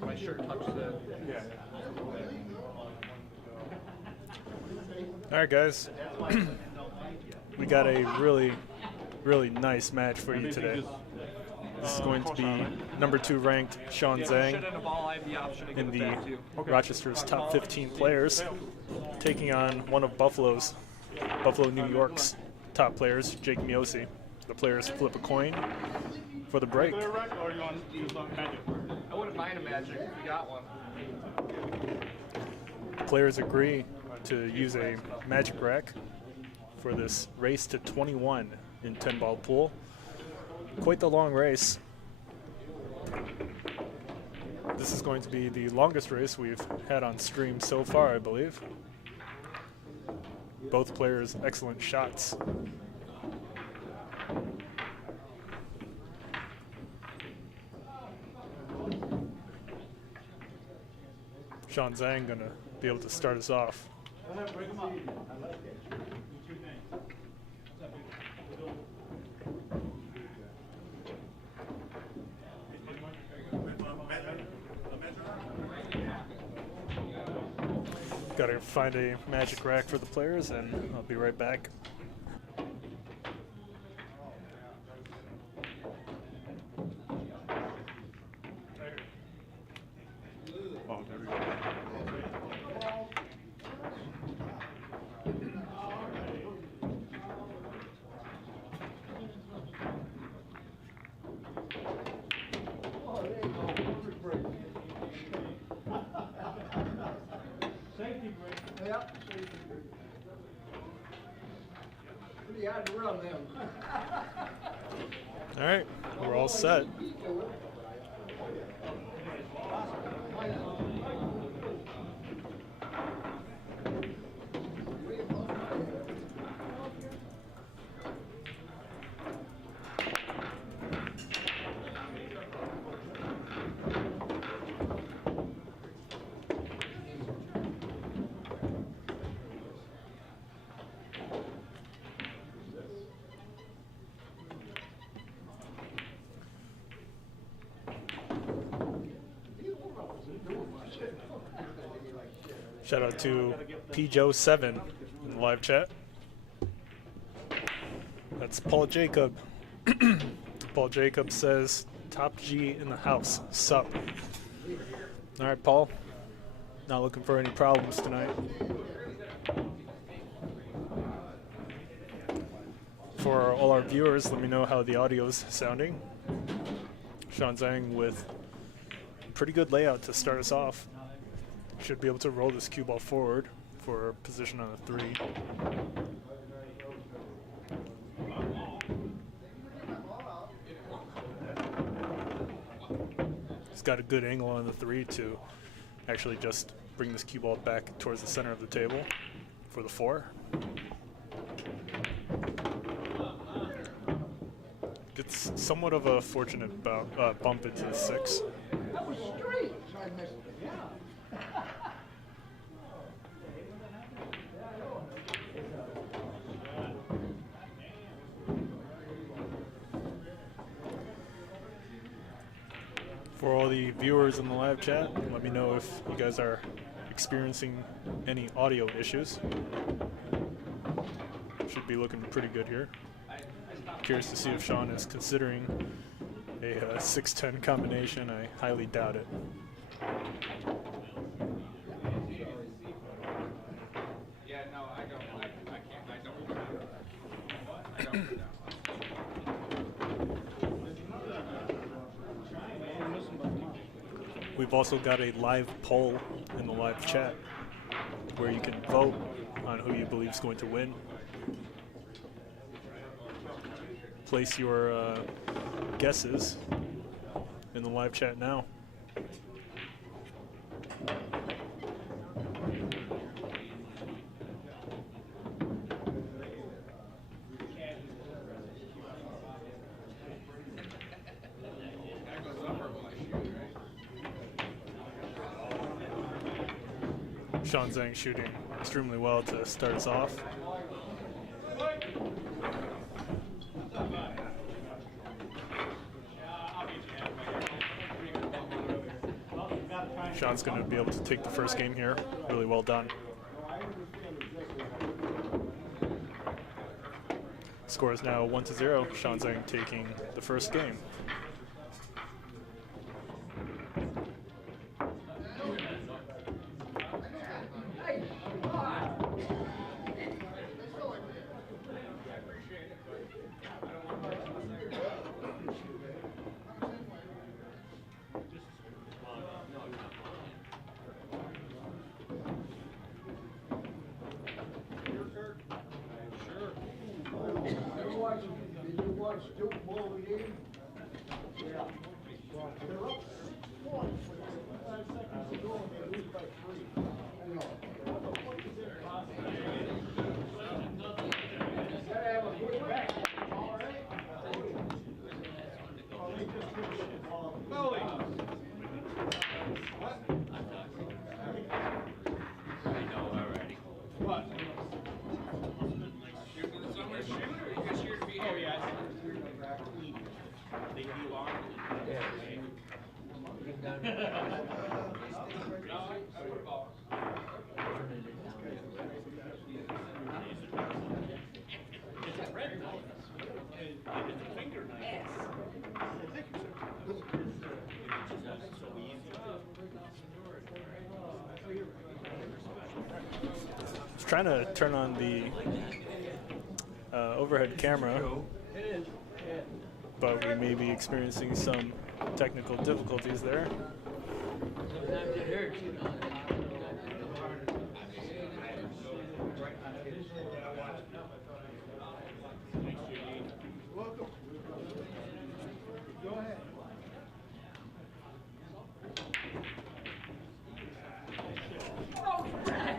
My shirt touched the. Yeah. All right, guys. We got a really, really nice match for you today. This is going to be number 2 ranked Shaun Zink in the Rochester's top 15 players, taking on one of Buffalo, New York's top players, Jake Miosi. The players flip a coin for the break. I wouldn't mind a magic if we got one. Players agree to use a magic rack for this race to 21 in 10-ball pool. Quite the long race. This is going to be the longest race we've had on stream so far, I believe. Both players excellent shots. Shaun Zink gonna be able to start us off. Gotta find a magic rack for the players, and I'll be right back. Oh, there we go. Safety break. Yep, safety break. Pretty hard to run them. All right, we're all set. Shout out to PJo7 in the live chat. That's Paul Jacob. Paul Jacob says, top G in the house, sup. All right, Paul. Not looking for any problems tonight. For all our viewers, let me know how the audio's sounding. Shaun Zink with pretty good layout to start us off. Should be able to roll this cue ball forward for position on the 3. He's got a good angle on the 3 to actually just bring this cue ball back towards the center of the table for the 4. Gets somewhat of a fortunate bump into the 6. That was straight. So I missed it. Yeah. For all the viewers in the live chat, let me know if you guys are experiencing any audio issues. Should be looking pretty good here. Curious to see if Shaun is considering a 6-10 combination. I highly doubt it. Yeah, no, I don't. I can't. I don't. We've also got a live poll in the live chat where you can vote on who you believe is going to win. Place your guesses in the live chat now. Shaun Zink shooting extremely well to start us off. Shaun's going to be able to take the first game here. Really well done. Score is now 1-0. Shaun Zink taking the first game. Trying to turn on the overhead camera, but we may be experiencing some technical difficulties there.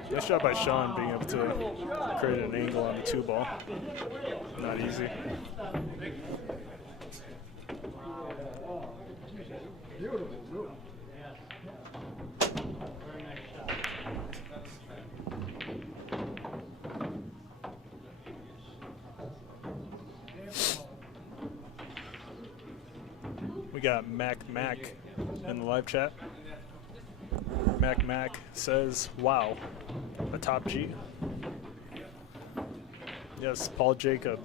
Nice job by Shaun being able to create an angle on the 2-ball. Not easy. We got Mac in the live chat. Mac says, wow, a top G. Yes, Paul Jacob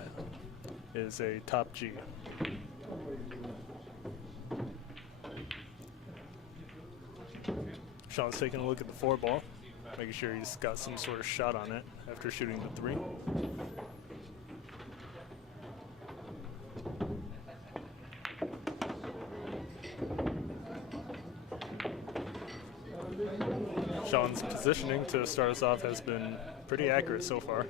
is a top G. Shaun's taking a look at the 4-ball, making sure he's got some sort of shot on it after shooting the 3. Shaun's positioning to start us off has been pretty accurate so far.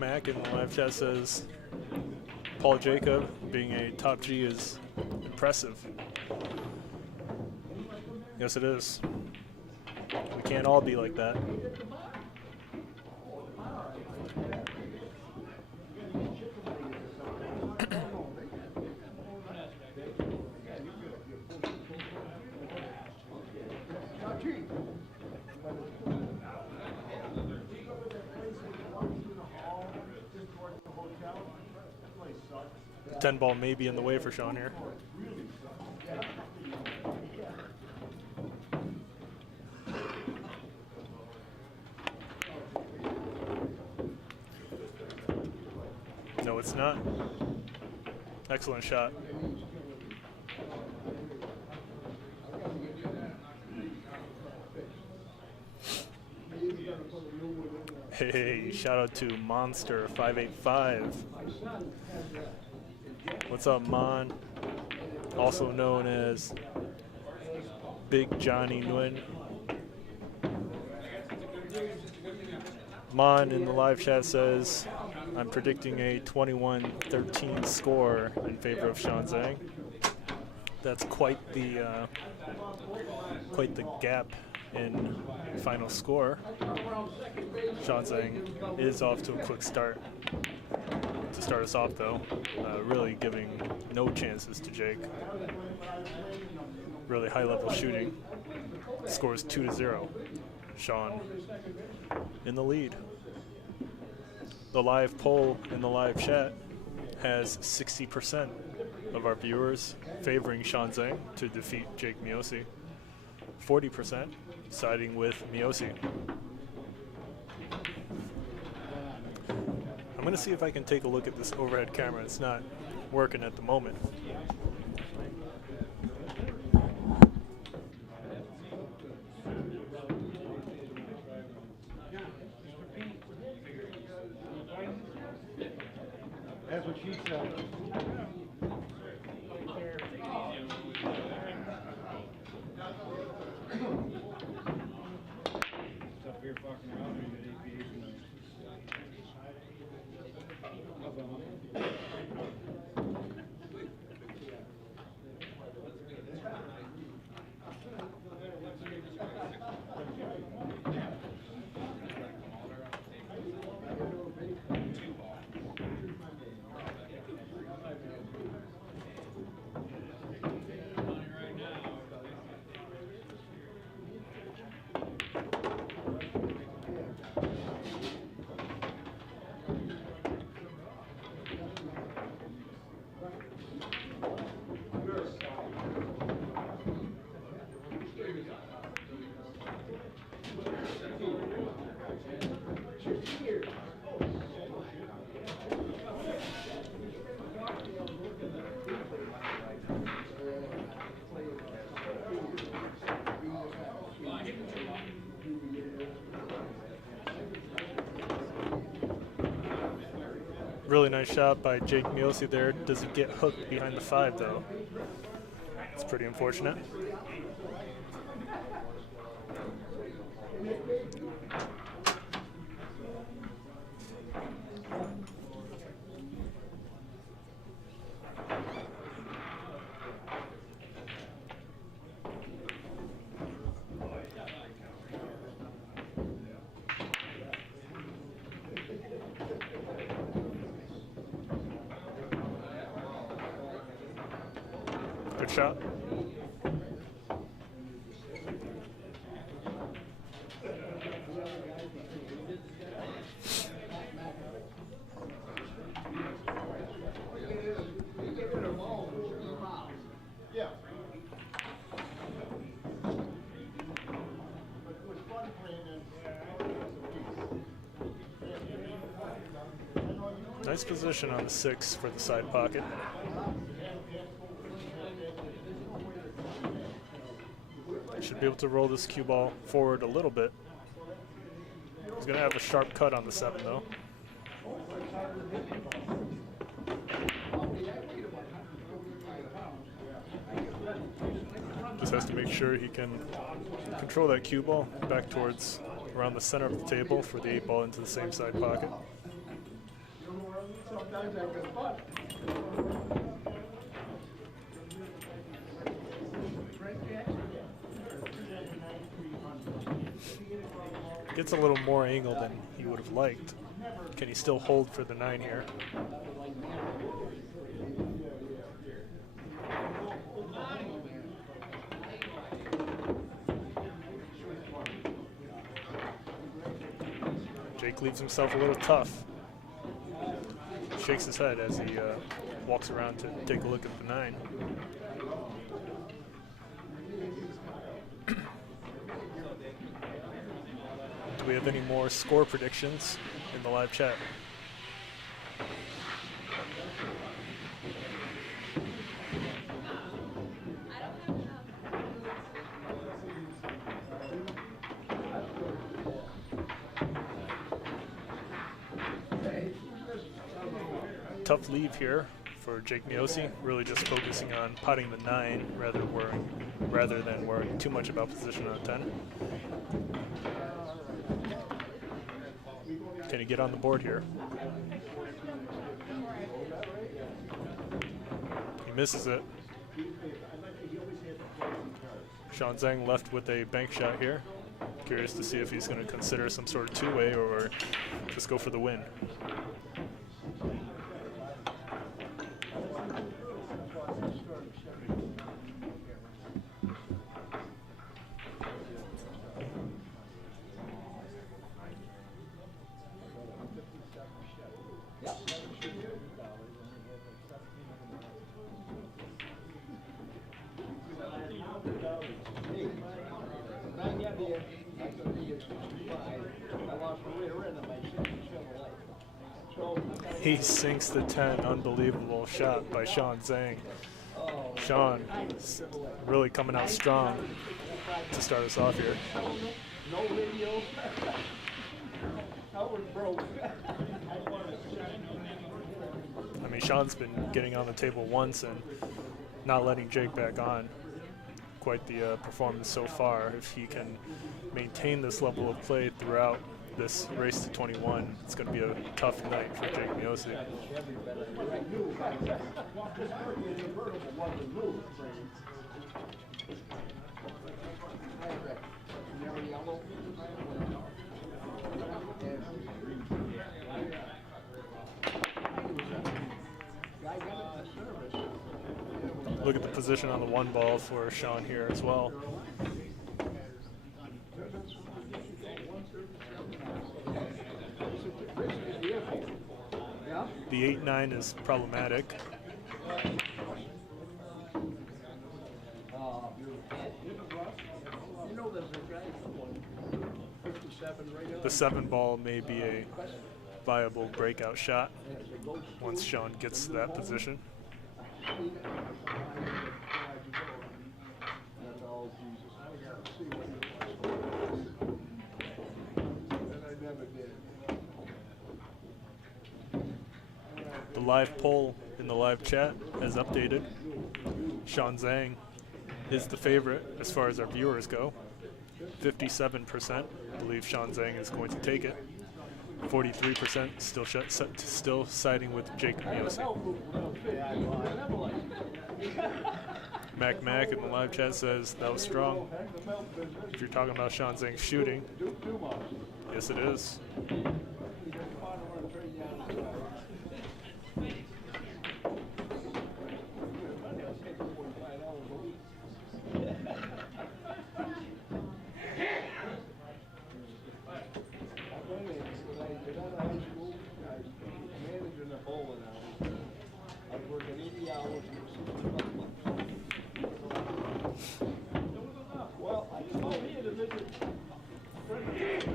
Mac in the live chat says Paul Jacob being a top G is impressive. Yes, it is. We can't all be like that. The 10-ball may be in the way for Shaun here. No, it's not. Excellent shot. Hey, shout out to Monster585. What's up, Mon? Also known as Big Johnny Nguyen. Mon in the live chat says, I'm predicting a 21-13 score in favor of Shaun Zink. That's quite the gap in final score. Shaun Zink is off to a quick start. To start us off, though, really giving no chances to Jake. Really high-level shooting. Scores 2-0. Shaun in the lead. The live poll in the live chat has 60% of our viewers favoring Shaun Zink to defeat Jake Miosi. 40% siding with Miosi. I'm going to see if I can take a look at this overhead camera. It's not working at the moment. That's what she said. Up here fucking around with APA tonight. Really nice shot by Jake Miosi there. Doesn't get hooked behind the 5 though. It's pretty unfortunate. Good shot. Nice position on the 6 for the side pocket. Should be able to roll this cue ball forward a little bit. He's going to have a sharp cut on the 7 though. Just has to make sure he can control that cue ball back towards around the center of the table for the 8 ball into the same side pocket. Gets a little more angle than he would have liked. Can he still hold for the 9 here? Jake leaves himself a little tough. Shakes his head as he walks around to take a look at the 9. Do we have any more score predictions in the live chat? Tough leave here for Jake Miosi, really just focusing on potting the 9 rather than worrying too much about position on 10. Can he get on the board here? He misses it. Shaun Zink left with a bank shot here. Curious to see if he's going to consider some sort of two-way or just go for the win. He sinks the 10. Unbelievable shot by Shaun Zink. Shaun really coming out strong to start us off here. No video. I was broke. I mean, Shaun's been getting on the table once and not letting Jake back on. Quite the performance so far. If he can maintain this level of play throughout this race to 21, it's going to be a tough night for Jake Miosi. Look at the position on the one ball for Shaun here as well. The 8-9 is problematic. The 7 ball may be a viable breakout shot once Shaun gets to that position. The live poll in the live chat has updated. Shaun Zang is the favorite as far as our viewers go. 57% believe Shaun Zang is going to take it. 43% still siding with Jake Miosi. Mac in the live chat says that was strong. If you're talking about Shaun Zang shooting, yes it is.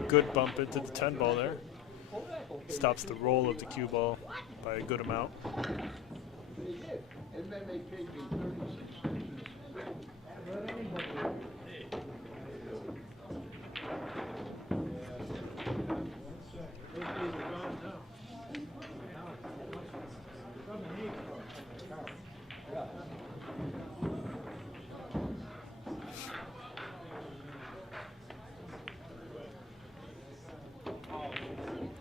Good bump into the 10 ball there. Stops the roll of the cue ball by a good amount.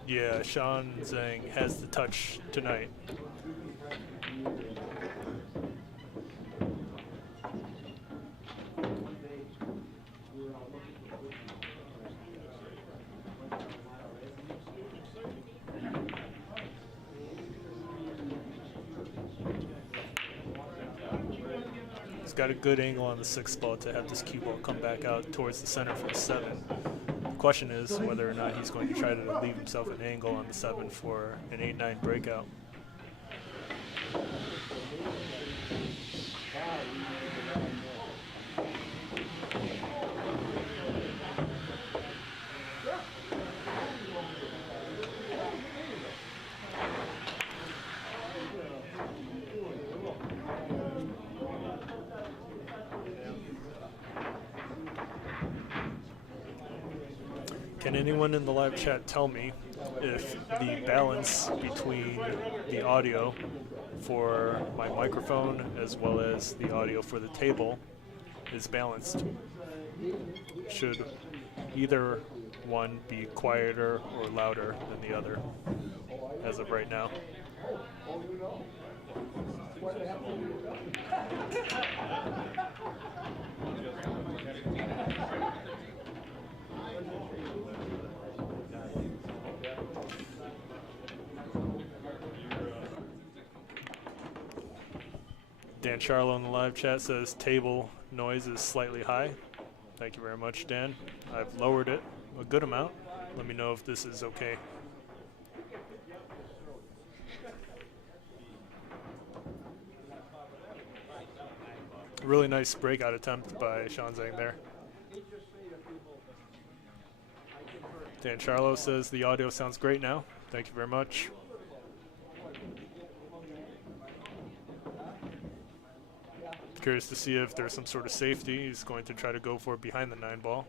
Yeah, Shaun Zang has the touch tonight. He's got a good angle on the 6 ball to have this cue ball come back out towards the center for a 7. The question is whether or not he's going to try to leave himself an angle on the 7 for an 8-9 breakout. Can anyone in the live chat tell me if the balance between the audio for my microphone as well as the audio for the table is balanced? Should either one be quieter or louder than the other as of right now? Dan Charlo in the live chat says table noise is slightly high. Thank you very much, Dan. I've lowered it a good amount. Let me know if this is okay. Really nice breakout attempt by Shaun Zang there. Dan Charlo says the audio sounds great now. Thank you very much. Curious to see if there's some sort of safety. He's going to try to go for it behind the 9 ball.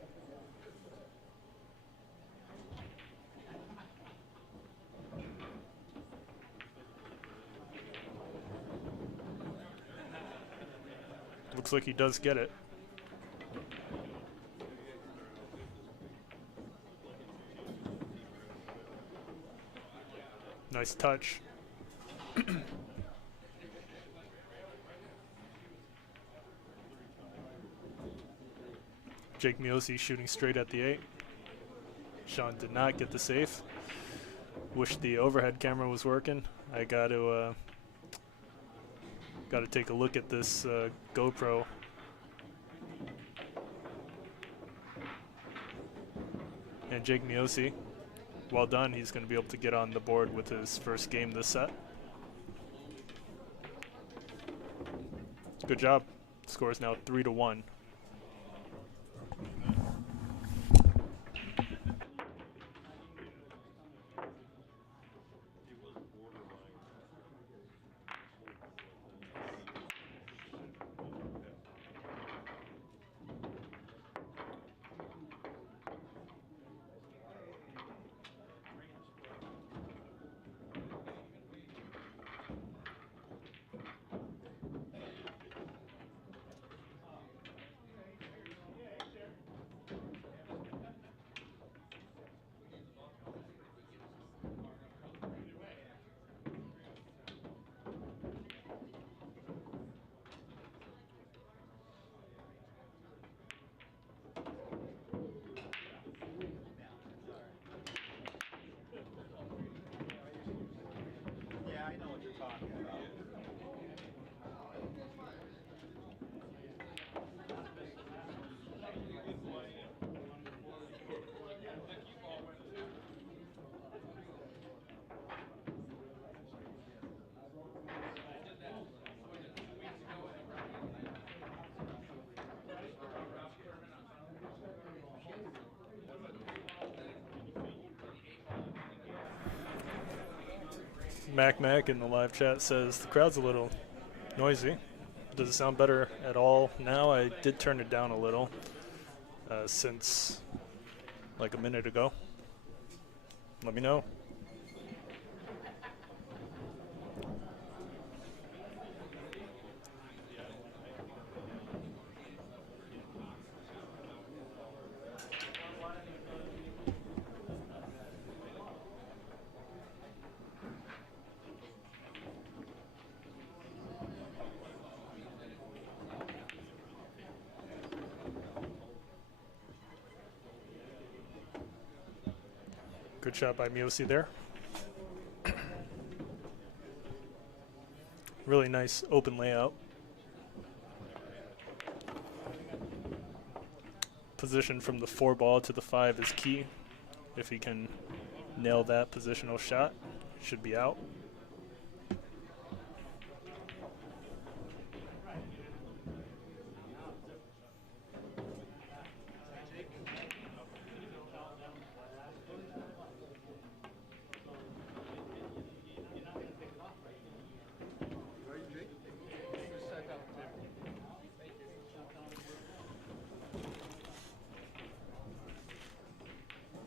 Looks like he does get it. Nice touch. Jake Miosi shooting straight at the 8. Shaun did not get the safe. Wish the overhead camera was working. I got to take a look at this GoPro. And Jake Miosi, well done. He's going to be able to get on the board with his first game this set. Good job. Score is now 3-1. Mac in the live chat says the crowd's a little noisy. Does it sound better at all now? I did turn it down a little since like a minute ago. Let me know. Good shot by Miosi there. Really nice open layout. Position from the 4 ball to the 5 is key. If he can nail that positional shot, should be out.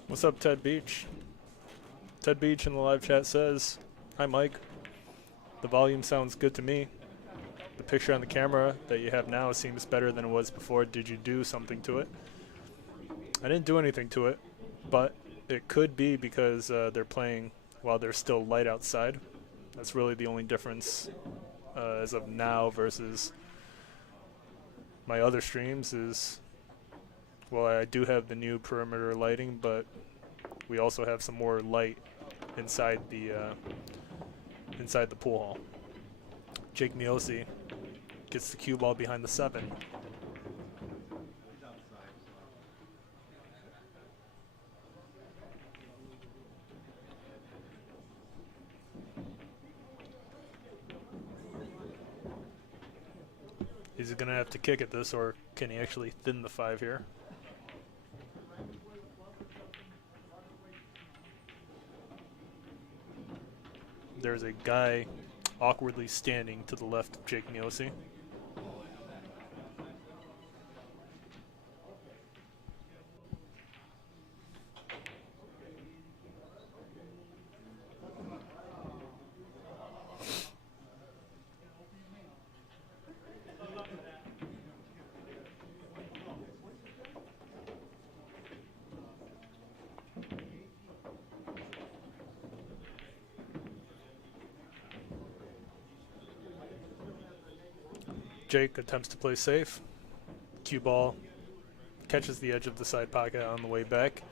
What's up, Ted Beach? Ted Beach in the live chat says, "Hi, Mike. The volume sounds good to me. The picture on the camera that you have now seems better than it was before. Did you do something to it?" I didn't do anything to it, but it could be because they're playing while there's still light outside. That's really the only difference as of now versus my other streams is, well, I do have the new perimeter lighting, but we also have some more light inside the pool hall. Jake Miosi gets the cue ball behind the 7. He's going to have to kick at this, or can he actually thin the 5 here? There's a guy awkwardly standing to the left of Jake Miosi. Jake attempts to play safe. Cue ball catches the edge of the side pocket on the way back.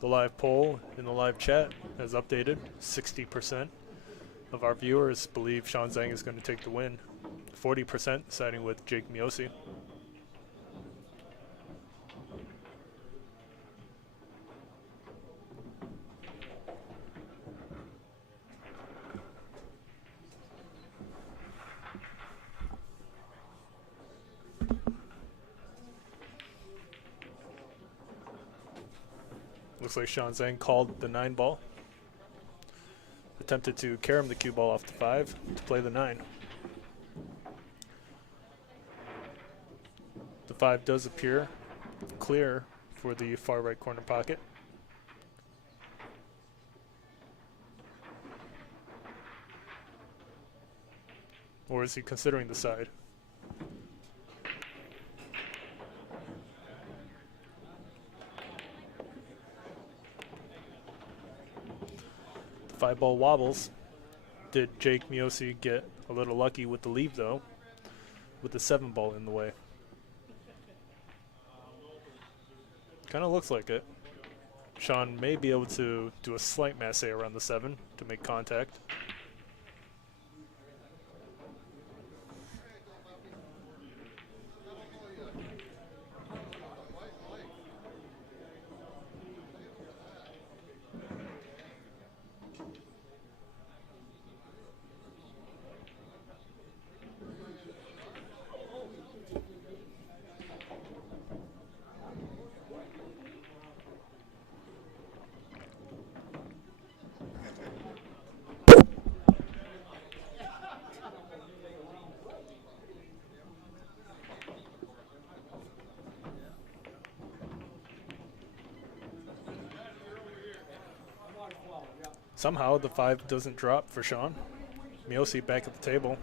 The live poll in the live chat has updated. 60% of our viewers believe Shaun Zink is going to take the win. 40% siding with Jake Miosi. Looks like Shaun Zink called the 9 ball. Attempted to carom the cue ball off the 5 to play the 9. The 5 does appear clear for the far right corner pocket. Or is he considering the side? The 5 ball wobbles. Did Jake Miosi get a little lucky with the leave though, with the 7 ball in the way? Kind of looks like it. Shaun may be able to do a slight masse around the 7 to make contact. Somehow the 5 doesn't drop for Shaun. Miosi back at the table.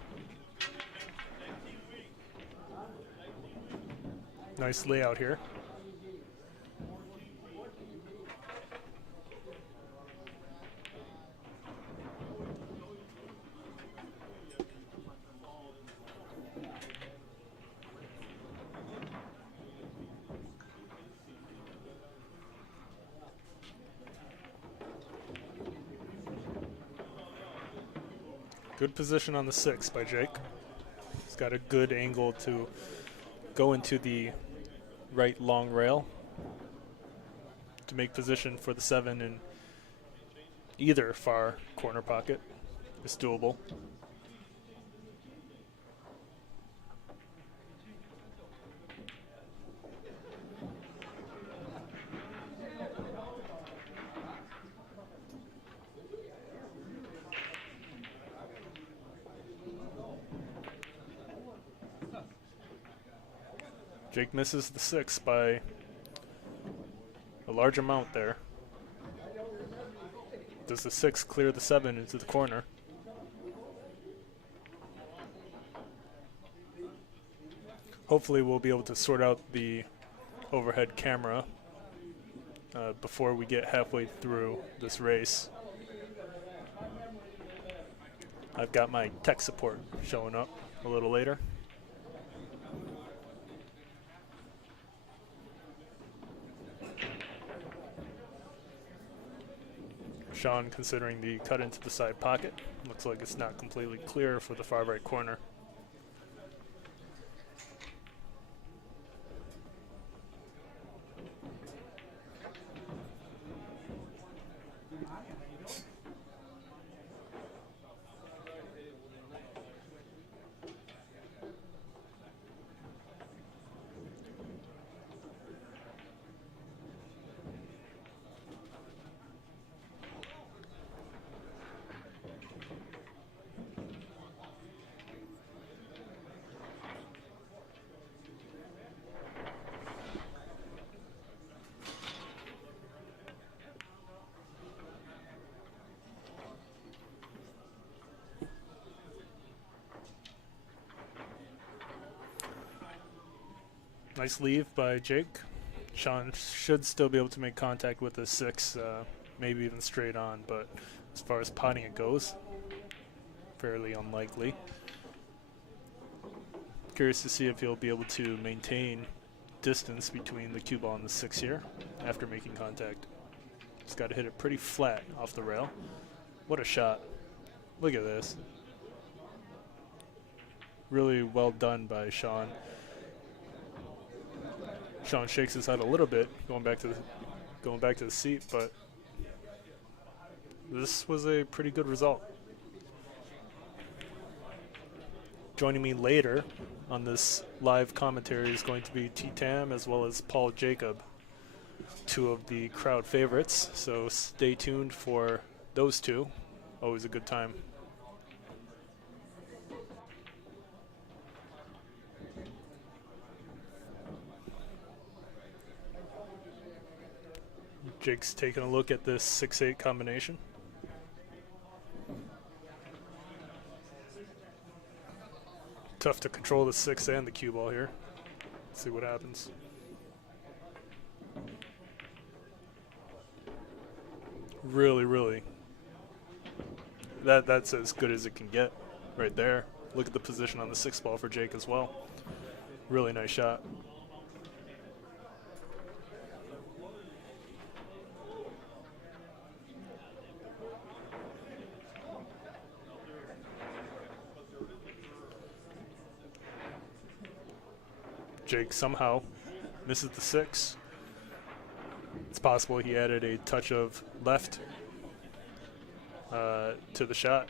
Nice layout here. Good position on the 6 by Jake. He's got a good angle to go into the right long rail to make position for the 7 in either far corner pocket. It's doable. Jake misses the 6 by a large amount there. Does the 6 clear the 7 into the corner? Hopefully we'll be able to sort out the overhead camera before we get halfway through this race. I've got my tech support showing up a little later. Shaun considering the cut into the side pocket. Looks like it's not completely clear for the far right corner. Nice leave by Jake. Shaun should still be able to make contact with the 6 maybe even straight on, but as far as potting it goes, fairly unlikely. Curious to see if he'll be able to maintain distance between the cue ball and the 6 here after making contact. Just got to hit it pretty flat off the rail. What a shot. Look at this. Really well done by Shaun. Shaun shakes his head a little bit, going back to the seat, but this was a pretty good result. Joining me later on this live commentary is going to be T-Tam as well as Paul Jacob, two of the crowd favorites, so stay tuned for those two. Always a good time. Jake's taking a look at this 6-8 combination. Tough to control the 6 and the cue ball here. Let's see what happens. Really, that's as good as it can get right there. Look at the position on the 6 ball for Jake as well. Really nice shot. Jake somehow misses the 6. It's possible he added a touch of left to the shot.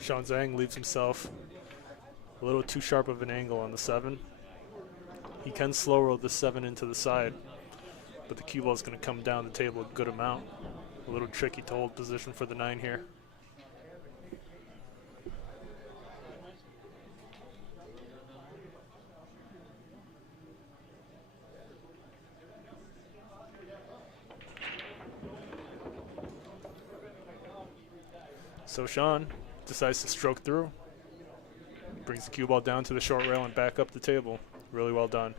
Shaun Zink leaves himself a little too sharp of an angle on the 7. He can slow roll the 7 into the side, but the cue ball is going to come down the table a good amount. A little tricky to hold position for the 9 here. So Shaun decides to stroke through, brings the cue ball down to the short rail and back up the table. Really well done.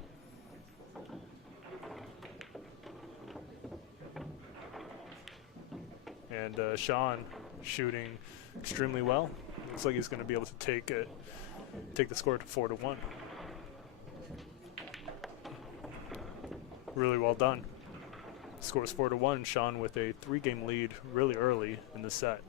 And Shaun shooting extremely well. Looks like he's going to be able to take the score to 4-1. Really well done. Score is 4-1. Shaun with a 3-game lead really early in the set.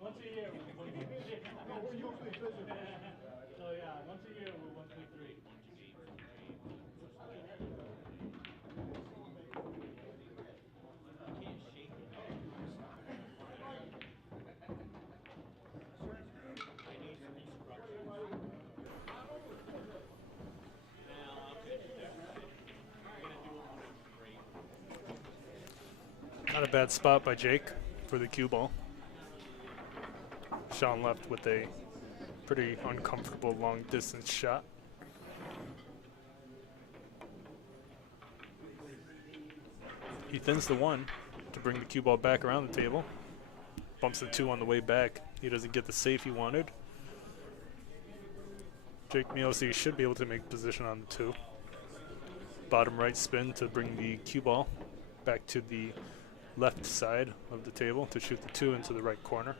Once a year. We're usually visiting. So yeah, once a year we're 123. Not a bad spot by Jake for the cue ball. Shaun left with a pretty uncomfortable long distance shot. He thins the 1 to bring the cue ball back around the table. Bumps the 2 on the way back. He doesn't get the save he wanted. Jake Miosi should be able to make position on the 2. Bottom right spin to bring the cue ball back to the left side of the table to shoot the 2 into the right corner.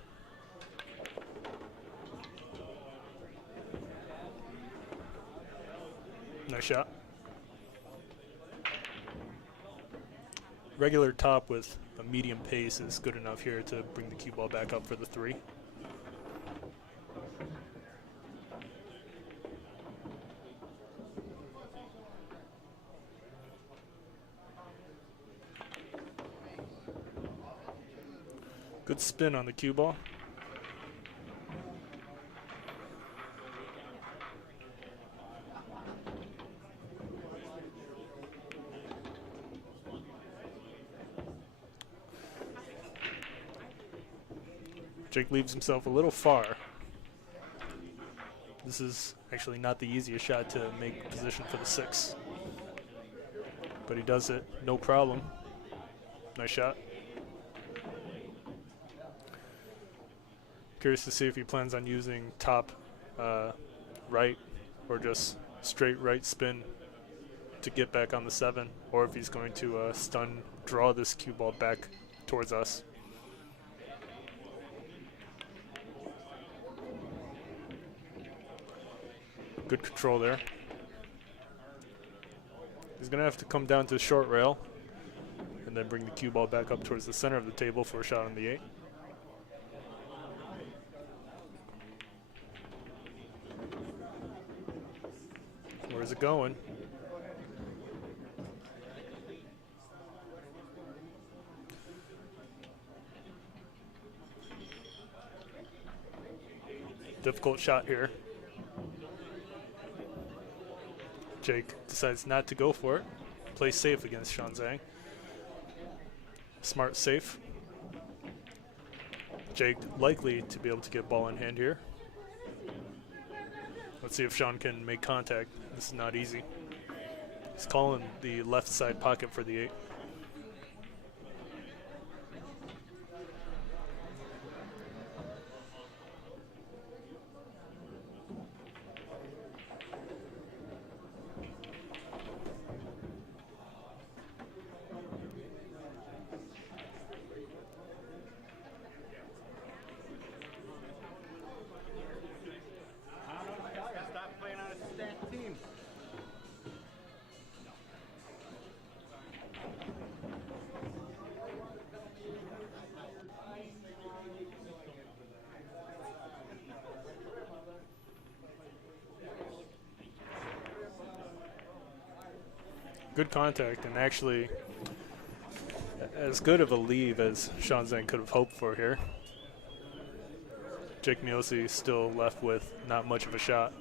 Nice shot. regular top with a medium pace is good enough here to bring the cue ball back up for the 3. Good spin on the cue ball. Jake leaves himself a little far. This is actually not the easiest shot to make position for the 6. But he does it, no problem. Nice shot. Curious to see if he plans on using top right or just straight right spin to get back on the 7, or if he's going to stun draw this cue ball back towards us. Good control there. He's going to have to come down to the short rail and then bring the cue ball back up towards the center of the table for a shot on the 8. Where's it going? Difficult shot here. Jake decides not to go for it. Plays safe against Shaun Zink. Smart safe. Jake likely to be able to get ball in hand here. Let's see if Shaun can make contact. This is not easy. He's calling the left side pocket for the 8. Stop playing on a stacked team. Good contact, and actually as good of a leave as Shaun Zink could have hoped for here. Jake Miosi still left with not much of a shot.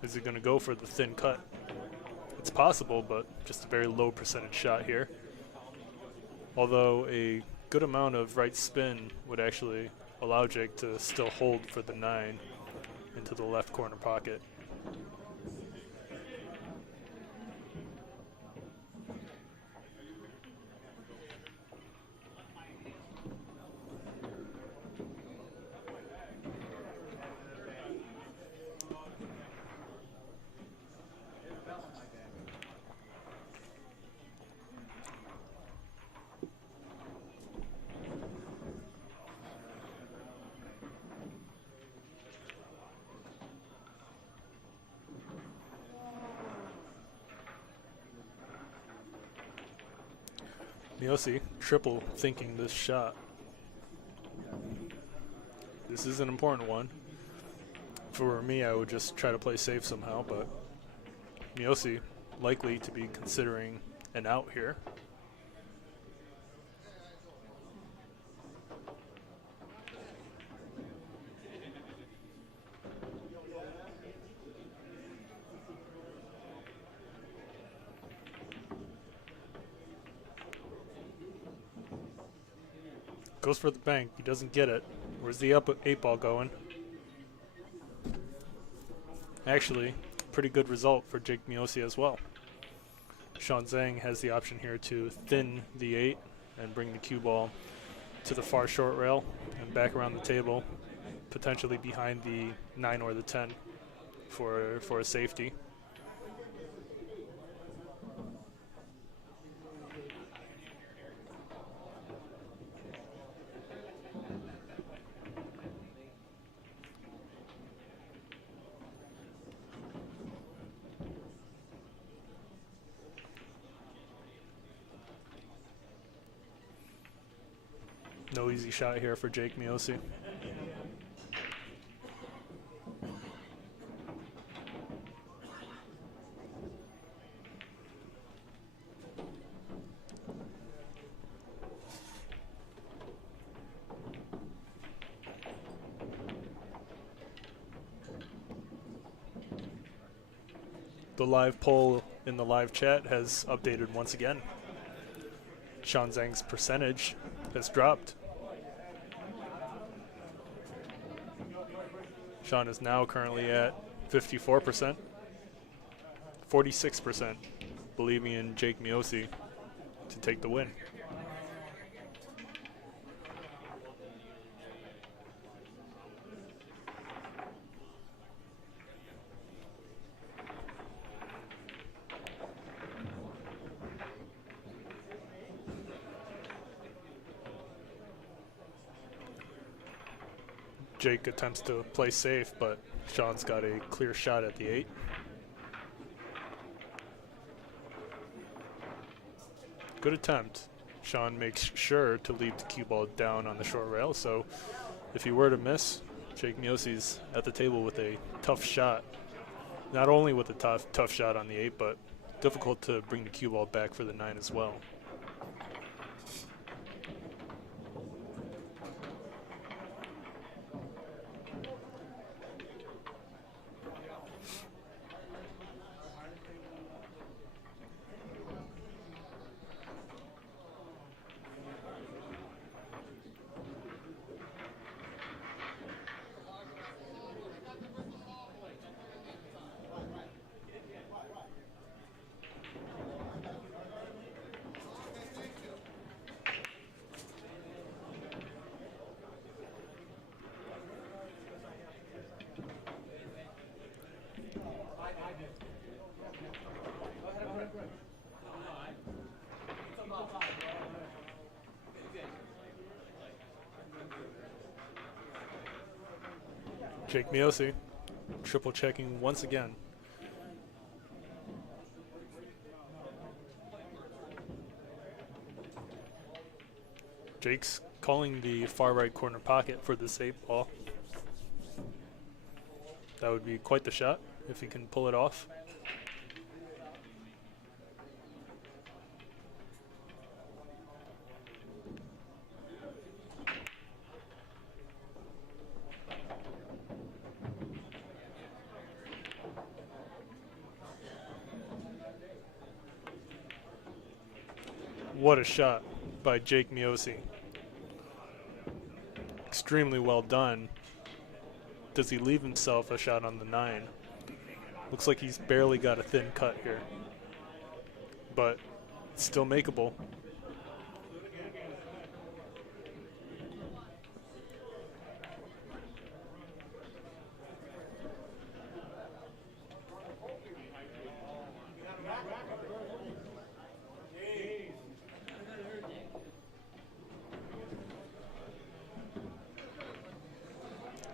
Is he going to go for the thin cut? It's possible, but just a very low percentage shot here. Although a good amount of right spin would actually allow Jake to still hold for the 9 into the left corner pocket. Miosi triple thinking this shot. This is an important one. For me, I would just try to play safe somehow, but Miosi likely to be considering an out here. Goes for the bank. He doesn't get it. Where's the up 8 ball going? Actually, pretty good result for Jake Miosi as well. Shaun Zink has the option here to thin the 8 and bring the cue ball to the far short rail and back around the table, potentially behind the 9 or the 10 for a safety. No easy shot here for Jake Miosi. The live poll in the live chat has updated once again. Shaun Zing's percentage has dropped. Shaun is now currently at 54%. 46% believing in Jake Miosi to take the win. Jake attempts to play safe, but Shaun's got a clear shot at the 8. Good attempt. Shaun makes sure to leave the cue ball down on the short rail, so if he were to miss, Jake Miosi's at the table with a tough shot. Not only with a tough shot on the 8, but difficult to bring the cue ball back for the 9 as well. Jake Miosi triple checking once again. Jake's calling the far right corner pocket for this 8 ball. That would be quite the shot if he can pull it off. What a shot by Jake Miosi. Extremely well done. Does he leave himself a shot on the 9? Looks like he's barely got a thin cut here, but it's still makeable.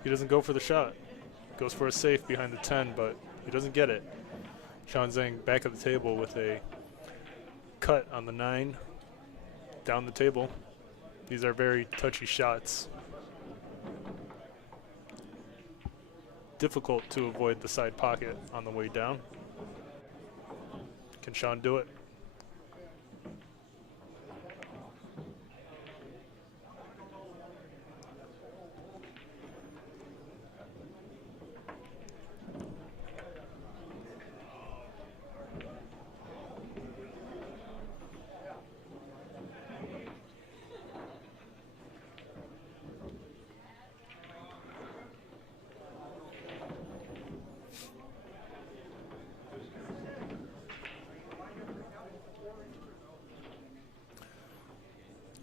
He doesn't go for the shot. Goes for a safe behind the 10, but he doesn't get it. Shaun Zink back at the table with a cut on the 9, down the table. These are very touchy shots. Difficult to avoid the side pocket on the way down. Can Shaun do it?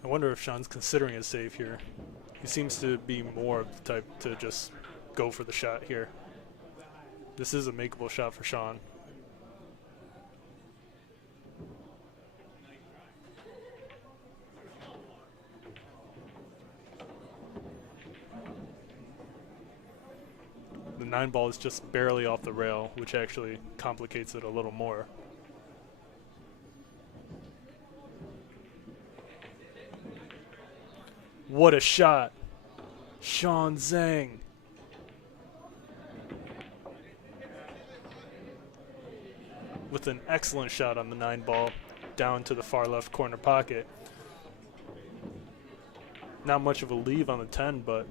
I wonder if Shaun's considering a save here. He seems to be more of the type to just go for the shot here. This is a makeable shot for Shaun. The 9 ball is just barely off the rail, which actually complicates it a little more. What a shot. Shaun Zink. With an excellent shot on the 9 ball down to the far left corner pocket. Not much of a leave on the 10, but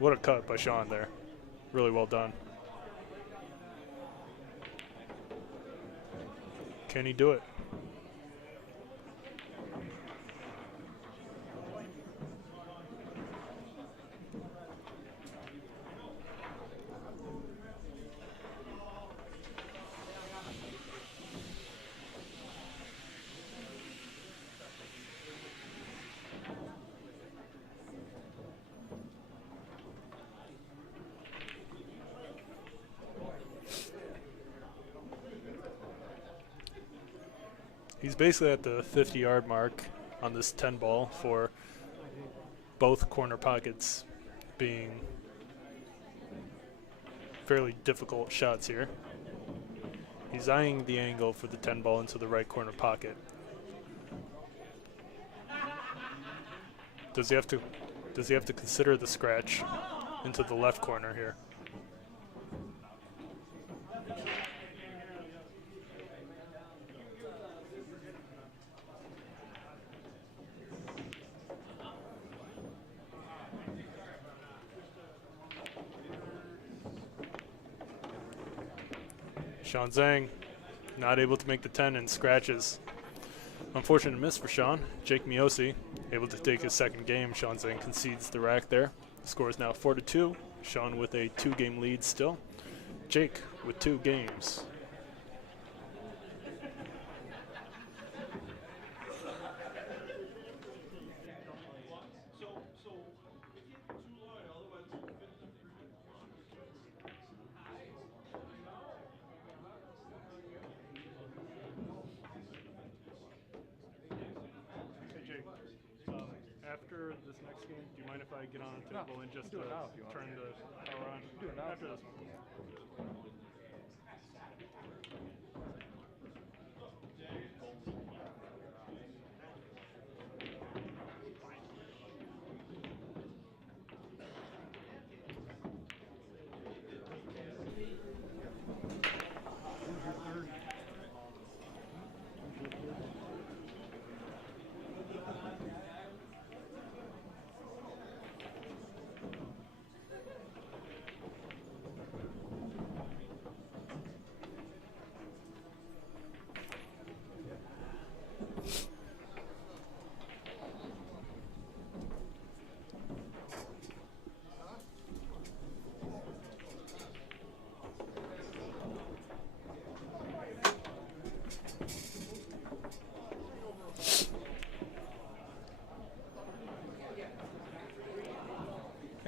what a cut by Shaun there. Really well done. Can he do it? He's basically at the 50-yard mark on this 10 ball for both corner pockets being fairly difficult shots here. He's eyeing the angle for the 10 ball into the right corner pocket. Does he have to consider the scratch into the left corner here? Shaun Zink not able to make the 10 and scratches. Unfortunate miss for Shaun. Jake Miosi able to take his second game. Shaun Zink concedes the rack there. The score is now 4-2. Shaun with a 2-game lead still. Jake with 2 games. After this next game, do you mind if I get on the table and just turn the power on? Do it now. After this one.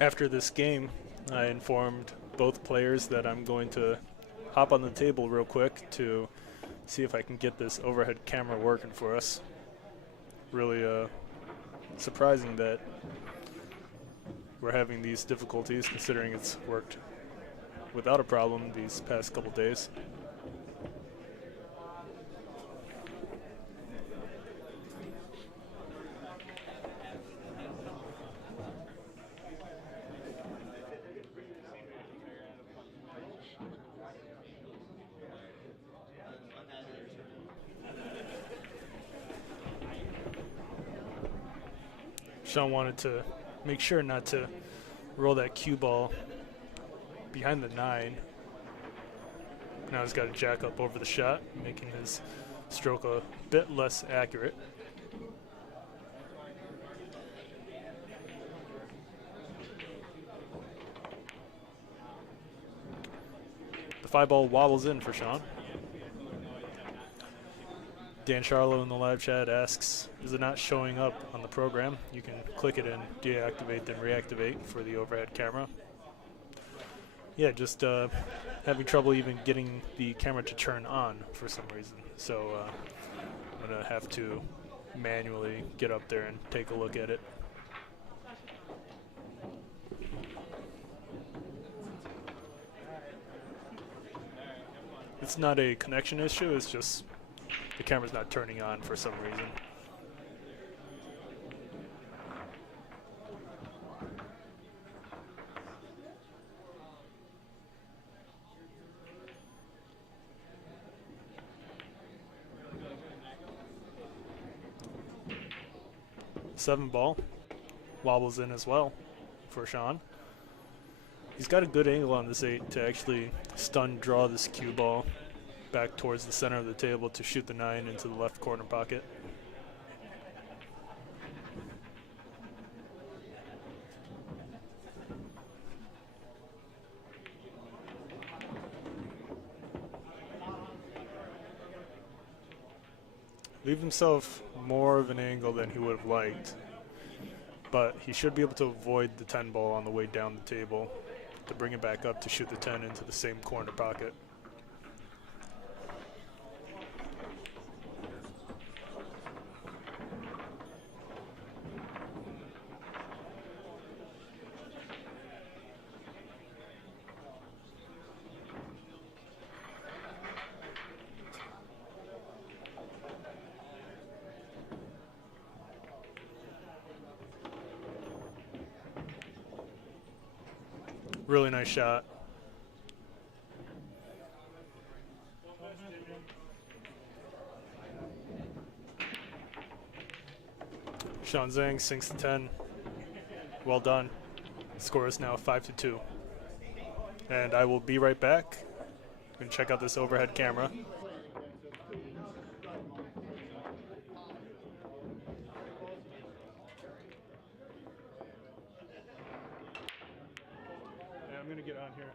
After this game, I informed both players that I'm going to hop on the table real quick to see if I can get this overhead camera working for us. Really surprising that we're having these difficulties considering it's worked without a problem these past couple days. Shaun wanted to make sure not to roll that cue ball behind the 9. Now he's got to jack up over the shot, making his stroke a bit less accurate. The 5 ball wobbles in for Shaun. Dan Charlo in the live chat asks, is it not showing up on the program? You can click it and deactivate then reactivate for the overhead camera. Yeah, just having trouble even getting the camera to turn on for some reason. So I'm going to have to manually get up there and take a look at it. It's not a connection issue, it's just the camera's not turning on for some reason. 7 ball. Wobbles in as well for Shaun. He's got a good angle on this 8 to actually stun draw this cue ball back towards the center of the table to shoot the 9 into the left corner pocket. Leave himself more of an angle than he would have liked, but he should be able to avoid the 10 ball on the way down the table to bring it back up to shoot the 10 into the same corner pocket. Really nice shot. Shaun Zink sinks the 10. Well done. Score is now 5-2. And I will be right back. I'm going to check out this overhead camera. I'm going to get on here.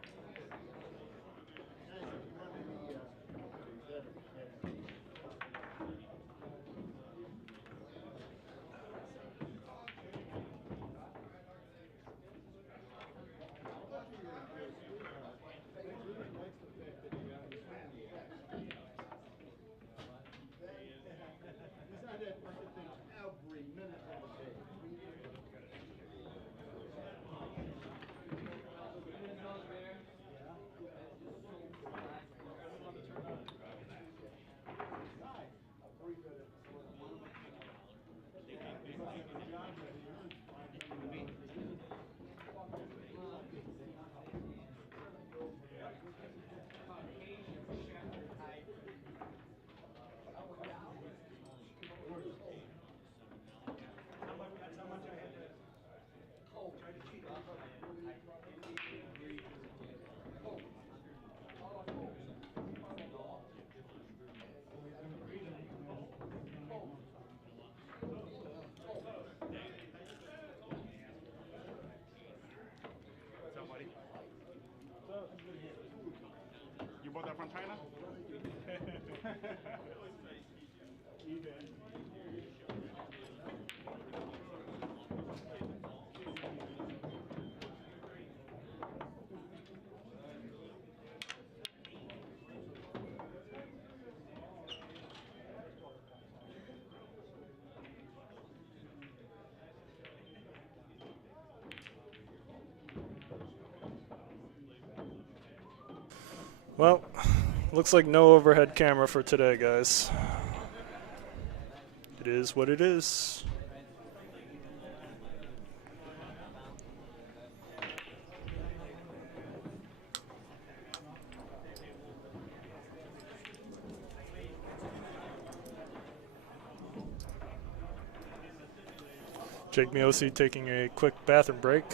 You bought that from China? Well, looks like no overhead camera for today, guys. It is what it is. Jake Miosi taking a quick bathroom break.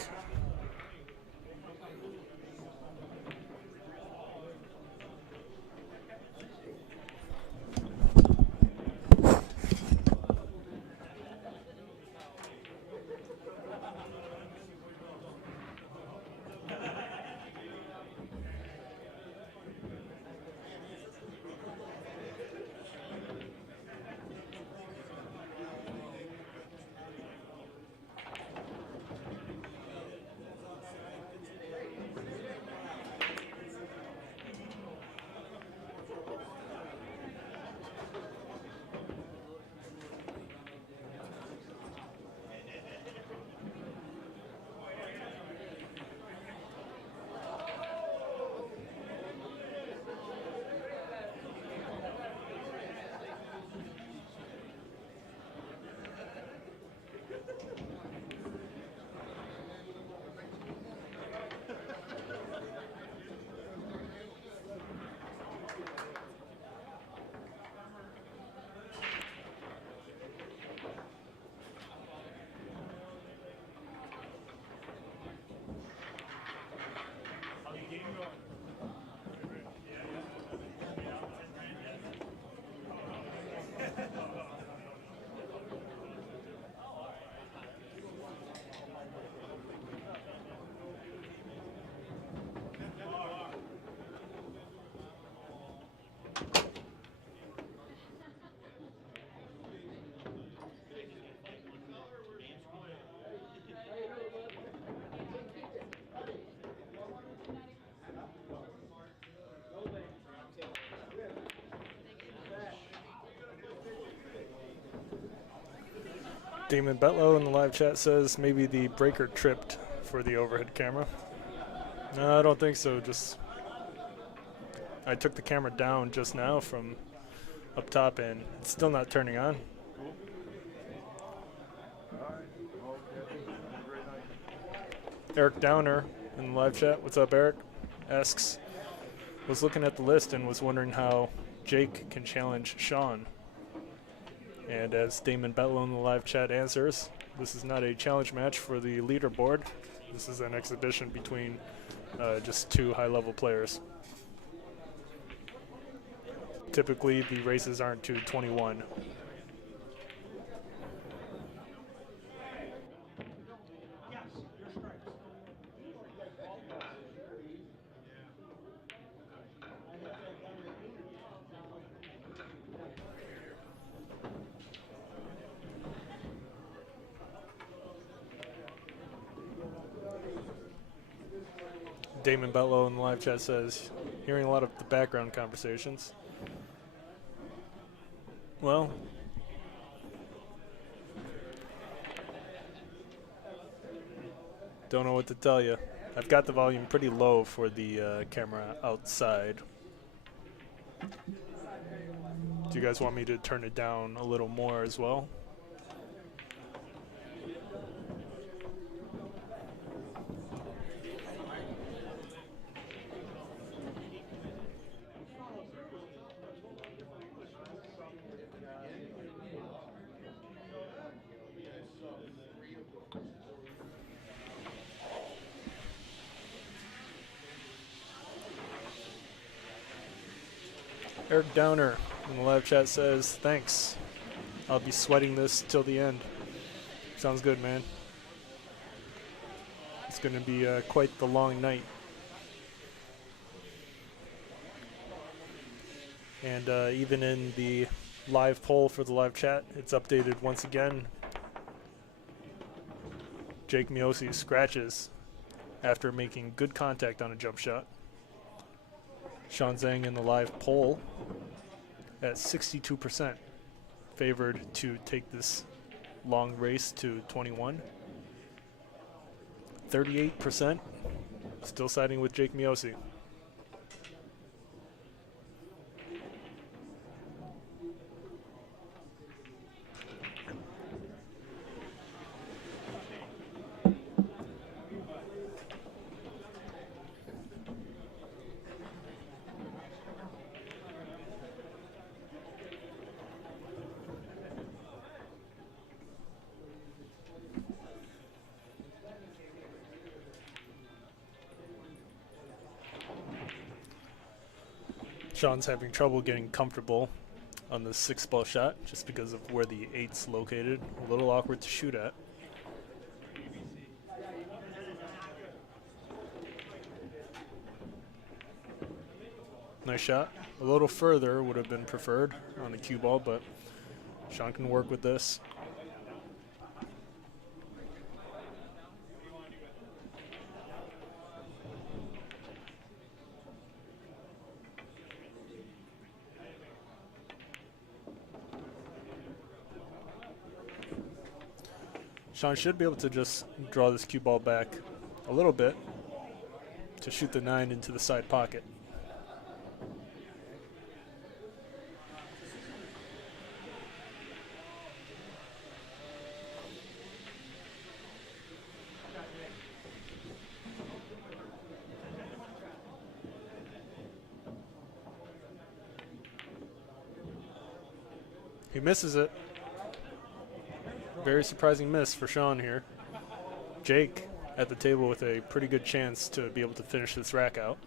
Damon Betlow in the live chat says maybe the breaker tripped for the overhead camera. No, I don't think so. Just I took the camera down just now from up top and it's still not turning on. Eric Downer in the live chat. What's up, Eric? Asks, was looking at the list and was wondering how Jake can challenge Shaun. And as Damon Betlow in the live chat answers, this is not a challenge match for the leaderboard. This is an exhibition between just two high-level players. Typically, the races aren't to 21. Damon Betlow in the live chat says, hearing a lot of the background conversations. Well, don't know what to tell you. I've got the volume pretty low for the camera outside. Do you guys want me to turn it down a little more as well? Eric Downer in the live chat says, thanks. I'll be sweating this till the end. Sounds good, man. It's going to be quite the long night. And even in the live poll for the live chat, it's updated once again. Jake Miosi scratches after making good contact on a jump shot. Shaun Zink in the live poll at 62% favored to take this long race to 21. 38% still siding with Jake Miosi. Shaun's having trouble getting comfortable on the 6-ball shot just because of where the 8's located. A little awkward to shoot at. Nice shot. A little further would have been preferred on the cue ball, but Shaun can work with this. Shaun should be able to just draw this cue ball back a little bit to shoot the 9 into the side pocket. He misses it. Very surprising miss for Shaun here. Jake at the table with a pretty good chance to be able to finish this rack out.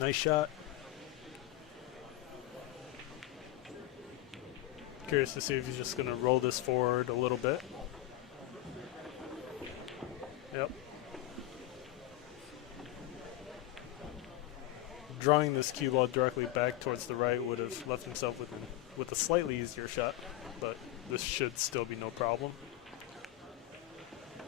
Nice shot. Curious to see if he's just going to roll this forward a little bit. Yep. Drawing this cue ball directly back towards the right would have left himself with a slightly easier shot, but this should still be no problem.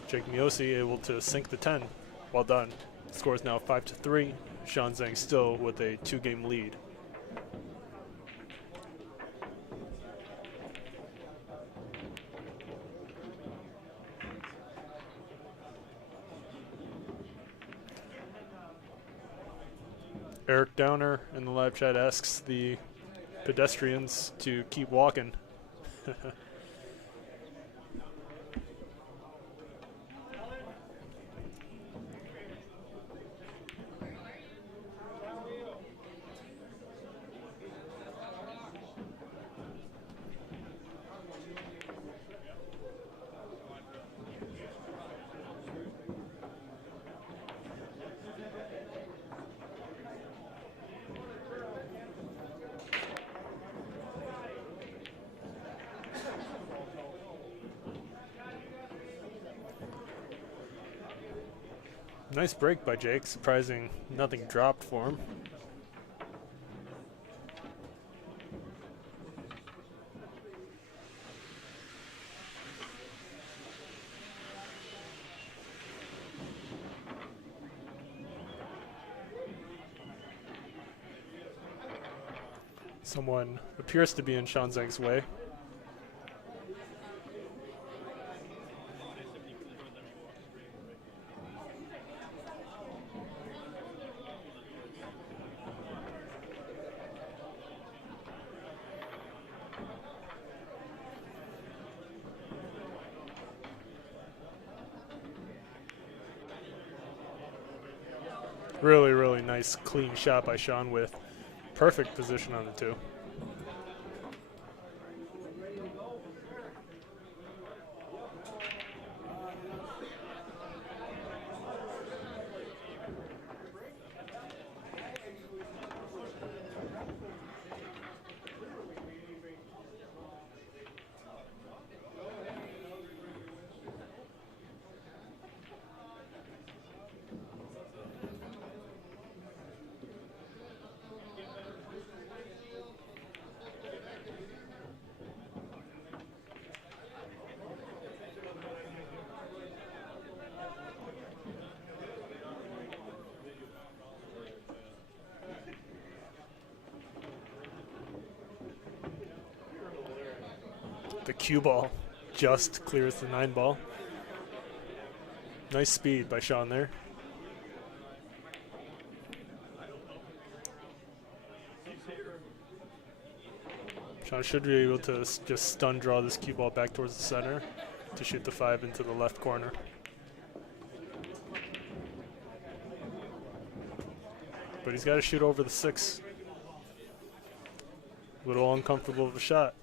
Jake Miosi able to sink the 10. Well done. Score is now 5-3. Shaun Zink still with a 2-game lead. Eric Downer in the live chat asks the pedestrians to keep walking. Nice break by Jake, surprising nothing dropped for him. Someone appears to be in Shaun Zink's way. Really, really nice clean shot by Shaun with perfect position on the 2. The cue ball just clears the 9 ball. Nice speed by Shaun there. Shaun should be able to just stun draw this cue ball back towards the center to shoot the 5 into the left corner. But he's got to shoot over the 6. A little uncomfortable of a shot.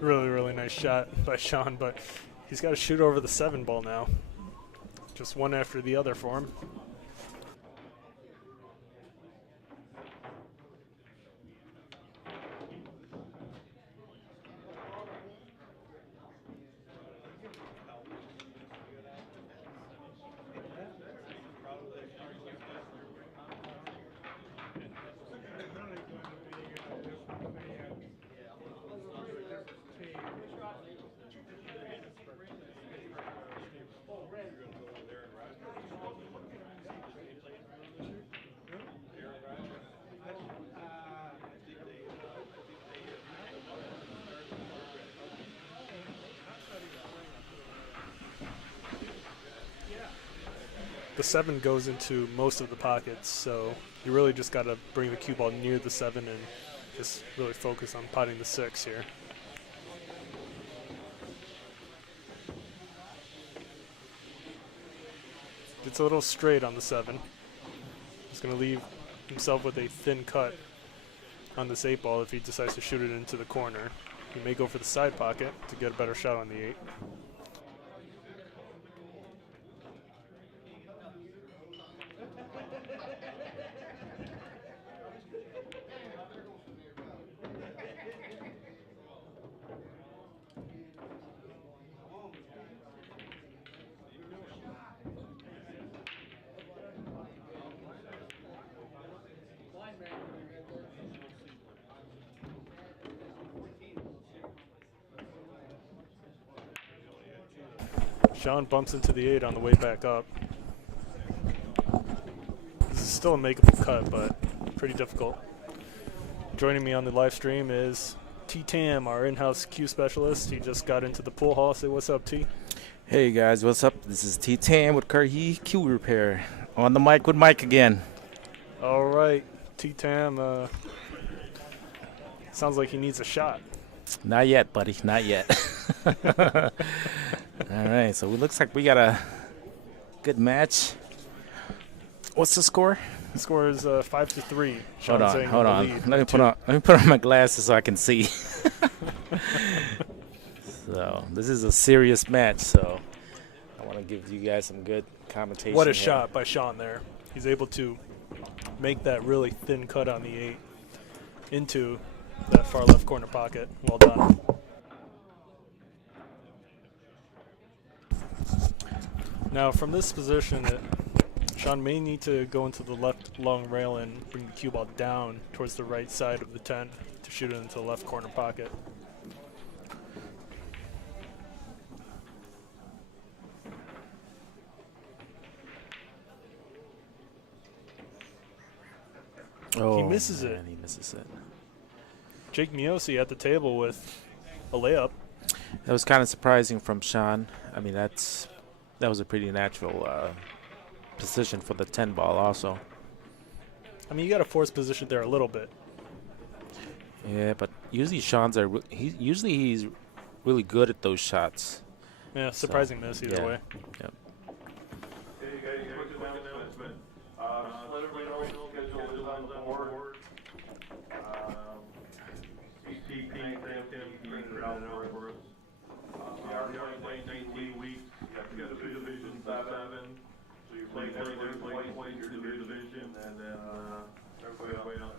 Really, really nice shot by Shaun, but he's got to shoot over the 7 ball now. Just one after the other for him. The 7 goes into most of the pockets, so you really just got to bring the cue ball near the 7 and just really focus on potting the 6 here. It's a little straight on the 7. He's going to leave himself with a thin cut. on this 8-ball if he decides to shoot it into the corner. He may go for the side pocket to get a better shot on the 8. Shaun bumps into the 8 on the way back up. This is still a makeable cut, but pretty difficult. Joining me on the live stream is T Tam, our in-house Q specialist. He just got into the pool hall. Say what's up, T. Hey guys, what's up? This is T Tam with Cory Q Repair. On the mic with Mike again. All right, T Tam. Sounds like he needs a shot. Not yet, buddy. Not yet. All right, so it looks like we got a good match. What's the score? The score is 5-3. Hold Shaun on, Zink hold in the on. lead. Let me put on my glasses so I can see. So this is a serious match. So I want to give you guys some good commentation. What a here. shot by Shaun there. He's able to make that really thin cut on the 8 into that far left corner pocket. Well done. Now from this position, Shaun may need to go into the left long rail and bring the cue ball down towards the right side of the 10 to shoot it into the left corner pocket. Oh, He misses man, it. He misses it. Jake Miosi at the table with a layup. That was kind of surprising from Shaun. I mean, that was a pretty natural position for the 10 ball also. I mean, you got to force position there a little bit. Yeah, but usually Shaun's he's really good at those shots. Yeah, surprising miss either yeah. way. Yep. Hey guys, quick announcement. Just let everybody know schedule is on the board. CP, Tim, crowd for us. We are playing 19 weeks. You got two divisions, 7. So you play twice your division, and then everybody else,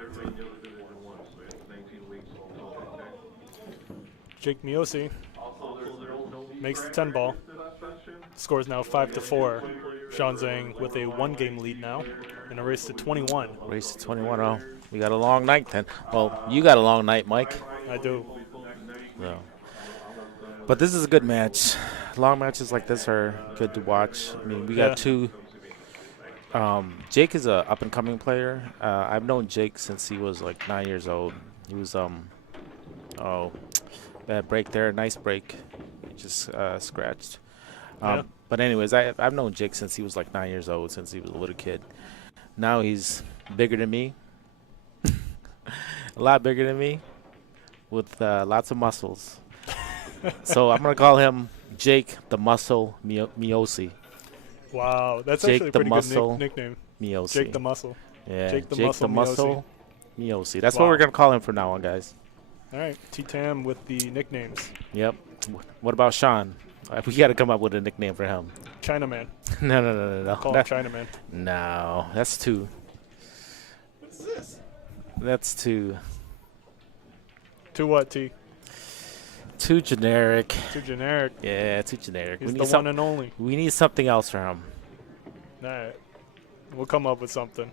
everybody in the other division once. So it's 19 weeks. Jake Miosi Also, there's no makes the 10 ball. Scores now 5-4. Shaun Zink with a 1-game lead now and a race to 21. Race to 21. Oh, we got a long night then. Well, you got a long night, Mike. I do. No. But this is a good match. Long matches like this are good to watch. I mean, we got two. Jake is a up-and-coming player. I've known Jake since he was like 9 years old. He was bad break there, nice break. Just scratched. But anyways, I've known Jake since he was like 9 years old, since he was a little kid. Now he's bigger than me, a lot bigger than me, with lots of muscles. So I'm gonna call him Jake the Muscle Miosi. Wow, that's Jake actually a the pretty Muscle good nickname. Miosi. Jake the Muscle. Yeah, Jake the Muscle Miosi. That's Wow. what we're gonna call him from now on, guys. All right, T-Tam with the nicknames. Yep. What about Shaun? We got to come up with a nickname for him. Chinaman. No. Call him Chinaman. No, that's too. What's this? That's too To what, T? too generic. Too generic. Yeah, too generic. He's the one and only. We need something else for him. All right, we'll come up with something.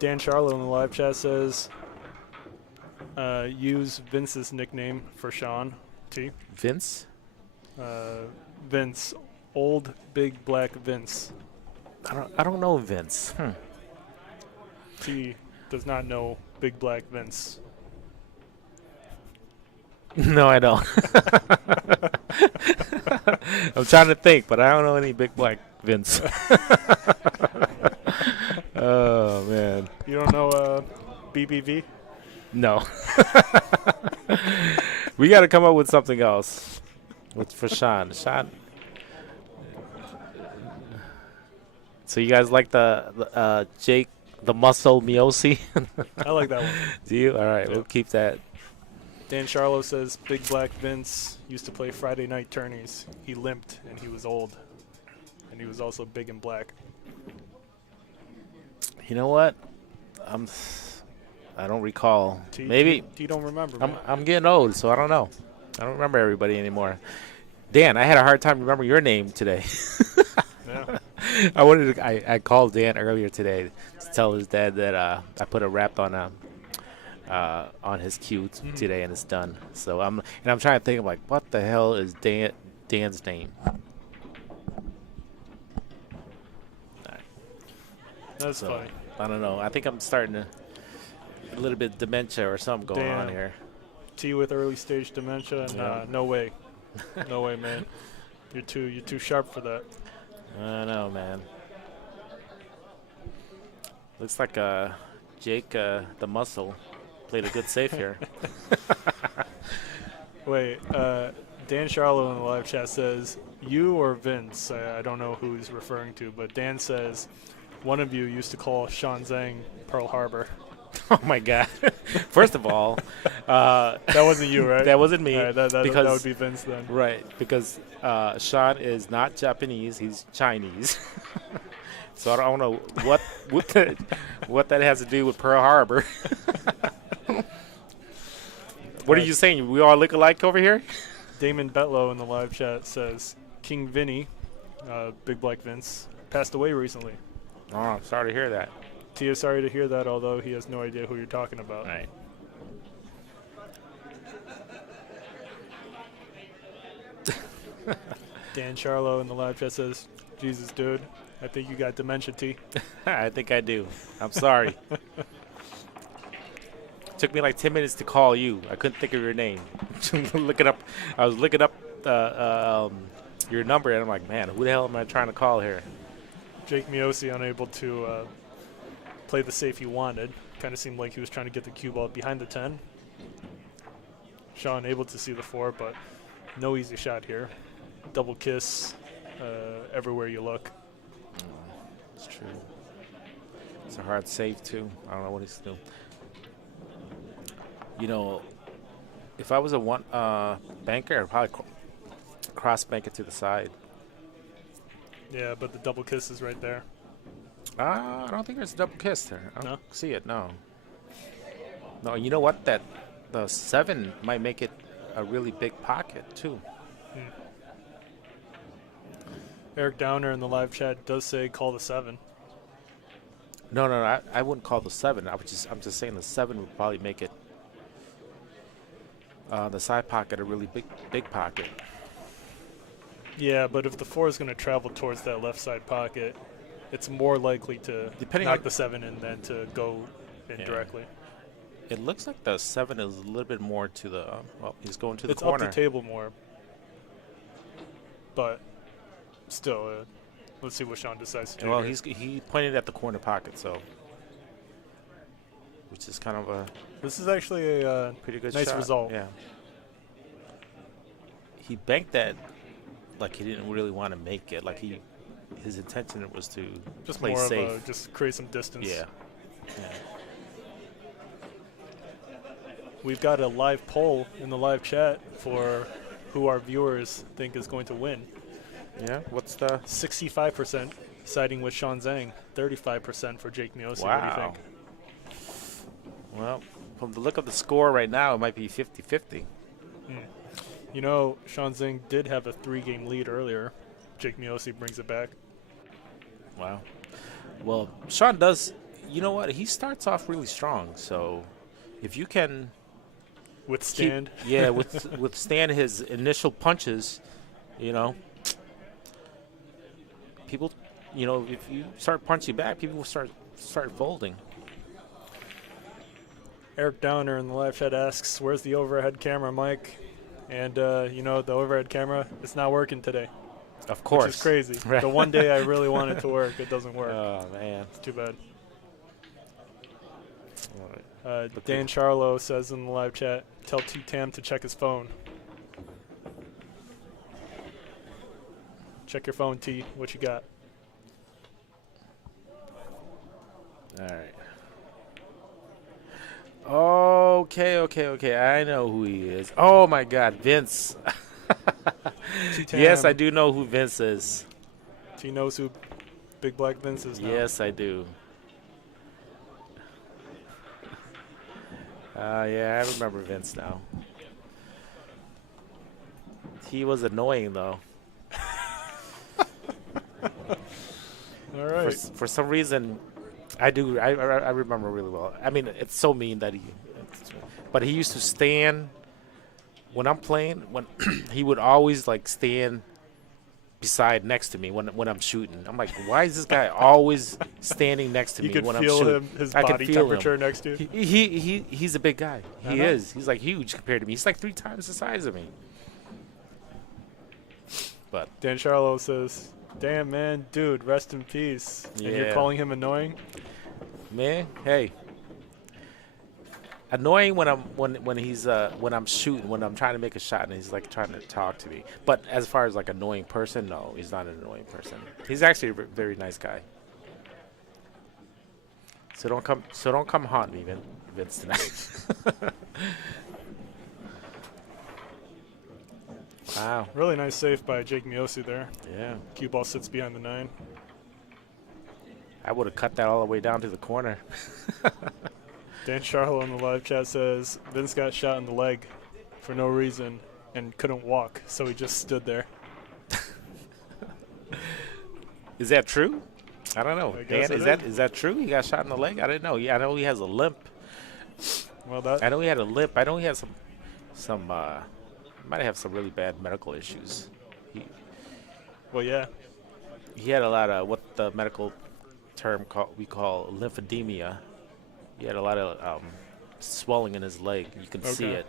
Dan Charlo in the live chat says, use Vince's nickname for Shaun, T. Vince? Vince, Old Big Black Vince. I don't know Vince. T does not know Big Black Vince. No, I don't. I'm trying to think, but I don't know any Big Black Vince. Oh man. You don't know BBV? No. We got to come up with something else. For Shaun. Shaun. So you guys like the Jake the Muscle Miosi? I like that one. Do you? All right, we'll keep that. Dan Charlo says Big Black Vince used to play Friday night tourneys. He limped and he was old. And he was also big and black. You know what? I don't recall. Maybe you don't remember. I'm getting old, so I don't know. I don't remember everybody anymore. Dan, I had a hard time remembering your name today. Yeah. I called Dan earlier today to tell his dad that I put a wrap on his cue today, and it's done. So I'm trying to think of like, what the hell is Dan's name? That's funny. I don't know. I think I'm starting to a little bit of dementia or something going on here. T with early stage dementia, and no way, no way, man. You're too sharp for that. I know, man. Looks like Jake the Muscle played a good save here. Wait, Dan Charlo in the live chat says, you or Vince? I don't know who he's referring to, but Dan says, one of you used to call Shaun Zink Pearl Harbor. Oh, my God. First of all, that wasn't you, right? That wasn't me. That would be Vince then. Right, because Shaun is not Japanese. He's Chinese. So I don't know what that has to do with Pearl Harbor. What are you saying? We all look alike over here? Damon Betlow in the live chat says, King Vinny, Big Black Vince, passed away recently. Oh, I'm sorry to hear that. Tia, sorry to hear that, although he has no idea who you're talking about. All right. Dan Charlo in the live chat says, Jesus, dude, I think you got dementia, T. I think I do. I'm sorry. Took me like 10 minutes to call you. I couldn't think of your name. Look it up. I was looking up your number, and I'm like, man, who the hell am I trying to call here? Jake Miosi unable to play the safe he wanted. Kind of seemed like he was trying to get the cue ball behind the 10. Shaun able to see the 4, but no easy shot here. Double kiss everywhere you look. It's true. It's a hard save, too. I don't know what he's doing. You know, if I was a one banker, I'd probably cross bank it to the side. Yeah, but the double kiss is right there. I don't think there's a double kiss there. I don't No? see it, no. No, you know what? The 7 might make it a really big pocket, too. Eric Downer in the live chat does say call the 7. No, I wouldn't call the 7. I'm just saying the 7 would probably make it the side pocket a really big pocket. Yeah, but if the 4 is going to travel towards that left side pocket, it's more likely to knock the 7 in than to go in directly. It looks like the 7 is a little bit more to the well, he's going to the it's corner. It's up the table more. But still, let's see what Shaun decides to do. Well, here. he pointed at the corner pocket, so which is kind of a this is actually a pretty good nice shot. result. Yeah. He banked that like he didn't really want to make it. Like his intention was to just play more safe. of just create some distance. Yeah. We've got a live poll in the live chat for who our viewers think is going to win. Yeah. What's the 65% siding with Shaun Zink, 35% for Jake Miosi. Wow. What do you think? Well, from the look of the score right now, it might be 50-50. You know, Shaun Zink did have a 3-game lead earlier. Jake Miosi brings it back. Wow. Well, Shaun does, you know what? He starts off really strong. So if you can withstand. Withstand his initial punches, you know, people, you know, if you start punching back, people will start folding. Eric Downer in the live chat asks, "Where's the overhead camera, Mike?" And you know, the overhead camera, it's not working today. Of course. Which is crazy. Right. The one day I really want it to work, it doesn't work. Oh man, It's too bad. All right. Dan Charlo says in the live chat, "Tell T-Tam to check his phone." Check your phone, T. What you got? All right. Okay. I know who he is. Oh my God, Vince. Yes, I do know who Vince is. T knows who Big Black Vince is now. Yes, I do. Yeah, I remember Vince now. He was annoying though. All right. For some reason, I remember really well. I mean, it's so mean that but he used to stand when I'm playing. When he would always like stand beside next to me when I'm shooting. I'm like, why is this guy always standing next to me when I'm shooting? You could feel his body temperature next to you. He's a big guy. He is. He's like huge compared to me. He's like 3 times the size of me. But Dan Charlo says, "Damn man, dude, rest in peace." Yeah. And you're calling him annoying? man, hey. Annoying when I'm shooting, when I'm trying to make a shot and he's like trying to talk to me. But as far as like annoying person, no, he's not an annoying person. He's actually a very nice guy. So don't come haunt me, Vince, tonight. Wow. Really nice save by Jake Miosi there. Yeah. Cue ball sits behind the 9. I would have cut that all the way down to the corner. Dan Charlo in the live chat says, "Vince got shot in the leg for no reason and couldn't walk, so he just stood there." Is that true? I don't know. I guess Dan, is that true? He got shot in the leg? I didn't know. Yeah, I know he has a limp. Well, that I know he had a limp. I know he had some might have some really bad medical issues. well, yeah. He had a lot of what the medical term we call lymphedema. He had a lot of swelling in his leg. You can see it.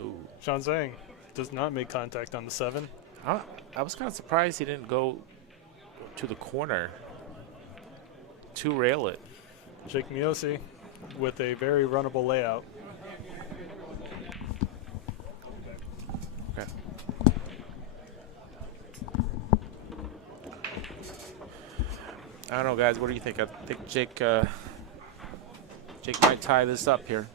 Ooh. Shaun Zink does not make contact on the 7. I was kind of surprised he didn't go to the corner to rail it. Jake Miosi with a very runnable layout. Okay. I don't know, guys. What do you think? I think Jake might tie this up here.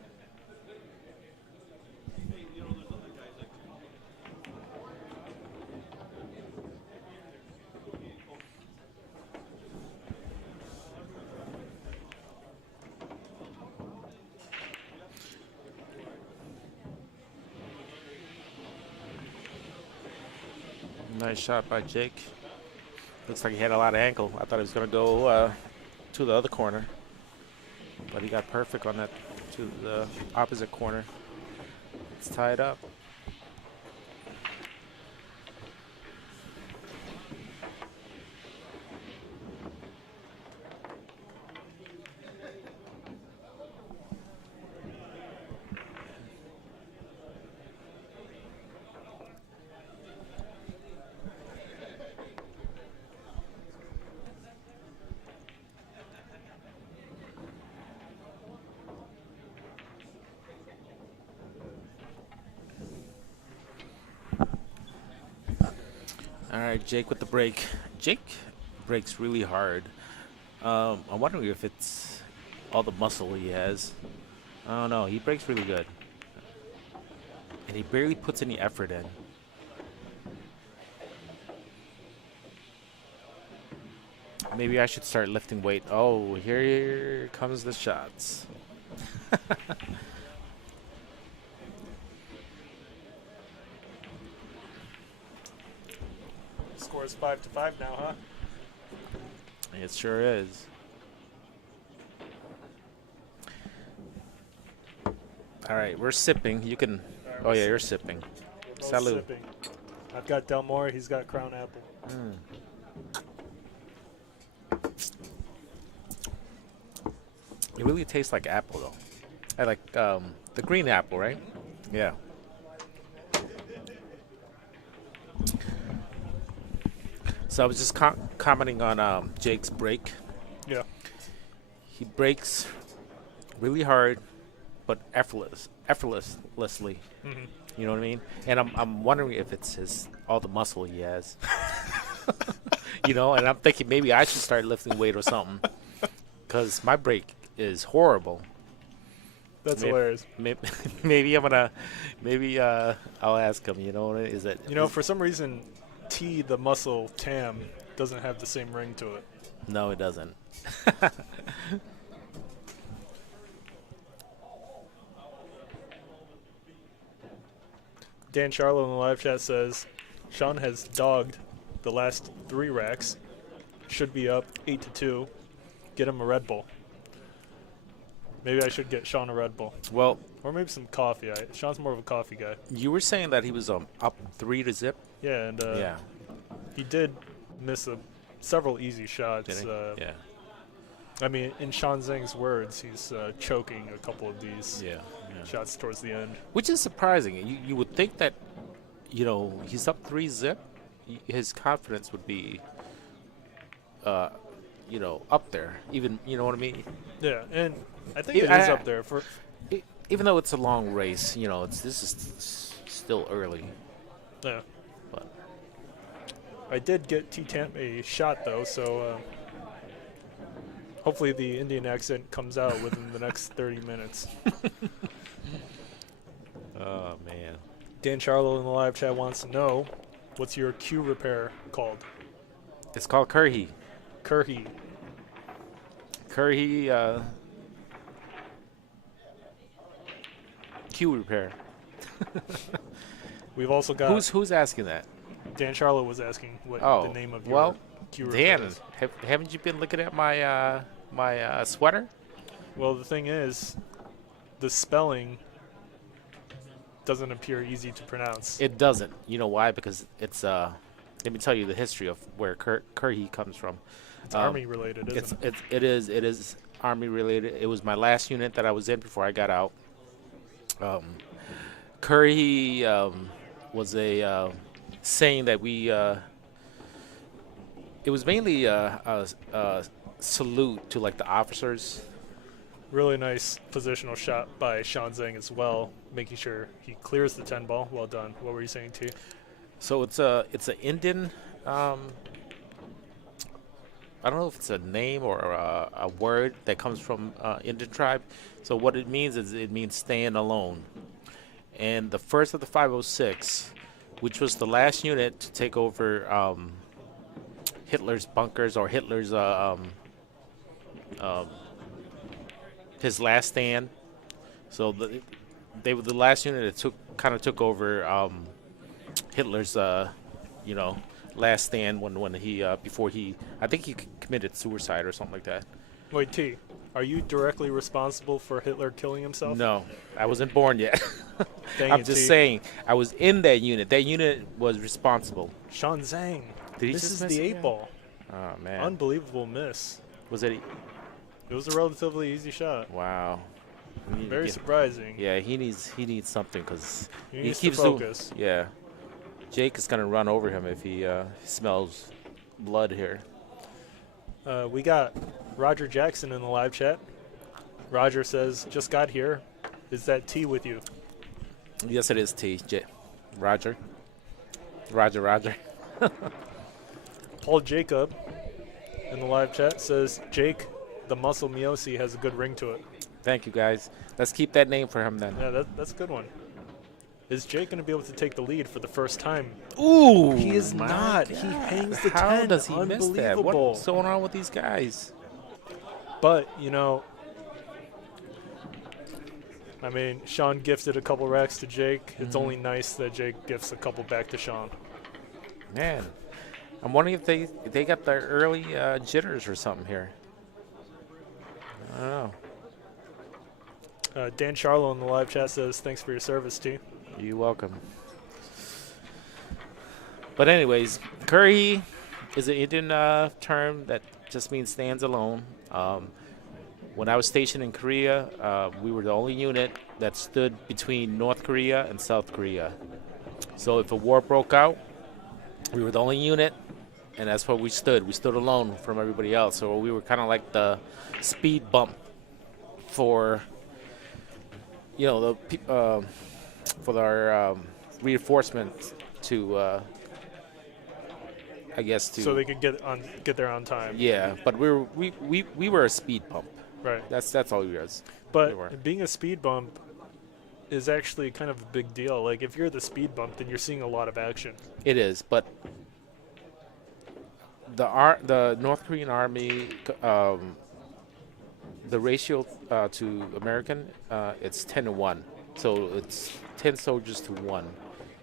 Nice shot by Jake. Looks like he had a lot of ankle. I thought he was going to go to the other corner, but he got perfect on that to the opposite corner. It's tied up. All right, Jake with the break. Jake breaks really hard. I'm wondering if it's all the muscle he has. I don't know. He breaks really good. And he barely puts any effort in. Maybe I should start lifting weight. Oh, here comes the shots. Score is 5-5 now, huh? It sure is. All right, we're sipping. You can. Oh yeah, you're sipping. Both Salud. sipping. I've got Delmore. He's got Crown Apple. It really tastes like apple, though. I like the green apple, right? Yeah. So I was just commenting on Jake's break. Yeah. He breaks really hard, but effortlessly. Mm-hmm. You know what I mean? And I'm wondering if it's all the muscle he has. You know, and I'm thinking maybe I should start lifting weight or something, because my break is horrible. That's hilarious. Maybe I'm gonna, I'll ask him. You know, is it? You know, for some reason, T, the muscle Tam, doesn't have the same ring to it. No, it doesn't. Dan Charlo in the live chat says, Shaun has dogged the last 3 racks. Should be up 8-2. Get him a Red Bull. Maybe I should get Shaun a Red Bull. Well, or maybe some coffee. Shaun's more of a coffee guy. You were saying that he was up 3-0. Yeah, and yeah, he did miss several easy shots. Did he? Yeah. I mean, in Shaun Zing's words, he's choking a couple of these shots towards the end. Which is surprising. You would think that, you know, he's up 3-0. His confidence would be, you know, up there. Even, you know what I mean? Yeah, and I think it is up there. Even though it's a long race, you know, this is still early. Yeah. But I did get T-Tamp a shot, though, so hopefully the Indian accent comes out within the next 30 minutes. Oh, man. Dan Charlo in the live chat wants to know, what's your Q repair called? It's called Curhi. Curhi. Curhi, Q repair. We've also got... Who's asking that? Dan Charlo was asking what the name of your Q repair is. Haven't you been looking at my my sweater? Well, the thing is, the spelling doesn't appear easy to pronounce. It doesn't. You know why? Because it's let me tell you the history of where Curhi comes from. It's Army related, isn't it? It is Army related. It was my last unit that I was in before I got out. Curhi was a saying that we. It was mainly a salute to like the officers. Really nice positional shot by Shaun Zink as well, making sure he clears the 10 ball. Well done. What were you saying, T? So it's an Indian. I don't know if it's a name or a word that comes from Indian tribe. So what it means is it means staying alone. And the first of the 506, which was the last unit to take over Hitler's bunkers or Hitler's his last stand. So they were the last unit that took over Hitler's last stand when he before he I think he committed suicide or something like that. Wait, T, are you directly responsible for Hitler killing himself? No, I wasn't born yet. I'm just saying I was in that unit. That unit was responsible. Shaun Zink. Did he this just is miss the again? 8-ball. Oh man, Unbelievable miss. Was it? It was a relatively easy shot. Wow. Very surprising. Yeah, he needs something because he keeps to focus. Yeah, Jake is gonna run over him if he smells blood here. We got Roger Jackson in the live chat. Roger says, "Just got here. Is that T with you?" Yes, it is T. Roger. Paul Jacob in the live chat says, "Jake, the muscle Miosi has a good ring to it." Thank you, guys. Let's keep that name for him then. Yeah, that's a good one. Is Jake going to be able to take the lead for the first time? Ooh, he is not. God. He hangs the 10. How does he miss that? Unbelievable. What's going on with these guys? But, you know, I mean, Shaun gifted a couple racks to Jake. It's only nice that Jake gifts a couple back to Shaun. Man, I'm wondering if they got their early jitters or something here. I don't know. Dan Charlo in the live chat says, "Thanks for your service, T." You're welcome. But anyways, Curry is an Indian term that just means stands alone. When I was stationed in Korea, we were the only unit that stood between North Korea and South Korea. So if a war broke out, we were the only unit, and that's where we stood. We stood alone from everybody else. So we were kind of like the speed bump for, for our reinforcement to, I guess to. So they could get there on time. Yeah, but we were a speed bump. Right. That's all we was. But being a speed bump is actually kind of a big deal. Like, if you're the speed bump, then you're seeing a lot of action. It is, but the North Korean Army, the ratio to American, it's 10-1. So it's 10 soldiers to 1.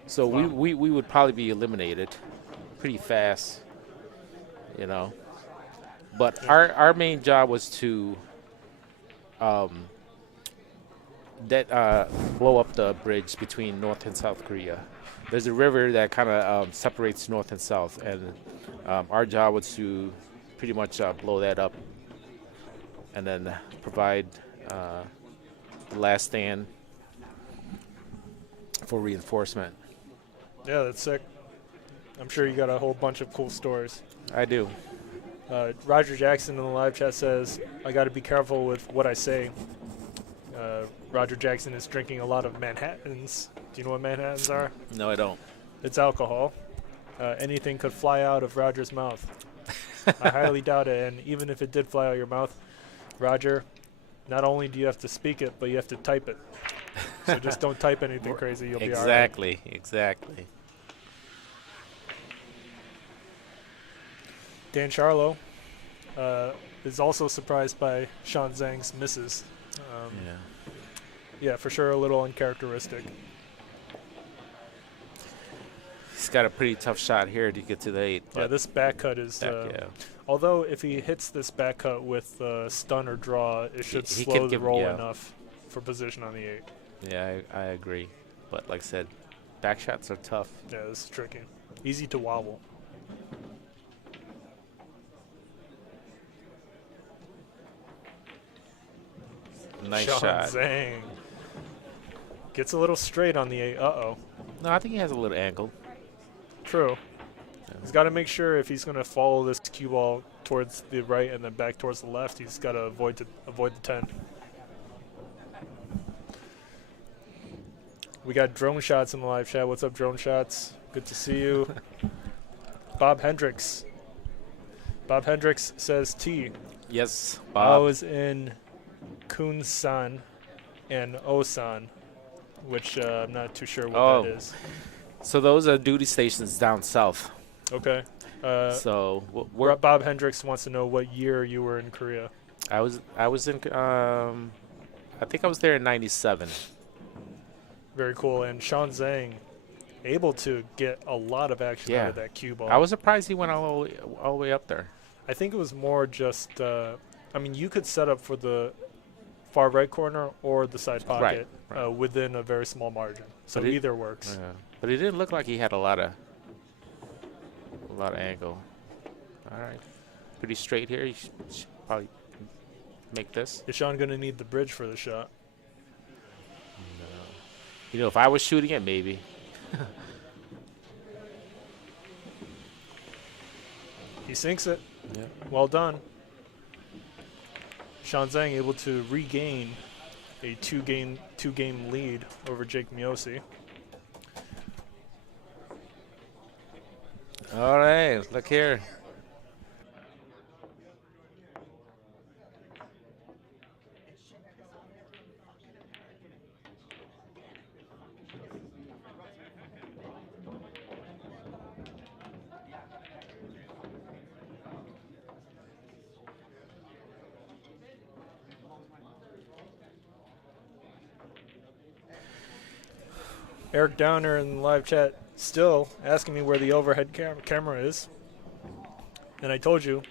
So Wow. we would probably be eliminated pretty fast, But our main job was to blow up the bridge between North and South Korea. There's a river that kind of separates North and South, and our job was to pretty much blow that up and then provide the last stand for reinforcement. Yeah, that's sick. I'm sure you got a whole bunch of cool stories. I do. Roger Jackson in the live chat says, I got to be careful with what I say. Roger Jackson is drinking a lot of Manhattans. Do you know what Manhattans are? No, I don't. It's alcohol. Anything could fly out of Roger's mouth. I highly doubt it, and even if it did fly out of your mouth, Roger, not only do you have to speak it, but you have to type it. So just don't type anything crazy. You'll be all right. Exactly. Dan Charlo is also surprised by Shaun Zeng's misses. Yeah, for sure, a little uncharacteristic. He's got a pretty tough shot here to get to the 8. Yeah, this back cut is. Although if he hits this back cut with stun or draw, it should slow the roll enough for position on the 8. Yeah, I agree. But like I said, back shots are tough. Yeah, this is tricky. Easy to wobble. Nice Shaun shot. Zeng gets a little straight on the 8. Uh-oh. No, I think he has a little angle. True. He's got to make sure if he's going to follow this cue ball towards the right and then back towards the left, he's got to avoid the 10. We got Drone Shots in the live chat. What's up, Drone Shots? Good to see you. Bob Hendrix. Bob Hendrix says T. Yes, I Bob. was in Kunsan and Osan, which I'm not too sure what that is. So those are duty stations down south. Okay. So Bob Hendricks wants to know what year you were in Korea. I was in I think I was there in '97. Very cool. And Shaun Zink able to get a lot of action out of that cue ball. I was surprised he went all the way up there. I think it was more just you could set up for the far right corner or the side pocket right. Within a very small margin. So But either works. Yeah. But it didn't look like he had a lot of angle. All right. Pretty straight here. He should probably make this. Is Shaun going to need the bridge for the shot? No. If I was shooting it, maybe. He sinks it. Yeah. Well done. Shaun Zink able to regain a two-game lead over Jake Miosi. All right. Look here. Eric Downer in the live chat still asking me where the overhead camera is. And I told you,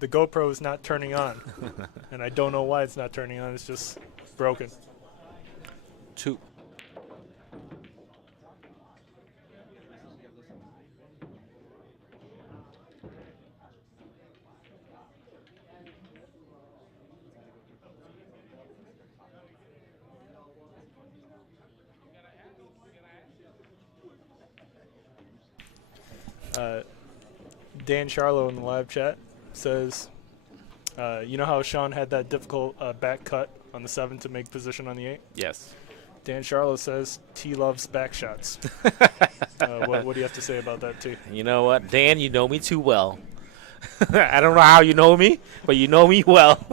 the GoPro is not turning on. And I don't know why it's not turning on. It's just broken. 2. Dan Charlo in the live chat says, you know how Shaun had that difficult back cut on the 7 to make position on the 8? Yes. Dan Charlo says T loves back shots. What do you have to say about that, T? You know what, Dan? You know me too well. I don't know how you know me, but you know me well.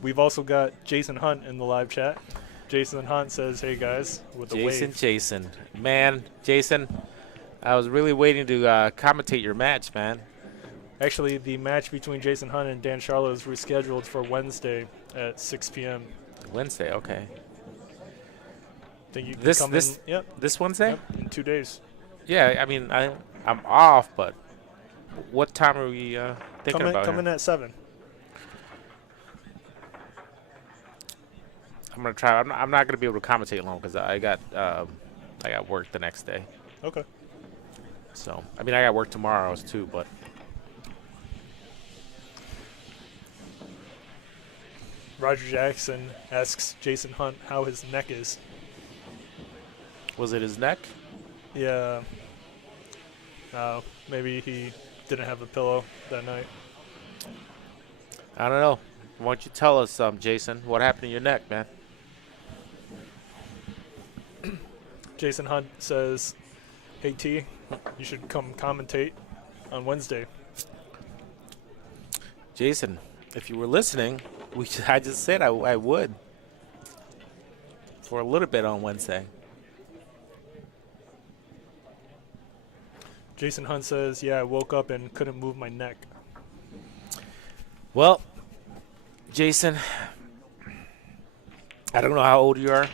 We've also got Jason Hunt in the live chat. Jason Hunt says, "Hey guys," with a wave. Jason, man, Jason, I was really waiting to commentate your match, man. Actually, the match between Jason Hunt and Dan Charlo is rescheduled for Wednesday at 6 p.m. Wednesday, okay. Think you can This come this in? Yep. this Wednesday? Yep, in 2 days. Yeah, I mean I'm off, but what time are we thinking about? Come in at 7. I'm gonna try. I'm not gonna be able to commentate long because I got work the next day. Okay. So I mean I got work tomorrow too, but Roger Jackson asks Jason Hunt how his neck is. was it his neck? Yeah. Maybe he didn't have a pillow that night. I don't know. Why don't you tell us, Jason, what happened to your neck, man? Jason Hunt says, "Hey T, you should come commentate on Wednesday." Jason, if you were listening, I just said I would for a little bit on Wednesday. Jason Hunt says, "Yeah, I woke up and couldn't move my neck." Well, Jason, I don't know how old you are.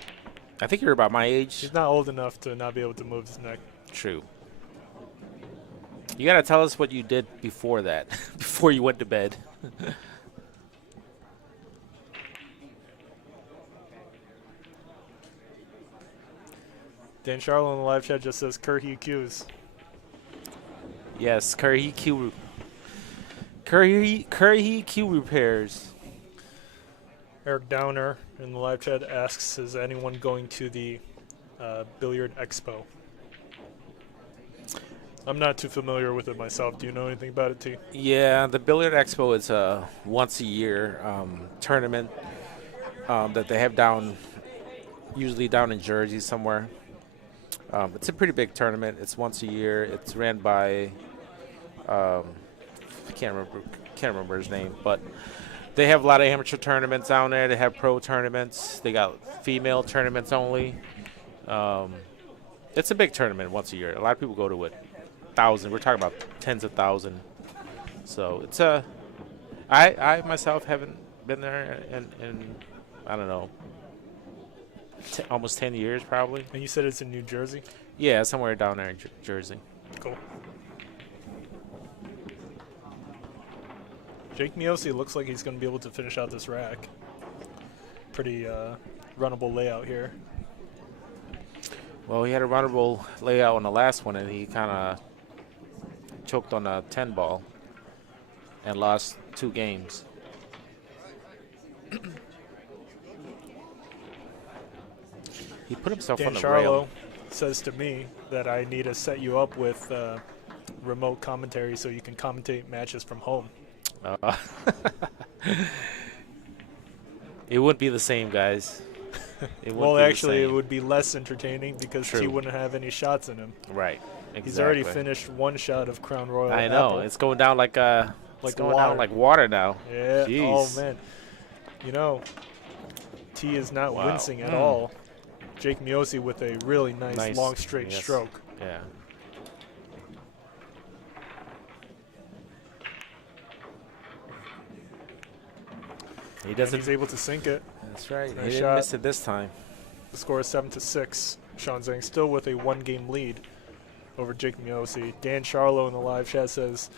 I think you're about my age. He's not old enough to not be able to move his neck. True. You got to tell us what you did before that, before you went to bed. Dan Charlo in the live chat just says, "Curry Q's." Yes, Curry Q repairs. Eric Downer in the live chat asks, "Is anyone going to the Billiard Expo?" I'm not too familiar with it myself. Do you know anything about it, T? Yeah, the Billiard Expo is a once-a-year tournament that they have usually down in Jersey somewhere. It's a pretty big tournament. It's once a year. It's ran by I can't remember his name, but they have a lot of amateur tournaments down there. They have pro tournaments. They got female tournaments only. It's a big tournament once a year. A lot of people go to it. We're talking about tens of thousands. So it's I myself haven't been there in I don't know, almost 10 years probably. And you said it's in New Jersey? Yeah, somewhere down there in Jersey. Cool. Jake Miosi looks like he's going to be able to finish out this rack. Pretty runnable layout here. Well, he had a runnable layout on the last one, and he kind of choked on a 10 ball and lost 2 games. He put himself Dan on the Charlo rail. says to me that I need to set you up with remote commentary so you can commentate matches from home. It wouldn't be the same, guys. Well, actually, it would be less entertaining because True. he wouldn't have any shots in him. Right. Exactly. He's already finished 1 shot of Crown Royal. I know. Apple. It's going down like water. down like water now. Yeah. Jeez. Oh man. You know, T is not Wow. wincing at all. Jake Miosi with a really nice long straight yes. stroke. Yeah. He And doesn't. he's able to sink it. That's right. Nice He didn't shot. miss it this time. The score is 7-6. Shaun Zink still with a 1-game lead over Jake Miosi. Dan Charlo in the live chat says,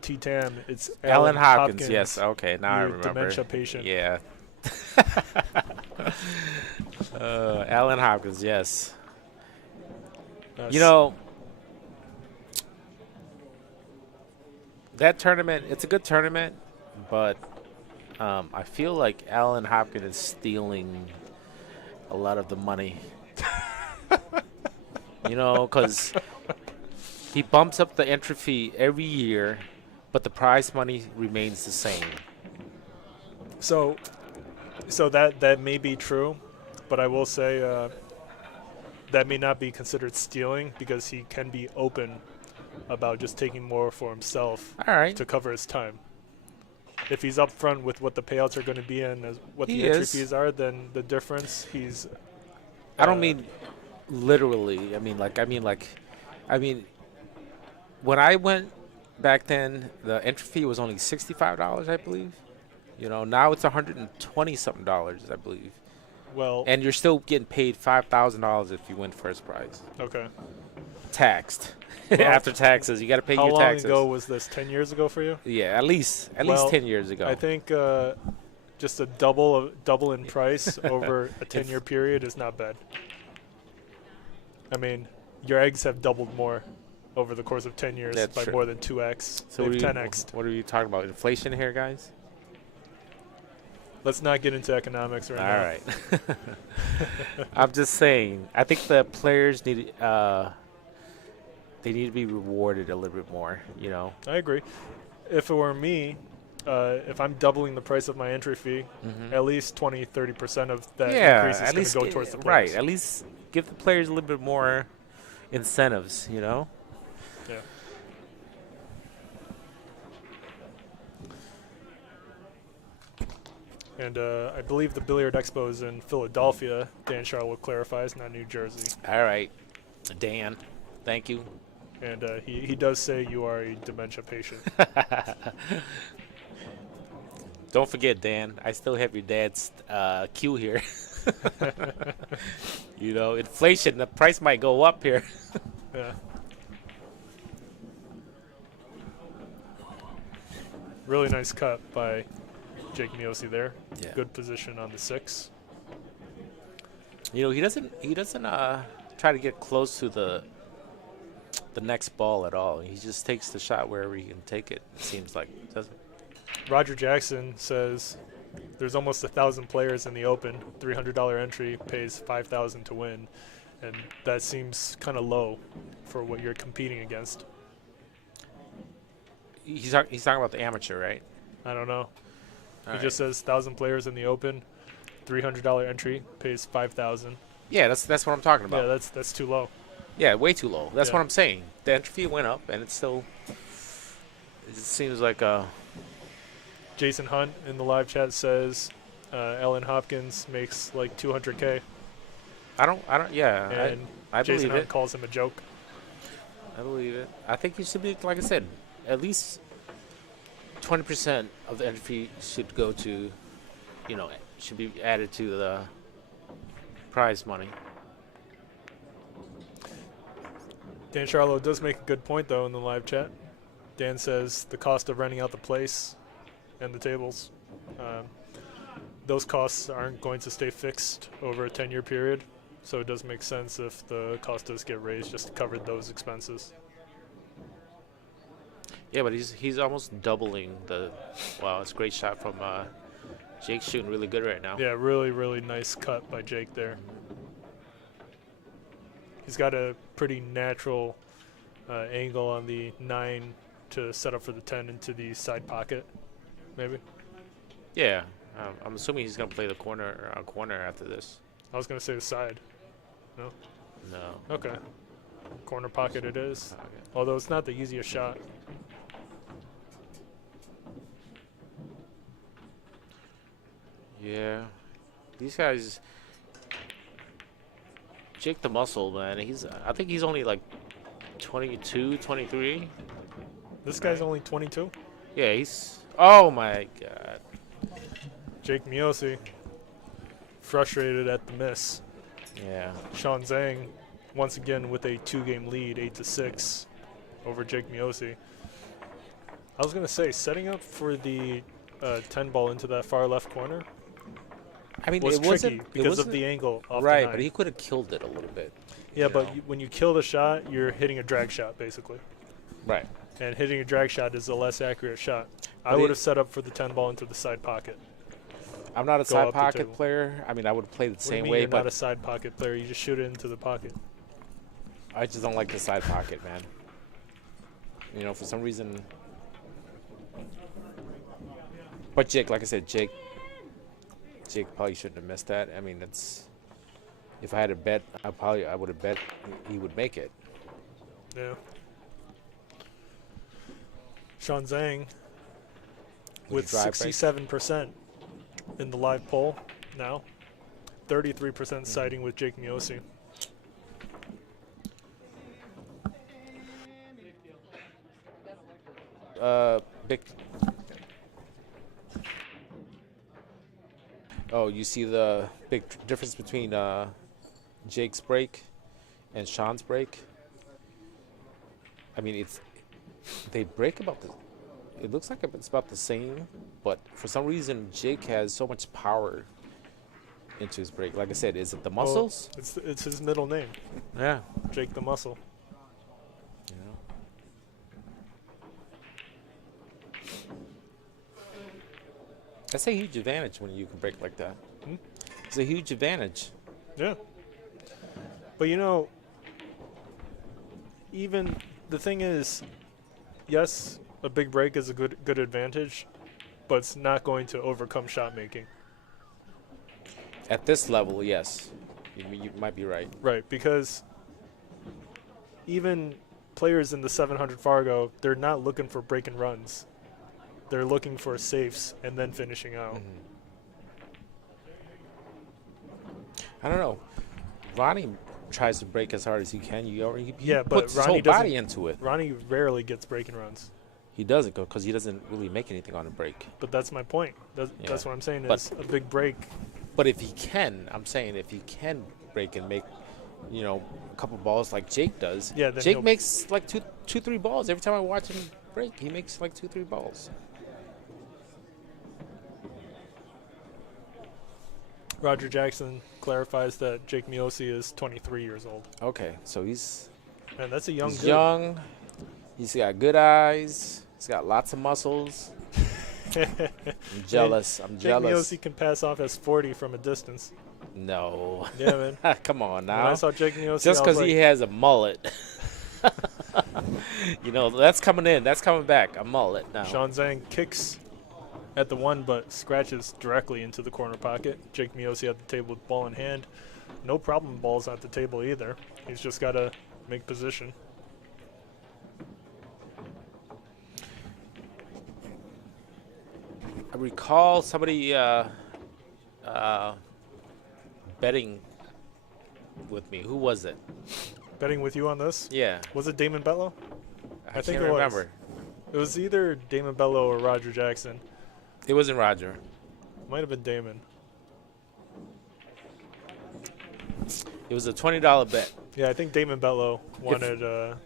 T-Tam, it's Alan Hopkins. Yes. Okay. Now I your remember. dementia patient. Yeah. Alan Hopkins. Yes. You know, that tournament, it's a good tournament, but I feel like Alan Hopkins is stealing a lot of the money. You know, because he bumps up the entry fee every year, but the prize money remains the same. So that may be true, but I will say that may not be considered stealing because he can be open about just taking more for himself All right. to cover his time. If he's upfront with what the payouts are going to be and what He the entry is. fees are, then the difference he's. I don't mean literally. I mean when I went back then, the entry fee was only $65, I believe. You know, now it's $120 something, I believe. Well, And you're still getting paid $5,000 if you win first prize. okay. Taxed. Well, After taxes, you got to pay How your long taxes. ago was this? 10 years ago for you? Yeah, at least Well, 10 years ago. I think just a double in price over a 10-year period is not bad. I mean, your eggs have doubled more over the course of 10 years That's by true. more than 2x. So They've what are 10x'd. What are you talking about? Inflation here, guys? Let's not get into economics right All now. right. I'm just saying. I think the players need they need to be rewarded a little bit more. You know. I agree. If it were me, if I'm doubling the price of my entry fee, at least 20-30% of that increase is at going least to go towards the players. right. At least give the players a little bit more incentives. You know. Yeah. And I believe the Billiard Expo is in Philadelphia. Dan Charlotte clarifies, not New Jersey. All right, Dan. Thank you. And he does say you are a dementia patient. Don't forget, Dan. I still have your dad's cue here. You know, inflation. The price might go up here. Yeah. Really nice cut by Jake Miosi there. Yeah. Good position on the 6. You know, he doesn't try to get close to the next ball at all. He just takes the shot wherever he can take it. It seems like, doesn't. Roger Jackson says there's almost 1,000 players in the Open. $300 entry pays $5,000 to win, and that seems kind of low for what you're competing against. He's talking about the amateur, right? I don't know. All He just says 1,000 players in the Open, $300 entry pays $5,000. Yeah, that's what I'm talking about. Yeah, that's too low. Yeah, way too low. That's Yeah. what I'm saying. The entry fee went up, and it seems like Jason Hunt in the live chat says Ellen Hopkins makes like $200K, yeah, and I Jason believe Hunt it. calls him a joke. I believe it. I think he should be, like I said, at least 20% of the entry fee should go to, you know, should be added to the prize money. Dan Charlo does make a good point, though, in the live chat. Dan says the cost of renting out the place and the tables, those costs aren't going to stay fixed over a 10-year period, so it does make sense if the cost does get raised just to cover those expenses. Yeah, but he's almost doubling the. Wow, it's a great shot from Jake, shooting really good right now. Yeah, really, really nice cut by Jake there. He's got a pretty natural angle on the 9 to set up for the 10 into the side pocket, maybe. Yeah, I'm assuming he's gonna play the corner after this. I was going to say the side. No? No. Okay. Corner pocket it is. Okay. Although it's not the easiest shot. Yeah, these guys. Jake the Muscle, man. I think he's only like 22, 23. This guy's only 22. Yeah, he's. Oh my God. Jake Miosi, frustrated at the miss. Yeah. Shaun Zang, once again with a 2-game lead, 8-6, over Jake Miosi. I was gonna say, setting up for the 10 ball into that far left corner I mean, was it tricky wasn't because of wasn't- the angle off right, the 9. but he could have killed it a little bit. Yeah, you but know? when you kill the shot, you're hitting a drag shot basically, Right. and hitting a drag shot is a less accurate shot. I But would it- have set up for the 10 ball into the side pocket. I'm not a go side up the pocket table. player. I mean, I would play the What do you same mean way, you're but not a side pocket player? You just shoot it into the pocket. I just don't like the side pocket, man. You know, for some reason. But Jake, like I said, Jake probably shouldn't have missed that. I mean, it's. If I had a bet, I would have bet he would make it. Yeah. Shaun Zink with drive break? 67% in the live poll now. 33% siding with Jake Miosi. Big. Oh, you see the big difference between Jake's break and Shaun's break? I mean, they break about the. It looks like it's about the same, but for some reason Jake has so much power into his break. Like I said, is it the muscles? Well, it's his middle name, Yeah. Jake the Muscle. You know? That's a huge advantage when you can break like that. Hmm? It's a huge advantage. Yeah. But you know, even the thing is, yes, a big break is a good advantage, but it's not going to overcome shot making. At this level, yes. You might be right. Right, because even players in the 700 Fargo, they're not looking for break and runs. They're looking for safes and then finishing out. Mm-hmm. I don't know. Ronnie tries to break as hard as he can. He Yeah, but puts his Ronnie whole body into it. Ronnie rarely gets break and runs. He doesn't go because he doesn't really make anything on a break. But that's my point. That's what I'm saying But- is a big break. But if he can, I'm saying if he can break and make, you know, a couple balls like Jake does. Yeah, then Jake he'll- makes like two, 3 balls every time I watch him break. He makes like 2, 3 balls. Roger Jackson clarifies that Jake Miosi is 23 years old. Okay, so he's Man, that's a young dude. young. He's got good eyes. He's got lots of muscles. I'm jealous. I'm Jake jealous. Miosi can pass off as 40 from a distance. No. Yeah, man. Come on When now. I saw Jake Miosi, Just I because was he like, has a mullet. You know, that's coming in. That's coming back. A mullet now. Shaun Zink kicks at the one, but scratches directly into the corner pocket. Jake Miosi at the table with ball in hand. No problem balls at the table either. He's just got to make position. I recall somebody betting with me. Who was it? Betting with you on this? Yeah. Was it Damon Bello? I think can't it was. remember. It was either Damon Bello or Roger Jackson. It wasn't Roger. Might have been Damon. It was a $20 bet. Yeah, I think Damon Bello wanted to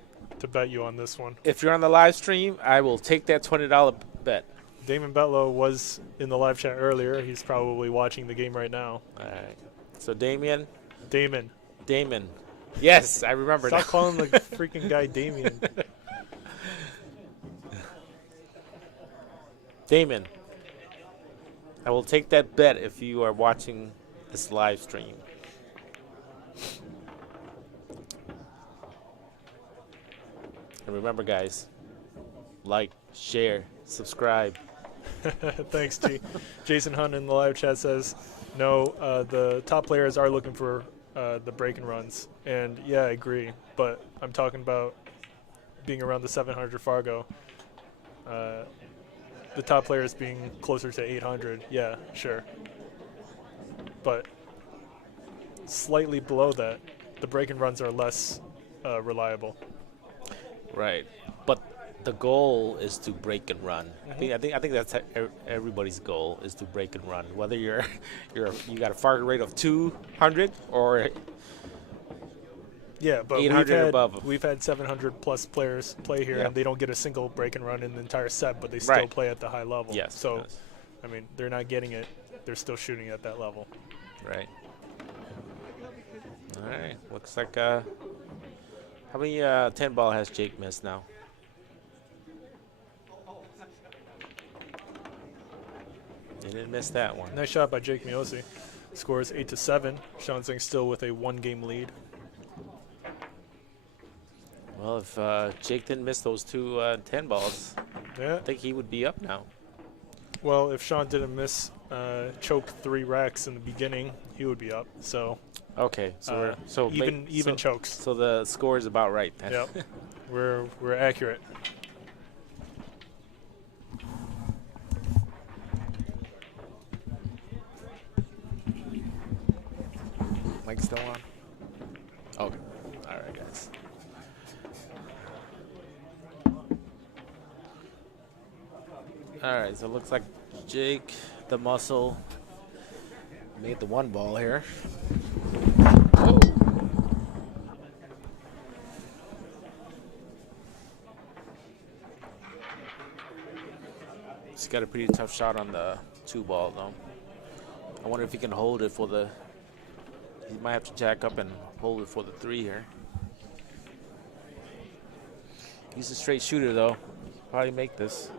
bet you on this one. If you're on the live stream, I will take that $20 bet. Damon Bello was in the live chat earlier. He's probably watching the game right now. All right. So Damon. Yes, I remember Stop now. calling the freaking guy Damien. Damon. I will take that bet if you are watching this live stream. And remember, guys, like, share, subscribe. Thanks, G. Jason Hunt in the live chat says, no, the top players are looking for the break and runs. And, yeah, I agree. But I'm talking about being around the 700 Fargo. The top players being closer to 800. Yeah, sure. But slightly below that, the break and runs are less reliable. Right. But the goal is to break and run. I think that's everybody's goal is to break and run. Whether you got a fire rate of 200 or Yeah, but 800 above. we've had 700 plus players play here, Yeah. and they don't get a single break and run in the entire set, but they still Right. play at the high level. Yes, So, yes. I mean, they're not getting it. They're still shooting at that level. Right. All right. Looks like how many 10 ball has Jake missed now? Didn't miss that one. Nice shot by Jake Miosi. Score is 8-7. Shaun Zink still with a 1-game lead. Well, if Jake didn't miss those two 10 balls, Yeah. I think he would be up now. Well, if Shaun didn't miss choke 3 racks in the beginning, he would be up. So Okay, so even chokes. So the score is about right then. Yep. we're accurate. Mike still on? Okay. All right, guys. All right, so it looks like Jake, the muscle, made the 1 ball here. Oh. He's got a pretty tough shot on the 2 ball, though. I wonder if he can hold it for the... He might have to jack up and hold it for the 3 here. He's a straight shooter, though. Probably make this.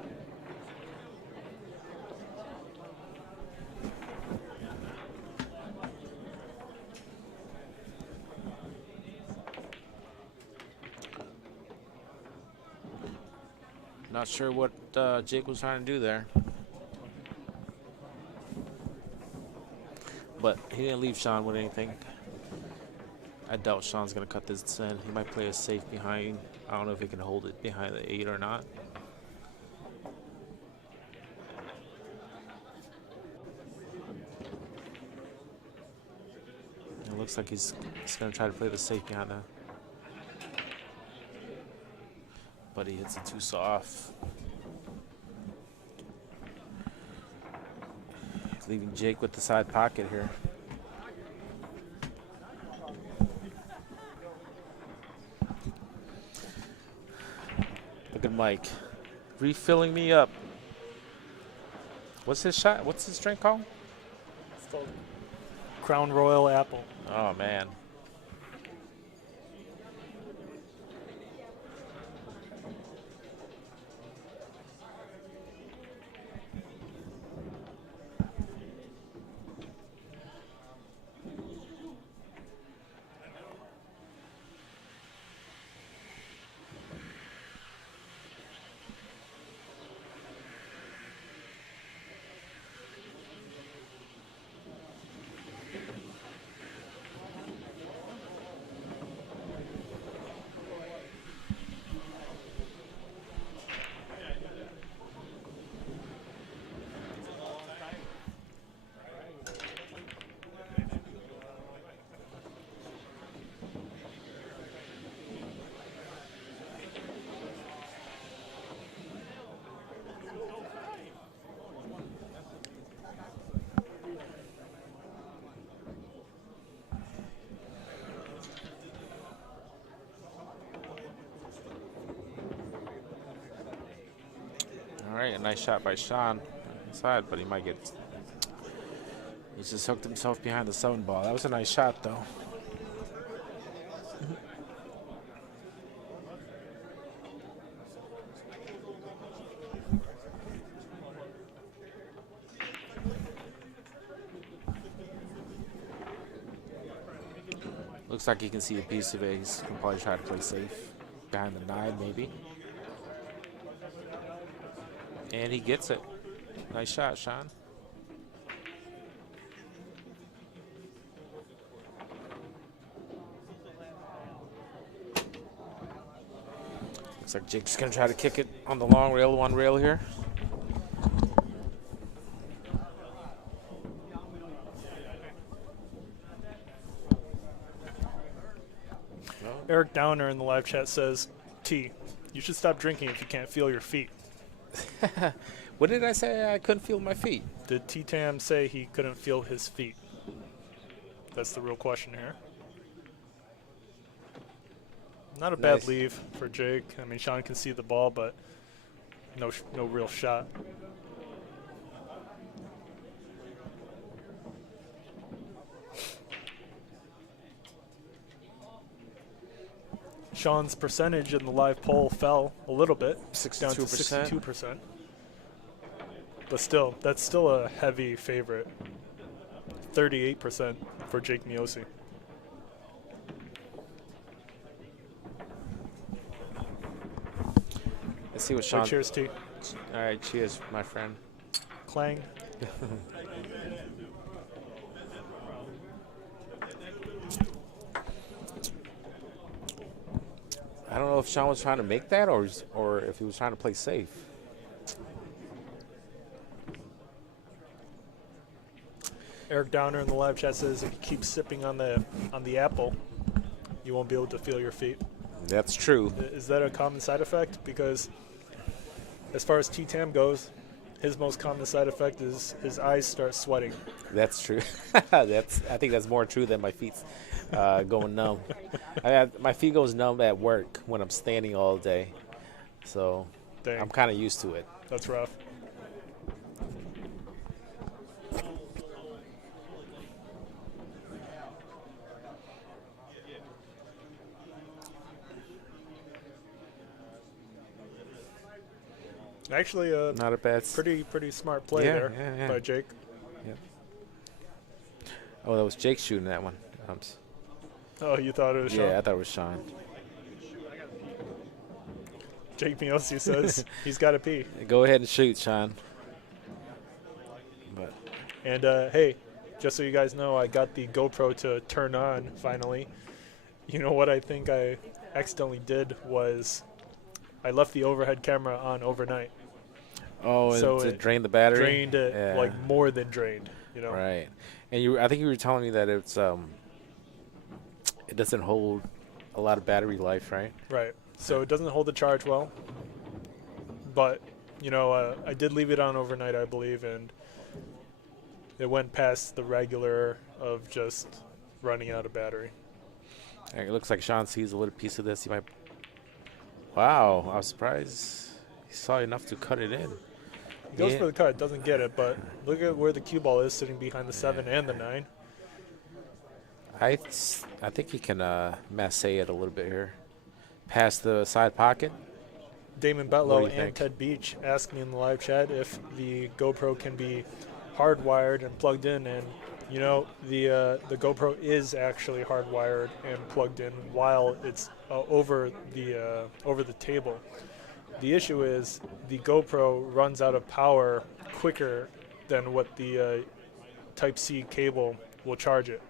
Not sure what Jake was trying to do there. But he didn't leave Shaun with anything. I doubt Shaun's going to cut this in. He might play a safe behind. I don't know if he can hold it behind the 8 or not. It looks like he's going to try to play the safe behind that. But he hits it too soft. Leaving Jake with the side pocket here. Look at Mike. Refilling me up. What's his shot? What's his drink called? It's called Crown Royal Apple. Oh, man. All right, a nice shot by Shaun inside, but he might get... He just hooked himself behind the 7 ball. That was a nice shot, though. Looks like he can see a piece of it. He's gonna probably try to play safe behind the 9, maybe. And he gets it. Nice shot, Shaun. Looks like Jake's gonna try to kick it on the long rail, 1 rail here. Eric Downer in the live chat says, T, you should stop drinking if you can't feel your feet. What did I say? I couldn't feel my feet. Did T-Tam say he couldn't feel his feet? That's the real question here. Not a bad leave for Jake. I mean, Shaun can see the ball, but no real shot. Shaun's percentage in the live poll fell a little bit, down to 62%. But still, that's still a heavy favorite. 38% for Jake Miosi. Let's see what So Shaun. cheers, T. All right, cheers, my friend. Clang. I don't know if Shaun was trying to make that or if he was trying to play safe. Eric Downer in the live chat says if you keep sipping on the apple, you won't be able to feel your feet. That's true. Is that a common side effect? Because as far as T-Tam goes, his most common side effect is his eyes start sweating. That's true. I think that's more true than my feet going numb. My feet goes numb at work when I'm standing all day, so Dang. I'm kind of used to it. That's rough. Actually, Not a bad. pretty smart play Yeah, there yeah. by Jake. Oh, that was Jake shooting that one. Oh, you thought it was Shaun? Yeah, I thought it was Shaun. Jake Miosi says he's got to pee. Go ahead and shoot, Shaun. But And hey, just so you guys know, I got the GoPro to turn on finally. You know what I think I accidentally did was I left the overhead camera on overnight. oh, So and to it drain the battery. Drained it, Yeah. like more than drained, you know. Right, and I think you were telling me that it doesn't hold a lot of battery life, right? Right. So it doesn't hold the charge well. But, you know, I did leave it on overnight, I believe, and it went past the regular of just running out of battery. It looks like Shaun sees a little piece of this. He might. Wow, I was surprised he saw enough to cut it in. He goes for the cut, doesn't get it, but look at where the cue ball is sitting behind the 7 and the 9. I think he can masse it a little bit here, past the side pocket. Damon What do Betlow you and think? Ted Beach asked me in the live chat if the GoPro can be hardwired and plugged in, and you know the GoPro is actually hardwired and plugged in while it's over the table. The issue is the GoPro runs out of power quicker than what the Type-C cable will charge it.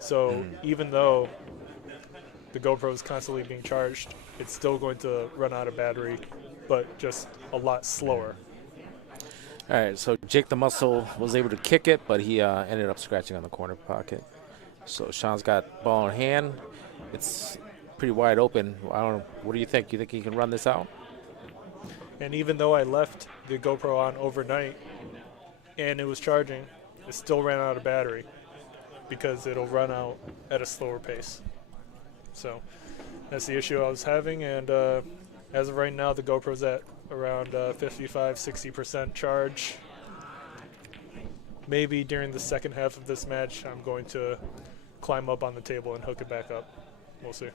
So even though the GoPro is constantly being charged, it's still going to run out of battery, but just a lot slower. All right, so Jake the Muscle was able to kick it, but he ended up scratching on the corner pocket. So Shaun's got ball in hand. It's pretty wide open. I don't know. What do you think? You think he can run this out? And even though I left the GoPro on overnight and it was charging, it still ran out of battery because it'll run out at a slower pace. So that's the issue I was having, and as of right now, the GoPro's at around 55-60% charge. Maybe during the second half of this match, I'm going to climb up on the table and hook it back up. We'll see.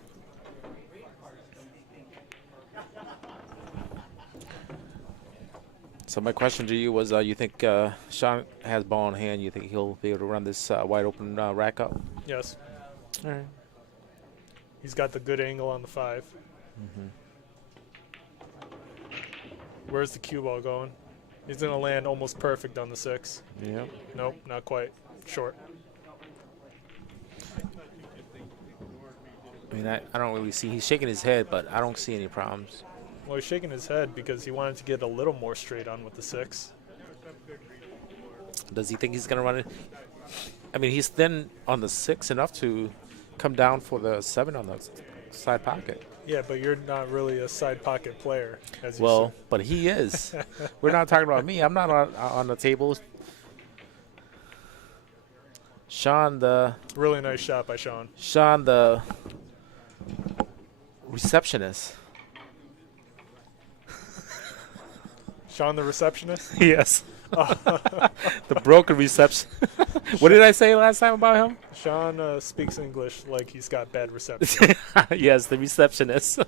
So my question to you was, you think Shaun has ball in hand? You think he'll be able to run this wide open rack up? Yes. All right. He's got the good angle on the 5. Where's the cue ball going? He's going to land almost perfect on the 6. Yeah. Nope, not quite. Short. I mean, I don't really see. He's shaking his head, but I don't see any problems. Well, he's shaking his head because he wanted to get a little more straight on with the 6. Does he think he's going to run it? I mean, he's thin on the 6 enough to come down for the 7 on the side pocket. Yeah, but you're not really a side pocket player, as you Well, said. but he is. We're not talking about me. I'm not on the table. Shaun the Really nice shot by Shaun. Receptionist. Shaun the receptionist? Yes. The broken reception. What did I say last time about him? Shaun speaks English like he's got bad reception. Yes, the receptionist.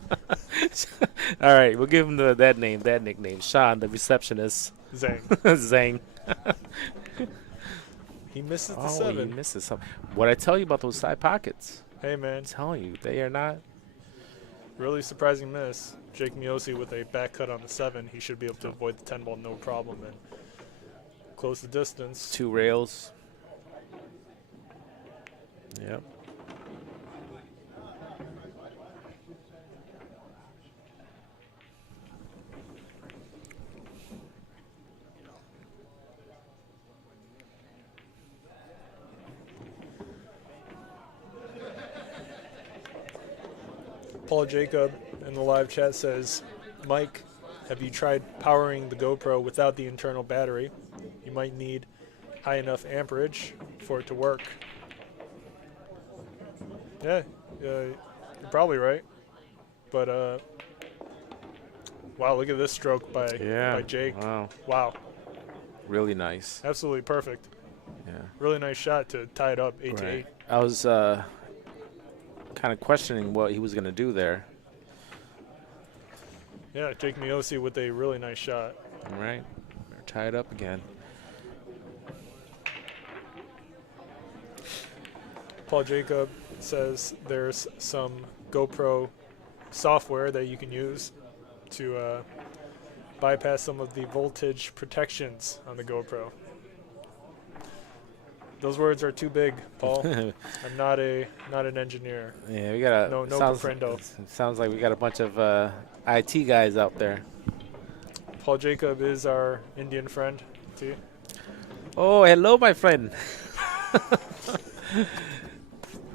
All right, we'll give him that nickname. Shaun, the receptionist. Zeng. Zeng. He misses the Oh, 7. he misses some. What I tell you about those side pockets? Hey, man. I'm telling you, they are not. Really surprising miss. Jake Miosi with a back cut on the 7. He should be able to avoid the 10 ball no problem and close the distance. 2 rails. Yep. Paul Jacob in the live chat says, Mike, have you tried powering the GoPro without the internal battery? You might need high enough amperage for it to work. Yeah, you're probably right. But, wow, look at this stroke by Jake. Wow. Wow. Really nice. Absolutely perfect. Yeah. Really nice shot to tie it up 8-8. Right. I was kind of questioning what he was going to do there. Yeah, Jake Miosi with a really nice shot. All right. Better tie it up again. Paul Jacob says there's some GoPro software that you can use to bypass some of the voltage protections on the GoPro. Those words are too big, Paul. I'm not an engineer. Yeah, we got a no comprendo. Sounds like we got a bunch of IT guys out there. Paul Jacob is our Indian friend. See? Oh, hello, my friend.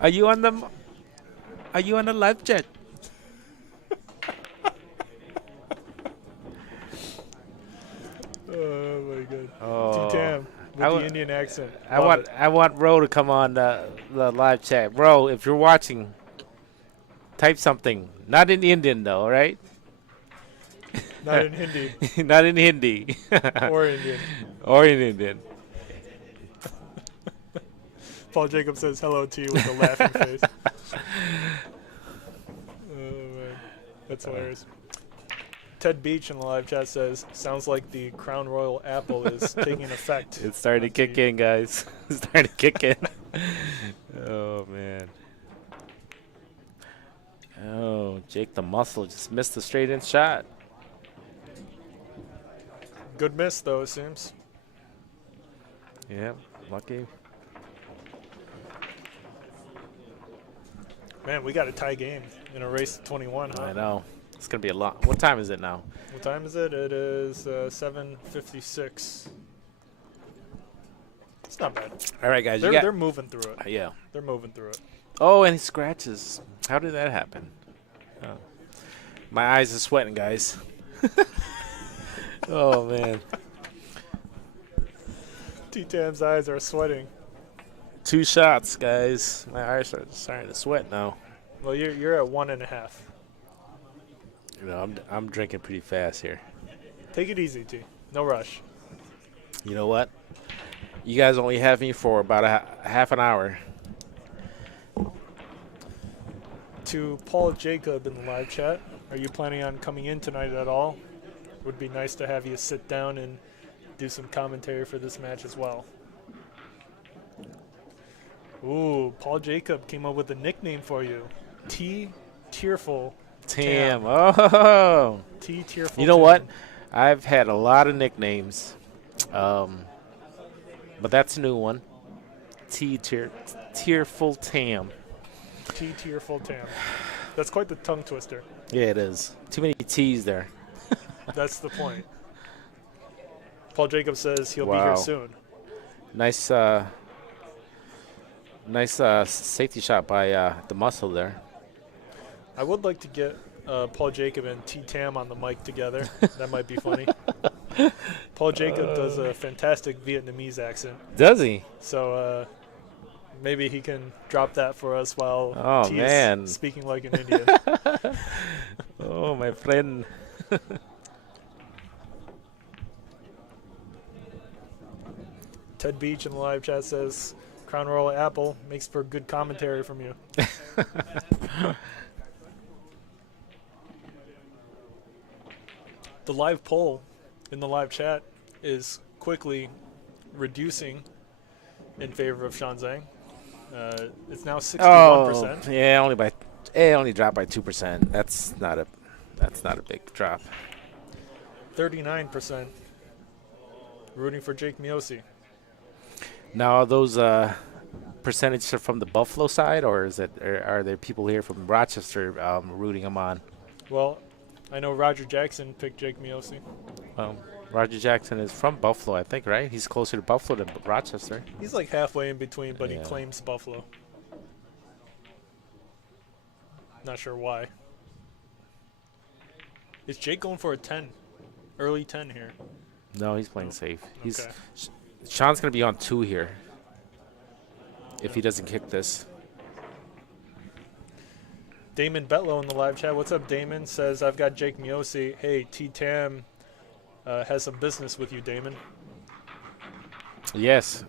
Are you on the live chat? Oh my god. Oh. T-Tam with the Indian accent. I want Ro to come on the live chat. Ro, if you're watching, type something. Not in Indian though, all right? Not in Hindi. Not in Hindi. Or Indian. Or in Indian. Paul Jacob says hello to you with a laughing face. Oh man, that's hilarious. Ted Beach in the live chat says, sounds like the Crown Royal apple is taking effect. It's starting to kick in, guys. It's starting to kick in. Oh, man. Oh, Jake the Muscle just missed the straight-in shot. Good miss, though, it seems. Yeah, lucky. Man, we got a tie game in a race of 21, huh? I know. It's going to be a lot. What time is it now? What time is it? It is 7:56. It's not bad. All right, guys. They're moving through it. Yeah. They're moving through it. Oh, and he scratches. How did that happen? Oh. My eyes are sweating, guys. Oh, man. T-Tam's eyes are sweating. 2 shots, guys. My eyes are starting to sweat now. Well, you're at 1.5. You know, I'm drinking pretty fast here. Take it easy, T. No rush. You know what? You guys only have me for about a half an hour. To Paul Jacob in the live chat, are you planning on coming in tonight at all? Would be nice to have you sit down and do some commentary for this match as well. Ooh, Paul Jacob came up with a nickname for you. T. Tearful Tam. Oh. T. Tearful You know Tam. what? I've had a lot of nicknames. But that's a new one. Tearful Tam. T. Tearful Tam. That's quite the tongue twister. Yeah, it is. Too many T's there. That's the point. Paul Jacob says he'll be Wow. here soon. Nice safety shot by the Muscle there. I would like to get Paul Jacob and T-Tam on the mic together. That might be funny. Paul Jacob does a fantastic Vietnamese accent. Does he? So maybe he can drop that for us while Oh, T man. is speaking like an Indian. Oh, my friend. Ted Beach in the live chat says, Crown Royal apple makes for good commentary from you. The live poll in the live chat is quickly reducing in favor of Shaun Zink. It's now 61%. Yeah, only dropped by 2%. That's not a big drop. 39% rooting for Jake Miosi. Now, are those percentages are from the Buffalo side, or are there people here from Rochester rooting him on? Well, I know Roger Jackson picked Jake Miosi. Well, Roger Jackson is from Buffalo, I think, right? He's closer to Buffalo than Rochester. He's like halfway in between, but he Yeah. claims Buffalo. Not sure why. Is Jake going for a 10? Early 10 here. No, he's playing safe. Okay. Shaun's going to be on 2 here if he doesn't kick this. Damon Betlow in the live chat. What's up, Damon? Says, I've got Jake Miosi. Hey, T-Tam has some business with you, Damon. Yes.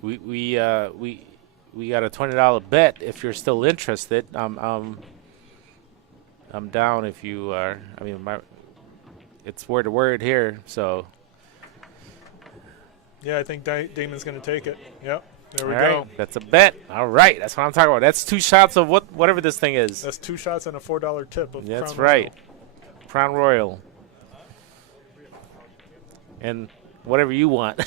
We got a $20 bet if you're still interested. I'm down if you are. I mean, it's word to word here, so. Yeah, I think Damon's going to take it. Yep. There we All go. right, that's a bet. All right, that's what I'm talking about. That's 2 shots of whatever this thing is. That's 2 shots and a $4 tip of That's Crown right. Royal. Crown Royal. And whatever you want.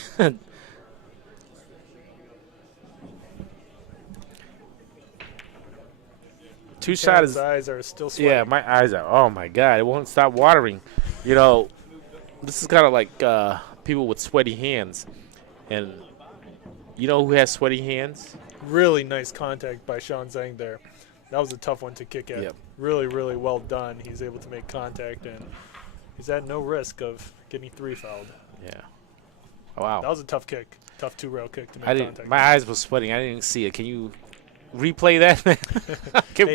Two shots. His eyes are still sweating. Yeah, my eyes are. Oh my God, it won't stop watering. You know, this is kind of like people with sweaty hands, and you know who has sweaty hands? Really nice contact by Shaun Zink there. That was a tough one to kick at. Yep. Really, really well done. He's able to make contact, and he's at no risk of getting 3 fouled. Yeah. Oh, wow. That was a tough kick. Tough 2-rail kick to make contact. My eyes were sweating. I didn't see it. Can you replay that? Can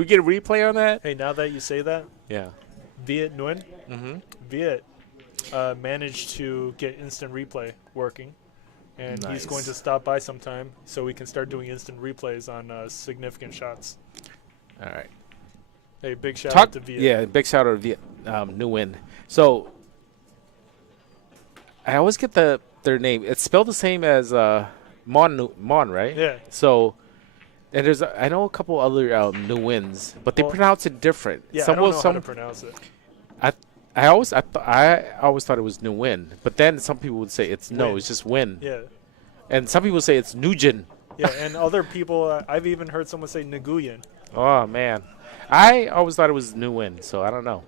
we get a replay on that? Hey, now that you say that, Yeah. Viet Nguyen, Mm-hmm. Viet managed to get instant replay working, and he's Nice. going to stop by sometime so we can start doing instant replays on significant shots. All right. Hey, big shout out to Viet. Yeah, big shout out to Viet Nguyen. So I always get their name. It's spelled the same as Mon, right? Yeah. So, and I know a couple other Nguyen's, but they Well, pronounce it different. Yeah, I don't know how to pronounce it. I always thought it was Nguyen, but then some people would say it's Nguyen. it's just Nguyen. Yeah. And some people say it's Nugent. Yeah, and other people, I've even heard someone say Nguyen. Oh man, I always thought it was Nguyen, so I don't know.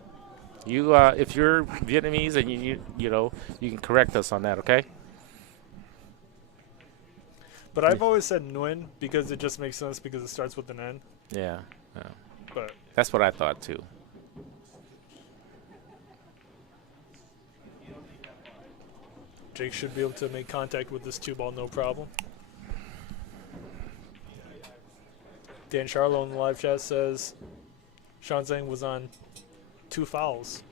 You, if you're Vietnamese and you know, you can correct us on that, okay? But I've always said Nguyen because it just makes sense because it starts with an N. Yeah. But That's what I thought too. Jake should be able to make contact with this 2-ball no problem. Dan Charlo in the live chat says Shaun Zink was on 2 fouls,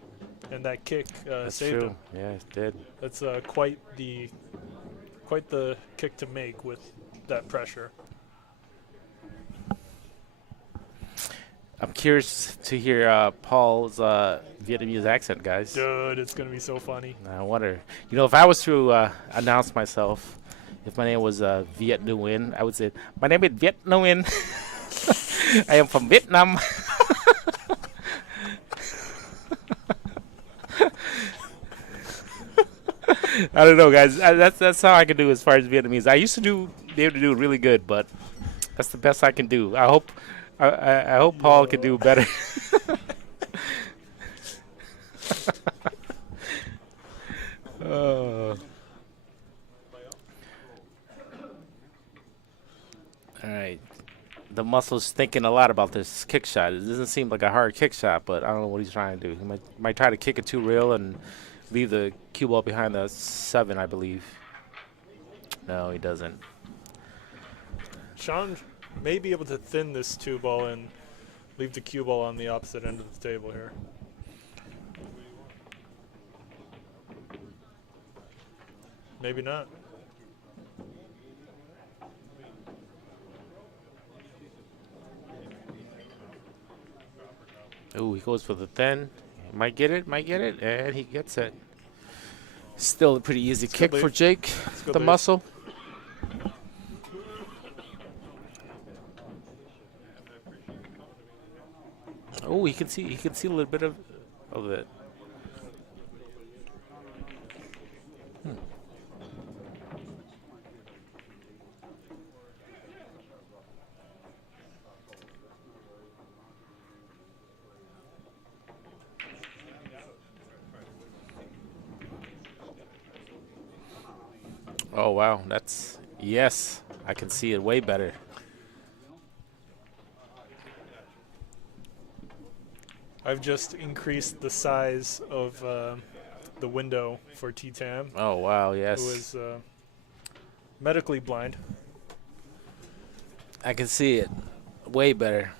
and that kick That's saved true. him. Yeah, it did. That's quite the kick to make with that pressure. I'm curious to hear Paul's Vietnamese accent, guys. Dude, it's going to be so funny. I wonder. You know, if I was to announce myself, if my name was Viet Nguyen, I would say, my name is Viet Nguyen. I am from Vietnam. I don't know, guys. That's how I can do as far as Vietnamese. I used to be able to do it really good, but that's the best I can do. I hope Paul can do better. All right. The muscle's thinking a lot about this kick shot. It doesn't seem like a hard kick shot, but I don't know what he's trying to do. He might try to kick it 2-rail and leave the cue ball behind the 7, I believe. No, he doesn't. Shaun may be able to thin this 2-ball and leave the cue ball on the opposite end of the table here. Maybe not. Ooh, he goes for the thin. Might get it, and he gets it. Still a pretty easy kick good for lead. Jake, good the lead. muscle. Oh, he can see a little bit of it. Oh wow, that's yes, I can see it way better. I've just increased the size of the window for T-Tam, Oh wow, yes. who is medically blind. I can see it way better.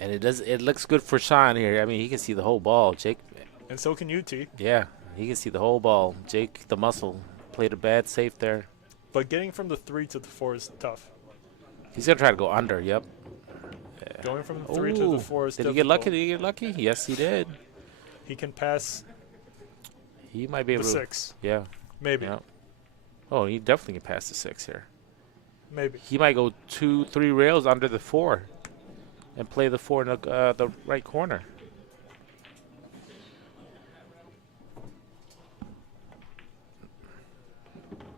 And it looks good for Shaun here. I mean, he can see the whole ball. Jake, And so can you, T. yeah, he can see the whole ball. Jake, the muscle, played a bad safe there. But getting from the 3 to the 4 is tough. He's going to try to go under, yep. Going from the 3 to the 4 is Did difficult. he get lucky? Did he get lucky? Yes, he did. He can pass He might be the able to. 6. Yeah. Maybe. Yeah. Oh, he definitely can pass the 6 here. Maybe. He might go 2-3 rails under the 4 and play the 4 in the right corner.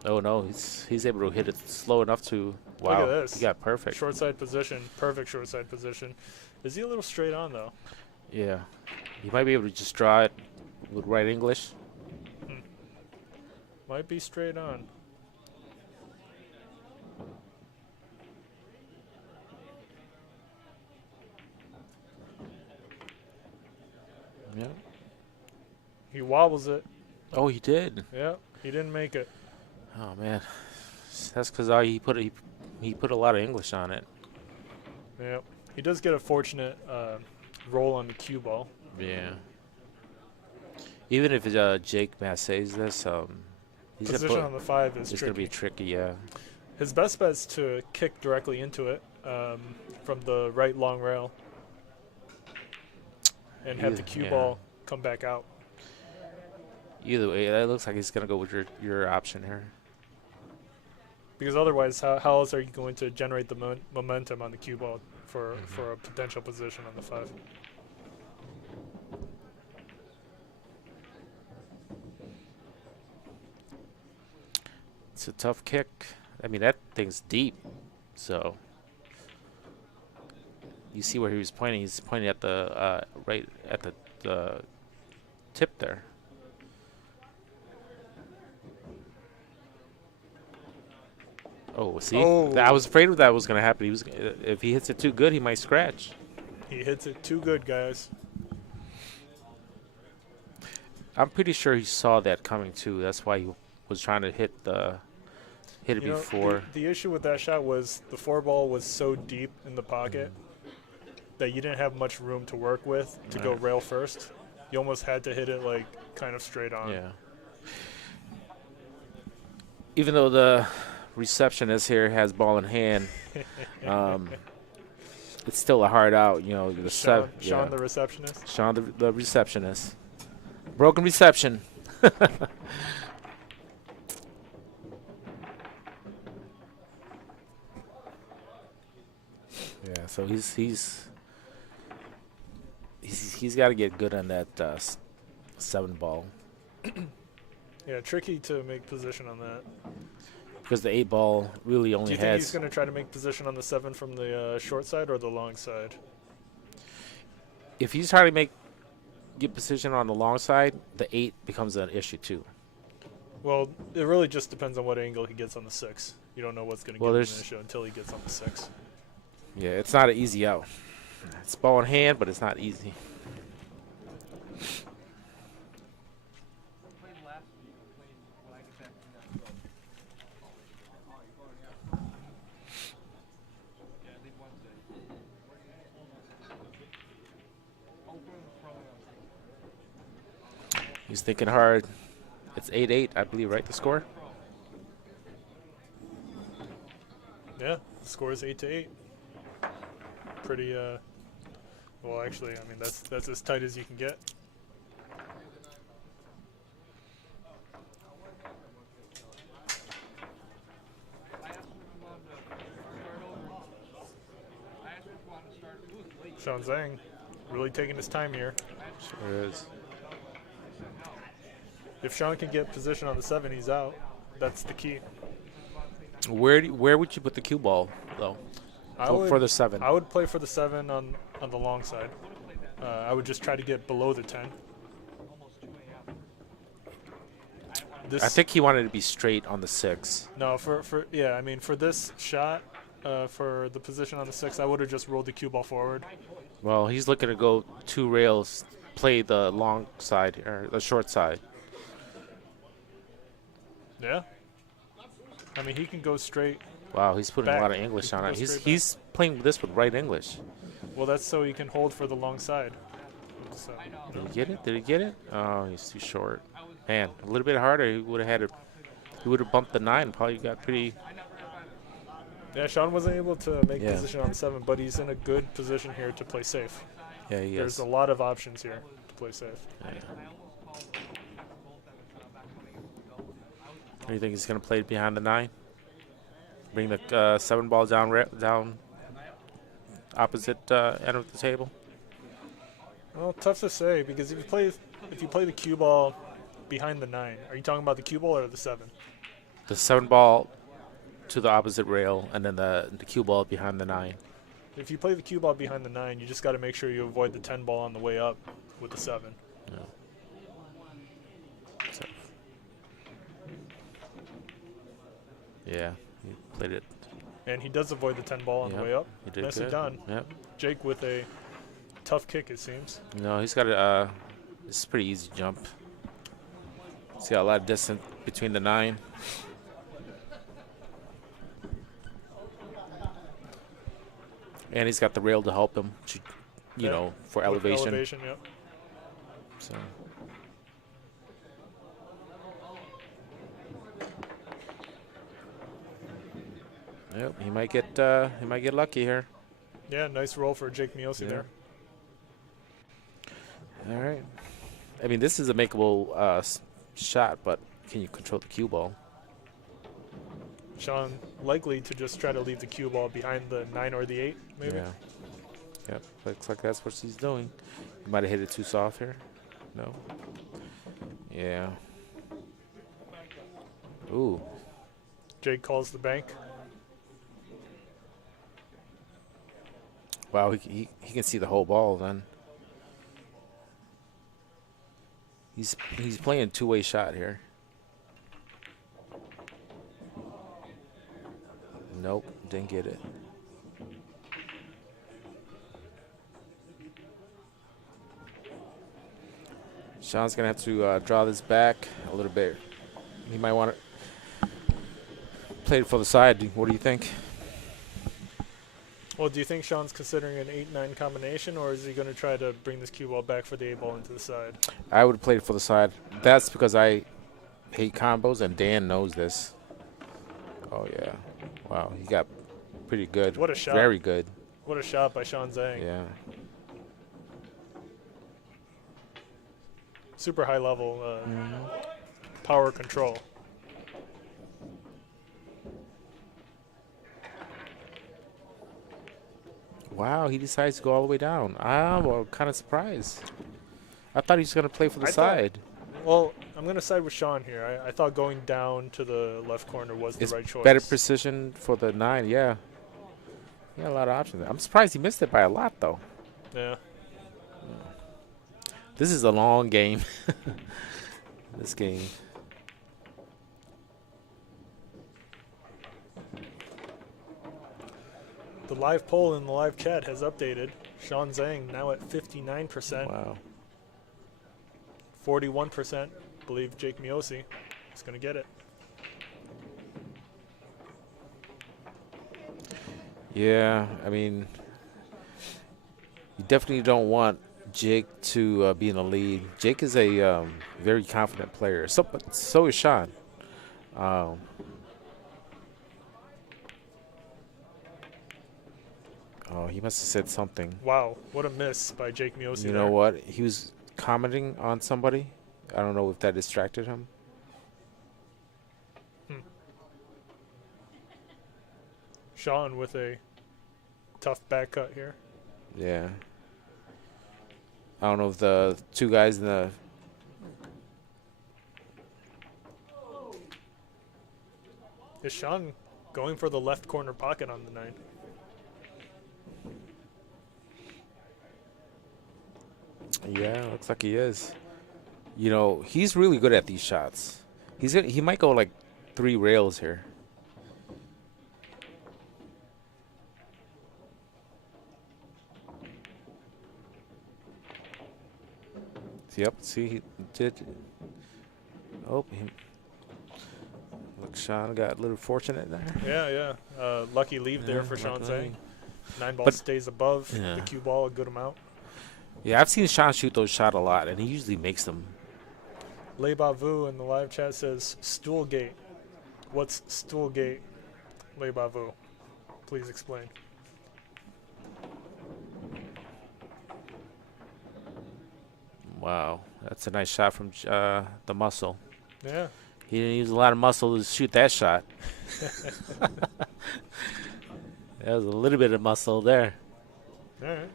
Oh no, he's able to hit it slow enough to. Wow, Look at this. he got perfect. Short side position. Perfect short side position. Is he a little straight on, though? Yeah, he might be able to just draw it with right English. Might be straight on. Yeah. He wobbles it. Oh, he did. Yeah, he didn't make it. Oh man, that's because he put a lot of English on it. Yeah, he does get a fortunate roll on the cue ball. Yeah. Even if Jake Massays this, he's Position on the 5 is it's gonna tricky. be tricky. Yeah. His best bet is to kick directly into it from the right long rail and have the cue Yeah. ball come back out. Either way, that looks like he's gonna go with your option here. Because otherwise, how else are you going to generate the momentum on the cue ball for a potential position on the 5? It's a tough kick. I mean, that thing's deep, so you see where he was pointing. He's pointing at the right at the tip there. Oh, see, Oh. I was afraid that was gonna happen. He was, if he hits it too good, he might scratch. He hits it too good, guys. I'm pretty sure he saw that coming too. That's why he was trying to hit it You know, before. the issue with that shot was the 4 ball was so deep in the pocket that you didn't have much room to work with to go Right. rail first. You almost had to hit it like kind of straight on. Yeah. Even though the receptionist here has ball in hand, it's still a hard out. You know, Shaun the receptionist. Shaun the receptionist. Broken reception. Yeah, so he's got to get good on that 7 ball Yeah, tricky to make position on that. because the 8 ball really Do only you think has. he's going to try to make position on the 7 from the short side or the long side? If he's trying to get position on the long side, the 8 becomes an issue too. Well, it really just depends on what angle he gets on the 6. You don't know what's going to Well, give him there's- an issue until he gets on the 6. Yeah, it's not an easy out. It's ball in hand, but it's not easy. He's thinking hard. It's 8-8, I believe, right? The score? Yeah, the score is 8-8. Pretty Well, actually, I mean, that's as tight as you can get. Shaun Zink really taking his time here. Sure is. If Shaun can get position on the 7, he's out. That's the key. Where would you put the cue ball though? For the 7. I would play for the 7 on the long side. I would just try to get below the 10. I think he wanted to be straight on the 6. No, yeah, I mean for this shot, for the position on the 6, I would have just rolled the cue ball forward. Well, he's looking to go 2 rails, play the long side or the short side. Yeah. I mean, he can go straight. Wow, he's putting back. a lot of English He on can it. go straight He's playing this with right English. Well, that's so he can hold for the long side. So, Did he get it? Did he get it? Oh, he's too short. Man, a little bit harder. He would have had it. He would have bumped the 9. Probably got pretty. yeah, Shaun wasn't able to make position on the 7, but he's in a good position here to play safe. Yeah, he There's is. a lot of options here to play safe. Yeah. Do you think he's going to play behind the 9? Bring the 7 ball down opposite end of the table? Well, tough to say because if you play the cue ball behind the 9, are you talking about the cue ball or the 7? The 7 ball to the opposite rail, and then the cue ball behind the 9. If you play the cue ball behind the 9, you just got to make sure you avoid the 10 ball on the way up with the 7. Yeah. So. Yeah, he played it. And he does avoid the 10 ball on the way up. He did Nicely good. done. Yep. Jake with a tough kick, it seems. No, he's got a. This is a pretty easy jump. He's got a lot of distance between the 9. And he's got the rail to help him, you know, for elevation. Elevation, yep. So. Yep, he might get lucky here. Yeah, nice roll for Jake Miosi there. All right. I mean, this is a makeable shot, but can you control the cue ball? Shaun likely to just try to leave the cue ball behind the 9 or the 8, maybe. Yeah. Yep, looks like that's what he's doing. He might have hit it too soft here. No. Yeah. Ooh. Jake calls the bank. Wow, he can see the whole ball then. He's playing a two-way shot here. Nope, didn't get it. Shaun's gonna have to draw this back a little bit. He might want to play it for the side. What do you think? Well, do you think Shaun's considering an 8-9 combination, or is he going to try to bring this cue ball back for the 8 ball into the side? I would play it for the side. That's because I hate combos, and Dan knows this. Oh, yeah. Wow, he got pretty good. What a shot. Very good. What a shot by Shaun Zink. Yeah. Super high level power control. Wow, he decides to go all the way down. I'm kind of surprised. I thought he was going to play for the side. Well, I'm going to side with Shaun here. I thought going down to the left corner was the right choice. Better precision for the 9, yeah. He had a lot of options. I'm surprised he missed it by a lot, though. Yeah. This is a long game. This game. The live poll in the live chat has updated. Shaun Zink now at 59%. Wow. 41% believe Jake Miosi is going to get it. Yeah, I mean, you definitely don't want Jake to be in the lead. Jake is a very confident player. So is Shaun. Oh, he must have said something. Wow, what a miss by Jake Miosi. You know what? He was commenting on somebody. I don't know if that distracted him. Shaun with a tough back cut here. Yeah. I don't know if the two guys in the... Is Shaun going for the left corner pocket on the 9? Yeah, looks like he is. You know, he's really good at these shots. He might go like 3 rails here. Yep, see, he did. Oh, look, Shaun got a little fortunate there. Yeah. Lucky leave there for Shaun Zink. 9 ball But- stays above Yeah. the cue ball a good amount. Yeah, I've seen Shaun shoot those shots a lot, and he usually makes them. Le Bavu in the live chat says stool gate. What's stool gate, Le Bavu? Please explain. Wow, that's a nice shot from the muscle. Yeah. He didn't use a lot of muscle to shoot that shot. That was a little bit of muscle there. All right.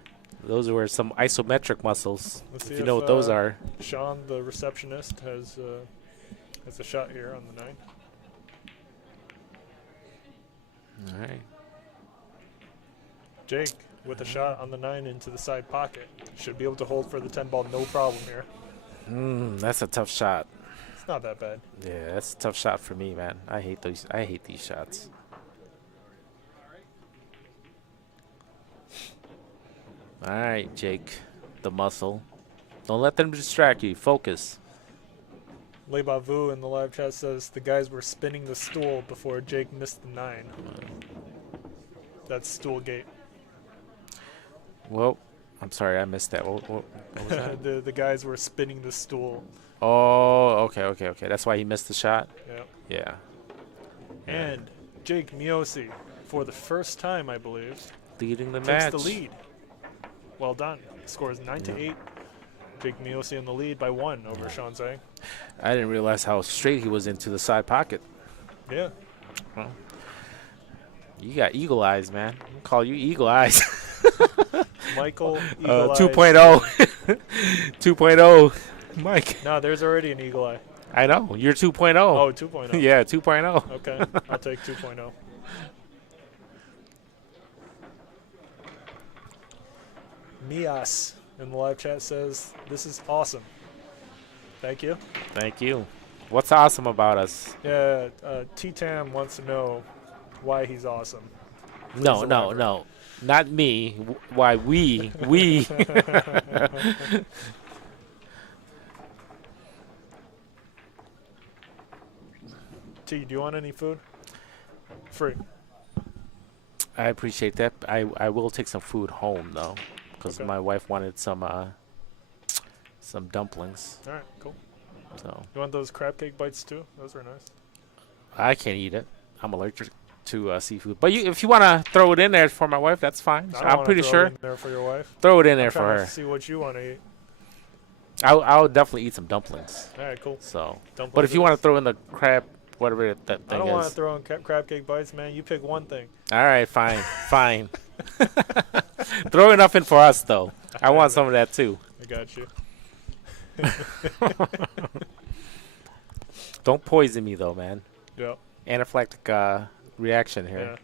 Those were some isometric muscles, Let's if see you know if, what those are. Shaun, the receptionist, has a shot here on the 9. All right. Jake with a shot on the 9 into the side pocket. Should be able to hold for the 10 ball, no problem here. That's a tough shot. It's not that bad. Yeah, that's a tough shot for me, man. I hate these shots. All right, Jake, the muscle. Don't let them distract you. Focus. Le Bavu in the live chat says the guys were spinning the stool before Jake missed the 9. That's stool gate. Well, I'm sorry, I missed that. What was that? the guys were spinning the stool. Oh, okay. That's why he missed the shot? Yeah. Yeah. And Jake Miosi, for the first time, I believe, Leading the takes match. the lead. Well done. Scores 9-8. Jake Miosi in the lead by 1 over Shaun Zink. I didn't realize how straight he was into the side pocket. Yeah. Well, you got eagle eyes, man. I'll call you eagle eyes. Michael Eagle Eyes. 2.0. 2.0. Mike. No, there's already an eagle eye. I know. You're 2.0. Oh, 2.0. Yeah, 2.0. Okay, I'll take 2.0. Mias in the live chat says, this is awesome. Thank you. Thank you. What's awesome about us? Yeah, T-Tam wants to know why he's awesome. No. Not me. Why we. T, do you want any food? Free. I appreciate that. I will take some food home, though, because Okay. my wife wanted some dumplings. All right, cool. So You want those crab cake bites too? Those are nice. I can't eat it. I'm allergic to seafood. But if you want to throw it in there for my wife, that's fine. I don't I'm wanna pretty throw sure. it in there for your wife. Throw it in there I'm for trying her. to see what you want to eat. I'll definitely eat some dumplings. All right, cool. So, Dumplings but if you it want to is. throw in the crab, whatever that I thing don't want to is. throw in crab cake bites, man. You pick one thing. All right, fine, fine. Throw enough in for us, though. I want some of that too. I got you. Don't poison me, though, man. Yep. Anaphylactic reaction here. Yeah.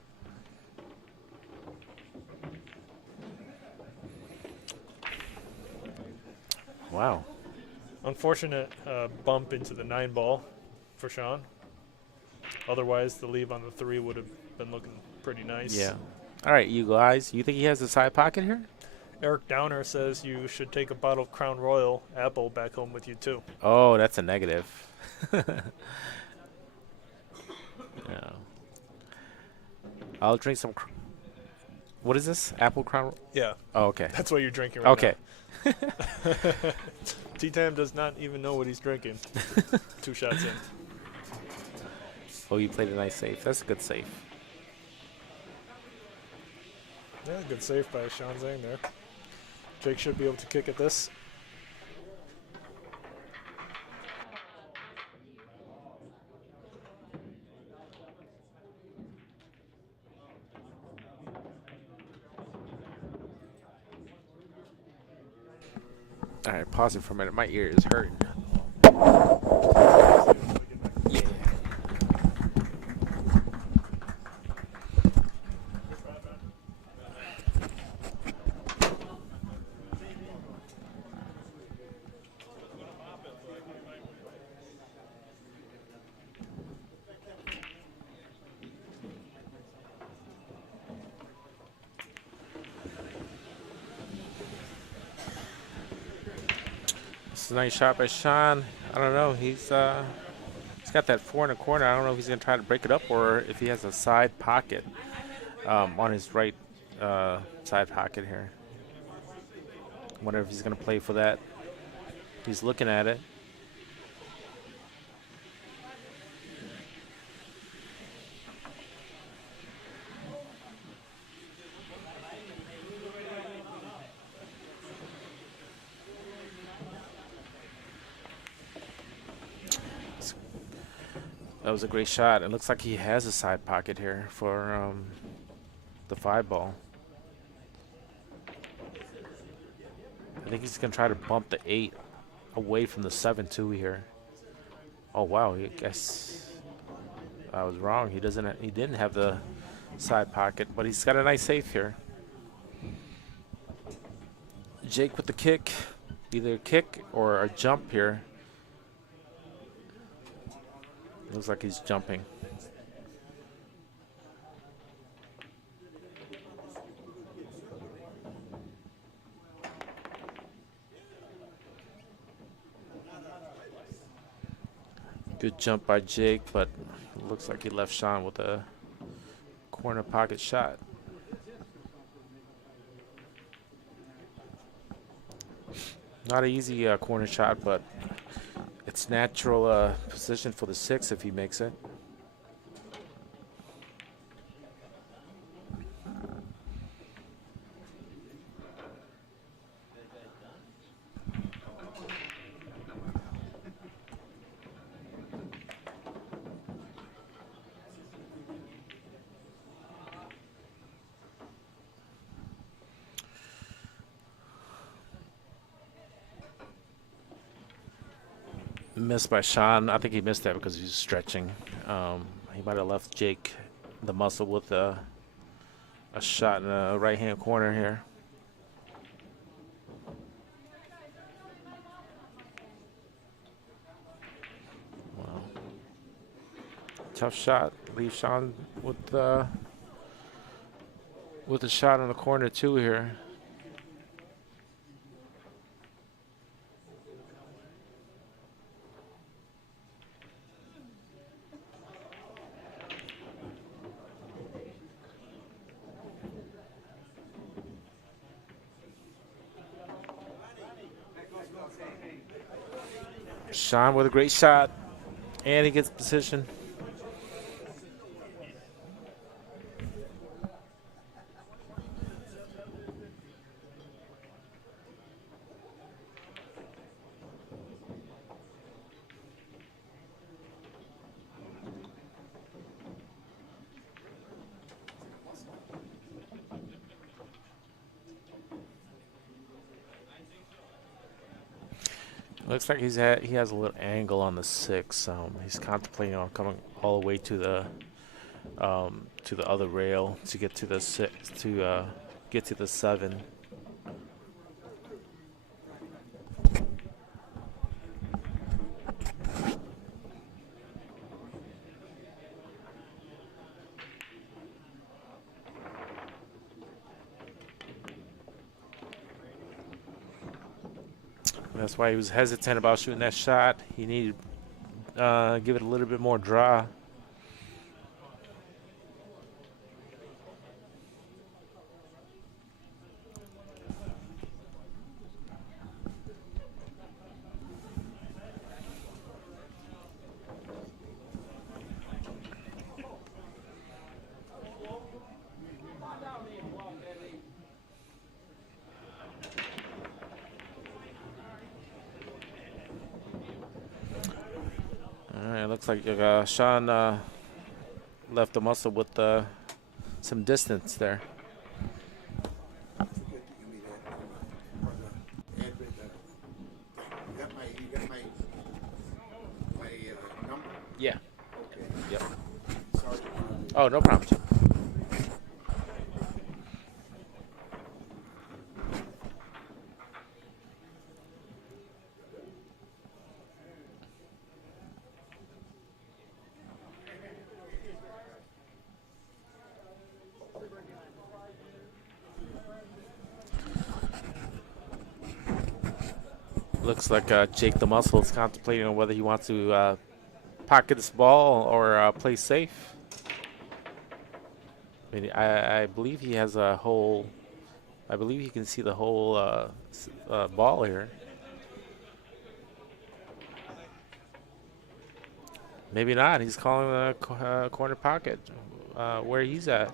Wow. Unfortunate bump into the 9 ball for Shaun. Otherwise, the leave on the 3 would have been looking pretty nice. Yeah. All right, Eagle Eyes. You think he has a side pocket here? Eric Downer says you should take a bottle of Crown Royal apple back home with you too. Oh, that's a negative. Yeah. I'll drink some. What is this? Apple Crown? Yeah, Oh, okay. that's what you're drinking right Okay. now. T-Tam does not even know what he's drinking. 2 shots in. Oh, you played a nice save. That's a good save. Yeah, good save by Shaun Zink there. Jake should be able to kick at this. All right, pause it for a minute. My ear is hurting. Yeah. It's a nice shot by Shaun. I don't know. He's got that 4 in the corner. I don't know if he's gonna try to break it up or if he has a side pocket on his right side pocket here. Wonder if he's gonna play for that. He's looking at it. That was a great shot. It looks like he has a side pocket here for the 5 ball. I think he's gonna try to bump the 8 away from the 7-2 here. Oh wow, I guess I was wrong. He didn't have the side pocket, but he's got a nice save here. Jake with the kick, either a kick or a jump here. Looks like he's jumping. Good jump by Jake, but it looks like he left Shaun with a corner pocket shot. Not an easy corner shot, but it's natural position for the 6 if he makes it. Missed by Shaun. I think he missed that because he's stretching. He might have left Jake the muscle with a shot in the right-hand corner here. Wow. Tough shot. Leave Shaun with a shot in the corner too here. Shaun with a great shot, and he gets position. Looks like he has a little angle on the 6. He's contemplating on coming all the way to the other rail to get to the 6 to get to the 7. That's why he was hesitant about shooting that shot. He needed give it a little bit more draw. All right, looks like Shaun left the muscle with some distance there. Yeah. Okay. Yep. Sorry. Oh, no problem. Looks like Jake the Muscle is contemplating on whether he wants to pocket this ball or play safe. I mean, I believe he has a whole. I believe he can see the whole ball here. Maybe not. He's calling the corner pocket where he's at.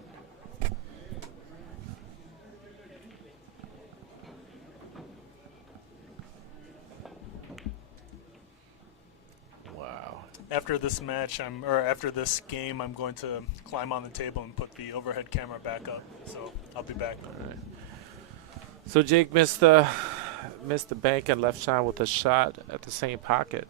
Wow. After this match, after this game, I'm going to climb on the table and put the overhead camera back up. So I'll be back. All right. So Jake missed the bank and left Shaun with a shot at the same pocket.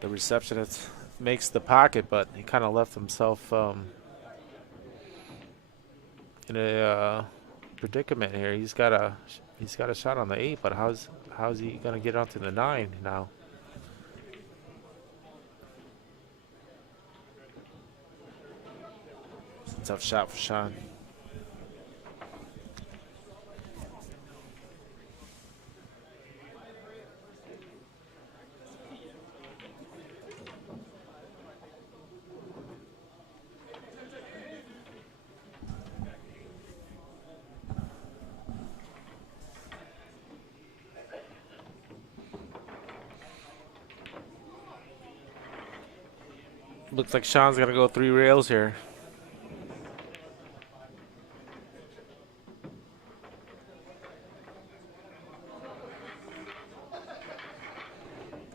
The receptionist makes the pocket, but he kind of left himself in a predicament here. He's got a shot on the 8, but how's he gonna get onto the 9 now? It's a tough shot for Shaun. Looks like Shaun's gonna go 3 rails here.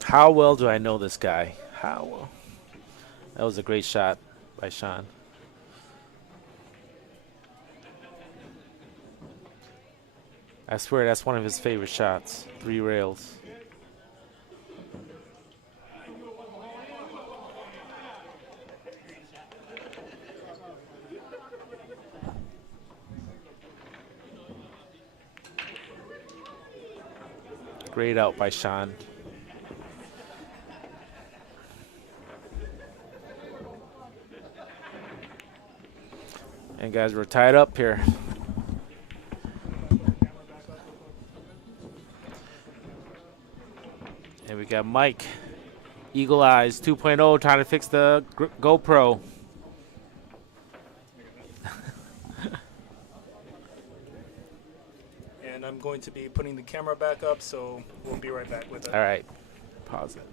How well do I know this guy? How well? That was a great shot by Shaun. I swear that's one of his favorite shots. 3 rails. Great out by Shaun. And guys, we're tied up here. And we got Mike, Eagle Eyes 2.0, trying to fix the GoPro. And I'm going to be putting the camera back up, so we'll be right back with it. All right, pause it.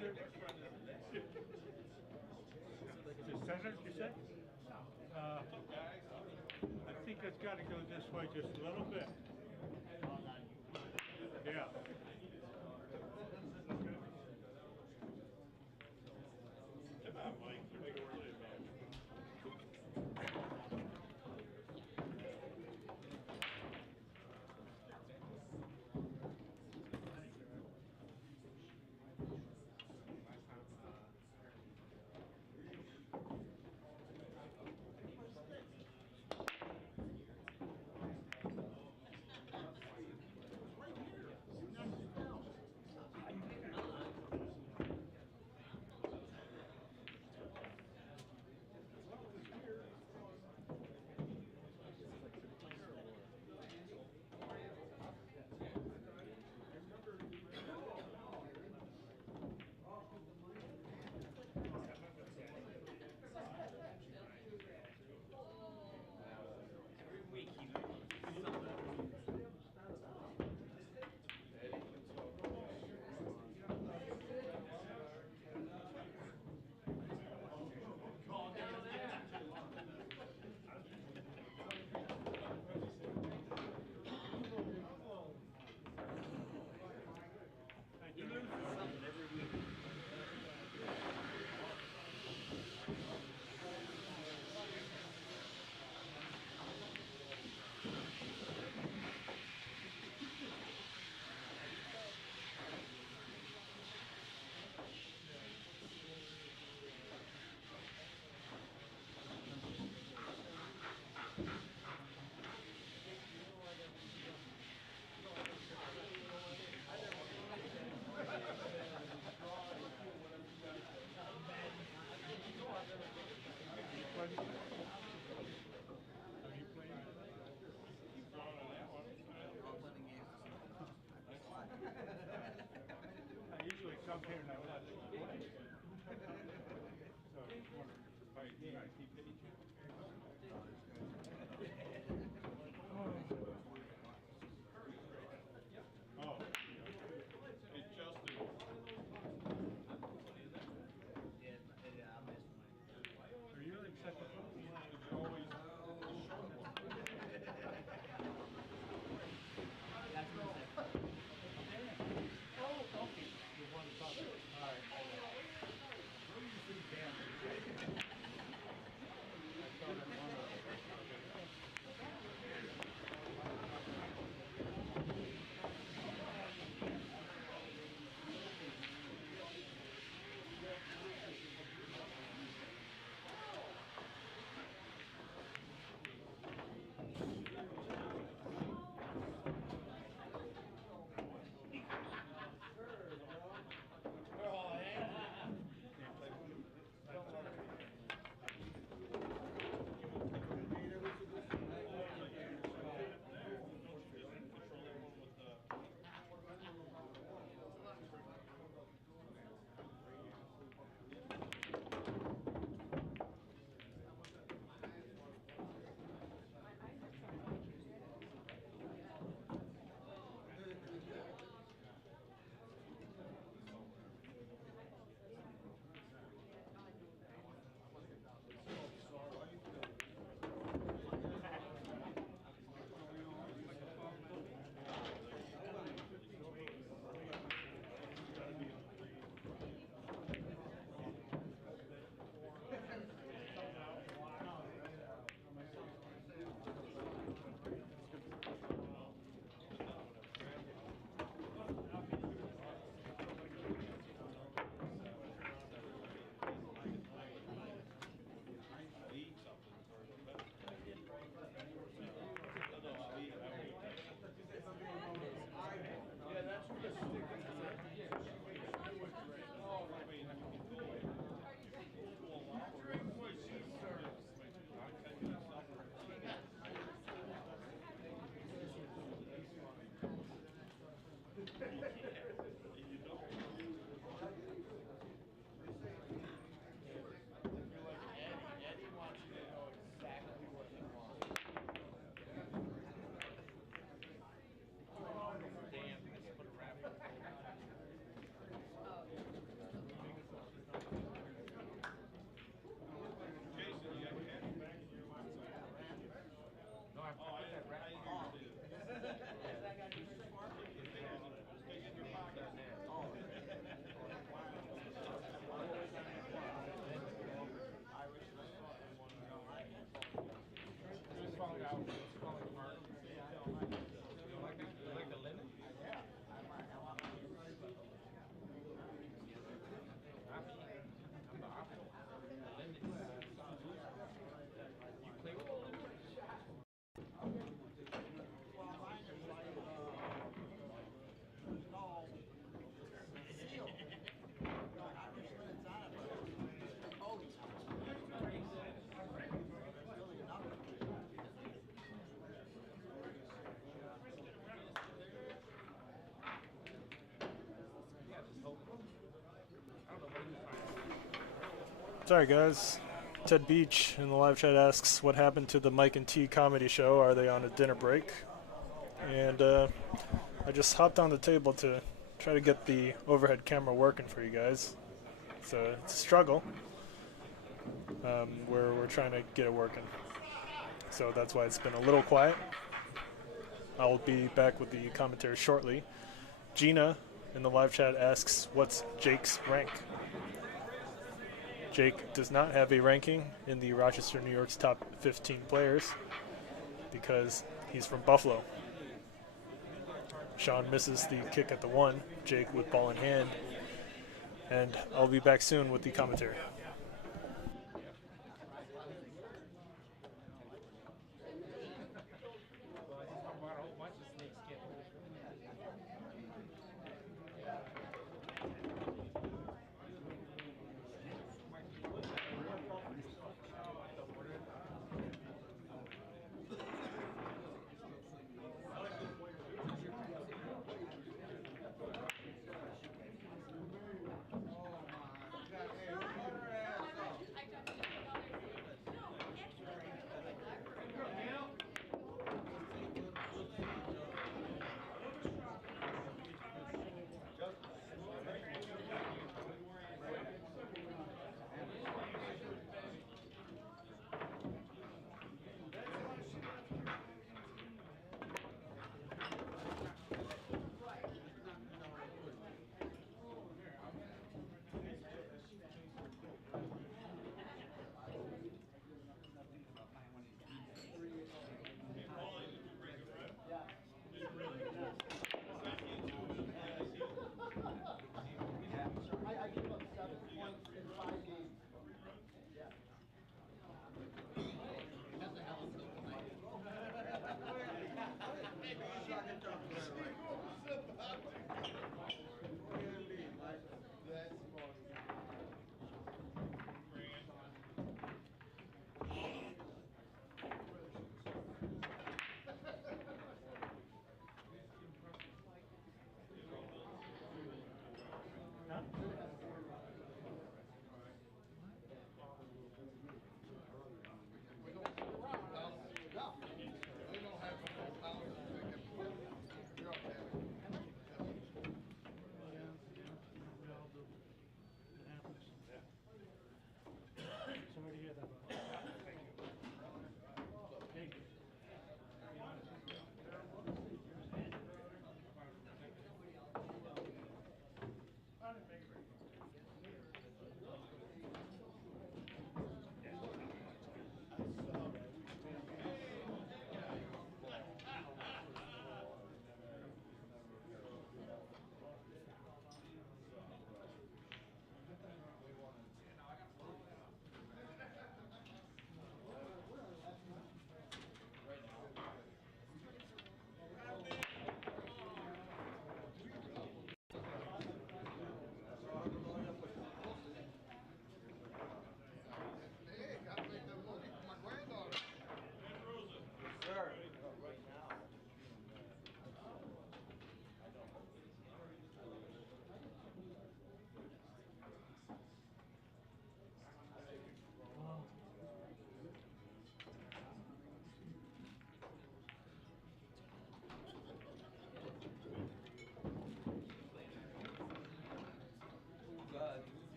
The center, you say? I think it's got to go this way just a little bit. Yeah. Come on, Mike. You make it really bad. Sorry, guys. Ted Beach in the live chat asks, what happened to the Mike and T comedy show? Are they on a dinner break? And I just hopped on the table to try to get the overhead camera working for you guys. So it's a struggle. We're trying to get it working. So that's why it's been a little quiet. I'll be back with the commentary shortly. Gina in the live chat asks, what's Jake's rank? Jake does not have a ranking in the Rochester, New York's top 15 players because he's from Buffalo. Shaun misses the kick at the 1, Jake with ball in hand, and I'll be back soon with the commentary.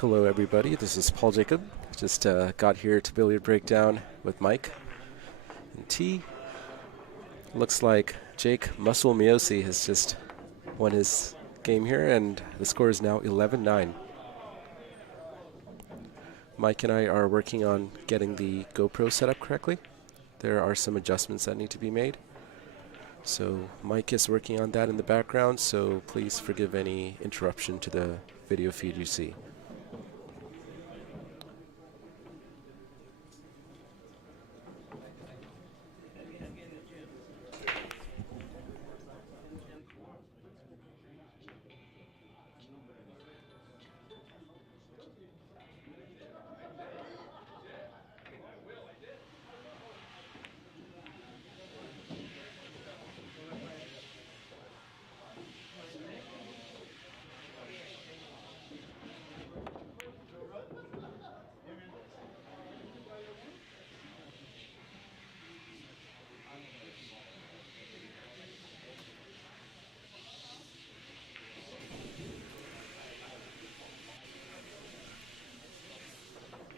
Hello everybody, this is Paul Jacob. Just got here to billiard breakdown with Mike and T. Looks like Jake Muscle Miosi has just won his game here, and the score is now 11-9. Mike and I are working on getting the GoPro set up correctly. There are some adjustments that need to be made. So Mike is working on that in the background, so please forgive any interruption to the video feed you see.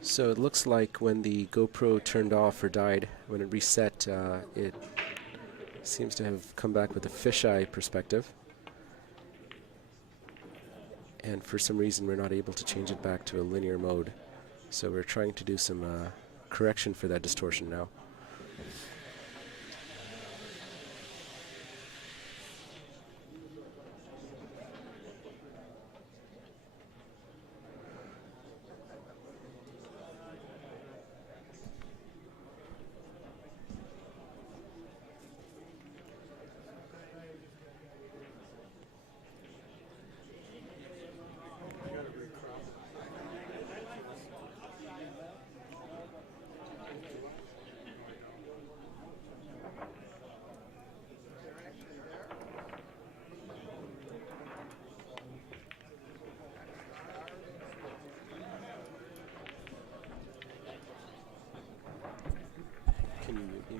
So it looks like when the GoPro turned off or died, when it reset, it seems to have come back with a fisheye perspective. And for some reason we're not able to change it back to a linear mode. So we're trying to do some correction for that distortion now. Can you mute me?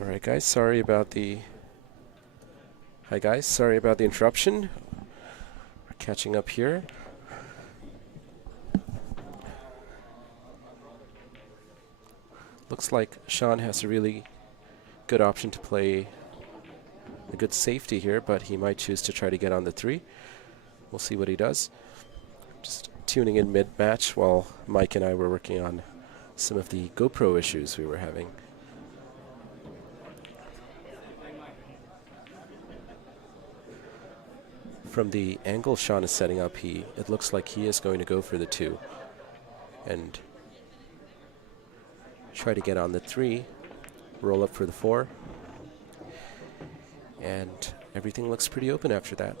Alright guys, sorry about the interruption. We're catching up here. Looks like Shaun has a really good option to play a good safety here, but he might choose to try to get on the 3. We'll see what he does. Just tuning in mid-match while Mike and I were working on some of the GoPro issues we were having. From the angle Shaun is setting up, it looks like he is going to go for the 2 and try to get on the 3, roll up for the 4, and everything looks pretty open after that.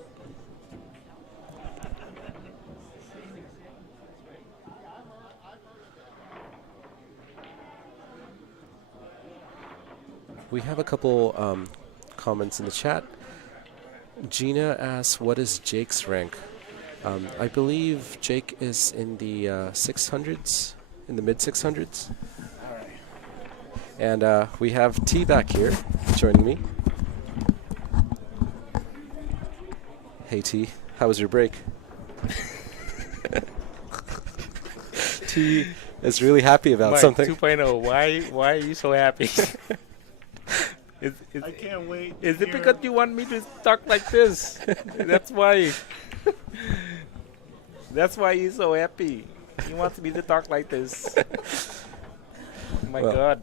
We have a couple comments in the chat. Gina asks, what is Jake's rank? I believe Jake is in the 600s, in the mid 600s. All right. And we have T back here joining me. Hey T, how was your break? T is really happy about Mike something. 2.0. Why are you so happy? I can't wait. Is it because you want me to talk like this? That's why. That's why he's so happy. He wants me to talk like this. Oh my God.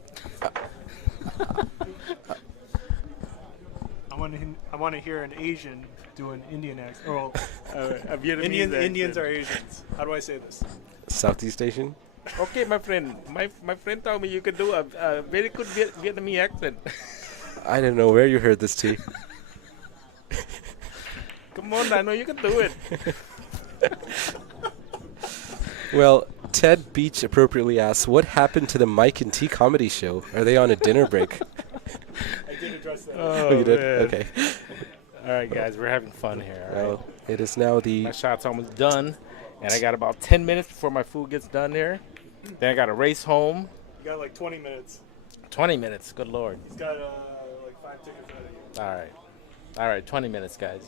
I want to hear an Asian do an Indian accent. Or A Vietnamese accent. Indians are Asians. How do I say this? Southeast Asian? Okay, my friend. My friend told me you could do a very good Vietnamese accent. I don't know where you heard this, T. Come on, I know you can do it. Well, Ted Beach appropriately asks, what happened to the Mike and T comedy show? Are they on a dinner break? I did address that. Oh, you did? man. Okay. All right, guys, we're having fun here. All right? Well, it is now the... My shot's almost done, and I got about 10 minutes before my food gets done here. Then I got to race home. You got like 20 minutes. 20 minutes, good Lord. He's got like 5 tickets out of you. All right, 20 minutes, guys.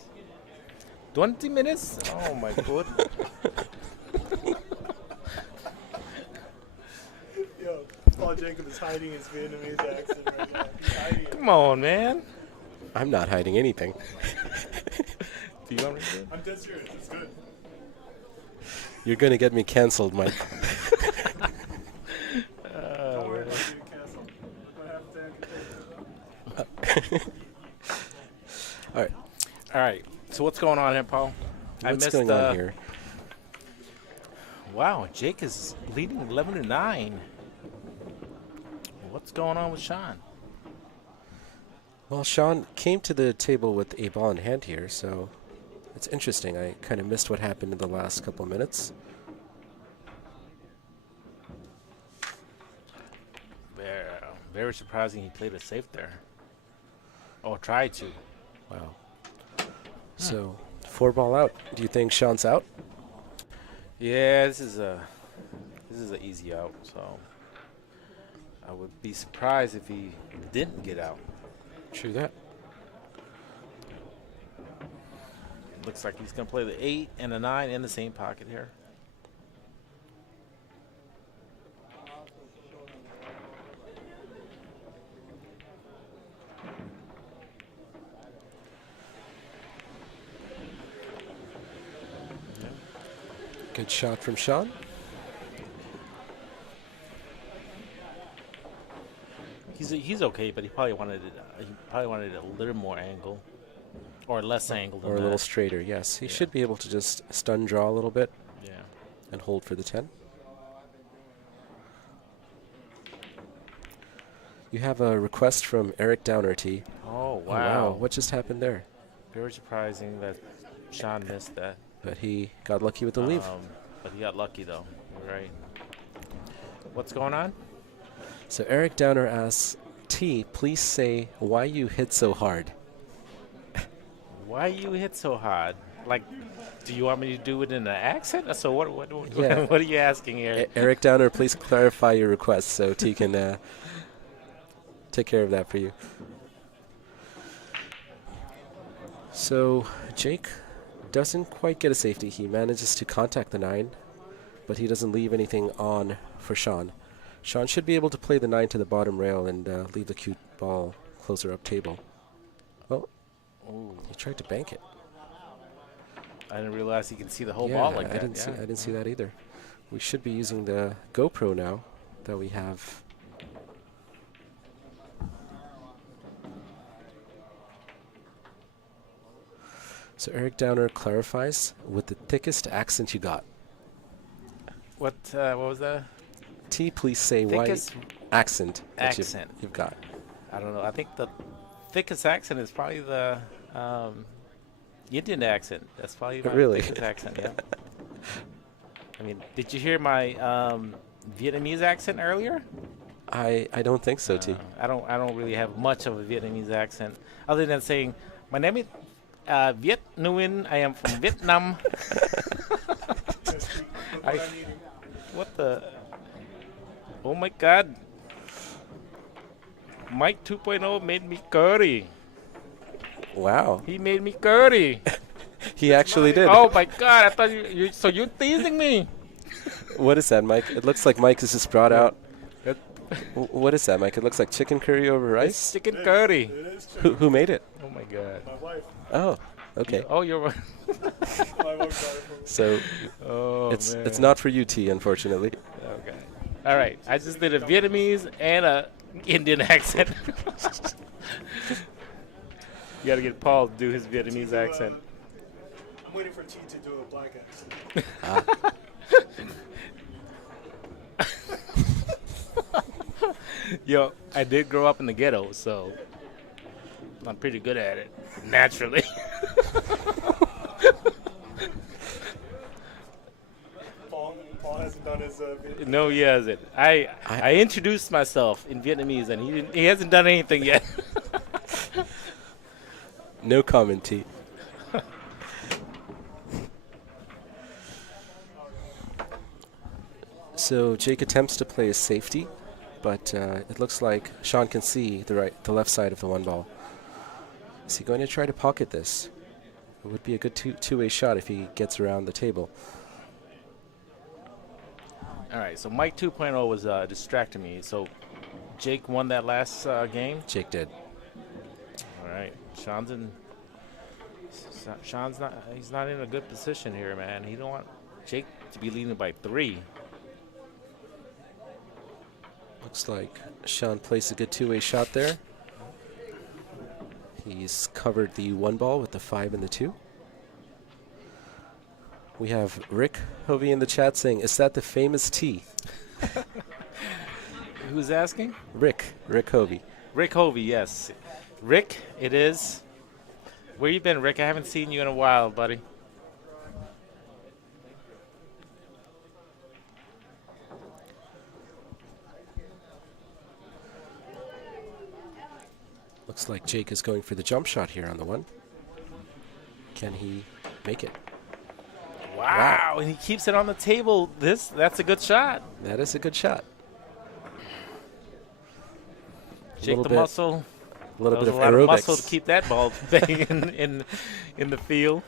20 minutes? Oh, my God. Yo, Paul Jacob is hiding his Vietnamese accent right now. He's hiding it. Come on, man. I'm not hiding anything. Do you want me to do it? I'm dead serious. It's good. You're going to get me canceled, Mike. Don't worry about getting canceled. We're going to have to take it. All right. All right, so what's going on here, Paul? What's going on here? Wow, Jake is leading 11-9. What's going on with Shaun? Well, Shaun came to the table with a ball in hand here, so it's interesting. I kind of missed what happened in the last couple of minutes. Very surprising he played it safe there. Oh, tried to. Wow. So, 4 ball out. Do you think Shaun's out? Yeah, this is an easy out. So I would be surprised if he didn't get out. True that. Looks like he's gonna play the 8 and the 9 in the same pocket here. Good shot from Shaun. He's okay, but he probably wanted it. He probably wanted a little more angle, or less angle than Or a that. little straighter, yes. He should be able to just stun draw a little bit Yeah. and hold for the 10. You have a request from Eric Downer, T. Oh wow. Oh, wow. What just happened there? Very surprising that Shaun missed that. But he got lucky with the leave. But he got lucky though. You're right. What's going on? So Eric Downer asks, T, please say why you hit so hard. Why you hit so hard? Like, do you want me to do it in an accent? So what Yeah. what are you asking here? Eric Downer, please clarify your request so T can take care of that for you. So Jake doesn't quite get a safety. He manages to contact the 9, but he doesn't leave anything on for Shaun. Shaun should be able to play the 9 to the bottom rail and leave the cute ball closer up table. Well, he tried to bank it. I didn't realize he can see the whole Yeah, ball like I that. didn't see that either. We should be using the GoPro now that we have. So Eric Downer clarifies with the thickest accent you got. What was that? T, please say Thickest why accent that accent. you've got. I don't know. I think the thickest accent is probably the Indian accent. That's probably my Really? thickest accent. Yeah. I mean, did you hear my Vietnamese accent earlier? I don't think so, T. I don't really have much of a Vietnamese accent, other than saying, "My name is Viet Nguyen. I am from Vietnam." What the? Oh my God! Mike 2.0 made me curry. Wow. He made me curry. He actually did. Oh my God! I thought so you're teasing me. What is that, Mike? It looks like Mike has just brought out. What is that, Mike? It looks like chicken curry over rice. It's chicken curry. Who made it? Oh my God. My wife. Oh, okay. Oh, you're right. My wife got it for me. So Oh, it's not for you, T, unfortunately. Okay. All right. I just did a Vietnamese and a Indian accent. You got to get Paul to do his Vietnamese accent. I'm waiting for T to do a black accent. Yo, I did grow up in the ghetto, so I'm pretty good at it, naturally. Paul hasn't done his Vietnamese. No, he hasn't. I introduced myself in Vietnamese, and he hasn't done anything yet. No comment, T. So Jake attempts to play a safety, but it looks like Shaun can see the left side of the one ball. Is he going to try to pocket this? It would be a good two-way shot if he gets around the table. All right, so Mike 2.0 was distracting me. So Jake won that last game? Jake did. All right, Shaun's not in a good position here, man. He don't want Jake to be leading by 3. Looks like Shaun placed a good two-way shot there. He's covered the one ball with the 5 and the 2. We have Rick Hovey in the chat saying, "Is that the famous T?" Who's asking? Rick Hovey. Rick Hovey, yes. Rick, it is. Where you been, Rick? I haven't seen you in a while, buddy. Looks like Jake is going for the jump shot here on the one. Can he make it? Wow, and he keeps it on the table. That's a good shot. That is a good shot. Jake the muscle. A little bit of a lot aerobics. of muscle to keep that ball banging in the field.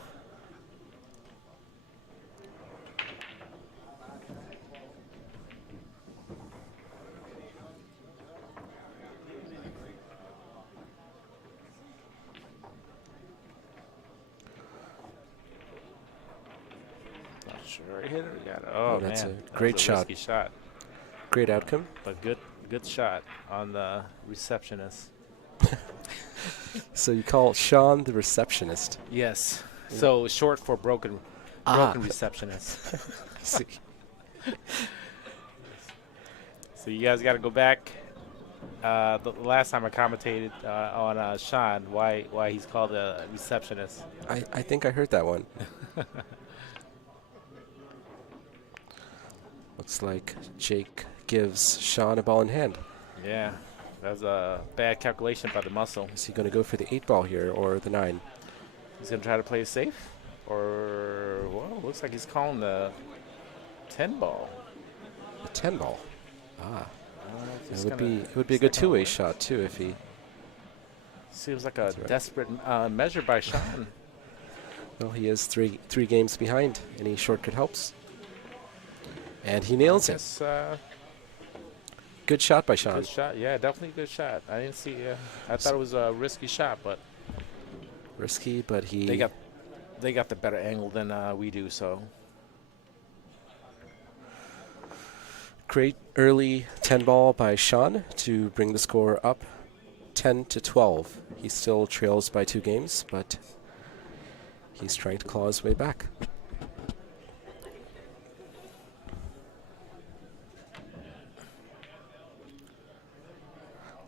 Not sure. Hit it. Got it. Oh, that's man. a great That was shot. risky shot. Great outcome. But good shot on the receptionist. So you call Shaun the receptionist. Yes. So short for broken receptionist. See. So you guys got to go back. The last time I commentated on Shaun, why he's called a receptionist. I think I heard that one. Looks like Jake gives Shaun a ball in hand. Yeah, that was a bad calculation by the muscle. Is he going to go for the 8 ball here or the 9? He's going to try to play it safe? Or, well, looks like he's calling the 10 ball. The 10 ball. Ah. It It would be a good two-way shot too if he. Seems like a That's right. desperate measure by Shaun. Well, he is three games behind. Any shortcut helps. And he nails it. Yes, Good shot by Shaun. good shot. Yeah, definitely a good shot. I didn't see. I thought it was a risky shot, but Risky, but he. they got the better angle than we do. So Great early 10 ball by Shaun to bring the score up 10-12. He still trails by 2 games, but he's trying to claw his way back.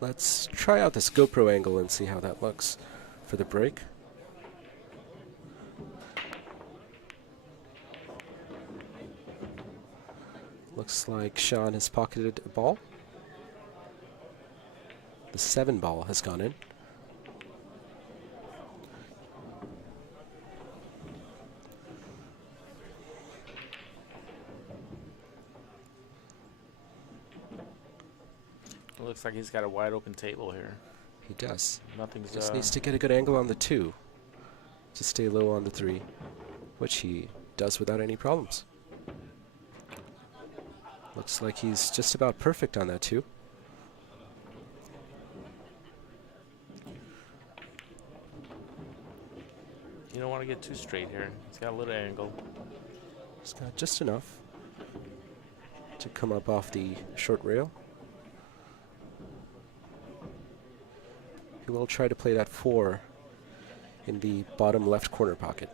Let's try out this GoPro angle and see how that looks for the break. Looks like Shaun has pocketed a ball. The 7 ball has gone in. It looks like he's got a wide open table here. He does. Nothing's. Just needs to get a good angle on the 2 to stay low on the 3, which he does without any problems. Looks like he's just about perfect on that 2. You don't want to get too straight here. He's got a little angle. He's got just enough to come up off the short rail. He will try to play that 4 in the bottom left corner pocket.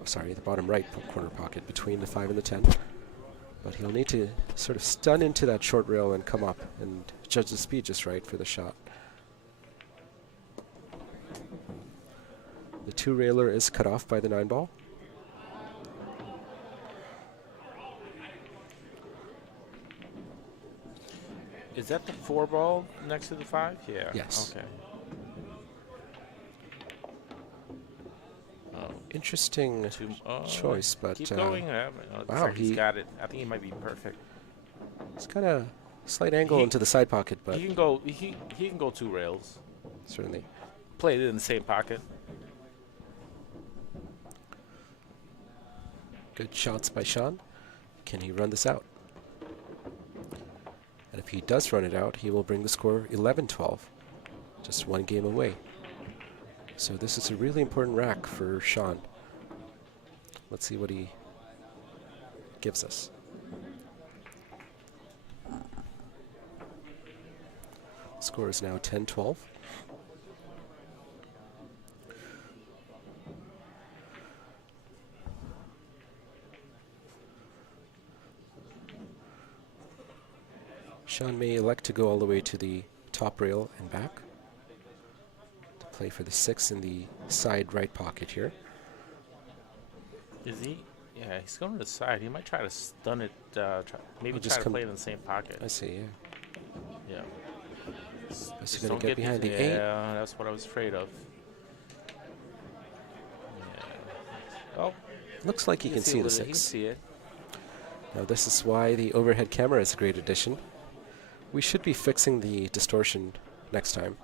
Oh, sorry, the bottom right corner pocket between the 5 and the 10. But he'll need to sort of stun into that short rail and come up and judge the speed just right for the shot. The 2 railer is cut off by the 9 ball. Is that the 4 ball next to the 5? Yeah. Yes. Okay. Interesting choice, but keep going. wow, he's got it. I think he might be perfect. He's got a slight angle into the side pocket, but he can go. He can go 2 rails. Certainly. Played it in the same pocket. Good shots by Shaun. Can he run this out? And if he does run it out, he will bring the score 11-12. Just 1 game away. So this is a really important rack for Shaun. Let's see what he gives us. Score is now 10-12. Shaun may elect to go all the way to the top rail and back to play for the 6 in the side right pocket here. Is he? Yeah, he's going to the side. He might try to stun it. Maybe just try to play it in the same pocket. I see, yeah. Yeah. Is he going to get behind the 8? Yeah, that's what I was afraid of. Yeah. Oh. Looks like he can see the 6. He can see it. Now this is why the overhead camera is a great addition. We should be fixing the distortion next time.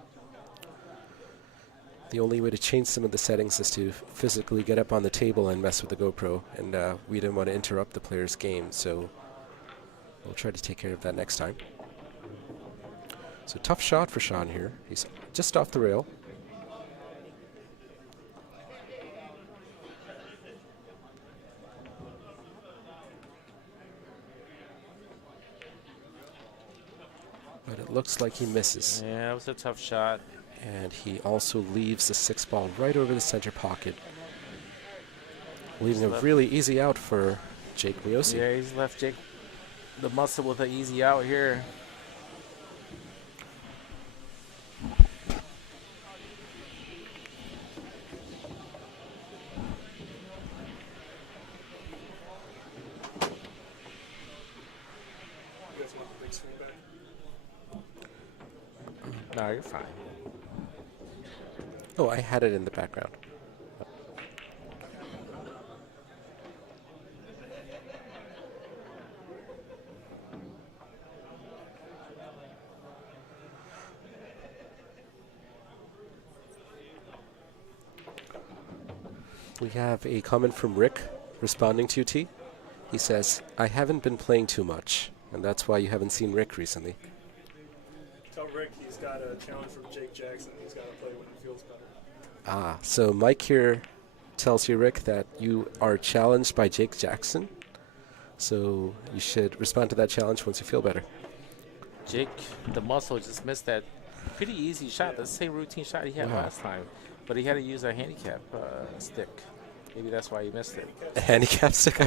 The only way to change some of the settings is to physically get up on the table and mess with the GoPro, and we didn't want to interrupt the player's game, so we'll try to take care of that next time. So tough shot for Shaun here. He's just off the rail. But it looks like he misses. Yeah, that was a tough shot. And he also leaves the 6 ball right over the center pocket, leaving a really easy out for Jake Miosi. Yeah, he's left Jake the muscle with an easy out here. No, you're fine. Oh, I had it in the background. We have a comment from Rick responding to you, T. He says, I haven't been playing too much, and that's why you haven't seen Rick recently. Tell Rick he's got a challenge from Jake Jackson. He's got to play when he feels better. Ah, so Mike here tells you, Rick, that you are challenged by Jake Jackson. So you should respond to that challenge once you feel better. Jake, the muscle, just missed that pretty easy shot. That's the same routine shot he had last time. But he had to use a handicap stick. Maybe that's why he missed it. A handicap stick?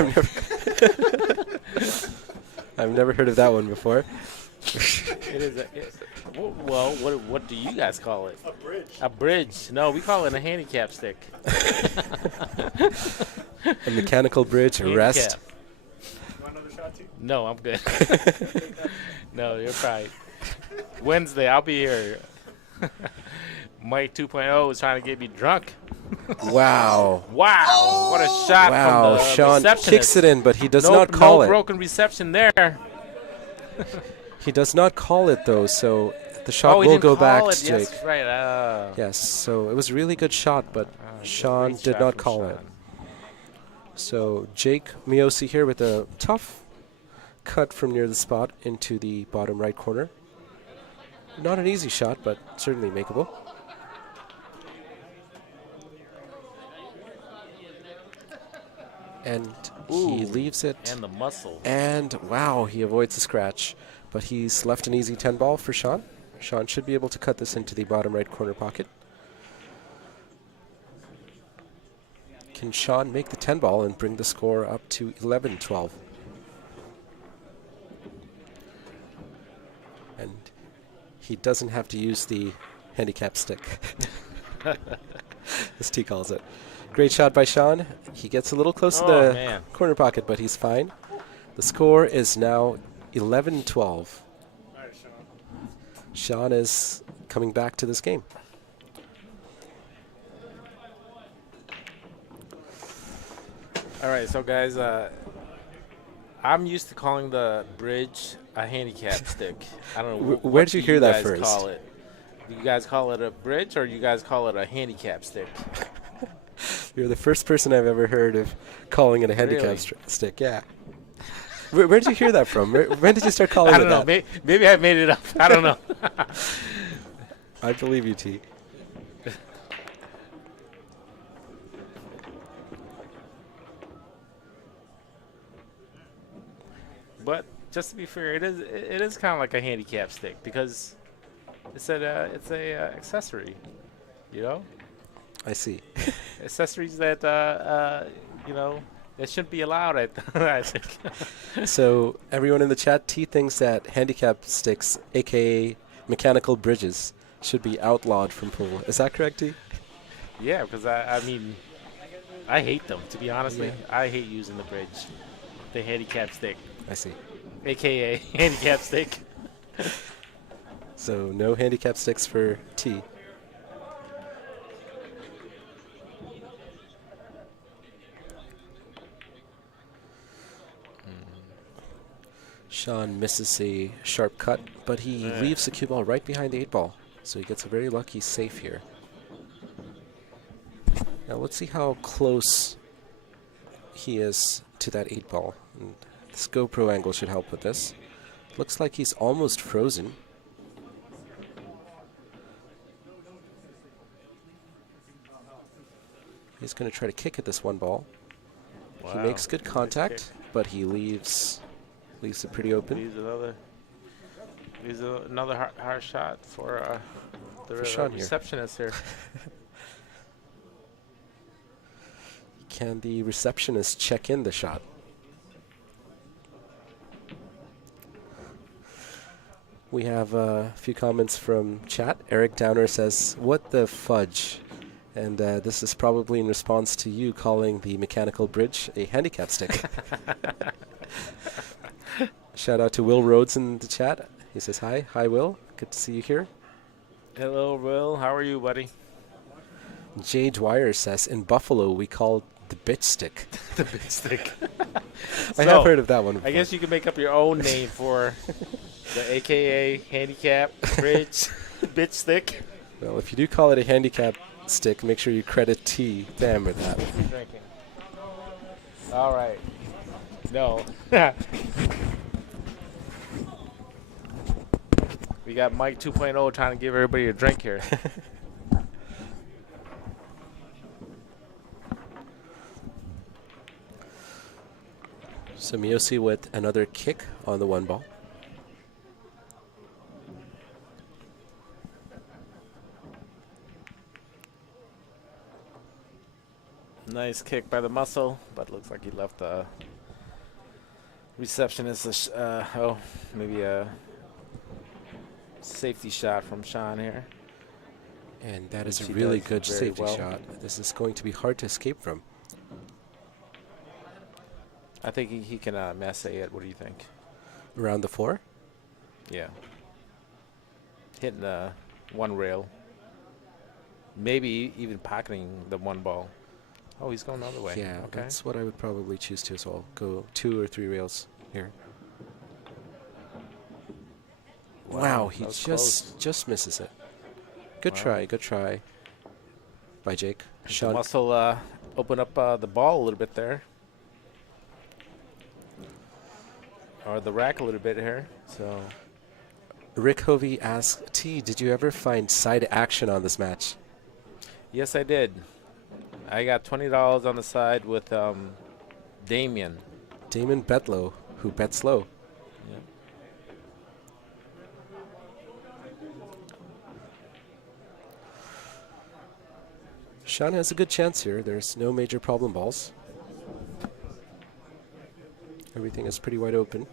I've never heard of that one before. It is well, what do you guys call it? A bridge. A bridge. No, we call it a handicap stick. A mechanical bridge, a rest. You want another shot, T? No, I'm good. No, you're fine. Wednesday, I'll be here. Mike 2.0 is trying to get me drunk. Wow. Wow. What a shot Wow. from the Sean receptionist. kicks it in, but he does not call no it. broken reception there. He does not call it, though, so the shot he will didn't go call back it. to Jake. Yes, right. Yes, so it was a really good shot, but Sean Great did shot not from call it. Shaun. So Jake Miosi here with a tough cut from near the spot into the bottom right corner. Not an easy shot, but certainly makeable. And he leaves it. And the muscle. And wow, he avoids the scratch. But he's left an easy 10 ball for Shaun. Shaun should be able to cut this into the bottom right corner pocket. Can Shaun make the 10 ball and bring the score up to 11-12? And he doesn't have to use the handicap stick, as T calls it. Great shot by Shaun. He gets a little close to the corner pocket, but he's fine. The score is now 11-12. Shaun is coming back to this game. All right, so guys, I'm used to calling the bridge a handicap stick. I don't know. Where did you hear that first? Call it? Do you guys call it a bridge, or do you guys call it a handicap stick? You're the first person I've ever heard of calling it a handicap stick. Yeah. Where did you hear that from? When did you start calling it that? I don't know. Maybe I made it up. I don't know. I believe you, T. But just to be fair, it is kind of like a handicap stick because it's a accessory, you know. I see. Accessories that that shouldn't be allowed. I think. So everyone in the chat, T thinks that handicap sticks, aka mechanical bridges, should be outlawed from pool. Is that correct, T? Yeah, because I mean, I hate them. To be honest, I hate using the bridge, the handicap stick. I see. AKA handicap stick. So no handicap sticks for T. Shaun misses a sharp cut, but he leaves the cue ball right behind the 8 ball. So he gets a very lucky save here. Now let's see how close he is to that 8 ball. And this GoPro angle should help with this. Looks like he's almost frozen. He's going to try to kick at this 1 ball. Wow. He makes good contact, but he leaves it pretty open. Leaves another hard shot for the receptionist here. Can the receptionist check in the shot? We have a few comments from chat. Eric Downer says, "What the fudge?" And this is probably in response to you calling the mechanical bridge a handicap stick. Shout out to Will Rhodes in the chat. He says, hi. Hi, Will. Good to see you here. Hello, Will. How are you, buddy? Jay Dwyer says, in Buffalo, we call the bitch stick. The bitch stick. I have heard of that one before. I guess you can make up your own name for the AKA handicap bridge bitch stick. Well, if you do call it a handicap stick, make sure you credit T. Damn with that. Drinking. All right. No. We got Mike 2.0 trying to give everybody a drink here. So Miosi with another kick on the 1 ball. Nice kick by the muscle, but looks like he left the receptionist maybe a safety shot from Shaun here. And that is a really good safety shot. This is going to be hard to escape from. I think he can masse it. What do you think? Around the 4? Yeah. Hitting the one rail. Maybe even pocketing the one ball. Oh, he's going the other way. Yeah, okay. that's what I would probably choose to as well. Go 2 or 3 rails here. Wow, he that was close. just misses it. Good Wow. try by Jake. The Shaun, muscle open up the ball a little bit there. Or the rack a little bit here. So Rick Hovey asks, T, did you ever find side action on this match? yes, I did. I got $20 on the side with Damien. Damon Betlow, who bets low. Yeah. Shaun has a good chance here. There's no major problem balls. Everything is pretty wide open.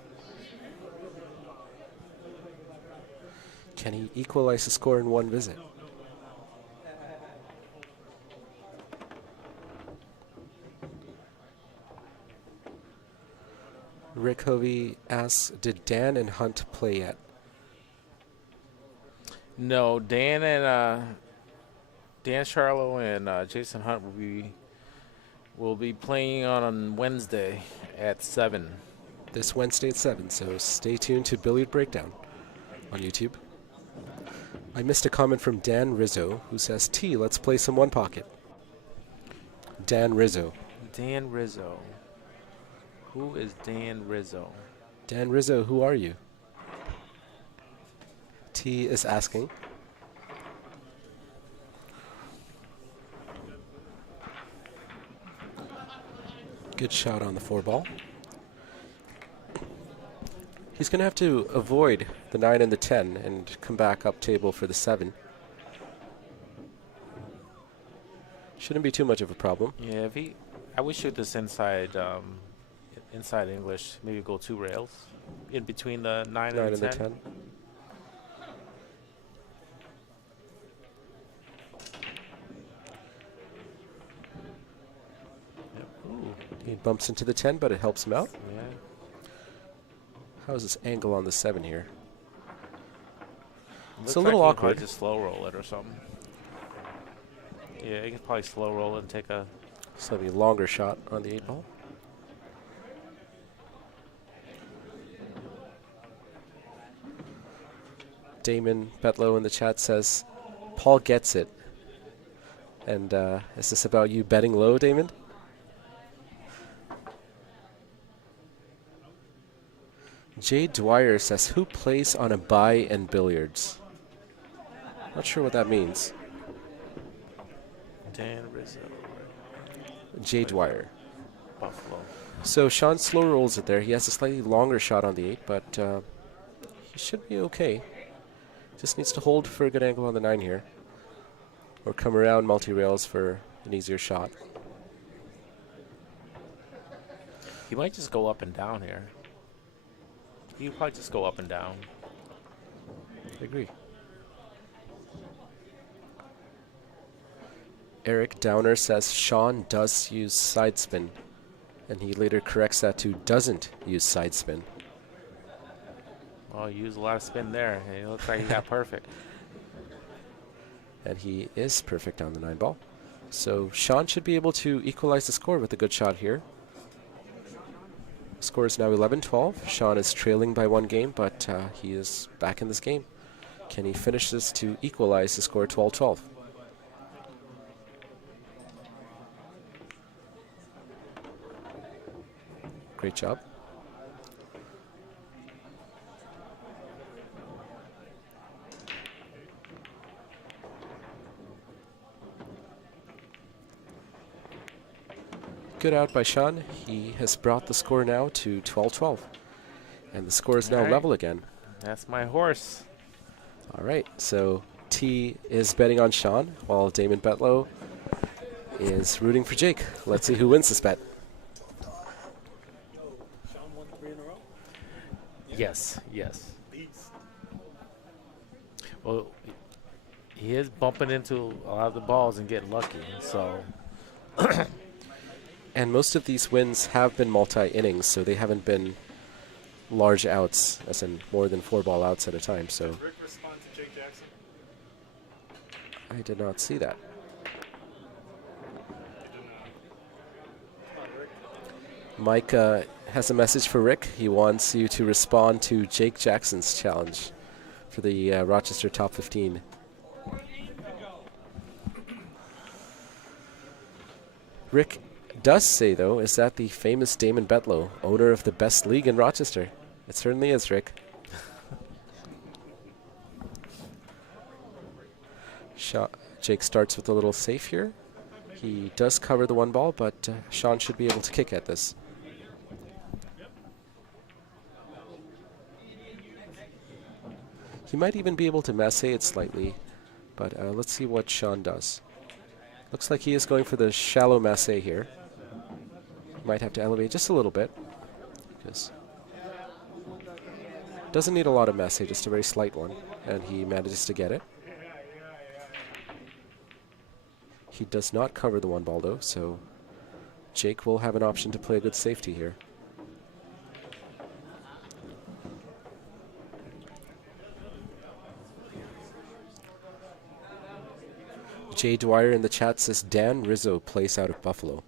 Can he equalize the score in one visit? Rick Hovey asks, did Dan and Hunt play yet? No, Dan Charlo and Jason Hunt will be playing on Wednesday at 7. This Wednesday at 7, so stay tuned to Billiard Breakdown on YouTube. I missed a comment from Dan Rizzo, who says, T, let's play some one pocket. Dan Rizzo. Dan Rizzo. Who is Dan Rizzo? Dan Rizzo, who are you? T is asking. Good shot on the 4-ball. He's going to have to avoid the 9 and the 10 and come back up table for the 7. Shouldn't be too much of a problem. Yeah, I would shoot this inside English. Maybe go 2 rails in between the 9 and the 10. He bumps into the 10, but it helps him out. Yeah. How's this angle on the 7 here? Looks It's a little like awkward. Just slow roll it or something. Yeah, you can probably slow roll it and take a slightly longer shot on the 8-ball. Damon Betlow in the chat says, Paul gets it. And is this about you betting low, Damon? Jay Dwyer says, who plays on a bye in billiards? Not sure what that means. Dan Rizzo. Jay Dwyer. Buffalo. So Shaun slow rolls it there. He has a slightly longer shot on the 8, but he should be okay. Just needs to hold for a good angle on the 9 here. Or come around multi-rails for an easier shot. He might just go up and down here. He'll probably just go up and down. I agree. Eric Downer says Shaun does use side spin, and he later corrects that to doesn't use side spin. Well, he used a lot of spin there. And it looks like he got perfect. And he is perfect on the 9-ball. So Shaun should be able to equalize the score with a good shot here. Score is now 11-12. Shaun is trailing by 1 game, but he is back in this game. Can he finish this to equalize the score 12-12? Great job. Good out by Shaun. He has brought the score now to 12-12. And the score is now level again. That's my horse. All right, so T is betting on Shaun, while Damon Betlow is rooting for Jake. Let's see who wins this bet. Shaun won 3 in a row? Yes, yes. Well, he is bumping into a lot of the balls and getting lucky, so. And most of these wins have been multi-innings, so they haven't been large outs, as in more than 4-ball outs at a time. So Rick respond to Jake Jackson? I did not see that. Mike has a message for Rick. He wants you to respond to Jake Jackson's challenge for the Rochester Top 15. Rick does say, though, is that the famous Damon Betlow, owner of the best league in Rochester? It certainly is, Rick. Jake starts with a little safe here. He does cover the one ball, but Shaun should be able to kick at this. He might even be able to masse it slightly, but let's see what Shaun does. Looks like he is going for the shallow masse here. Might have to elevate just a little bit, because doesn't need a lot of masse, just a very slight one, and he manages to get it. He does not cover the one ball though, so Jake will have an option to play a good safety here. Jay Dwyer in the chat says Dan Rizzo plays out of Buffalo.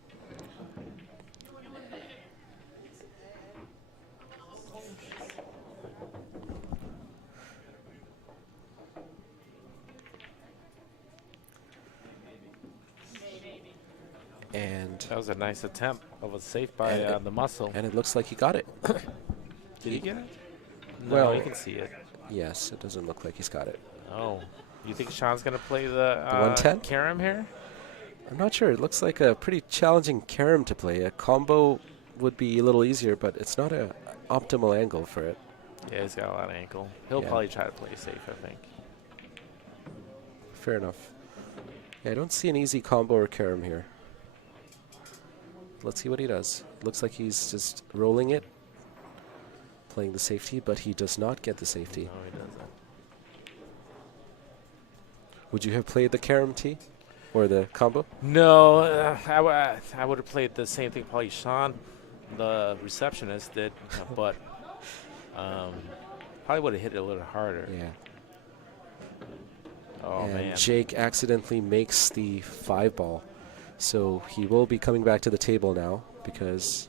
And that was a nice attempt of a safe by the muscle. And it looks like he got it. Did he get it? No, well, you can see it. Yes, it doesn't look like he's got it. Oh. You think Shaun's going to play the 110? carom here? I'm not sure. It looks like a pretty challenging carom to play. A combo would be a little easier, but it's not an optimal angle for it. Yeah, he's got a lot of ankle. He'll probably try to play safe, I think. Fair enough. Yeah, I don't see an easy combo or carom here. Let's see what he does. Looks like he's just rolling it, playing the safety, but he does not get the safety. No, he doesn't. Would you have played the carom T or the combo? No, I would have played the same thing probably Shaun, the receptionist, did, but probably would have hit it a little harder. Yeah. Oh, and man. Jake accidentally makes the 5 ball. So he will be coming back to the table now because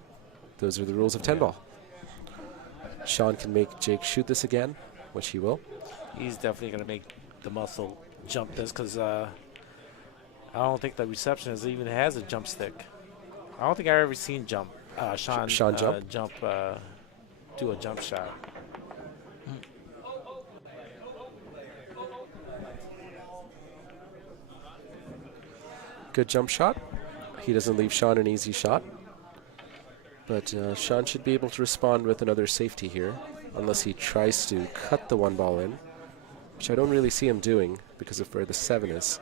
those are the rules of 10 ball. Shaun can make Jake shoot this again, which he will. He's definitely going to make the muscle jump this because I don't think the receptionist even has a jump stick. I don't think I've ever seen Shaun do a jump shot. Good jump shot. He doesn't leave Shaun an easy shot. But Shaun should be able to respond with another safety here, unless he tries to cut the one ball in, which I don't really see him doing because of where the 7 is.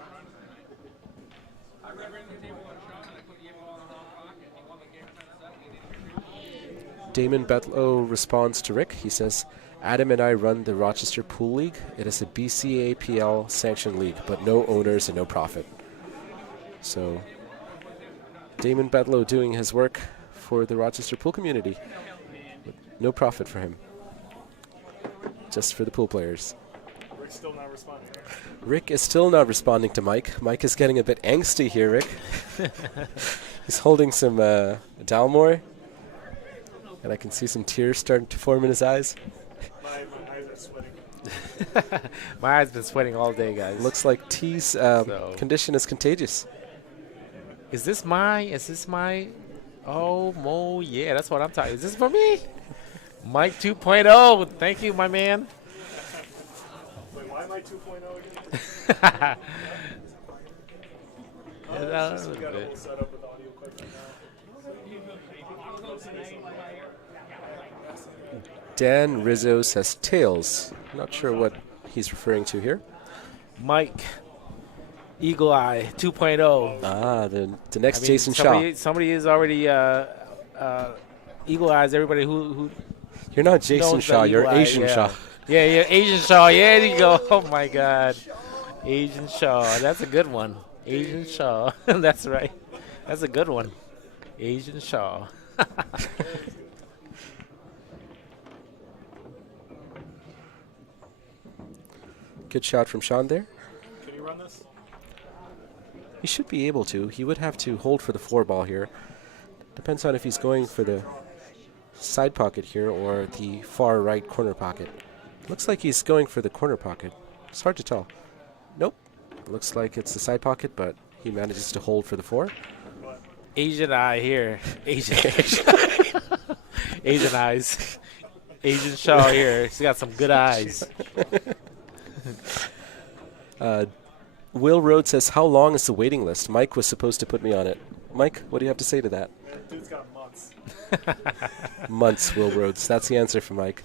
Damon Betlow responds to Rick. He says, Adam and I run the Rochester Pool League. It is a BCAPL sanctioned league, but no owners and no profit. So Damon Betlow doing his work for the Rochester pool community. No profit for him. Just for the pool players. Rick's still not responding. Rick is still not responding to Mike. Mike is getting a bit angsty here, Rick. He's holding some Dalmore. And I can see some tears starting to form in his eyes. My eyes are sweating. My eyes been sweating all day, guys. Looks like T's condition is contagious. Is this my? Oh, Mo, yeah, that's what I'm talking. Is this for me? Mike 2.0. Thank you, my man. Wait, why am I 2.0 again? Yeah, that was a bit. Set up with audio clip right now. Dan Rizzo says tails. Not sure what he's referring to here. Mike, Eagle Eye 2.0. Ah, the next Jason Shaw. Somebody is already Eagle Eyes. Everybody who you're not Jason Shaw. You're Asian Shaw. Yeah, Asian Shaw. Yeah, there you go. Oh my God, Asian Shaw. That's a good one. Asian Shaw. That's right. That's a good one. Asian Shaw. Good shot from Shaun there. Can you run this? He should be able to. He would have to hold for the 4 ball here. Depends on if he's going for the side pocket here or the far right corner pocket. Looks like he's going for the corner pocket. It's hard to tell. Nope. Looks like it's the side pocket, but he manages to hold for the 4. Asian eye here. Asian Asian eyes. Asian Shaw here. He's got some good eyes. Will Rhodes says, how long is the waiting list? Mike was supposed to put me on it. Mike, what do you have to say to that? Dude's got months. Months, Will Rhodes. That's the answer for Mike.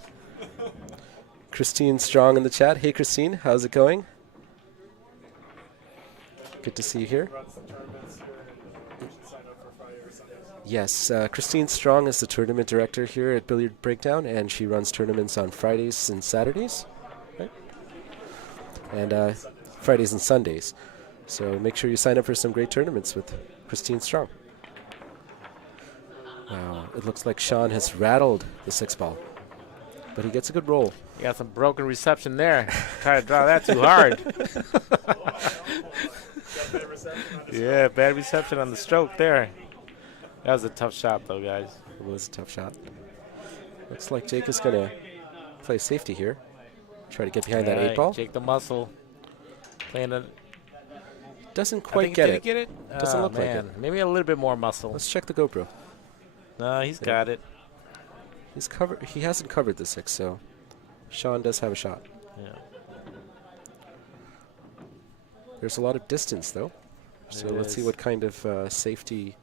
Christine Strong in the chat. Hey, Christine, how's it going? Good to see you here. Yes, Christine Strong is the tournament director here at Billiard Breakdown, and she runs tournaments on Fridays and Saturdays, right? And Fridays and Sundays. So make sure you sign up for some great tournaments with Christine Strong. Wow, it looks like Shaun has rattled the 6 ball, but he gets a good roll. You got some broken reception there. Try to draw that too hard. Yeah, bad reception on the stroke there. That was a tough shot, though, guys. It was a tough shot. Looks like Jake is going to play safety here. Try to get behind that 8 ball. Jake the muscle. Playing it. Doesn't quite get it. Get it? Doesn't look like man. it. Maybe a little bit more muscle. Let's check the GoPro. No, he's got it. He's covered. He hasn't covered the 6, so Shaun does have a shot. Yeah. There's a lot of distance, though. So let's see what kind of safety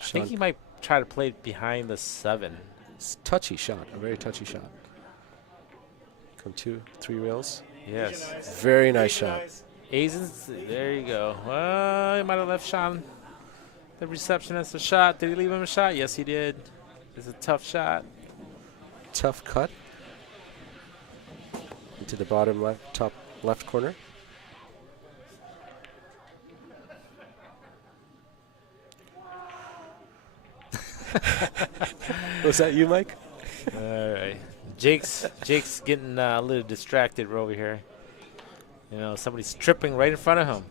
I Shaun. think he might try to play it behind the 7. It's a touchy shot, a very touchy shot. Come 2, 3 rails. Yes. Very nice shot. Asians, there you go. Well, he might have left Shaun the receptionist a shot. Did he leave him a shot? Yes, he did. It's a tough shot. Tough cut into the bottom left, top left corner. Was that you, Mike? All right. Jake's getting a little distracted over here. You know, somebody's tripping right in front of him.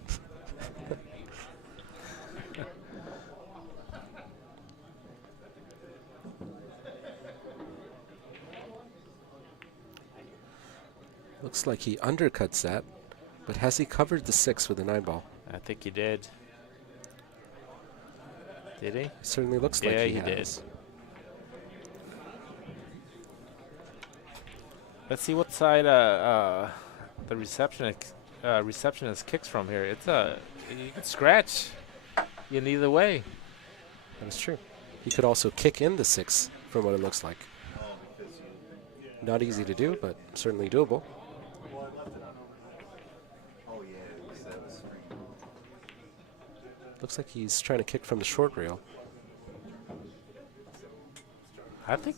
Looks like he undercuts that, but has he covered the 6 with a 9 ball? I think he did. Did he? Certainly looks like he did. has. Let's see what side the receptionist kicks from here. It's you can scratch in either way. That is true. He could also kick in the 6 from what it looks like. Not easy to do, but certainly doable. Looks like he's trying to kick from the short rail. I think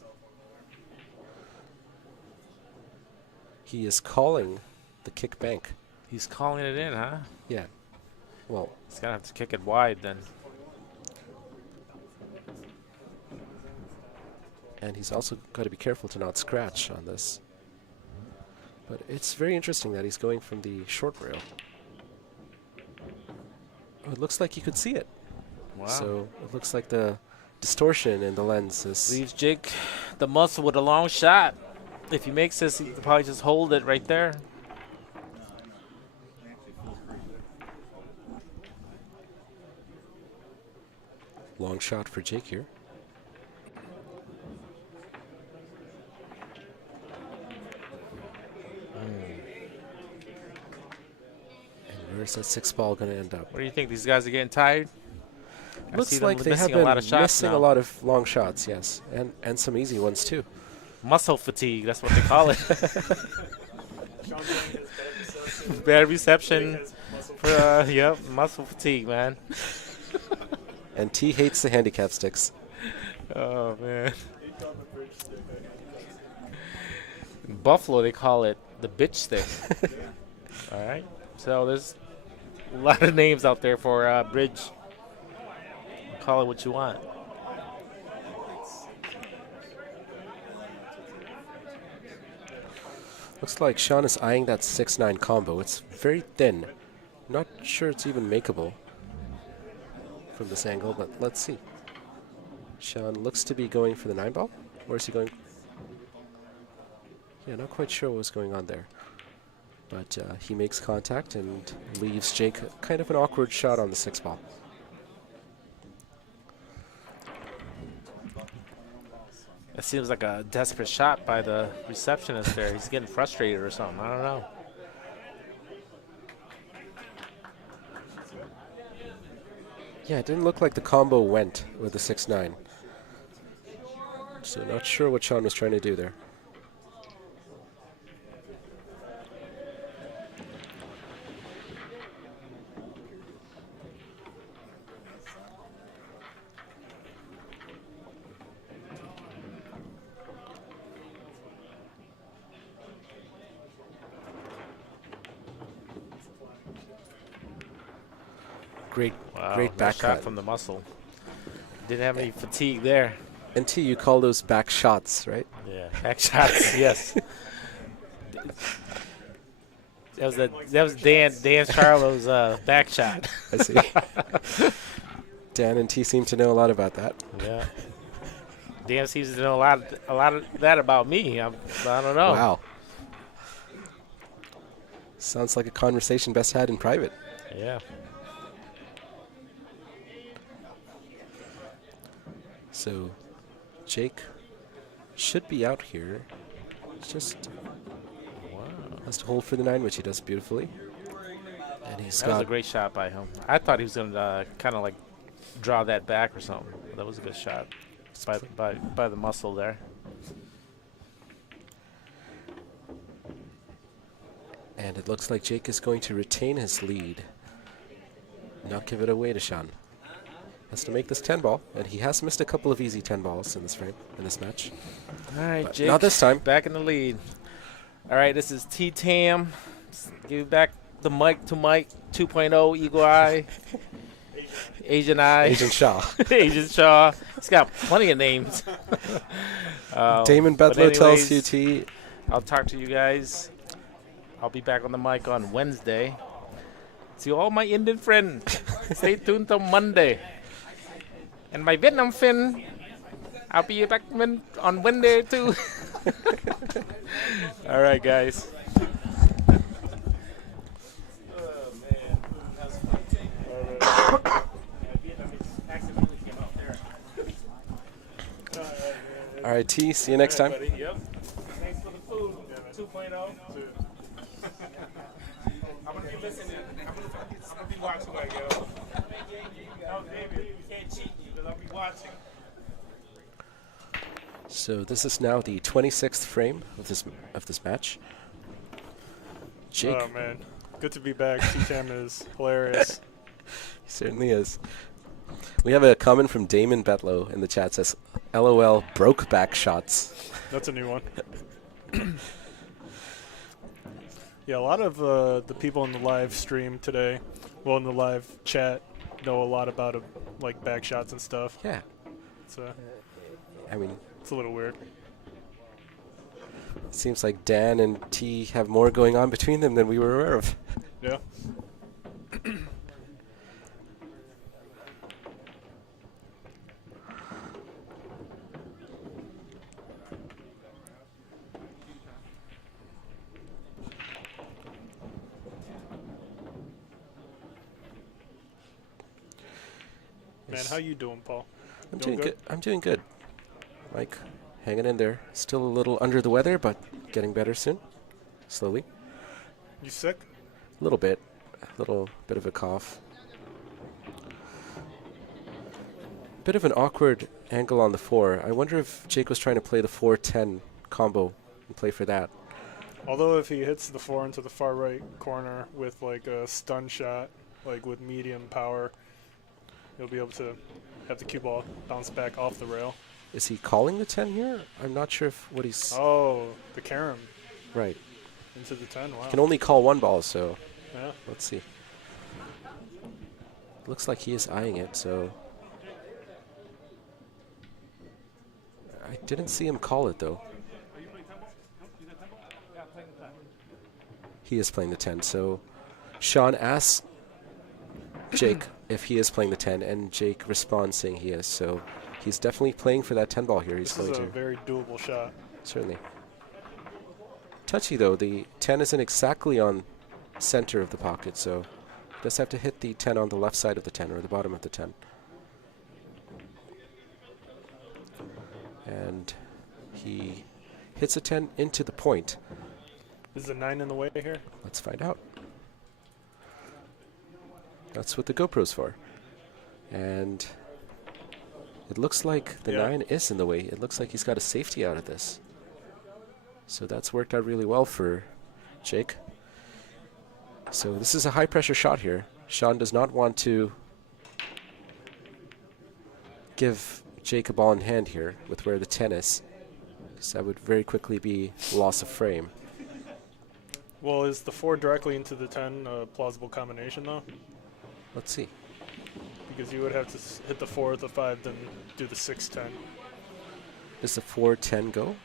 He is calling the kick bank. he's calling it in, huh? Yeah. Well, He's gonna have to kick it wide then. and he's also got to be careful to not scratch on this. But it's very interesting that he's going from the short rail. Oh, it looks like you could see it. Wow. So it looks like the distortion in the lens is... Leaves Jake the muscle with a long shot. If he makes this, he can probably just hold it right there. Long shot for Jake here. And where's that 6 ball going to end up? What do you think? These guys are getting tired? I see Looks them like they have missing been a lot of shots missing now. a lot of long shots, yes. And some easy ones, too. Muscle fatigue, that's what they call it. Bad reception. Yep, muscle fatigue, man. And T hates the handicap sticks. Oh, man. In Buffalo, they call it the bitch stick. All right. So there's a lot of names out there for bridge. Call it what you want. Looks like Shaun is eyeing that 6-9 combo. It's very thin. Not sure it's even makeable. from this angle, but let's see. Shaun looks to be going for the 9-ball. Or is he going? Yeah, not quite sure what was going on there. But he makes contact and leaves Jake kind of an awkward shot on the 6-ball. It seems like a desperate shot by the receptionist there. He's getting frustrated or something. I don't know. Yeah, it didn't look like the combo went with the 6-9. So not sure what Shaun was trying to do there. Great, Wow, great nice back shot cut. from the muscle. Didn't have any fatigue there. And T, you call those back shots, right? Yeah, back shots. Yes. That was Dan Charlo's back shot. I see. Dan and T seem to know a lot about that. Yeah. Dan seems to know a lot of that about me. I don't know. Wow. Sounds like a conversation best had in private. Yeah. So Jake should be out here. Just has to hold for the 9, which he does beautifully. And he's That was got a great shot by him. I thought he was going to kind of like draw that back or something. That was a good shot by the muscle there. And it looks like Jake is going to retain his lead. Not give it away to Shaun. Has to make this 10-ball, and he has missed a couple of easy 10-balls in this frame, in this match. All right, But Jake. not this time. Back in the lead. All right, this is T-Tam. Give back the mic to Mike 2.0, Eagle Eye. Asian Eye. Agent Shaw. Agent Shaw. He's got plenty of names. Damon but Bedlow tells anyways, you, T. I'll talk to you guys. I'll be back on the mic on Wednesday. To all my Indian friends, stay tuned till Monday. And my Vietnam friend, I'll be back on Wednesday too. All right, guys. All right, T. See you next time. Yep. Thanks for the food. 2.0. I'm gonna be listening. I'm gonna be watching like yo. No, David, you can't cheat me because I'll be watching. So this is now the 26th frame of this match. Jake. Oh man, good to be back. T-Tam is hilarious. He certainly is. We have a comment from Damon Bedlow in the chat. Says, "LOL, broke back shots." That's a new one. Yeah, a lot of the people in the live stream today, well, in the live chat, know a lot about like back shots and stuff. Yeah. So I mean, it's a little weird. it seems like Dan and T have more going on between them than we were aware of. Yeah. Man, how you doing, Paul? I'm doing good. I'm doing good. Mike, hanging in there. Still a little under the weather, but getting better soon. Slowly. You sick? A little bit. A little bit of a cough. Bit of an awkward angle on the 4. I wonder if Jake was trying to play the 4-10 combo and play for that. Although if he hits the 4 into the far right corner with like a stun shot, like with medium power, he'll be able to have the cue ball bounce back off the rail. Is he calling the 10 here? I'm not sure if what he's... Oh, the carom. Right. Into the 10, wow. Can only call one ball, so Yeah. let's see. Looks like he is eyeing it, so... I didn't see him call it, though. He is playing the 10, so Shaun asks Jake if he is playing the 10, and Jake responds saying he is. So he's definitely playing for that 10 ball here. He's This going is a to. very doable shot. Certainly. Touchy though, the 10 isn't exactly on center of the pocket, so he does have to hit the 10 on the left side of the 10 or the bottom of the 10. And he hits a 10 into the point. Is the 9 in the way here? Let's find out. That's what the GoPro's for. And it looks like the 9 is in the way. It looks like he's got a safety out of this. So that's worked out really well for Jake. So this is a high pressure shot here. Shaun does not want to give Jake a ball in hand here with where the 10 is, because that would very quickly be loss of frame. Well, is the 4 directly into the 10 a plausible combination, though? Let's see. Because you would have to hit the 4 with the 5, then do the 6-10. Does the 4-10 go?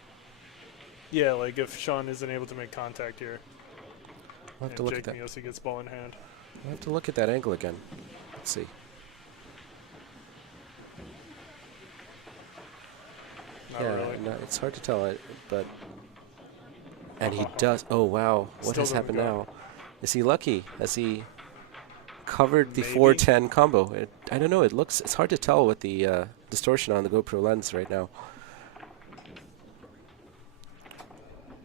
Yeah, like if Shaun isn't able to make contact here, I'll have and to look Jake at that. Miosi gets ball in hand. I'll have to look at that angle again. Let's see. Not really. No, it's hard to tell, but... And he does... Oh, wow. What Still has doesn't happened go. now? Is he lucky? Has he covered the Maybe. 4-10 combo? I don't know. It's hard to tell with the distortion on the GoPro lens right now.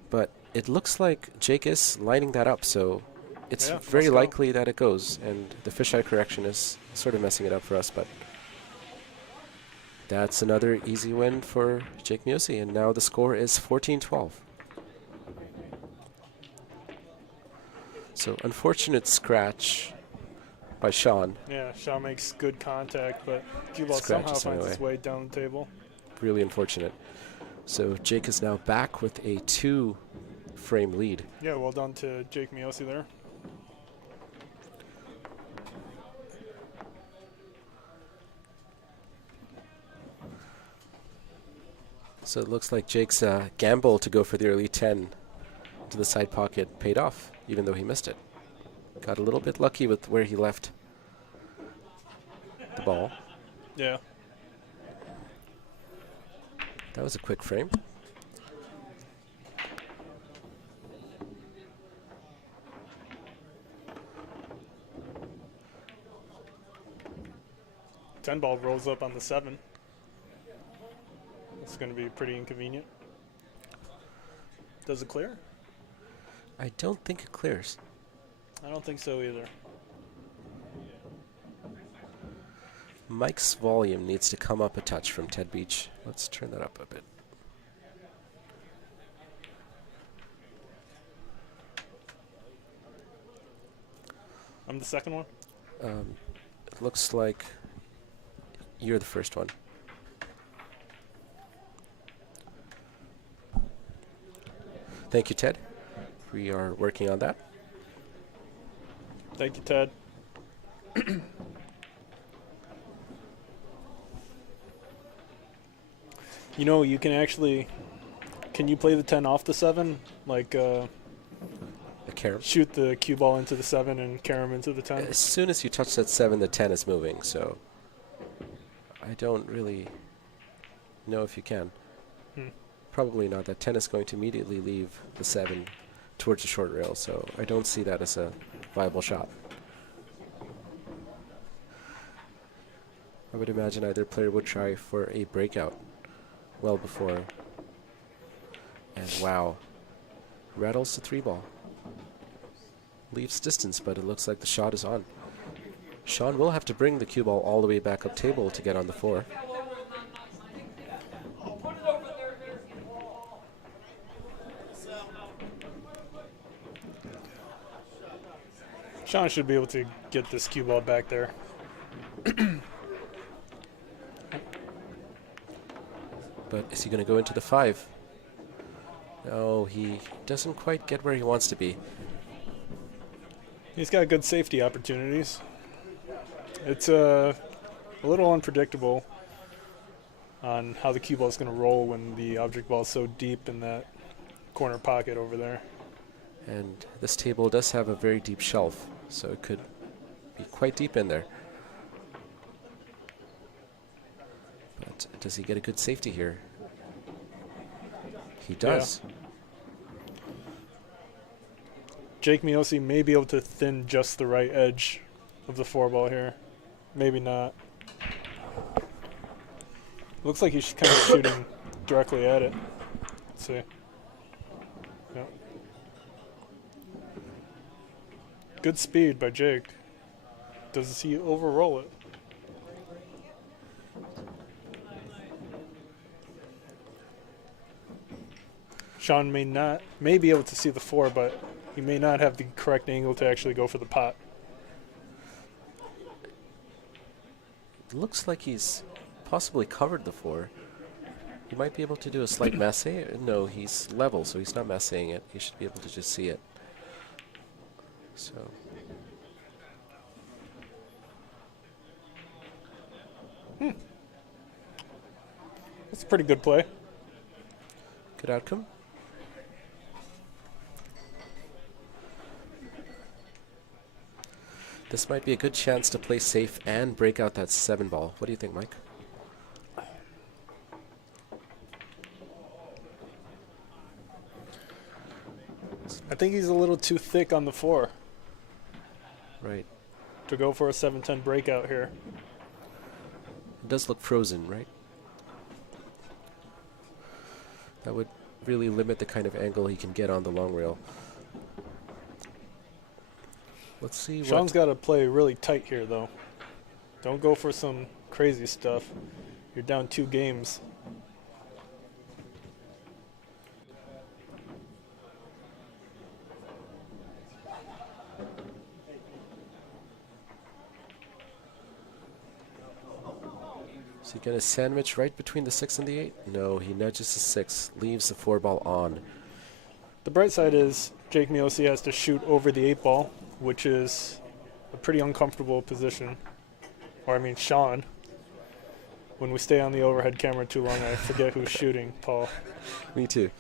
But it looks like Jake is lining that up, so it's Yeah, very let's go. likely that it goes. And the fisheye correction is sort of messing it up for us, but that's another easy win for Jake Miosi, and now the score is 14-12. So unfortunate scratch by Shaun. Yeah, Shaun makes good contact, but cue ball Scratches somehow finds anyway. its way down the table. Really unfortunate. So Jake is now back with a 2-frame lead. Yeah, well done to Jake Miosi there. So it looks like Jake's gamble to go for the early 10 to the side pocket paid off, even though he missed it. Got a little bit lucky with where he left the ball. Yeah. That was a quick frame. Ten ball rolls up on the 7. It's going to be pretty inconvenient. Does it clear? I don't think it clears. I don't think so either. Mike's volume needs to come up a touch from Ted Beach. Let's turn that up a bit. I'm the second one? It looks like you're the first one. Thank you, Ted. We are working on that. Thank you, Ted. You know, you can actually... Can you play the 10 off the 7? Like, A carom. shoot the cue ball into the 7 and carom into the 10? As soon as you touch that 7, the 10 is moving, so I don't really know if you can. Probably not. That 10 is going to immediately leave the 7 towards the short rail, so I don't see that as a viable shot. I would imagine either player would try for a breakout well before. And wow, rattles the 3 ball. Leaves distance, but it looks like the shot is on. Shaun will have to bring the cue ball all the way back up table to get on the 4. Shaun should be able to get this cue ball back there. But is he going to go into the 5? No, he doesn't quite get where he wants to be. He's got good safety opportunities. It's a little unpredictable on how the cue ball is going to roll when the object ball is so deep in that corner pocket over there. And this table does have a very deep shelf, so it could be quite deep in there. Does he get a good safety here? He does. Yeah. Jake Miosi may be able to thin just the right edge of the 4-ball here. Maybe not. Looks like he's kind of shooting directly at it. Let's see. Yeah. Good speed by Jake. Does he overroll it? Shaun may be able to see the 4, but he may not have the correct angle to actually go for the pot. It looks like he's possibly covered the 4. He might be able to do a slight masse. No, he's level, so he's not masseing it. He should be able to just see it. So. That's a pretty good play. Good outcome. This might be a good chance to play safe and break out that 7-ball. What do you think, Mike? I think he's a little too thick on the 4 Right. to go for a 7-10 breakout here. It does look frozen, right? That would really limit the kind of angle he can get on the long rail. Let's see. Shaun's got to play really tight here, though. Don't go for some crazy stuff. You're down 2 games. Is he going to sandwich right between the 6 and the 8? No, he nudges the 6, leaves the 4-ball on. The bright side is Jake Miosi has to shoot over the 8-ball, which is a pretty uncomfortable position. Or, I mean, Shaun. When we stay on the overhead camera too long, I forget who's shooting, Paul. Me too.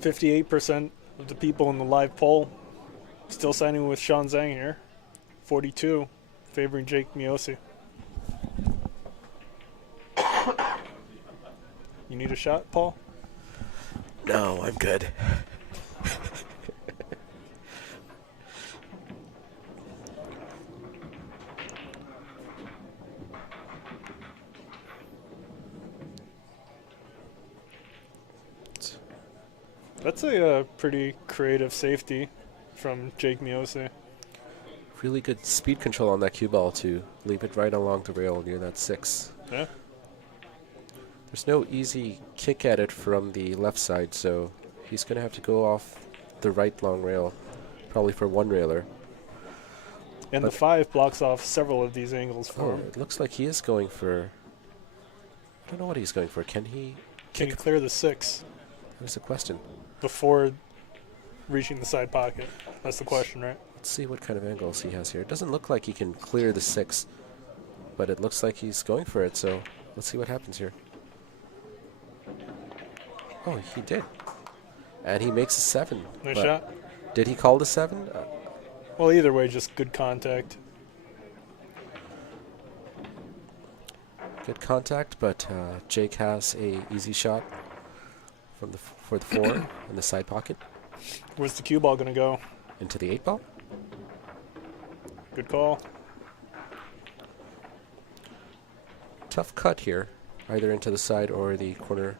%58 of the people in the live poll still signing with Shaun Zink here. 42 favoring Jake Miosi. You need a shot, Paul? No, I'm good. That's a pretty creative safety from Jake Miosi. Really good speed control on that cue ball to leave it right along the rail near that 6. Yeah. There's no easy kick at it from the left side, so he's going to have to go off the right long rail, probably for 1 railer. And but the 5 blocks off several of these angles for him. It looks like he is going for... I don't know what he's going for. Can he clear the 6 That's the question. before reaching the side pocket? That's the question, right? Let's see what kind of angles he has here. It doesn't look like he can clear the 6, but it looks like he's going for it, so let's see what happens here. Oh, he did. And he makes a 7. Nice shot. Did he call the 7? Well, either way, just good contact. Good contact, but Jake has a easy shot from for the 4 in the side pocket. Where's the cue ball going to go? Into the 8-ball. Good call. Tough cut here, either into the side or the corner.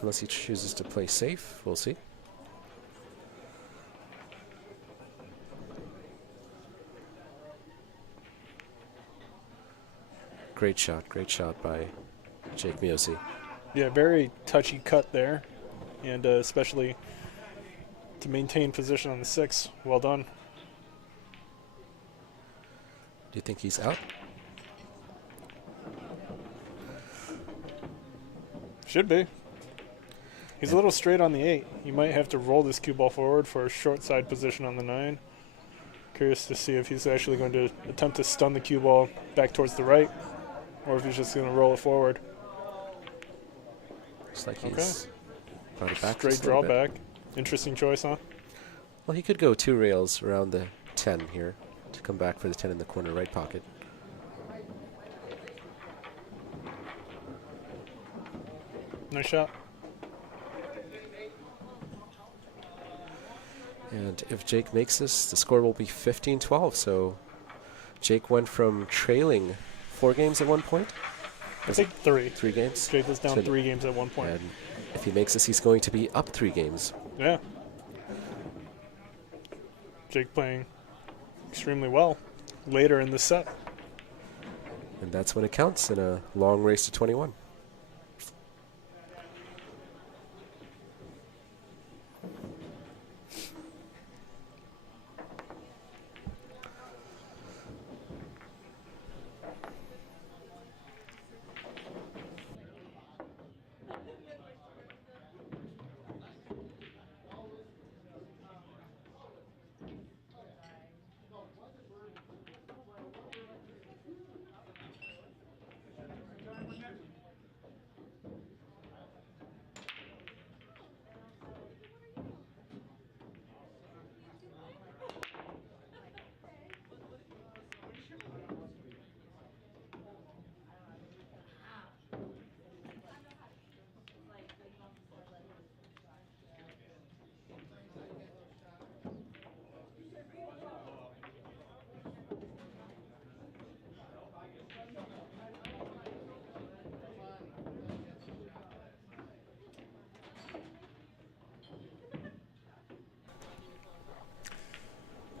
Unless he chooses to play safe, we'll see. Great shot by Jake Miosi. Yeah, very touchy cut there, and especially to maintain position on the 6. Well done. Do you think he's out? Should be. He's a little straight on the 8. He might have to roll this cue ball forward for a short side position on the 9. Curious to see if he's actually going to attempt to stun the cue ball back towards the right. or if he's just going to roll it forward. Looks like he's brought it back. Straight just a little drawback. bit. Interesting choice, huh? Well, he could go 2 rails around the 10 here to come back for the 10 in the corner right pocket. Nice shot. And if Jake makes this, the score will be 15-12. So Jake went from trailing 4 games at one point. I think 3. 3 games. Jake was down 3 games at one point. And if he makes this, he's going to be up 3 games. Yeah. Jake playing extremely well later in the set. And that's when it counts in a long race to 21.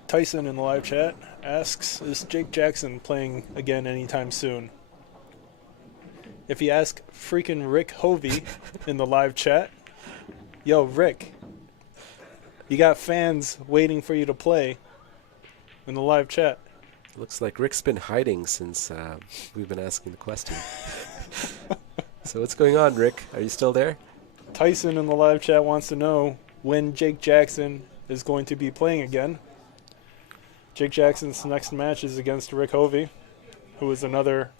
Tyson in the live chat asks, is Jake Jackson playing again anytime soon? If you ask freaking Rick Hovey in the live chat, yo, Rick, you got fans waiting for you to play in the live chat. Looks like Rick's been hiding since we've been asking the question. So what's going on, Rick? Are you still there? Tyson in the live chat wants to know when Jake Jackson is going to be playing again. Jake Jackson's next match is against Rick Hovey, who is another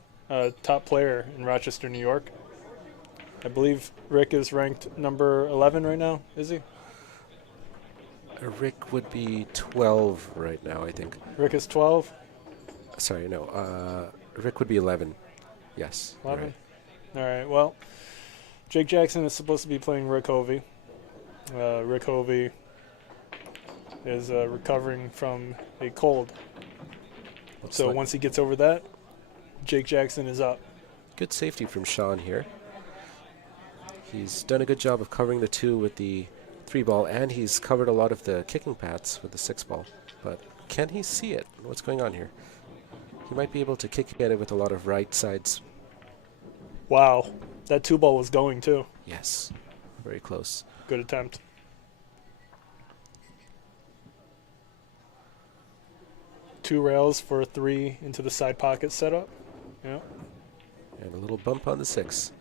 top player in Rochester, New York. I believe Rick is ranked number 11 right now, is he? Rick would be 12 right now, I think. Rick is 12? Sorry, no. Rick would be 11. Yes. 11? All right, well, Jake Jackson is supposed to be playing Rick Hovey. Rick Hovey is recovering from a cold. So once he gets over that, Jake Jackson is up. Good safety from Shaun here. He's done a good job of covering the 2 with the 3 ball, and he's covered a lot of the kicking pads with the 6 ball. But can he see it? What's going on here? He might be able to kick at it with a lot of right sides. Wow, that 2 ball was going too. Yes, very close. Good attempt. Two rails for a 3 into the side pocket setup. Yeah. And a little bump on the 6.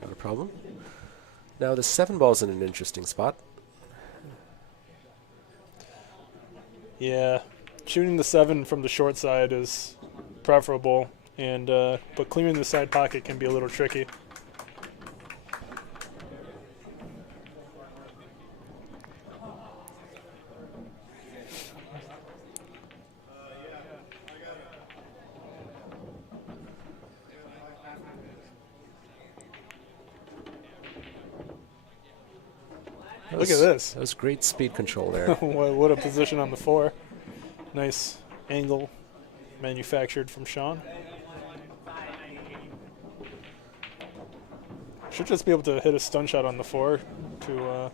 Not a problem. Now the 7 ball's in an interesting spot. Yeah, shooting the 7 from the short side is preferable, and but clearing the side pocket can be a little tricky. Look at this. That was great speed control there. What a position on the 4. Nice angle manufactured from Shaun. Should just be able to hit a stun shot on the 4 to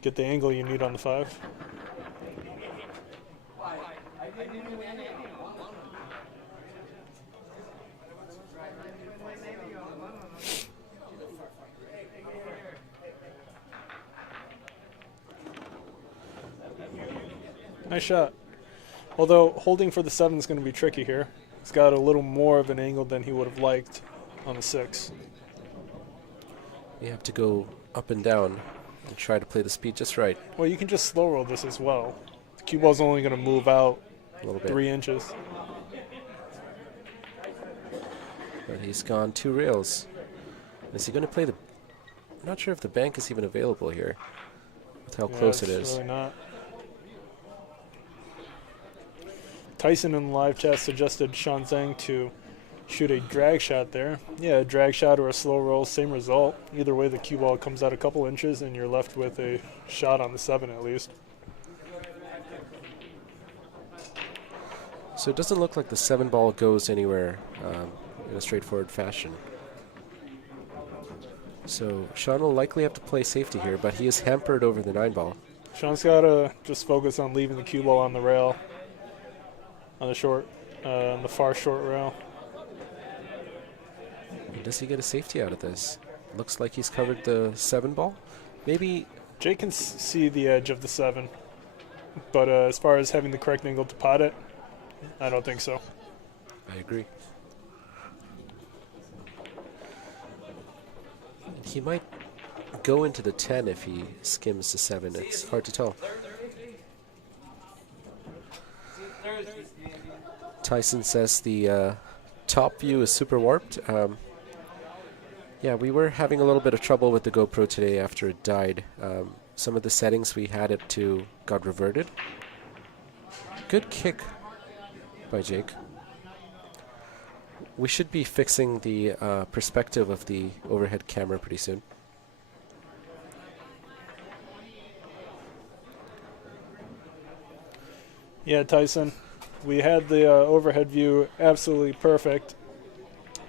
get the angle you need on the 5. Nice shot. Although holding for the 7 is going to be tricky here. He's got a little more of an angle than he would have liked on the 6. You have to go up and down and try to play the speed just right. Well, you can just slow roll this as well. The cue ball's only going to move out A little bit. 3 inches. But he's gone 2 rails. Is he going to play the... I'm not sure if the bank is even available here with how close it is. Really not. Tyson in the live chat suggested Shaun Zink to shoot a drag shot there. Yeah, a drag shot or a slow roll, same result. Either way, the cue ball comes out a couple inches and you're left with a shot on the 7 at least. So it doesn't look like the 7 ball goes anywhere in a straightforward fashion. So Shaun will likely have to play safety here, but he is hampered over the 9 ball. Shaun's got to just focus on leaving the cue ball on the rail, on the far short rail. Does he get a safety out of this? Looks like he's covered the 7 ball. Maybe Jake can see the edge of the 7, but as far as having the correct angle to pot it, I don't think so. I agree. He might go into the 10 if he skims the 7. It's hard to tell. Tyson says the top view is super warped. Yeah, we were having a little bit of trouble with the GoPro today after it died. Some of the settings we had it to got reverted. Good kick by Jake. We should be fixing the perspective of the overhead camera pretty soon. Yeah, Tyson, we had the overhead view absolutely perfect,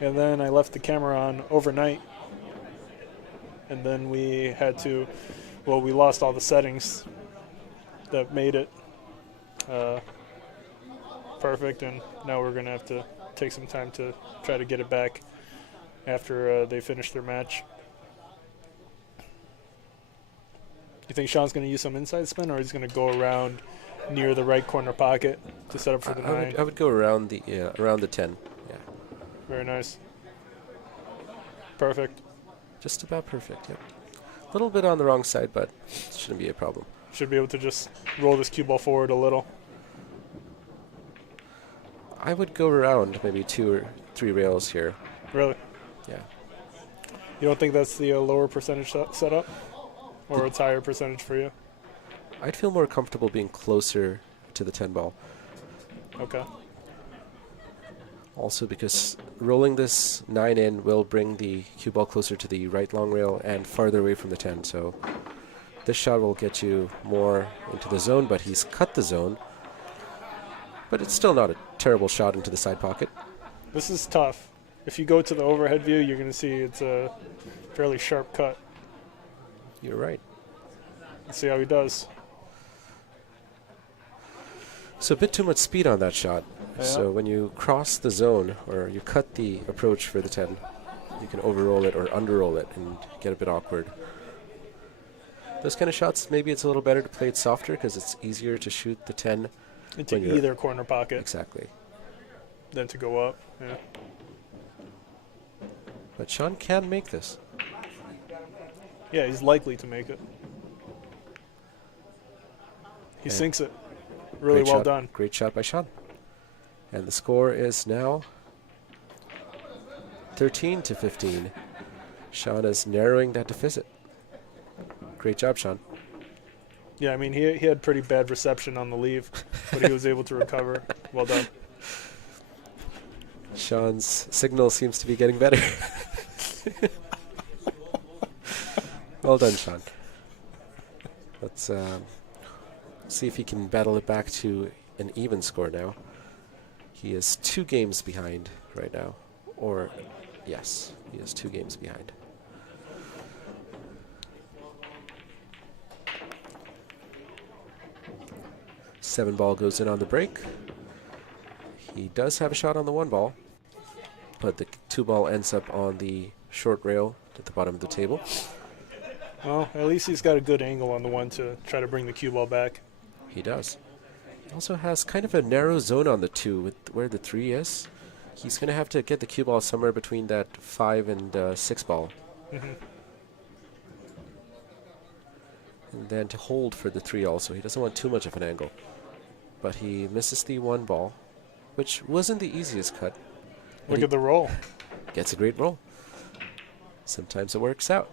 and then I left the camera on overnight, and then we had to, well, we lost all the settings that made it perfect, and now we're going to have to take some time to try to get it back after they finish their match. You think Shaun's going to use some inside spin, or he's going to go around near the right corner pocket to set up for the 9? I would go around the 10. Yeah. Very nice. Perfect. Just about perfect, yeah. A little bit on the wrong side, but it shouldn't be a problem. Should be able to just roll this cue ball forward a little. I would go around maybe 2 or 3 rails here. Really? Yeah. You don't think that's the lower percentage setup? Or it's higher percentage for you? I'd feel more comfortable being closer to the 10 ball. Okay. Also because rolling this 9 in will bring the cue ball closer to the right long rail and farther away from the 10. So this shot will get you more into the zone, but he's cut the zone. But it's still not a terrible shot into the side pocket. This is tough. If you go to the overhead view, you're going to see it's a fairly sharp cut. You're right. Let's see how he does. So a bit too much speed on that shot. Yeah. So when you cross the zone or you cut the approach for the 10, you can overroll it or underroll it and get a bit awkward. Those kind of shots, maybe it's a little better to play it softer because it's easier to shoot the 10 into either corner pocket. Exactly. Than to go up. Yeah. But Shaun can make this. Yeah, he's likely to make it. He sinks it. Really well done. Great shot by Shaun. And the score is now 13-15. Shaun is narrowing that deficit. Great job, Shaun. Yeah, I mean, he had pretty bad reception on the leave, but he was able to recover. Well done. Shaun's signal seems to be getting better. Well done, Shaun. Let's see if he can battle it back to an even score now. He is 2 games behind right now. Or, yes, he is 2 games behind. Seven ball goes in on the break. He does have a shot on the 1 ball, but the 2 ball ends up on the short rail at the bottom of the table. Well, at least he's got a good angle on the 1 to try to bring the cue ball back. He does. He also has kind of a narrow zone on the 2 with where the 3 is. He's going to have to get the cue ball somewhere between that 5 and 6 ball. Mm-hmm. And then to hold for the 3 also. He doesn't want too much of an angle. But he misses the 1 ball, which wasn't the easiest cut. Look at the roll. gets a great roll. Sometimes it works out.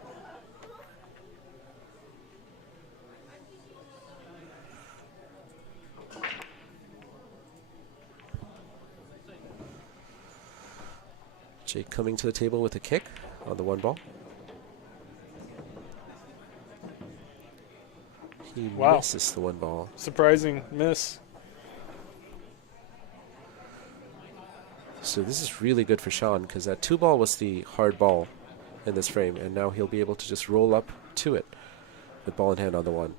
Jake coming to the table with a kick on the 1 ball. He Wow. misses the 1 ball. Surprising miss. So this is really good for Shaun because that 2 ball was the hard ball in this frame, and now he'll be able to just roll up to it with ball in hand on the 1.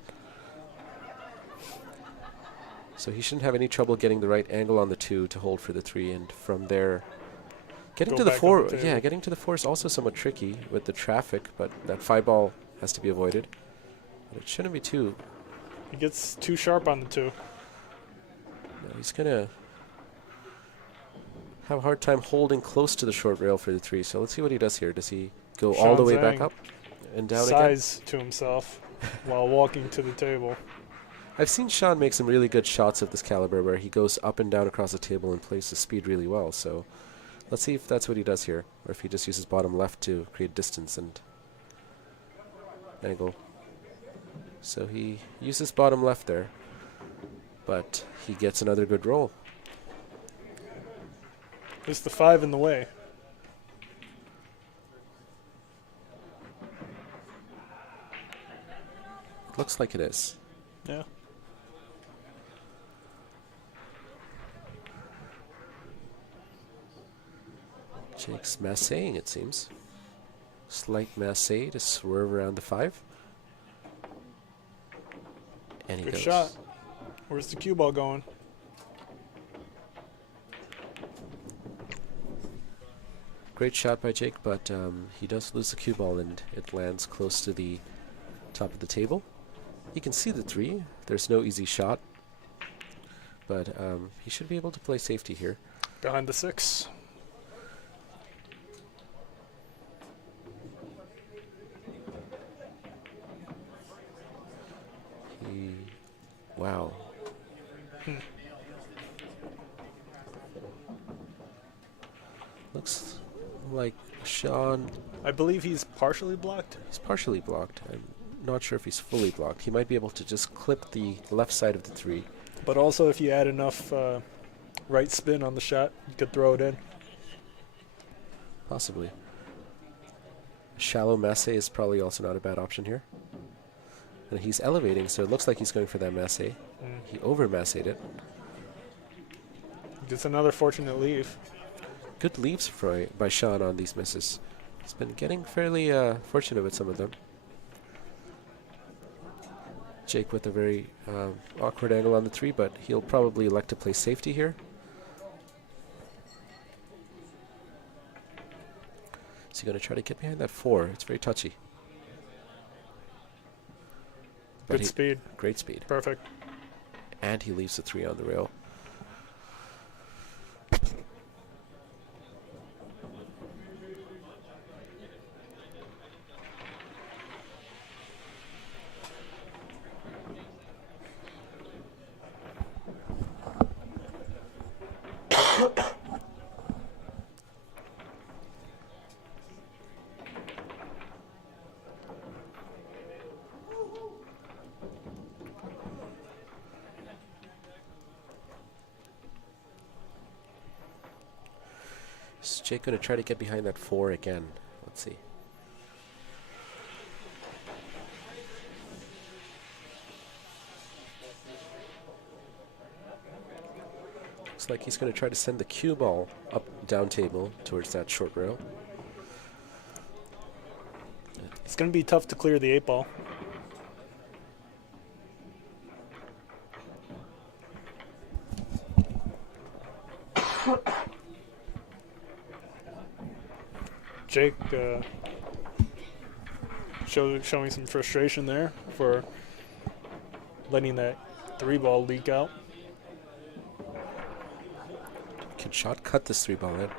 So he shouldn't have any trouble getting the right angle on the 2 to hold for the 3, and from there, getting Go to the back 4. up the Yeah, table. getting to the 4 is also somewhat tricky with the traffic, but that 5 ball has to be avoided. But it shouldn't be too. He gets too sharp on the 2. No, he's gonna have a hard time holding close to the short rail for the 3. So let's see what he does here. Does he go all Shaun the way back Zink up and down size to himself while walking to the table. again? I've seen Shaun make some really good shots of this caliber where he goes up and down across the table and plays the speed really well. So let's see if that's what he does here, or if he just uses bottom left to create distance and angle. So he uses bottom left there, but he gets another good roll. Is the 5 in the way? Looks like it is. Yeah. Jake's masseing, it seems. Slight masse to swerve around the 5. And he Good goes. shot. Where's the cue ball going? Great shot by Jake, but he does lose the cue ball and it lands close to the top of the table. He can see the 3. There's no easy shot, but he should be able to play safety here. Behind the 6. Wow. Looks like Shaun. I believe he's partially blocked. He's partially blocked. I'm not sure if he's fully blocked. He might be able to just clip the left side of the 3. But also, if you add enough right spin on the shot, you could throw it in. Possibly. A shallow masse is probably also not a bad option here. And he's elevating, so it looks like he's going for that masse. He over-massed it. Gets another fortunate leave. Good leaves by Shaun on these misses. He's been getting fairly fortunate with some of them. Jake with a very awkward angle on the 3, but he'll probably elect to play safety here. Is he going to try to get behind that 4? It's very touchy. But Good speed. Great speed. Perfect. And he leaves the 3 on the rail. Is Jake going to try to get behind that 4 again? Let's see. Looks like he's going to try to send the cue ball up down table towards that short rail. It's going to be tough to clear the 8 ball. Jake showing some frustration there for letting that 3 ball leak out. Can shot cut this 3 ball in?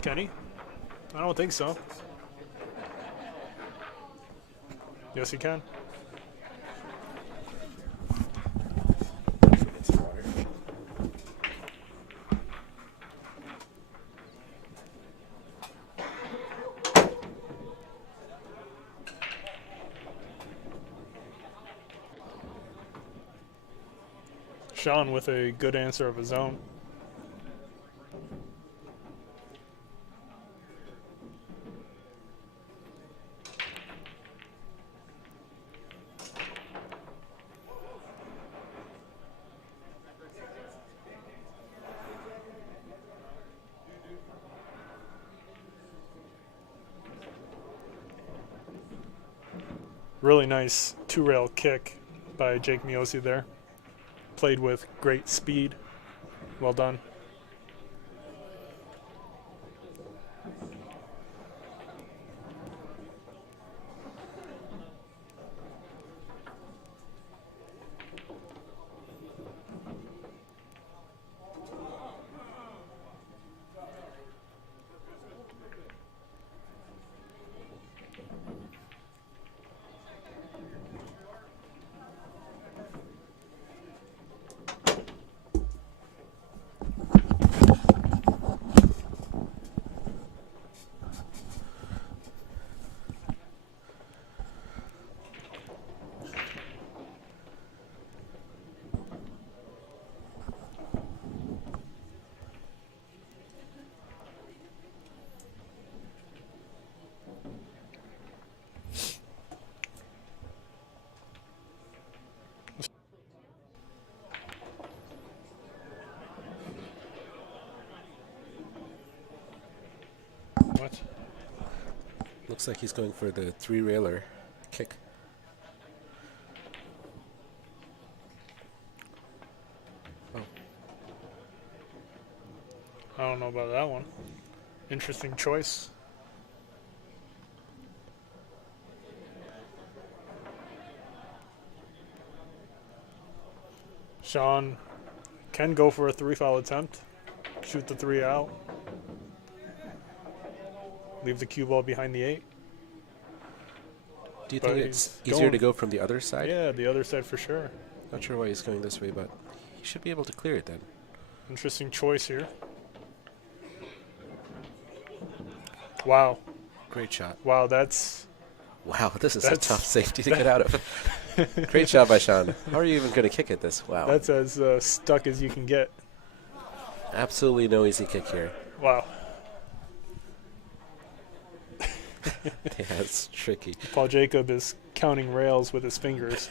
Can he? I don't think so. Yes, he can. Shaun with a good answer of his own. Really nice two-rail kick by Jake Miosi there. Played with great speed. Well done. What? Looks like he's going for the three-railer kick. Oh. I don't know about that one. Interesting choice. Shaun can go for a three-foul attempt. Shoot the three out. Leave the cue ball behind the 8. Do you But think it's he's easier going- to go from the other side? Yeah, the other side for sure. Not sure why he's going this way, but he should be able to clear it then. Interesting choice here. Wow. Great shot. Wow, that's... Wow, this is a That's- tough safety to get out of. Great job by Shaun. How are you even going to kick at this? Wow. That's as stuck as you can get. Absolutely no easy kick here. Wow. Yeah, it's tricky. Paul Jacob is counting rails with his fingers.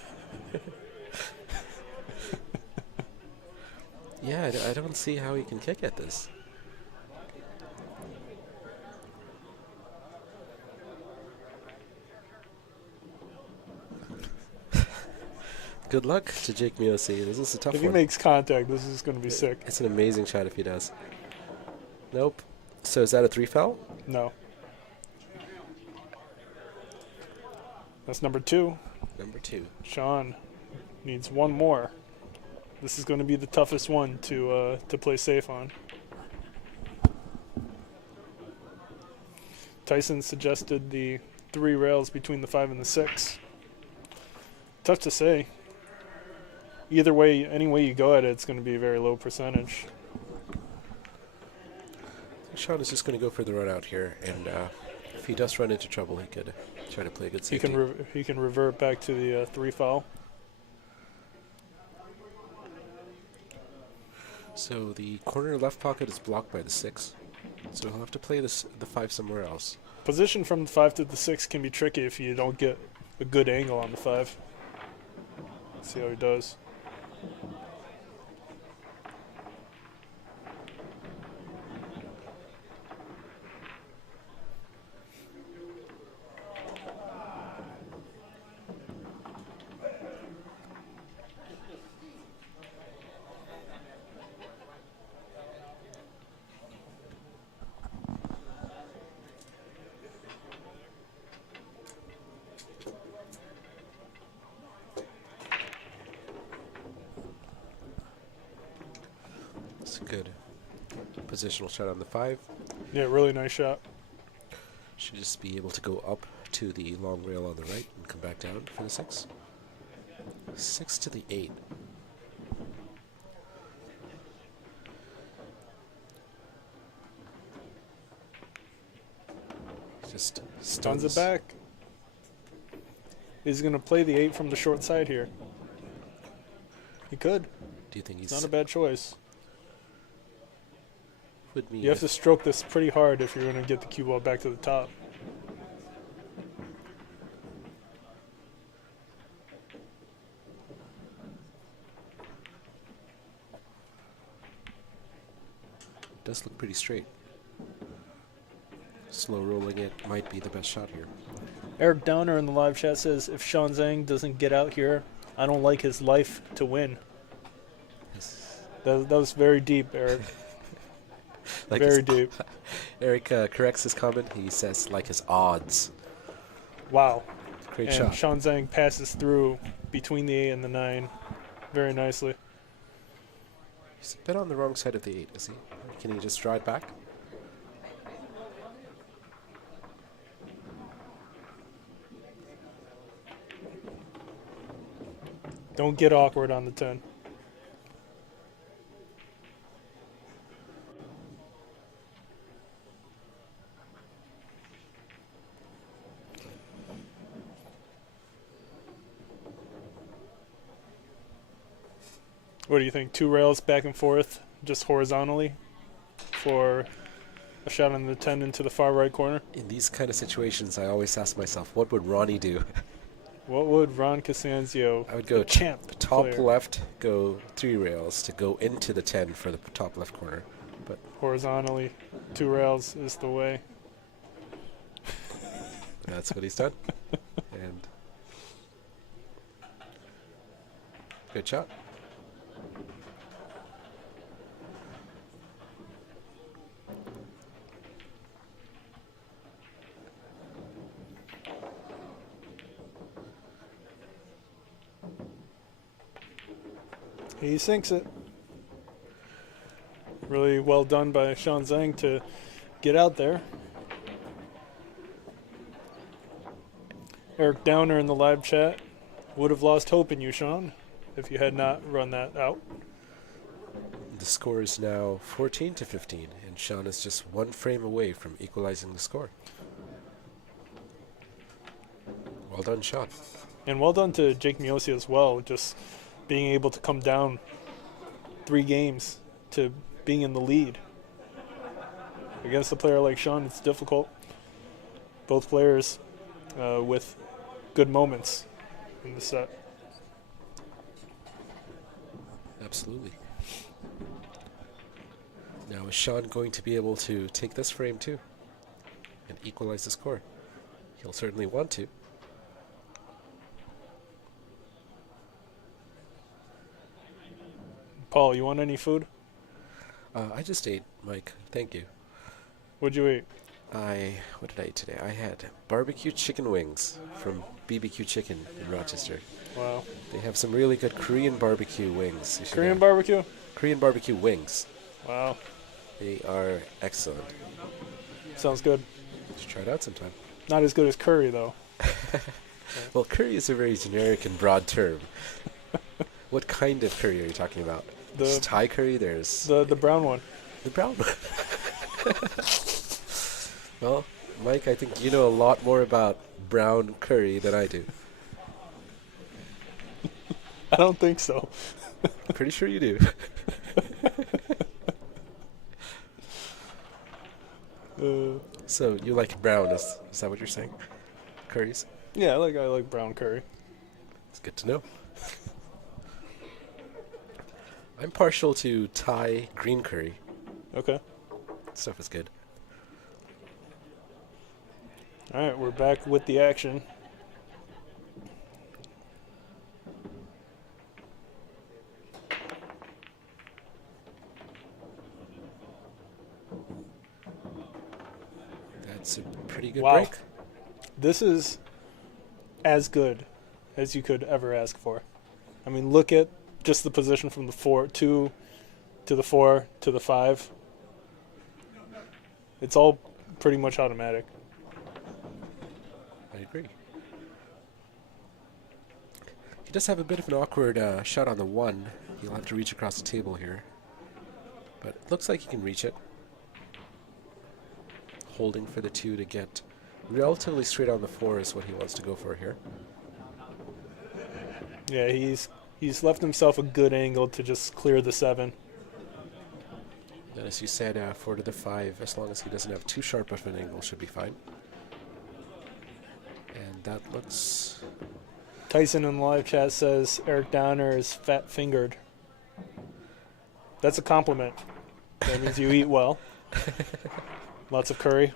Yeah, I don't see how he can kick at this. Good luck to Jake Miosi. This is a tough If he one. makes contact, this is going to be sick. It's an amazing shot if he does. Nope. So is that a 3-foul? No. That's number 2. Number 2. Shaun needs one more. This is going to be the toughest one to play safe on. Tyson suggested the 3 rails between the 5 and the 6. Tough to say. Either way, any way you go at it, it's going to be a very low percentage. Shaun is just going to go for the run out here, and if he does run into trouble, he could try to play a good He safety. can revert back to the 3 foul. So the corner left pocket is blocked by the 6, so he'll have to play the 5 somewhere else. Position from the 5 to the 6 can be tricky if you don't get a good angle on the 5. See how he does. It's a good positional shot on the 5. Yeah, really nice shot. Should just be able to go up to the long rail on the right and come back down for the 6. 6 to the 8. Just Stuns it back. He's going to play the 8 from the short side here. He could. Do you think he's... It's not a bad choice. Would be You have to stroke this pretty hard if you're going to get the cue ball back to the top. Does look pretty straight. Slow rolling it might be the best shot here. Eric Downer in the live chat says, if Shaun Zink doesn't get out here, I don't like his life to win. That was very deep, Eric. Like very deep. Eric corrects his comment. He says, like his odds. Wow. Great and shot. Shaun Zink passes through between the 8 and the 9 very nicely. He's a bit on the wrong side of the 8, is he? Can he just draw it back? Don't get awkward on the 10. What do you think? 2 rails back and forth, just horizontally, for a shot on the 10 into the far right corner? In these kind of situations, I always ask myself, what would Ronnie do? What would Ron Costanzo, I would go champ top player, left, go 3 rails to go into the 10 for the top left corner. But horizontally, 2 rails is the way. that's what he's done. And good shot. He sinks it. Really well done by Shaun Zink to get out there. Eric Downer in the live chat would have lost hope in you, Shaun, if you had not run that out. The score is now 14-15, and Shaun is just 1 frame away from equalizing the score. Well done, Shaun. And well done to Jake Miosi as well, just being able to come down 3 games to being in the lead. Against a player like Shaun, it's difficult. Both players with good moments in the set. Absolutely. Now is Shaun going to be able to take this frame too and equalize the score? He'll certainly want to. Paul, you want any food? I just ate, Mike. Thank you. What'd you eat? What did I eat today? I had barbecue chicken wings from BBQ Chicken in Rochester. Wow. They have some really good Korean barbecue wings. Korean barbecue? Korean barbecue wings. Wow. They are excellent. Sounds good. Just try it out sometime. Not as good as curry, though. Well, curry is a very generic and broad term. What kind of curry are you talking about? There's Thai curry, there's... The brown one. The brown one. Well, Mike, I think you know a lot more about brown curry than I do. I don't think so. Pretty sure you do. So you like brown, is that what you're saying? Curries? Yeah, I like brown curry. It's good to know. I'm partial to Thai green curry. Okay. Stuff is good. All right, we're back with the action. That's a pretty good Wow. break. This is as good as you could ever ask for. I mean, look at just the position from the 4 2 to the 4 to the 5. It's all pretty much automatic. I agree. He does have a bit of an awkward shot on the 1. He'll have to reach across the table here. But it looks like he can reach it. Holding for the 2 to get relatively straight on the 4 is what he wants to go for here. Yeah, he's He's left himself a good angle to just clear the 7. And as you said, 4 to the 5, as long as he doesn't have too sharp of an angle, should be fine. And that looks... Tyson in the live chat says Eric Donner is fat-fingered. That's a compliment. That means you eat well. Lots of curry.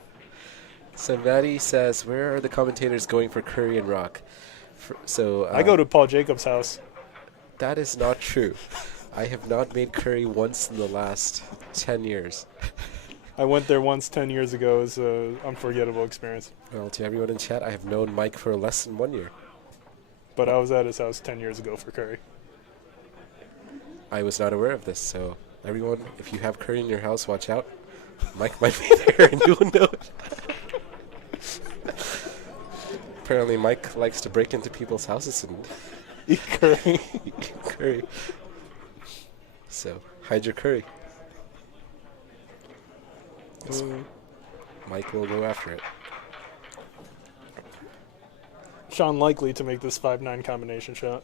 So Maddie says, where are the commentators going for curry and rock? I go to Paul Jacobs' house. That is not true. I have not made curry once in the last 10 years. I went there once 10 years ago. It was an unforgettable experience. Well, to everyone in chat, I have known Mike for less than 1 year. But I was at his house 10 years ago for curry. I was not aware of this, so everyone, if you have curry in your house, watch out. Mike might be there and you will know it. Apparently Mike likes to break into people's houses and eat curry. Eat curry. So, hide your curry. Mike will go after it. Shaun likely to make this 5-9 combination shot.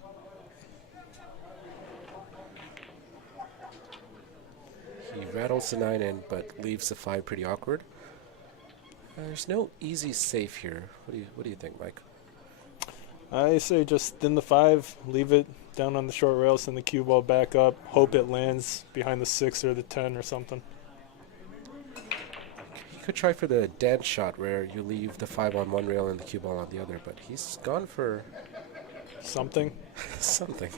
He rattles the 9 in, but leaves the 5 pretty awkward. There's no easy safe here. What do you think, Mike? I say just thin the 5, leave it down on the short rail, send the cue ball back up, hope it lands behind the 6 or the 10 or something. You could try for the dance shot where you leave the 5 on one rail and the cue ball on the other, but he's gone for... Something? Something.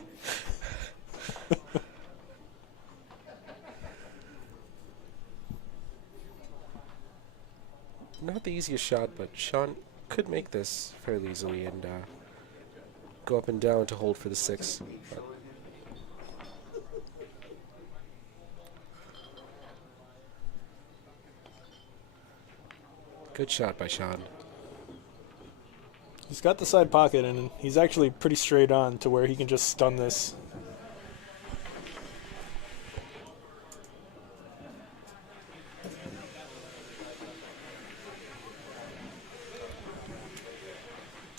Not the easiest shot, but Shaun could make this fairly easily and go up and down to hold for the 6. But good shot by Shaun. He's got the side pocket, and he's actually pretty straight on to where he can just stun this.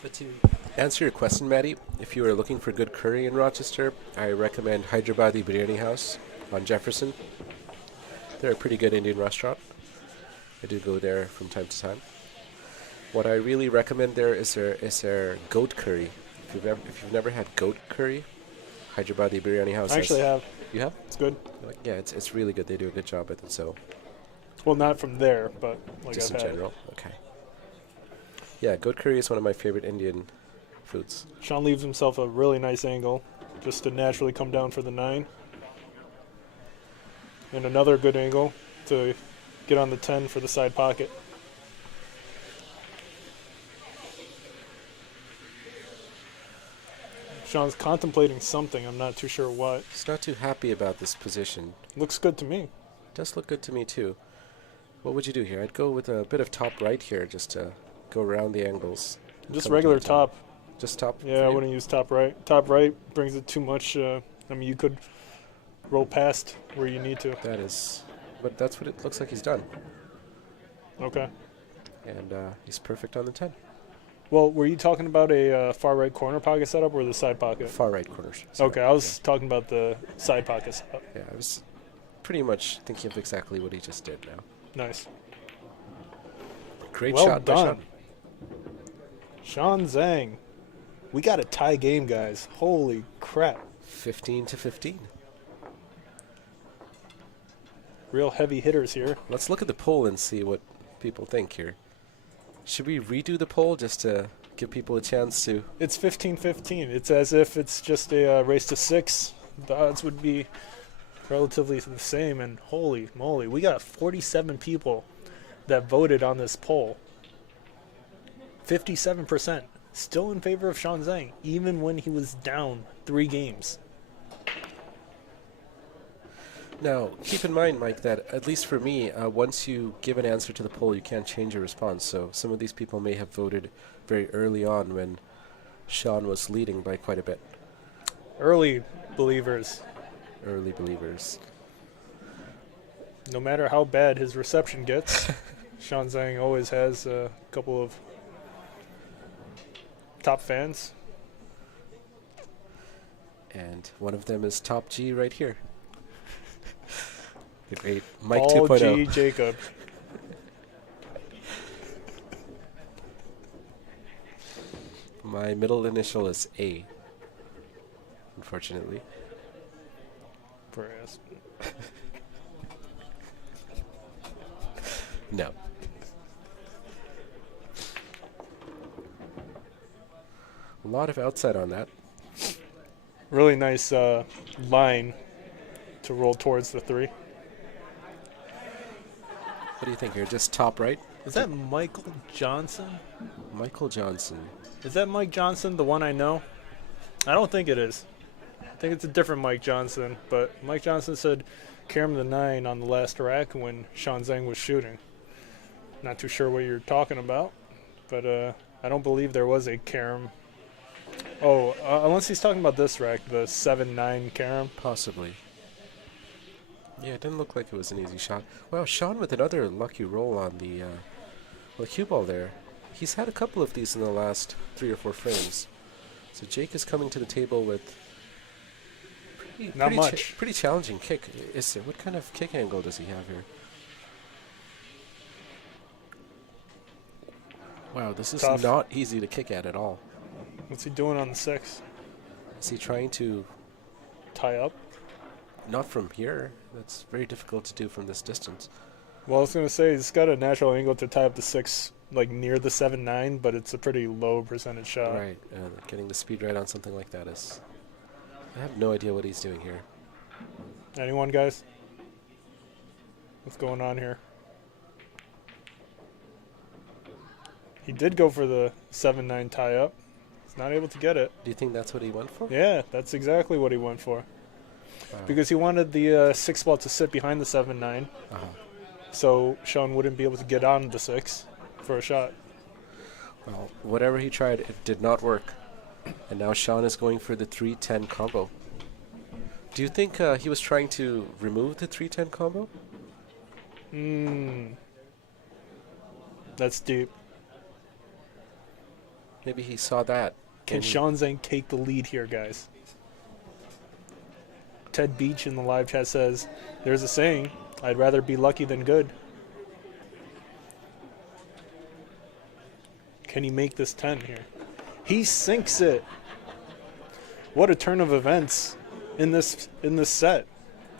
But to answer your question, Maddie, if you are looking for good curry in Rochester, I recommend Hyderabadi Biryani House on Jefferson. They're a pretty good Indian restaurant. I do go there from time to time. What I really recommend there is their goat curry. If you've never had goat curry, Hyderabadi Biryani House. I actually have. You have? It's good. Yeah, it's really good. They do a good job with it. So. Well, not from there, but like just I've in had general. Okay. Yeah, goat curry is one of my favorite Indian foods. Shaun leaves himself a really nice angle just to naturally come down for the 9. And another good angle to get on the 10 for the side pocket. Shaun's contemplating something. I'm not too sure what. He's not too happy about this position. Looks good to me. Does look good to me too. What would you do here? I'd go with a bit of top right here just to go around the angles. Just regular top. Just top? Yeah, I wouldn't use top right. Top right brings it too much. I mean, you could roll past where you need to. That is. But that's what it looks like he's done. Okay. And he's perfect on the 10. Well, were you talking about a far right corner pocket setup or the side pocket? Far right corners. Okay, I was talking about the side pocket setup. Yeah, I was pretty much thinking of exactly what he just did now. Nice. Great well shot done. by Shaun Shaun. Zeng. We got a tie game, guys. Holy crap. 15-15. Real heavy hitters here. Let's look at the poll and see what people think here. Should we redo the poll just to give people a chance to... It's 15-15. It's as if it's just a race to 6. The odds would be relatively the same, and holy moly, we got 47 people that voted on this poll. 57% still in favor of Shaun Zink, even when he was down 3 games. Now, keep in mind, Mike, that at least for me, once you give an answer to the poll, you can't change your response. So some of these people may have voted very early on when Shaun was leading by quite a bit. Early believers. Early believers. No matter how bad his reception gets, Shaun Zink always has a couple of top fans. And one of them is top G right here. The great Mike Paul 2.0. G. Jacob. My middle initial is A, unfortunately. For ass. No. A lot of outside on that. Really nice line to roll towards the 3. What do you think here? Just top right? Is that Michael Johnson? Michael Johnson. Is that Mike Johnson, the one I know? I don't think it is. I think it's a different Mike Johnson, but Mike Johnson said carom the 9 on the last rack when Shaun Zink was shooting. Not too sure what you're talking about, but I don't believe there was a carom. Oh, unless he's talking about this rack, the 7-9 carom. Possibly. Yeah, it didn't look like it was an easy shot. Wow, Shaun with another lucky roll on the cue ball there. He's had a couple of these in the last 3 or 4 frames. So Jake is coming to the table with Not much. Pretty challenging kick. What kind of kick angle does he have here? Wow, this is Tough. not easy to kick at all. What's he doing on the 6? Is he trying to... Tie up? Not from here. That's very difficult to do from this distance. Well, I was going to say, he's got a natural angle to tie up the 6, like near the 7-9, but it's a pretty low percentage shot. Right. Getting the speed right on something like that is... I have no idea what he's doing here. Anyone, guys? What's going on here? He did go for the 7-9 tie-up. He's not able to get it. Do you think that's what he went for? Yeah, that's exactly what he went for. Wow. Because he wanted the 6 ball to sit behind the 7-9, so Shaun wouldn't be able to get on the 6 for a shot. Well, whatever he tried, it did not work. And now Shaun is going for the 3-10 combo. Do you think he was trying to remove the 3-10 combo? That's deep. Maybe he saw that. Can Shaun Zink take the lead here, guys? Ted Beach in the live chat says, there's a saying, I'd rather be lucky than good. Can he make this 10 here? He sinks it. What a turn of events in this set.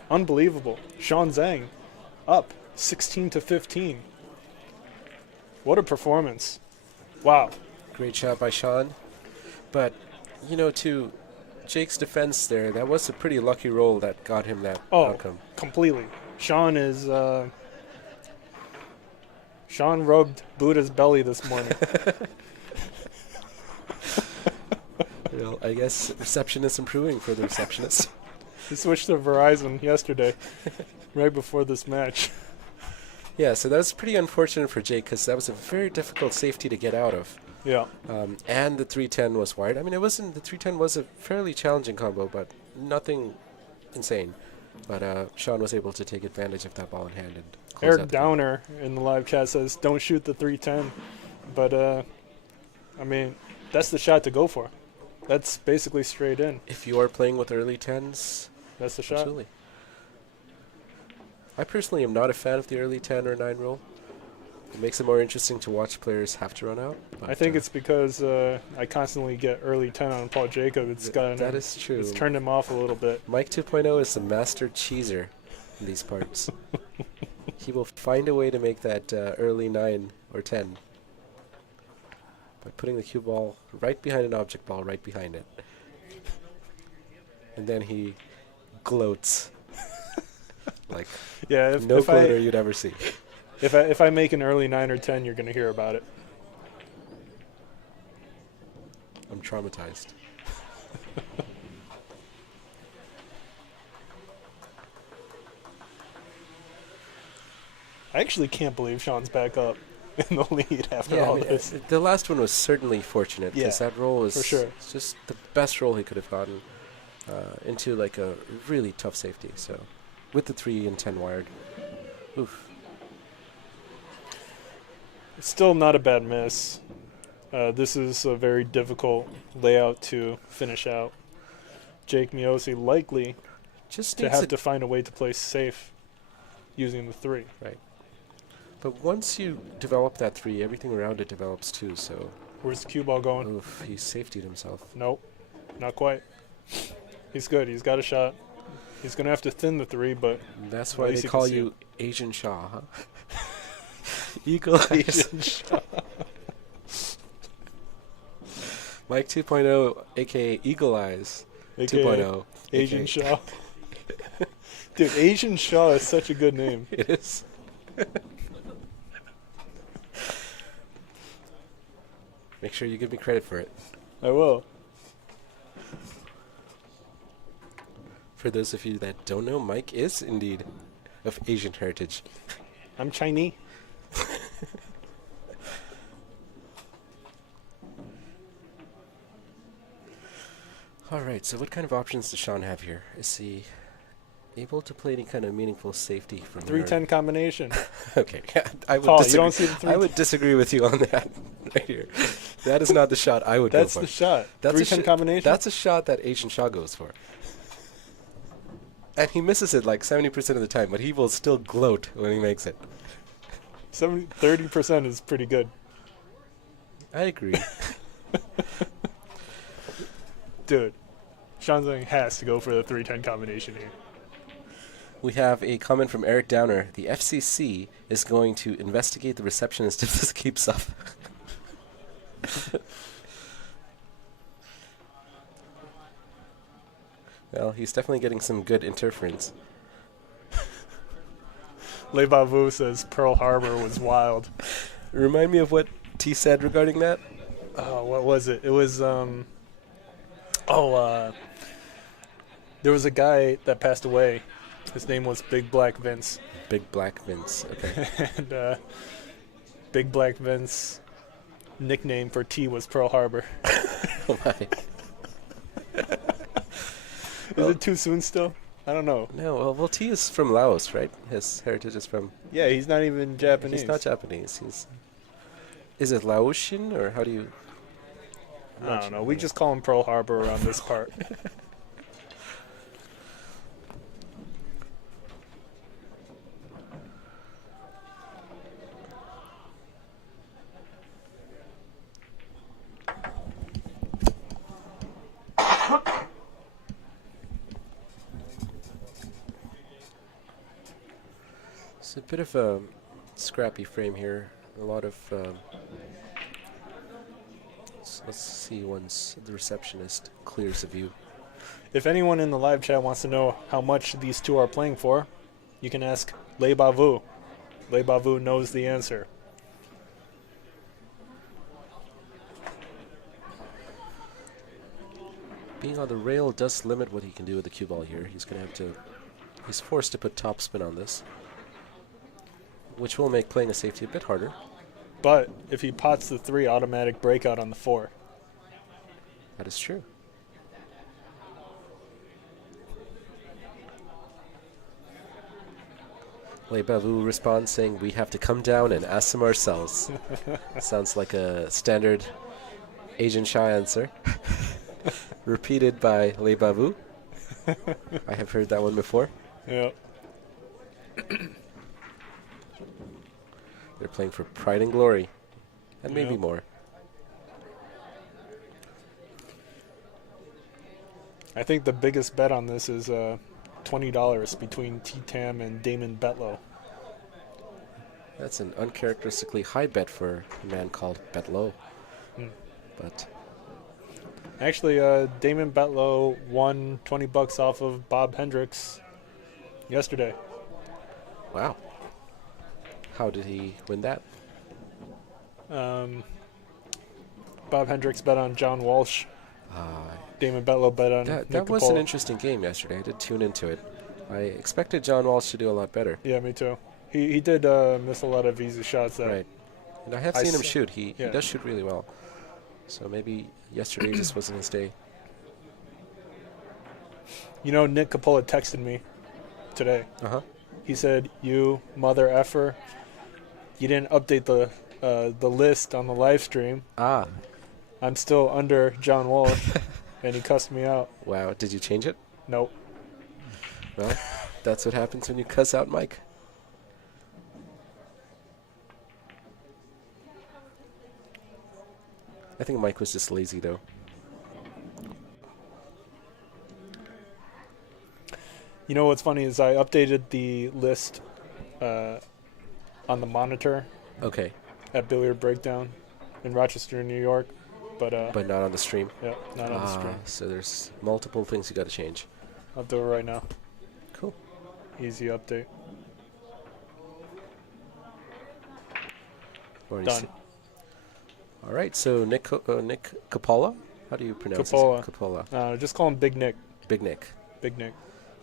Unbelievable. Shaun Zink up 16-15. What a performance. Wow. Great shot by Shaun. But, you know, to Jake's defense there, that was a pretty lucky roll that got him that outcome. Completely. Shaun is... Shaun rubbed Buddha's belly this morning. Well, I guess reception is improving for the receptionist. He switched to Verizon yesterday, right before this match. Yeah, so that was pretty unfortunate for Jake because that was a very difficult safety to get out of. Yeah. And the 310 was wired. I mean, the 310 was a fairly challenging combo, but nothing insane. But Shaun was able to take advantage of that ball in hand and close Eric out the game. Downer in the live chat says, don't shoot the 310. But, I mean, that's the shot to go for. That's basically straight in. If you are playing with early 10s, that's the shot. Absolutely. I personally am not a fan of the early 10 or 9 roll. It makes it more interesting to watch players have to run out. I think it's because I constantly get early 10 on Paul Jacob. It's that is true. It's turned him off a little bit. Mike 2.0 is a master cheeser in these parts. He will find a way to make that early 9 or 10 by putting the cue ball right behind an object ball right behind it. And then he gloats like no gloater you'd ever see. If I make an early 9 or 10, you're going to hear about it. I'm traumatized. I actually can't believe Shaun's back up in the lead after all this. The last one was certainly fortunate because that roll was for sure. Just the best roll he could have gotten into like a really tough safety. So with the 3 and 10 wired, oof. It's still not a bad miss. This is a very difficult layout to finish out. Jake Miosi likely Just to needs have to find a way to play safe using the 3. Right. But once you develop that 3, everything around it develops too, so... Where's the cue ball going? Oof, he safetied himself. Nope, not quite. He's good. He's got a shot. He's going to have to thin the 3, but... That's at why least they he can call see you it. Asian Shaw, huh? Eagle Eyes. Asian Shaw. Mike 2.0, a.k.a. Eagle Eyes. AKA 2.0. Asian AKA. Shaw. Dude, Asian Shaw is such a good name. It is. Make sure you give me credit for it. I will. For those of you that don't know, Mike is indeed of Asian heritage. I'm Chinese. Alright, so what kind of options does Shaun have here? Is he able to play any kind of meaningful safety from 310 combination. Okay, I would Paul, you disagree. don't see the 310? I would disagree with you on that right here. That is not the shot I would That's go for. the shot. That's a 310 combination? That's a shot that Asian Shaw goes for. And he misses it like 70% of the time, but he will still gloat when he makes it. 30% is pretty good. I agree. Dude, Shaun Zink has to go for the 310 combination here. We have a comment from Eric Downer. The FCC is going to investigate the receptionist if this keeps up. Well, he's definitely getting some good interference. Le Bavu says Pearl Harbor was wild. Remind me of what T said regarding that? Oh, what was it? It was, there was a guy that passed away. His name was Big Black Vince. Big Black Vince, okay. And Big Black Vince nickname for T was Pearl Harbor. Oh my. Is it too soon still? I don't know. No, well, T is from Laos, right? His heritage is from... Yeah, he's not even Japanese. He's not Japanese. Is it Laotian, or how do you... I don't know. We just call him Pearl Harbor around this part. It's a bit of a scrappy frame here. A lot of... let's see once the receptionist clears the view. If anyone in the live chat wants to know how much these two are playing for, you can ask Le Bavu. Le Bavu knows the answer. Being on the rail does limit what he can do with the cue ball here. He's going to have to... He's forced to put topspin on this, which will make playing a safety a bit harder. But if he pots the 3, automatic breakout on the 4. That is true. Le Bavu responds saying, "We have to come down and ask them ourselves." Sounds like a standard Asian Shaw answer. Repeated by Le Bavu. I have heard that one before. Yeah. They're playing for pride and glory. And maybe Yep. more. I think the biggest bet on this is $20 between T-Tam and Damon Betlow. That's an uncharacteristically high bet for a man called Betlow. But Actually, Damon Betlow won $20 off of Bob Hendrix yesterday. wow. How did he win that? Bob Hendrix bet on John Walsh. Damon Betlow bet on That Nick was an Capola. interesting game yesterday. I did tune into it. I expected John Walsh to do a lot better. Yeah, me too. He did miss a lot of easy shots there. Right. And I have I seen him s- shoot. He yeah. does shoot really well. So maybe yesterday just wasn't his day. You know, Nick Capola texted me today. Uh-huh. He said, "You mother effer, you didn't update the list on the live stream. Ah. I'm still under John Walsh." and he cussed me out. Wow, did you change it? Nope. Well, that's what happens when you cuss out Mike. I think Mike was just lazy, though. You know what's funny is I updated the list on the monitor Okay, at Billiard Breakdown in Rochester, New York, but but not on the stream. yeah, not on the stream. So there's multiple things you got to change. I'll do it right now. Cool. Easy update. Already Done. see- All right, so Nick Coppola? How do you pronounce Coppola. it? Coppola. Just call him Big Nick. Big Nick. Big Nick.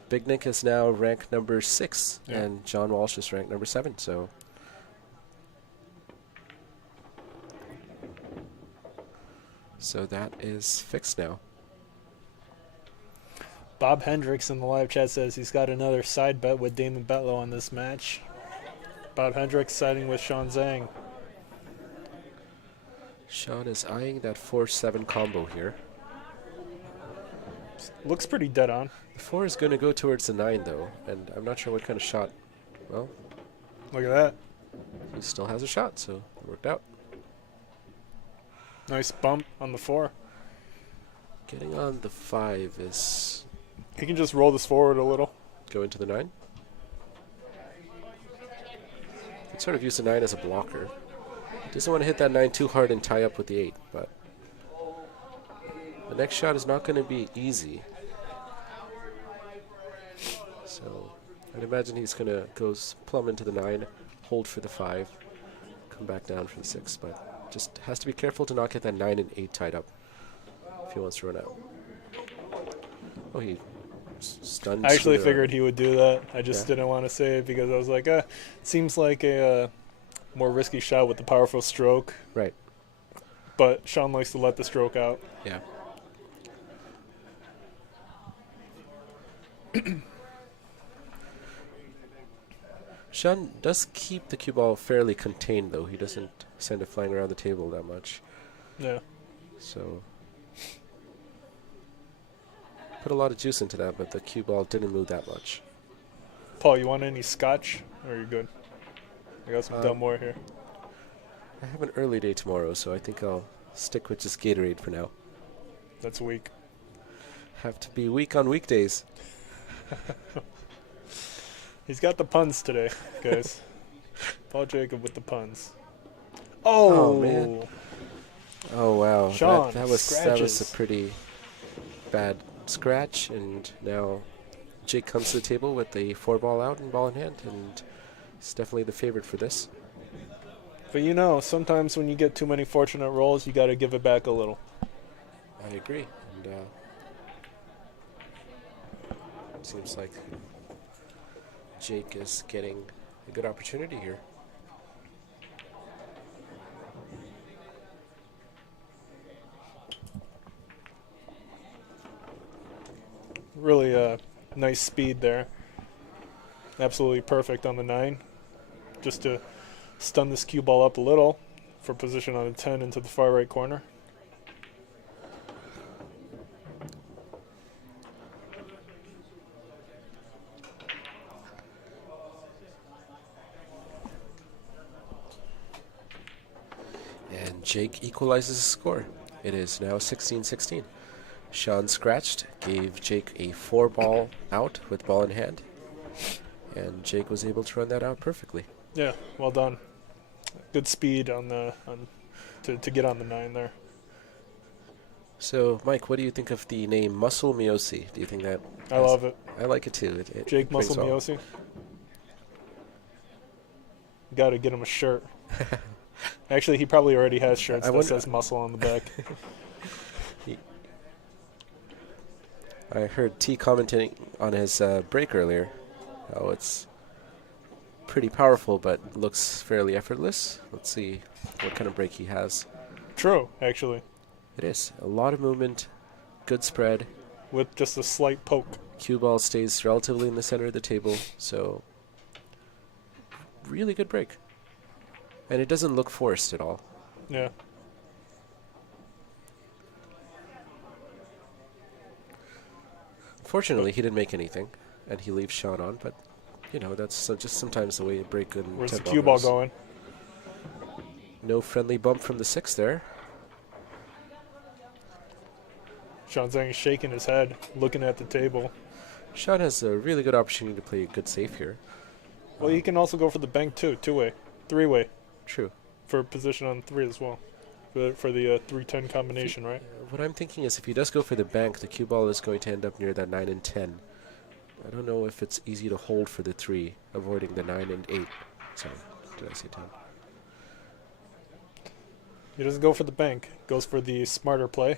Big Nick is now ranked number 6, Yeah. and John Walsh is ranked number 7. So that is fixed now. Bob Hendrix in the live chat says he's got another side bet with Damon Betlow on this match. Bob Hendrix siding with Shaun Zang. Shaun is eyeing that 4-7 combo here. Looks pretty dead on. The 4 is going to go towards the 9, though, and I'm not sure what kind of shot. Well, Look at that. he still has a shot, so it worked out. Nice bump on the 4. Getting on the 5 is He can just roll this forward a little. going to the 9. Could sort of use the 9 as a blocker. Doesn't want to hit that 9 too hard and tie up with the 8, but the next shot is not going to be easy. So I'd imagine he's going to go plumb into the 9, hold for the 5, come back down for the 6, but just has to be careful to not get that 9 and 8 tied up if he wants to run out. Oh, he stunned. I actually Scooter. figured he would do that. I just Yeah. didn't want to say it because I was like, it seems like a more risky shot with the powerful stroke. Right. But Shaun likes to let the stroke out. Yeah. Shaun does keep the cue ball fairly contained, though. He doesn't send it flying around the table that much. Yeah. So put a lot of juice into that, but the cue ball didn't move that much. Paul, you want any scotch? Or are you good? I got some Delmore here. I have an early day tomorrow, so I think I'll stick with just Gatorade for now. That's weak. Have to be weak on weekdays. He's got the puns today, guys. Paul Jacob with the puns. Oh, man. Oh wow, Shaun that was a scratches. pretty bad scratch, and now Jake comes to the table with a 4-ball out and ball in hand, and he's definitely the favorite for this. But you know, sometimes when you get too many fortunate rolls, you got to give it back a little. I agree, and seems like Jake is getting a good opportunity here. Really nice speed there. Absolutely perfect on the 9. Just to stun this cue ball up a little for position on the 10 into the far right corner. And Jake equalizes the score. It is now 16-16. Shaun scratched, gave Jake a 4-ball out with ball in hand, and Jake was able to run that out perfectly. Yeah, well done. Good speed on to get on the 9 there. So, Mike, what do you think of the name Muscle Miosi? Do you think that... I love it. I like it too. It Jake brings Muscle all- Miosi. Got to get him a shirt. Actually, he probably already has shirts I that wonder- says muscle on the back. I heard T commenting on his break earlier. Oh, it's pretty powerful, but looks fairly effortless. Let's see what kind of break he has. True, actually. It is. A lot of movement, good spread. With just a slight poke. Cue ball stays relatively in the center of the table, so really good break. And it doesn't look forced at all. Yeah. Fortunately, he didn't make anything, and he leaves Shaun on. But you know, that's just sometimes the way you break good. Where's the cue ball going? No friendly bump from the 6 there. Shaun Zink is shaking his head, looking at the table. Shaun has a really good opportunity to play a good safe here. Well, he can also go for the bank too, 2-way, 3-way. True. For position on 3 as well. For the 3-10 combination, right? What I'm thinking is if he does go for the bank, the cue ball is going to end up near that 9 and 10. I don't know if it's easy to hold for the 3, avoiding the 9 and 8. Sorry, did I say 10? He doesn't go for the bank. Goes for the smarter play.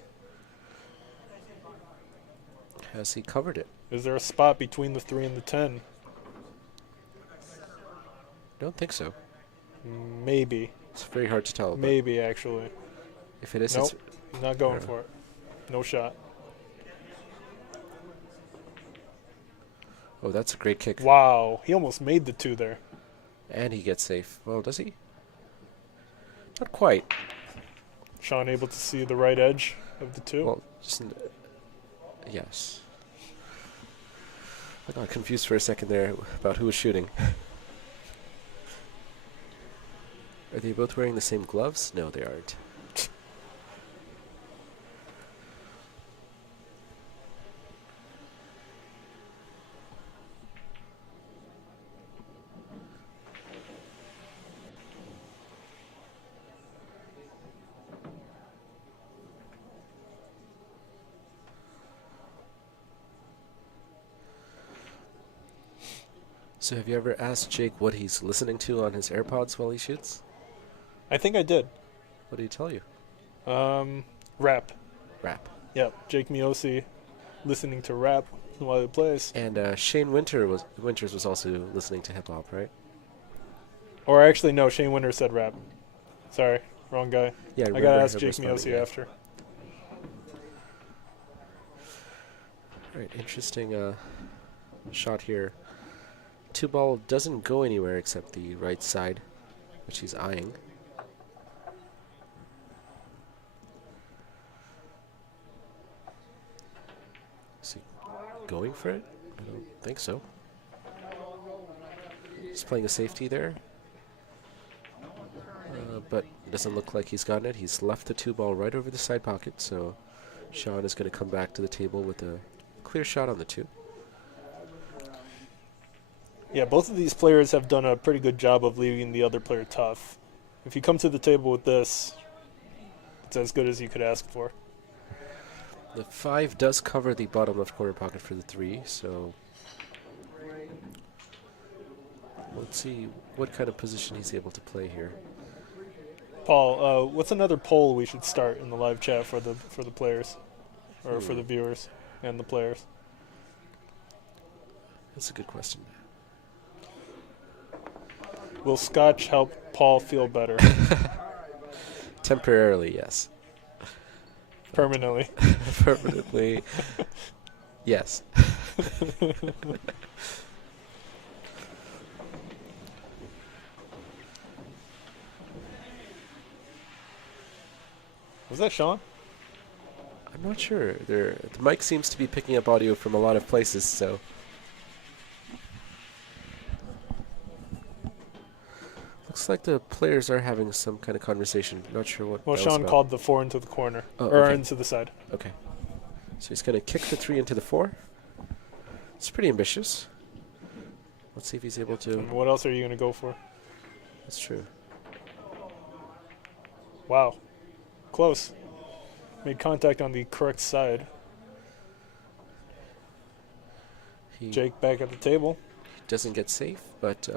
Has he covered it? Is there a spot between the 3 and the 10? Don't think so. Maybe. It's very hard to tell. Maybe, actually. If it is, nope, it's not going for it. No shot. Oh, that's a great kick. Wow, he almost made the 2 there. And he gets safe. Well, does he? Not quite. Shaun able to see the right edge of the 2. Well, just yes. I got confused for a second there about who was shooting. Are they both wearing the same gloves? No, they aren't. So have you ever asked Jake what he's listening to on his AirPods while he shoots? I think I did. What did he tell you? Rap. Rap. Yep, Jake Miosi listening to rap while he plays. And Shane Winters was also listening to hip hop, right? Or actually, no, Shane Winters said rap. Sorry, wrong guy. Yeah, I gotta ask Jake Miosi after. All right, interesting shot here. 2 ball doesn't go anywhere except the right side, which he's eyeing. Is he going for it? I don't think so. He's playing a safety there. But it doesn't look like he's gotten it. He's left the 2 ball right over the side pocket, so Shaun is going to come back to the table with a clear shot on the 2. Yeah, both of these players have done a pretty good job of leaving the other player tough. If you come to the table with this, it's as good as you could ask for. The 5 does cover the bottom left corner pocket for the 3, so let's see what kind of position he's able to play here. Paul, what's another poll we should start in the live chat for the players, or for the viewers and the players? That's a good question. Will Scotch help Paul feel better? Temporarily, yes. Permanently. Permanently, yes. Was that Shaun? I'm not sure. The mic seems to be picking up audio from a lot of places, so. Looks like the players are having some kind of conversation. Not sure what. Well, Shaun called the 4 into the corner, into the side. Okay. So he's going to kick the 3 into the 4. It's pretty ambitious. Let's see if he's able to. And what else are you going to go for? That's true. Wow. Close. Made contact on the correct side. Jake back at the table. Doesn't get safe, but.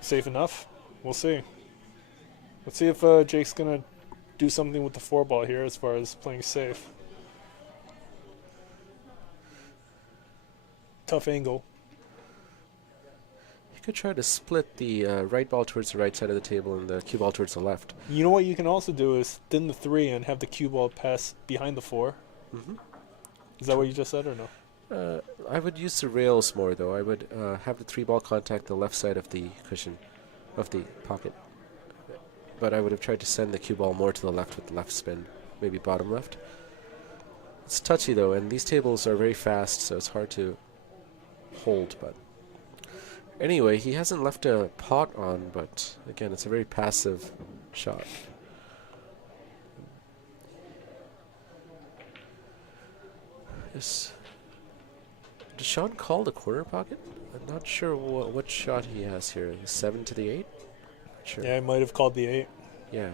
Safe enough. We'll see. Let's see if Jake's going to do something with the 4 ball here as far as playing safe. Tough angle. You could try to split the right ball towards the right side of the table and the cue ball towards the left. You know what you can also do is thin the 3 and have the cue ball pass behind the 4. Mm-hmm. Is that what you just said or no? I would use the rails more, though. I would have the 3 ball contact the left side of the cushion, of the pocket. But I would have tried to send the cue ball more to the left with left spin, maybe bottom left. It's touchy though, and these tables are very fast, so it's hard to hold. But anyway, he hasn't left a pot on, but again, it's a very passive shot. Does Shaun call the corner pocket? I'm not sure what shot he has here. The 7 to the 8? Sure. Yeah, he might have called the 8. Yeah.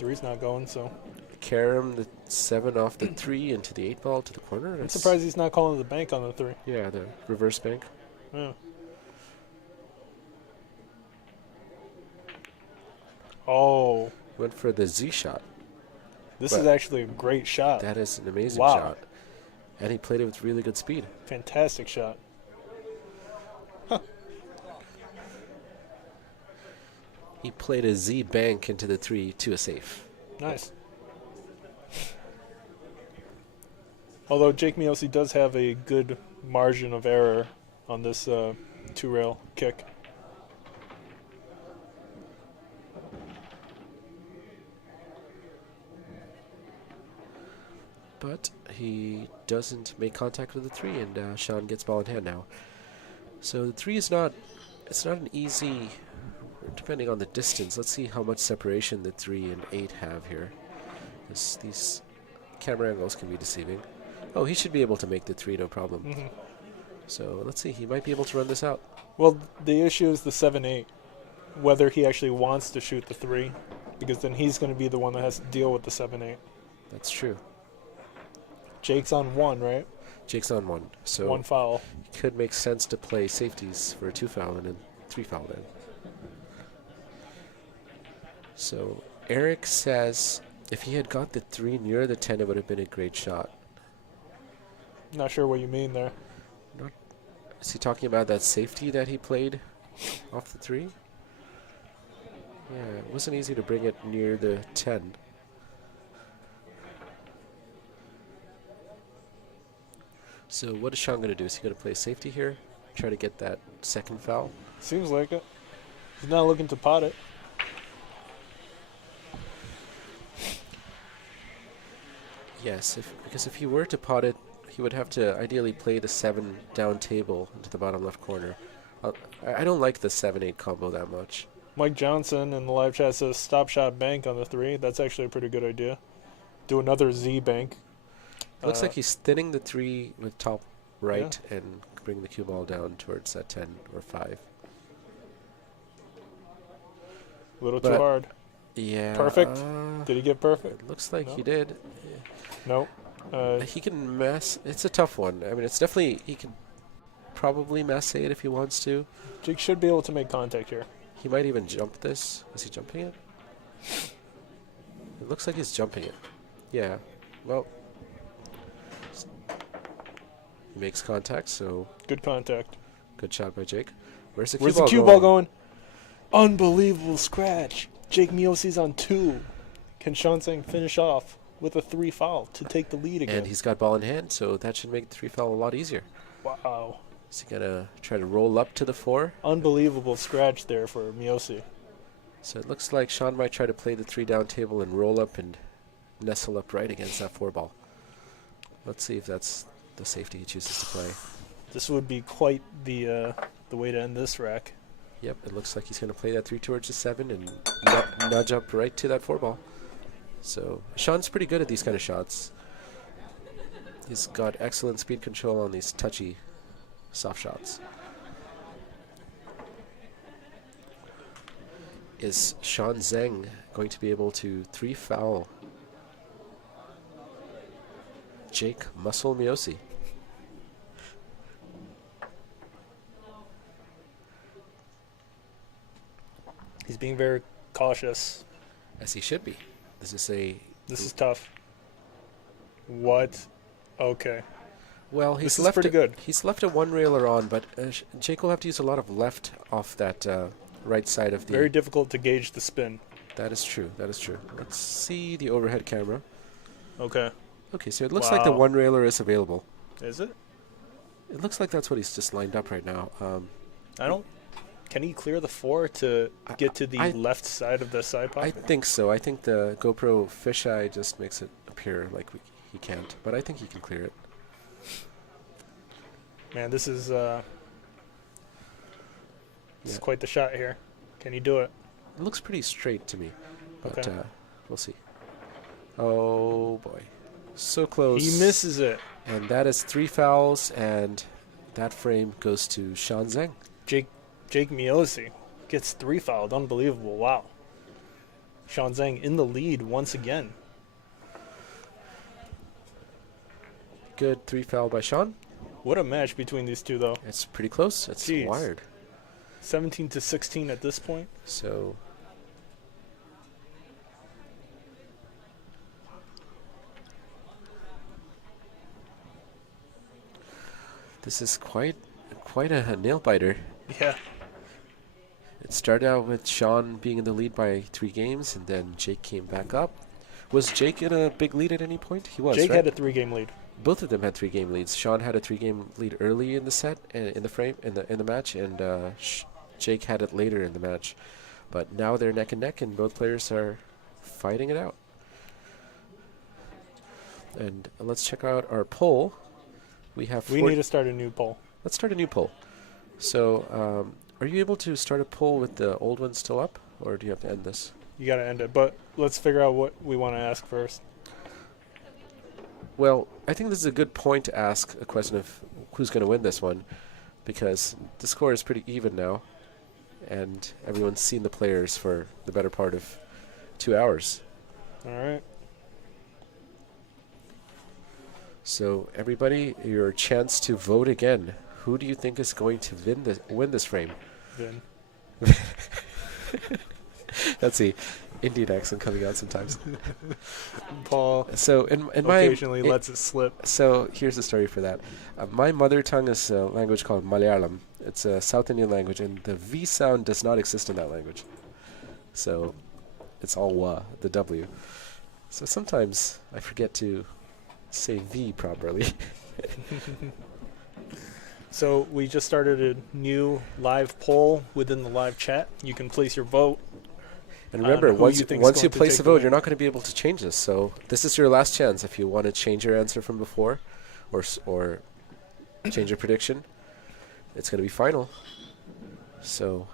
3's not going, so. Carom the 7 off the 3 into the 8 ball to the corner. I'm surprised he's not calling the bank on the 3. Yeah, the reverse bank. Yeah. Oh. Went for the Z shot. This is actually a great shot. That is an amazing Wow. shot. And he played it with really good speed. Fantastic shot. He played a Z bank into the 3 to a safe. Nice. Although Jake Miosi does have a good margin of error on this 2-rail kick. But he doesn't make contact with the 3, and Shaun gets ball in hand now. So the 3 is not, it's not an easy, depending on the distance. Let's see how much separation the 3 and 8 have here. Because these camera angles can be deceiving. Oh, he should be able to make the 3, no problem. Mm-hmm. So let's see, he might be able to run this out. Well, the issue is the 7-8. Whether he actually wants to shoot the 3, because then he's going to be the one that has to deal with the 7-8. That's true. Jake's on 1, right? Jake's on 1. So 1 foul. it could make sense to play safeties for a 2 foul and then 3 foul then. So Eric says if he had got the 3 near the 10, it would have been a great shot. Not sure what you mean there. Is he talking about that safety that he played off the 3? Yeah, it wasn't easy to bring it near the 10. So what is Shaun going to do? Is he going to play safety here? Try to get that second foul? Seems like it. He's not looking to pot it. Yes, because if he were to pot it, he would have to ideally play the 7 down table into the bottom left corner. I don't like the 7-8 combo that much. Mike Johnson in the live chat says stop shot bank on the 3. That's actually a pretty good idea. Do another Z bank. Looks like he's thinning the 3 with top right and bring the cue ball down towards that 10 or 5. A little too hard. Yeah. Perfect? Did he get perfect? It looks like No. he did. Nope. He can mess. It's a tough one. I mean, it's definitely, he can probably mess it if he wants to. Jake should be able to make contact here. He might even jump this. Is he jumping it? It looks like he's jumping it. Yeah. Well, he makes contact, so Good contact. good shot by Jake. Where's the cue ball going? Unbelievable scratch. Jake Miosi's on 2. Can Shaun Zink finish off with a 3 foul to take the lead again? And he's got ball in hand, so that should make the 3 foul a lot easier. Wow. Is he gonna try to roll up to the 4? Unbelievable scratch there for Miosi. So it looks like Shaun might try to play the 3 down table and roll up and nestle up right against that 4 ball. Let's see if that's the safety he chooses to play. This would be quite the way to end this rack. Yep, it looks like he's going to play that 3 towards the 7 and nudge up right to that 4 ball. So Shaun's pretty good at these kind of shots. He's got excellent speed control on these touchy, soft shots. Is Shaun Zeng going to be able to 3 foul Jake Muscle Miosi? He's being very cautious. As he should be. This is tough. What? Okay. Well, This is pretty good. He's left a 1 railer on, but Jake will have to use a lot of left off that right side of the... Very difficult to gauge the spin. That is true. That is true. Let's see the overhead camera. Okay. Okay, so it looks like the 1 railer is available. Is it? It looks like that's what he's just lined up right now. I don't... Can he clear the 4 to get to the left side of the side pocket? I think so. I think the GoPro fisheye just makes it appear like he can't, but I think he can clear it. Man, this is quite the shot here. Can he do it? It looks pretty straight to me, but Okay. we'll see. Oh boy, so close. He misses it. And that is 3 fouls, and that frame goes to Shaun Zink. Jake Miosi gets 3 fouled. Unbelievable. Wow. Shaun Zeng in the lead once again. Good 3 foul by Shaun. What a match between these two, though. It's pretty close. It's Jeez. wired. 17-16 at this point. So this is quite a nail biter. Yeah. It started out with Shaun being in the lead by 3 games, and then Jake came back up. Was Jake in a big lead at any point? He was. Jake right? had a 3-game lead. Both of them had 3-game leads. Shaun had a 3-game lead early in the set, in the match, and Jake had it later in the match. But now they're neck and neck, and both players are fighting it out. And let's check out our poll. We need to start a new poll. Let's start a new poll. So, are you able to start a poll with the old one still up, or do you have to end this? You got to end it. But let's figure out what we want to ask first. Well, I think this is a good point to ask a question of who's going to win this one, because the score is pretty even now, and everyone's seen the players for the better part of 2 hours. All right. So, everybody, your chance to vote again. Who do you think is going to win this frame? Vin. That's the Indian accent coming out sometimes. Paul So in my occasionally lets it slip. So here's the story for that. My mother tongue is a language called Malayalam. It's a South Indian language, and the V sound does not exist in that language. So it's all wa, the W. So sometimes I forget to say V properly. So we just started a new live poll within the live chat. You can place your vote. And remember, who once you think is you going to place take a the vote, win. you're not going to be able to change this. So this is your last chance. If you want to change your answer from before, or change your prediction, it's going to be final. So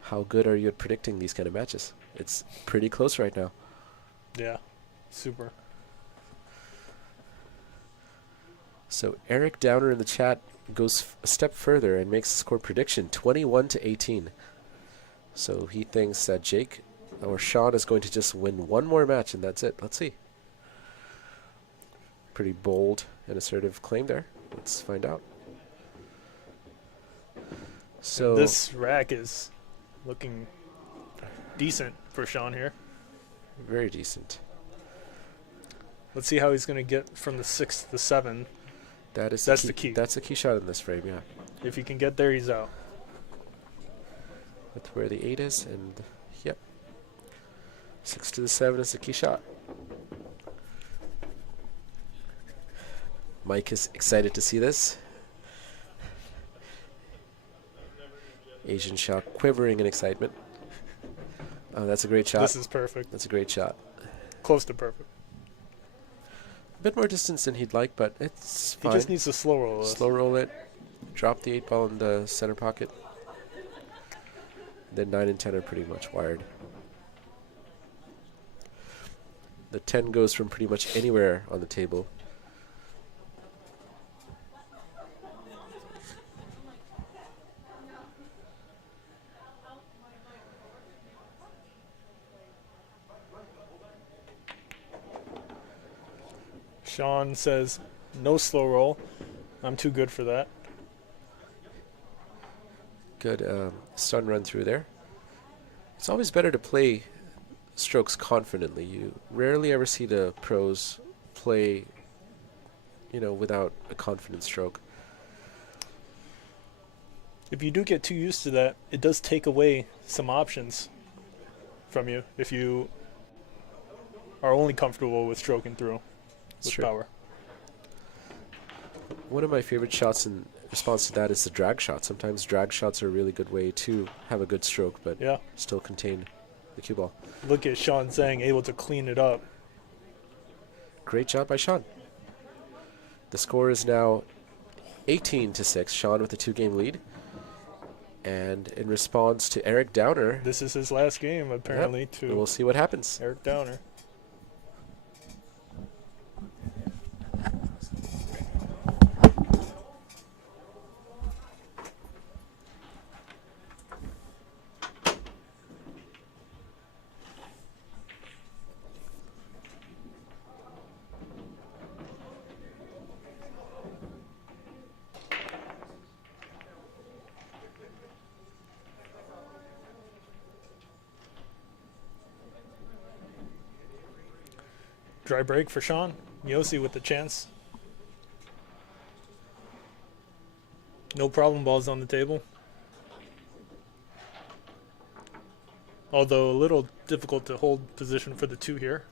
how good are you at predicting these kind of matches? It's pretty close right now. Yeah, super. So Eric Downer in the chat goes a step further and makes a score prediction, 21-18. So he thinks that Jake or Shaun is going to just win one more match, and that's it. Let's see. Pretty bold and assertive claim there. Let's find out. So This rack is looking decent for Shaun here. very decent. Let's see how he's going to get from the 6 to the 7. That's the key. That's the key shot in this frame, yeah. If he can get there, he's out. That's where the 8 is, and yep. 6 to the 7 is the key shot. Mike is excited to see this. Asian shot quivering in excitement. Oh, that's a great shot. This is perfect. That's a great shot. Close to perfect. A bit more distance than he'd like, but it's He fine. just needs to slow roll this. Slow roll it. Drop the 8 ball in the center pocket. Then 9 and 10 are pretty much wired. The 10 goes from pretty much anywhere on the table. Shaun says, no slow roll. I'm too good for that. Good stun run through there. It's always better to play strokes confidently. You rarely ever see the pros play, without a confident stroke. If you do get too used to that, it does take away some options from you if you are only comfortable with stroking through with true. power. One of my favorite shots in response to that is the drag shot. Sometimes drag shots are a really good way to have a good stroke, but Yeah. still contain the cue ball. Look at Shaun Zeng able to clean it up. great job by Shaun. The score is now 18-6. Shaun with a 2-game lead. And in response to Eric Downer, This is his last game, apparently, to we'll see what happens. Eric Downer. Dry break for Shaun. Miosi with the chance. No problem balls on the table. Although a little difficult to hold position for the 2 here.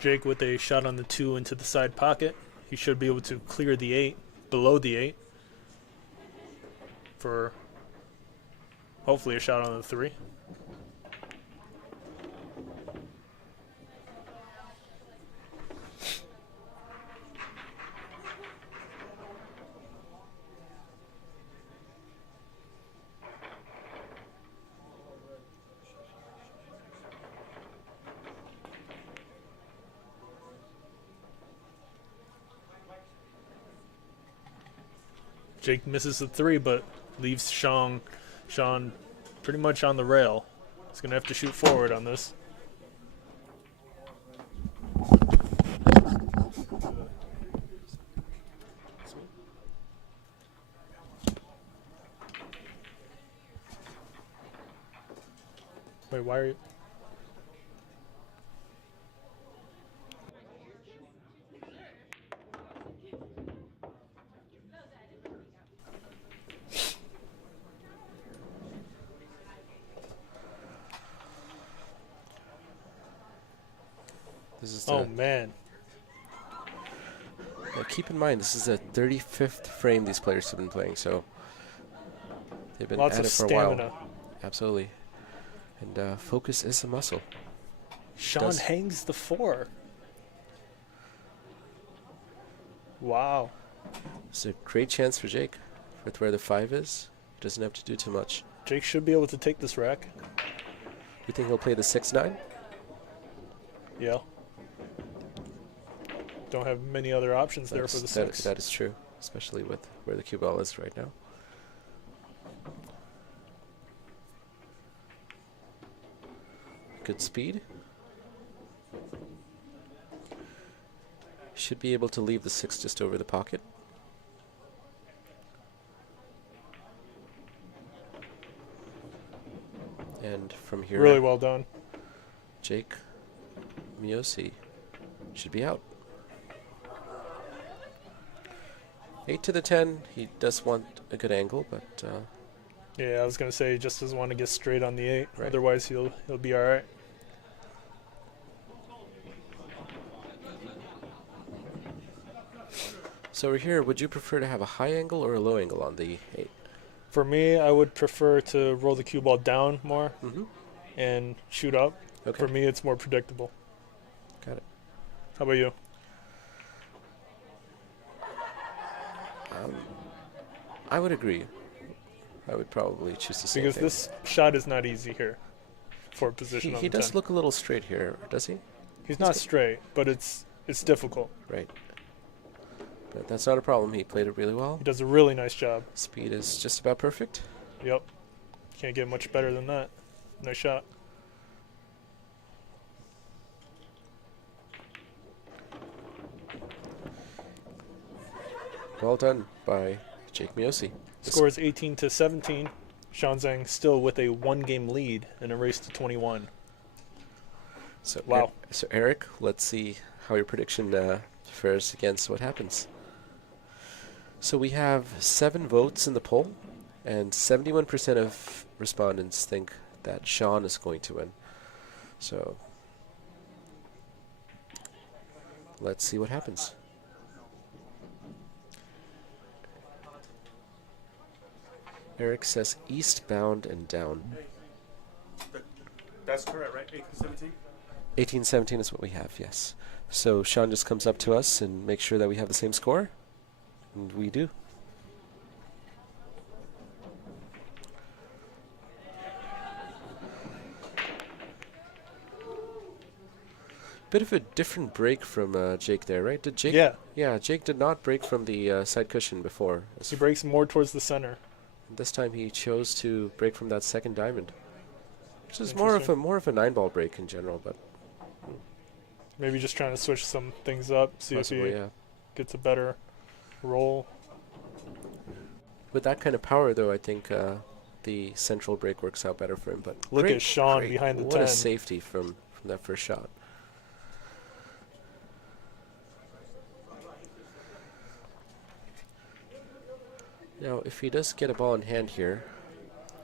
Jake with a shot on the 2 into the side pocket. He should be able to clear the 8, below the 8, for hopefully a shot on the 3. Jake misses the 3, but leaves Shaun pretty much on the rail. He's going to have to shoot forward on this. Wait, why are you... This is Oh, man. Now keep in mind, this is the 35th frame these players have been playing, so they've been Lots at of it for a stamina. while. Absolutely. And focus is a muscle. Shaun hangs the 4. Wow. It's a great chance for Jake. With where the 5 is, he doesn't have to do too much. Jake should be able to take this rack. You think he'll play the 6-9? Yeah. Don't have many other options there for the 6. That is true, especially with where the cue ball is right now. Good speed. Should be able to leave the 6 just over the pocket. And from here, Really well done. Jake Miosi should be out. 8 to the 10. He does want a good angle, but Yeah, I was gonna say he just doesn't want to get straight on the 8. Right. Otherwise, he'll be all right. so over here, would you prefer to have a high angle or a low angle on the 8? For me, I would prefer to roll the cue ball down more Mm-hmm. and shoot up. Okay. For me, it's more predictable. Got it. How about you? I would agree. I would probably choose the same Because thing. this shot is not easy here for a position on He the does 10. look a little straight here, does he? He's not straight, but it's difficult. Right. But that's not a problem. He played it really well. He does a really nice job. Speed is just about perfect. Yep. Can't get much better than that. Nice shot. Well done by Jake Miosi. Score is 18 to 17. Shaun Zink still with a 1-game lead in a race to 21. So Wow. So Eric, let's see how your prediction fares against what happens. So we have 7 votes in the poll, and 71% of respondents think that Shaun is going to win. So let's see what happens. Eric says eastbound and down. That's correct, right? 1817? 1817 is what we have, yes. So Shaun just comes up to us and makes sure that we have the same score. And we do. Bit of a different break from Jake there, right? Did Jake? Yeah. Yeah, Jake did not break from the side cushion before. He breaks more towards the center. This time he chose to break from that second diamond, which is more of a 9-ball break in general, but maybe just trying to switch some things up, see possibly, if he gets a better roll. With that kind of power, though, I think the central break works out better for him. But Look great, at Shaun great. behind the what 10. A safety from that first shot. Now, if he does get a ball in hand here,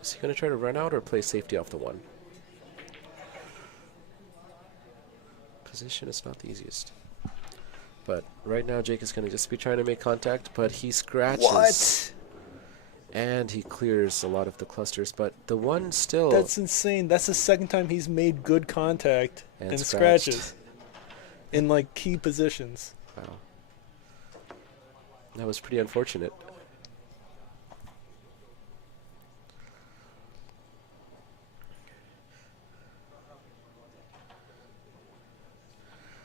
is he going to try to run out or play safety off the 1? Position is not the easiest. But right now, Jake is going to just be trying to make contact, but he scratches. What? And he clears a lot of the clusters, but the 1 still... That's insane. That's the second time he's made good contact and scratches in, like, key positions. Wow. That was pretty unfortunate.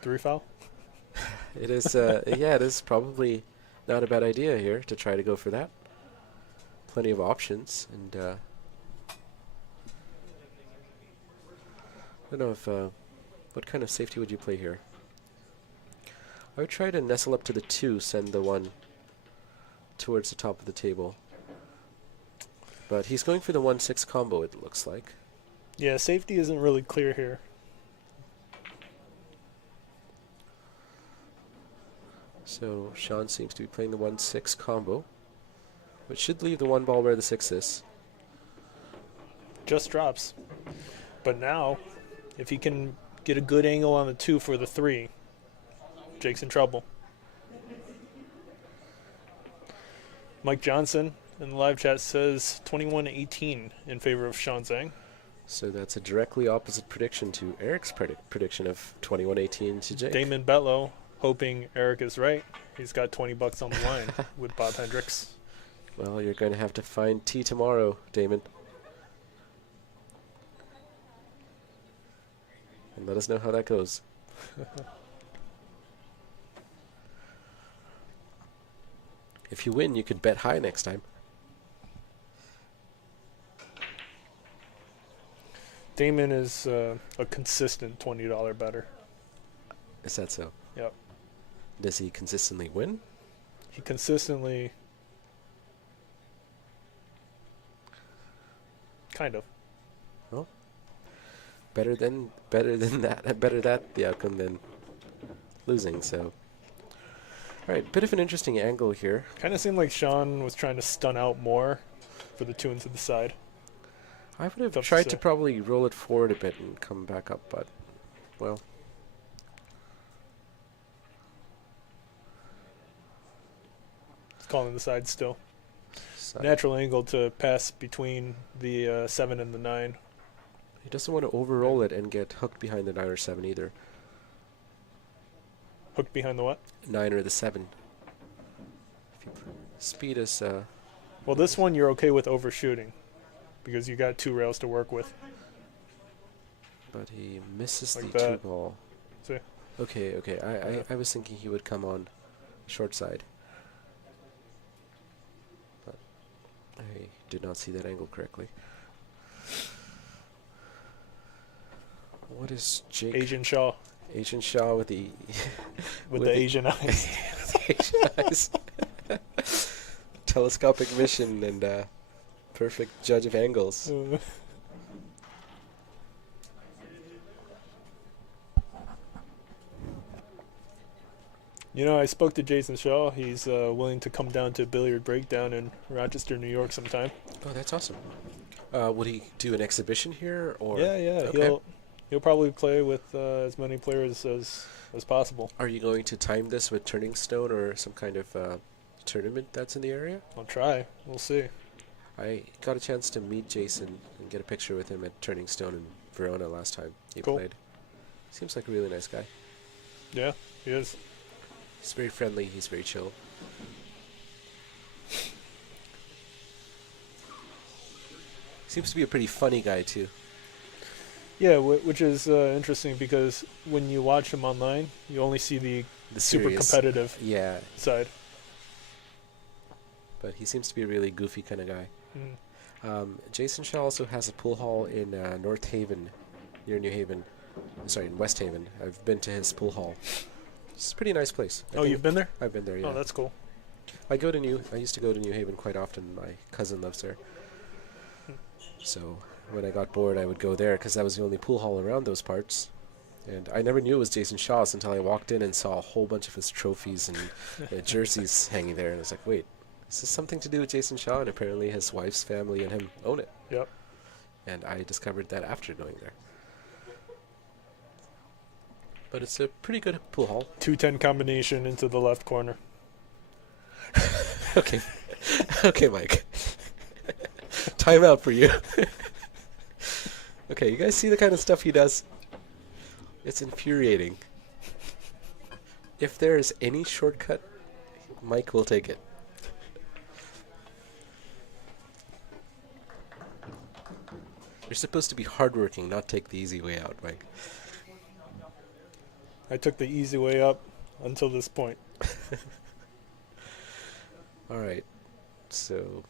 Three foul? It is, yeah, it is probably not a bad idea here to try to go for that. Plenty of options, and I don't know if, what kind of safety would you play here? I would try to nestle up to the 2, send the 1 towards the top of the table. But he's going for the 1-6 combo, it looks like. Yeah, safety isn't really clear here. So Shaun seems to be playing the 1-6 combo, which should leave the 1 ball where the 6 is. Just drops. But now, if he can get a good angle on the 2 for the 3, Jake's in trouble. Mike Johnson in the live chat says 21-18 in favor of Shaun Zink. So that's a directly opposite prediction to Eric's prediction of 21-18 to Jake. Damon Betlow, hoping Eric is right. He's got $20 on the line with Bob Hendrix. Well, you're going to have to find tea tomorrow, Damon. And let us know how that goes. If you win, you could bet high next time. Damon is a consistent $20 bettor. Is that so? Yep. Does he consistently win? He consistently... Kind of. Well, better than that. Better that the outcome than losing. So, all right, bit of an interesting angle here. Kind of seemed like Shaun was trying to stun out more for the 2 into the side. I would have tried to probably roll it forward a bit and come back up, but well. He's calling the side still. Side. Natural angle to pass between the 7 and the 9. He doesn't want to overroll it and get hooked behind the 9 or 7 either. Hooked behind the what? 9 or the 7. If you speed is... Well, this one you're okay with overshooting because you got 2 rails to work with. But he misses Like the that. 2 ball. See? Okay. I was thinking he would come on short side. But I did not see that angle correctly. What is Jake? Asian Shaw. Asian Shaw with the... with the Asian eyes. Asian eyes. Telescopic vision and perfect judge of angles. You know, I spoke to Jason Shaw. He's willing to come down to Billiard Breakdown in Rochester, New York sometime. Oh, that's awesome. Would he do an exhibition here, or? Yeah, yeah. Okay. He'll probably play with as many players as possible. Are you going to time this with Turning Stone or some kind of tournament that's in the area? I'll try. We'll see. I got a chance to meet Jason and get a picture with him at Turning Stone in Verona last time he Cool. played. Seems like a really nice guy. Yeah, he is. He's very friendly. He's very chill. Seems to be a pretty funny guy too. Yeah, which is interesting because when you watch him online, you only see the super serious- competitive Yeah, side. but he seems to be a really goofy kind of guy. Mm. Jason Shaw also has a pool hall in North Haven, near New Haven. Sorry, in West Haven. I've been to his pool hall. It's a pretty nice place. I Oh, think you've been there? I've been there. Yeah. Oh, that's cool. I used to go to New Haven quite often. My cousin lives there. So when I got bored, I would go there because that was the only pool hall around those parts. And I never knew it was Jason Shaw's until I walked in and saw a whole bunch of his trophies and jerseys hanging there. And I was like, wait, is this something to do with Jason Shaw? And apparently his wife's family and him own it. Yep. And I discovered that after going there. But it's a pretty good pool hall. 210 combination into the left corner. Okay. Okay, Mike. Time out for you. Okay, you guys see the kind of stuff he does? It's infuriating. If there is any shortcut, Mike will take it. You're supposed to be hardworking, not take the easy way out, Mike. I took the easy way up until this point. Alright. So,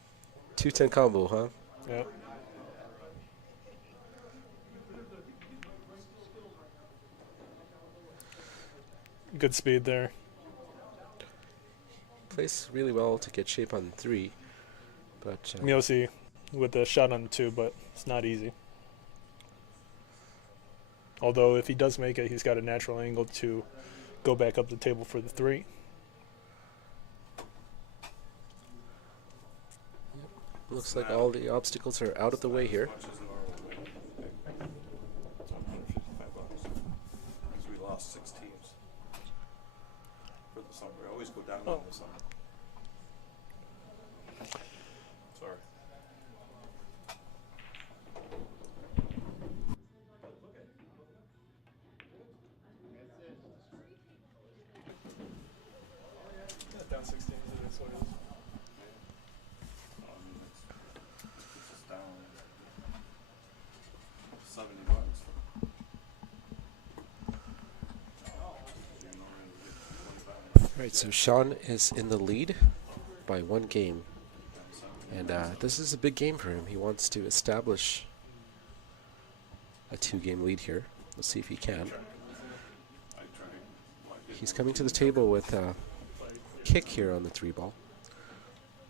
210 combo, huh? Yep. Good speed there. Plays really well to get shape on 3. But Miosi with a shot on 2, but it's not easy. Although if he does make it, he's got a natural angle to go back up the table for the 3. looks like all the obstacles are out of the way here. We lost 6 teams for the summer. I always go down in the summer. Sorry. Down 16, that's what it is. This is down $70. Alright, so Shaun is in the lead by 1 game. And this is a big game for him. He wants to establish a 2-game lead here. Let's see if he can. He's coming to the table with a kick here on the 3-ball.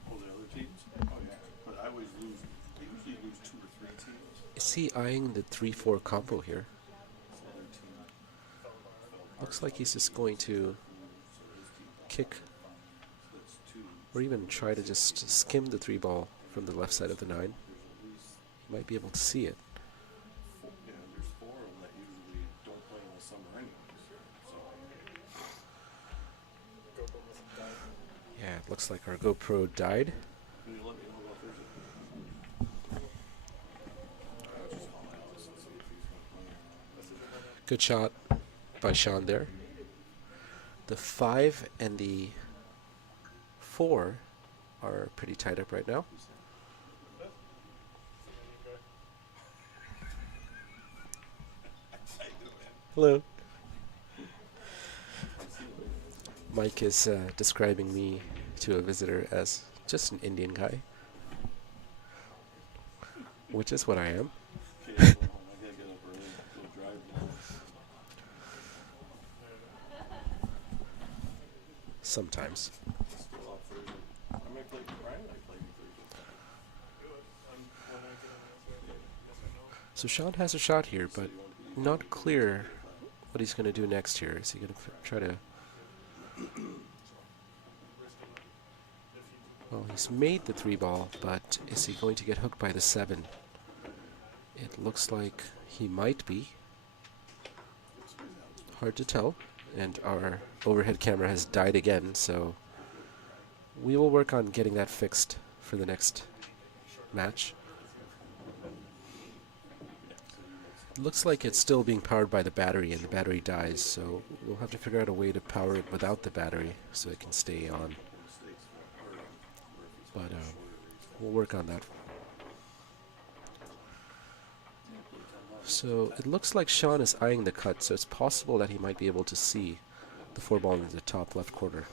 Oh, the other teams? Oh, yeah. But I always lose. I usually lose 2 or 3 teams. Is he eyeing the 3-4 combo here? Looks like he's just going to kick or even try to just skim the 3-ball from the left side of the 9. He might be able to see it. Yeah, there's 4 of them that usually don't play in the summer anyways. So, Yeah, it looks like our GoPro died. can you let me know about Thursday? Good shot by Shaun there. The 5 and the 4 are pretty tied up right now. Hello. Mike is describing me to a visitor as just an Indian guy, which is what I am. Okay, I gotta get up early. Go drive now. Sometimes. Still off Thursday. I might play Brian. I play Thursday. So Shaun has a shot here, but not clear what he's going to do next here. Is he going to try to Well, he's made the 3-ball, but is he going to get hooked by the 7? It looks like he might be. Hard to tell. And our overhead camera has died again, so we will work on getting that fixed for the next match. It looks like it's still being powered by the battery, and the battery dies, so we'll have to figure out a way to power it without the battery so it can stay on. But we'll work on that. So it looks like Shaun is eyeing the cut, so it's possible that he might be able to see the 4-ball in the top left corner.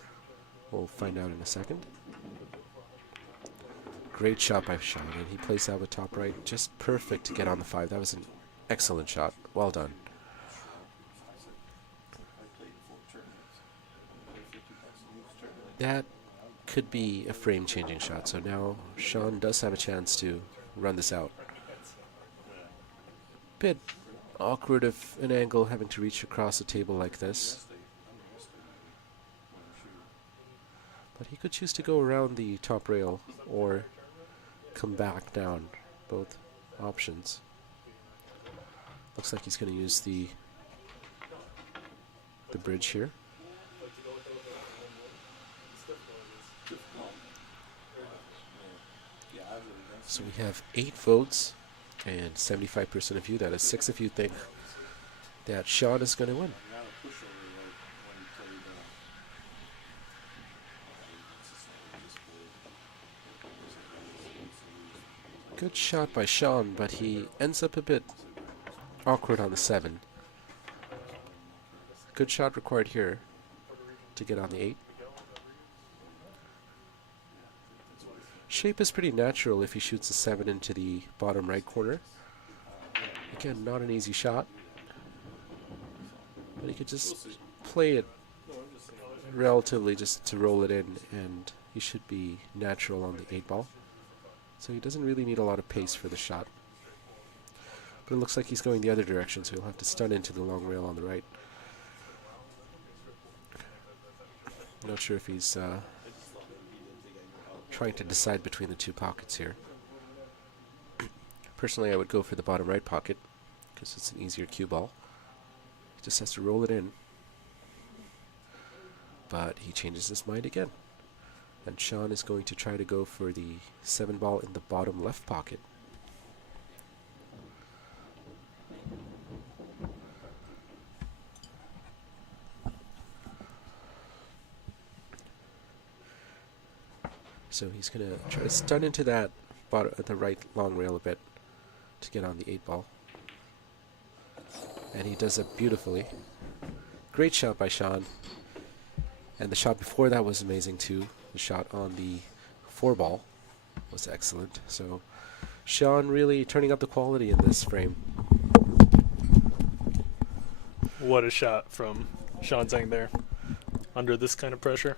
We'll find out in a second. Great shot by Shaun, and he plays that with top right. Just perfect to get on the 5. That was an excellent shot. Well done. That could be a frame-changing shot, so now Shaun does have a chance to run this out. Bit awkward of an angle having to reach across a table like this. But he could choose to go around the top rail or come back down. Both options. Looks like he's going to use the bridge here. So we have 8 votes and 75% of you, that is 6 of you, think that Shaun is going to win. Good shot by Shaun, but he ends up a bit awkward on the 7. Good shot required here to get on the 8. Shape is pretty natural if he shoots a 7 into the bottom right corner. Again, not an easy shot, but he could just play it relatively just to roll it in, and he should be natural on the 8-ball. So he doesn't really need a lot of pace for the shot. But it looks like he's going the other direction, so he'll have to stun into the long rail on the right. Not sure if he's trying to decide between the 2 pockets here. Personally, I would go for the bottom right pocket because it's an easier cue ball. He just has to roll it in. But he changes his mind again. And Shaun is going to try to go for the 7-ball in the bottom left pocket. So he's going to try to stun into that the right long rail a bit to get on the 8-ball. And he does it beautifully. Great shot by Shaun. And the shot before that was amazing too. The shot on the 4-ball was excellent. So Shaun really turning up the quality in this frame. What a shot from Shaun Zink there. Under this kind of pressure.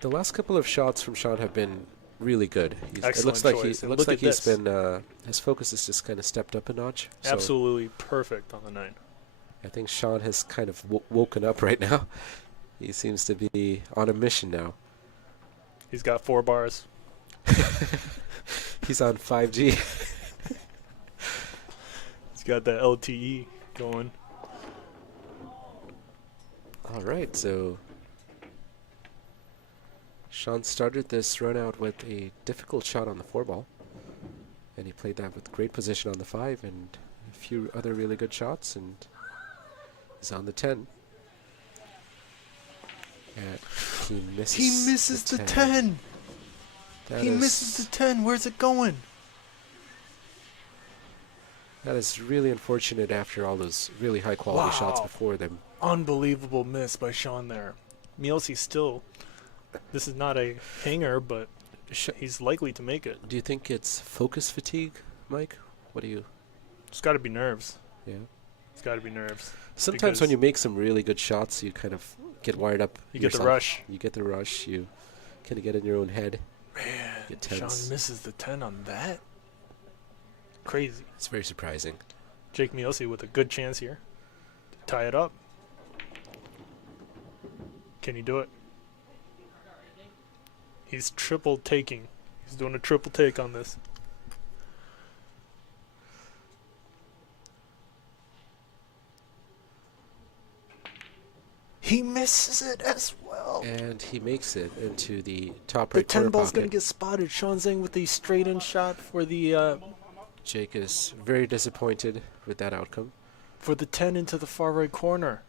The last couple of shots from Shaun have been really good. Excellent it looks like choice. it looks like he's been his focus has just kind of stepped up a notch. Absolutely perfect on the 9. I think Shaun has kind of woken up right now. He seems to be on a mission now. He's got 4 bars. He's on 5G. He's got the LTE going. All right, so Shaun started this run out with a difficult shot on the 4-ball, and he played that with great position on the 5 and a few other really good shots, and he's on the 10. And he misses the 10. He misses the 10. Where's it going? That is really unfortunate after all those really high quality shots before them. Unbelievable miss by Shaun there. Miosi still, this is not a hanger, but he's likely to make it. Do you think it's focus fatigue, Mike? What do you... It's got to be nerves. Yeah. It's got to be nerves. Sometimes when you make some really good shots, you kind of get wired up. You get the rush. You get the rush. You kind of get in your own head. Man, Shaun misses the 10 on that. Crazy. It's very surprising. Jake Miosi with a good chance here to tie it up. Can he do it? He's triple taking. He's doing a triple take on this. He misses it as well. And he makes it into the top The right 10 corner ball's going to pocket. get spotted. Shaun Zink with the straight-in shot for the Jake is very disappointed with that outcome. 10 into the far right corner.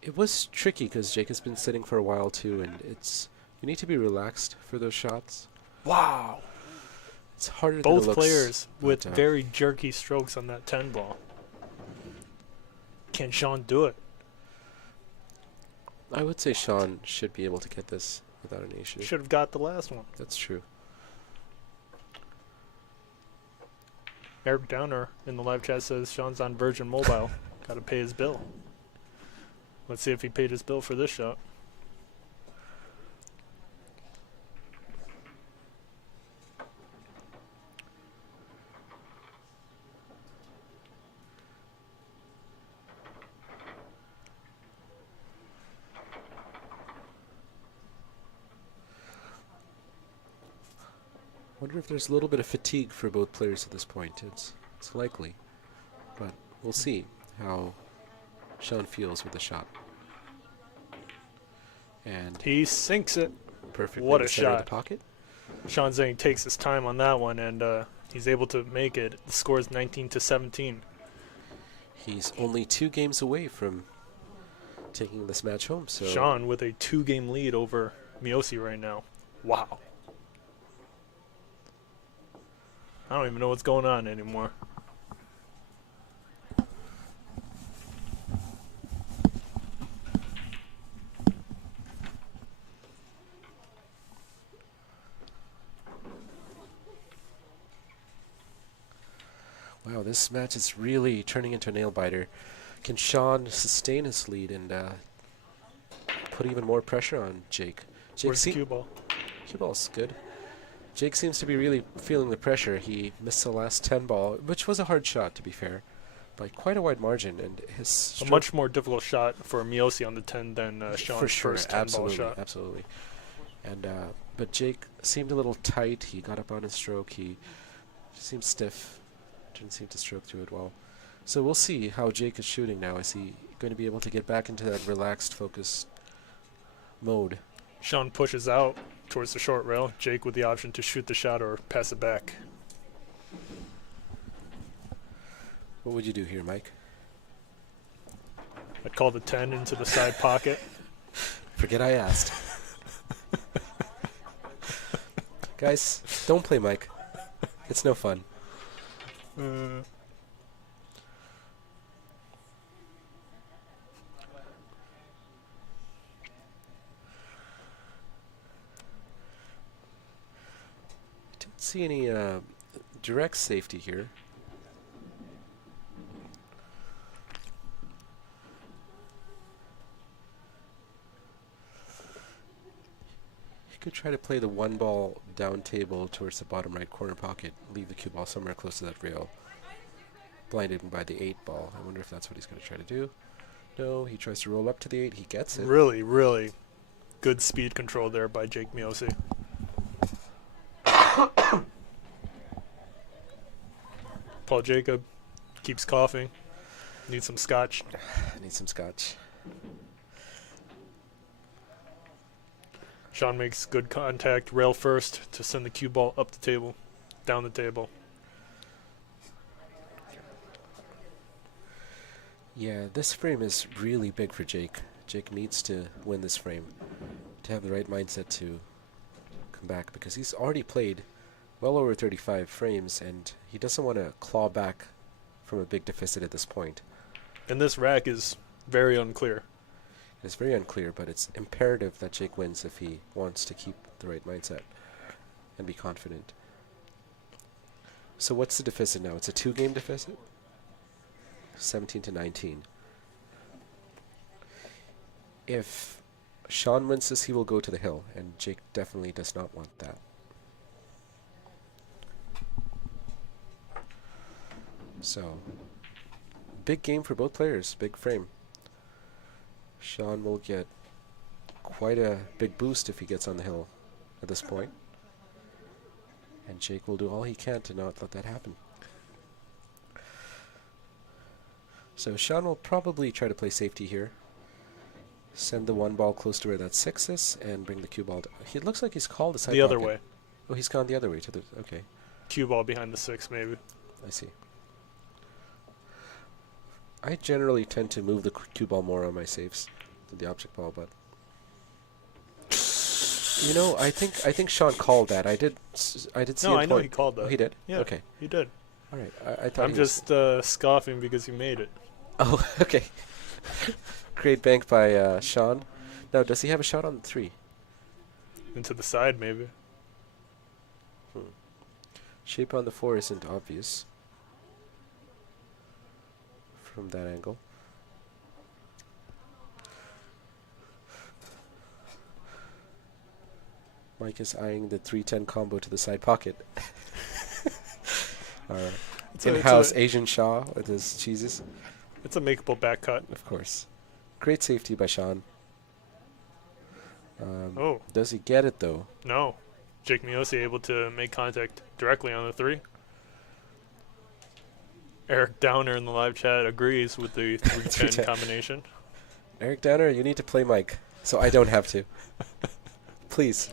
It was tricky because Jake has been sitting for a while too, and you need to be relaxed for those shots. Wow. It's harder than it Both looks, players with but, very jerky strokes on that 10 ball. Can Shaun do it? I would say Shaun should be able to get this without any issue. Should have got the last one. That's true. Eric Downer in the live chat says Shaun's on Virgin Mobile. Got to pay his bill. Let's see if he paid his bill for this shot. I wonder if there's a little bit of fatigue for both players at this point. It's likely, but we'll see how Shaun feels with the shot. And He sinks it. perfect. What in a the center of shot. the pocket. Shaun Zink takes his time on that one, and he's able to make it. The score is 19-17. He's only 2 games away from taking this match home. So Shaun with a 2-game lead over Miosi right now. Wow. I don't even know what's going on anymore. wow, this match is really turning into a nail biter. Can Shaun sustain his lead and put even more pressure on Jake? Where's the cue ball? Cue ball's good. Jake seems to be really feeling the pressure. He missed the last 10 ball, which was a hard shot, to be fair, by quite a wide margin. And his A much more difficult shot for Miosi on the 10 than Shaun's for sure, first 10 absolutely, ball shot. absolutely. And but Jake seemed a little tight. He got up on his stroke. He seemed stiff. Didn't seem to stroke through it well. So we'll see how Jake is shooting now. Is he going to be able to get back into that relaxed, focused mode? Shaun pushes out towards the short rail. Jake with the option to shoot the shot or pass it back. What would you do here, Mike? I'd call the 10 into the side pocket. Forget I asked. Guys, don't play Mike. It's no fun. Don't see any direct safety here. He could try to play the 1 ball down table towards the bottom right corner pocket, leave the cue ball somewhere close to that rail, blinded him by the 8 ball. I wonder if that's what he's going to try to do. No, he tries to roll up to the 8. He gets it. Really, really good speed control there by Jake Miosi. Paul Jacob keeps coughing. Needs some scotch. Need some scotch. Shaun makes good contact, rail first to send the cue ball up the table, down the table. Yeah, this frame is really big for Jake. Jake needs to win this frame to have the right mindset to come back, because he's already played well over 35 frames and he doesn't want to claw back from a big deficit at this point. And this rack is very unclear. It's very unclear, but it's imperative that Jake wins if he wants to keep the right mindset and be confident. So what's the deficit now? It's a 2-game deficit? 17-19. If Shaun wins this, he will go to the hill, and Jake definitely does not want that. So, big game for both players, big frame. Shaun will get quite a big boost if he gets on the hill at this point. And Jake will do all he can to not let that happen. So Shaun will probably try to play safety here. Send the one ball close to where that 6 is and bring the cue ball. He looks like he's called the side The other pocket. way. Oh, he's gone the other way to the. Okay, Cue ball behind the 6, maybe. I see. I generally tend to move the cue ball more on my saves than the object ball, but you know, I think Shaun called that. I did see. No, a I know point. he called that. Oh, he did. Yeah. Okay. He did. All right. I thought I'm he was- just scoffing because he made it. Oh, okay. Great bank by Shaun. Now, does he have a shot on the 3? Into the side, maybe. Shape on the 4 isn't obvious from that angle. Mike is eyeing the 3-10 combo to the side pocket. Our in-house Asian Shaw with his cheeses. It's a makeable back cut. Of course. Great safety by Shaun. Oh. Does he get it, though? No. Jake Miosi able to make contact directly on the 3. Eric Downer in the live chat agrees with the 3-10 combination. Eric Downer, you need to play Mike, so I don't have to. Please.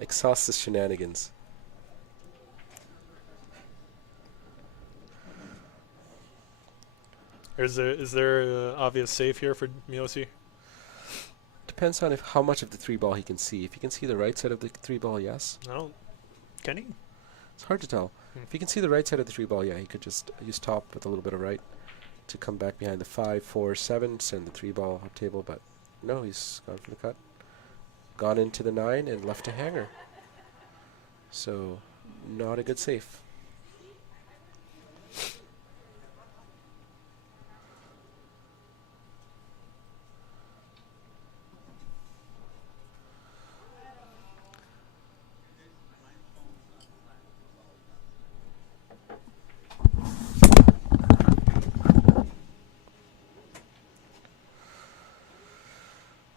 Exhaust his shenanigans. Is there an obvious save here for Miosi? Depends on how much of the 3 ball he can see. If he can see the right side of the 3 ball, yes. No. Can he? It's hard to tell. If he can see the right side of the 3 ball, yeah, he could just use top with a little bit of right to come back behind the 5, 4, 7, send the 3 ball up table, but no, he's gone for the cut. Gone into the 9 and left a hanger. So, not a good safe.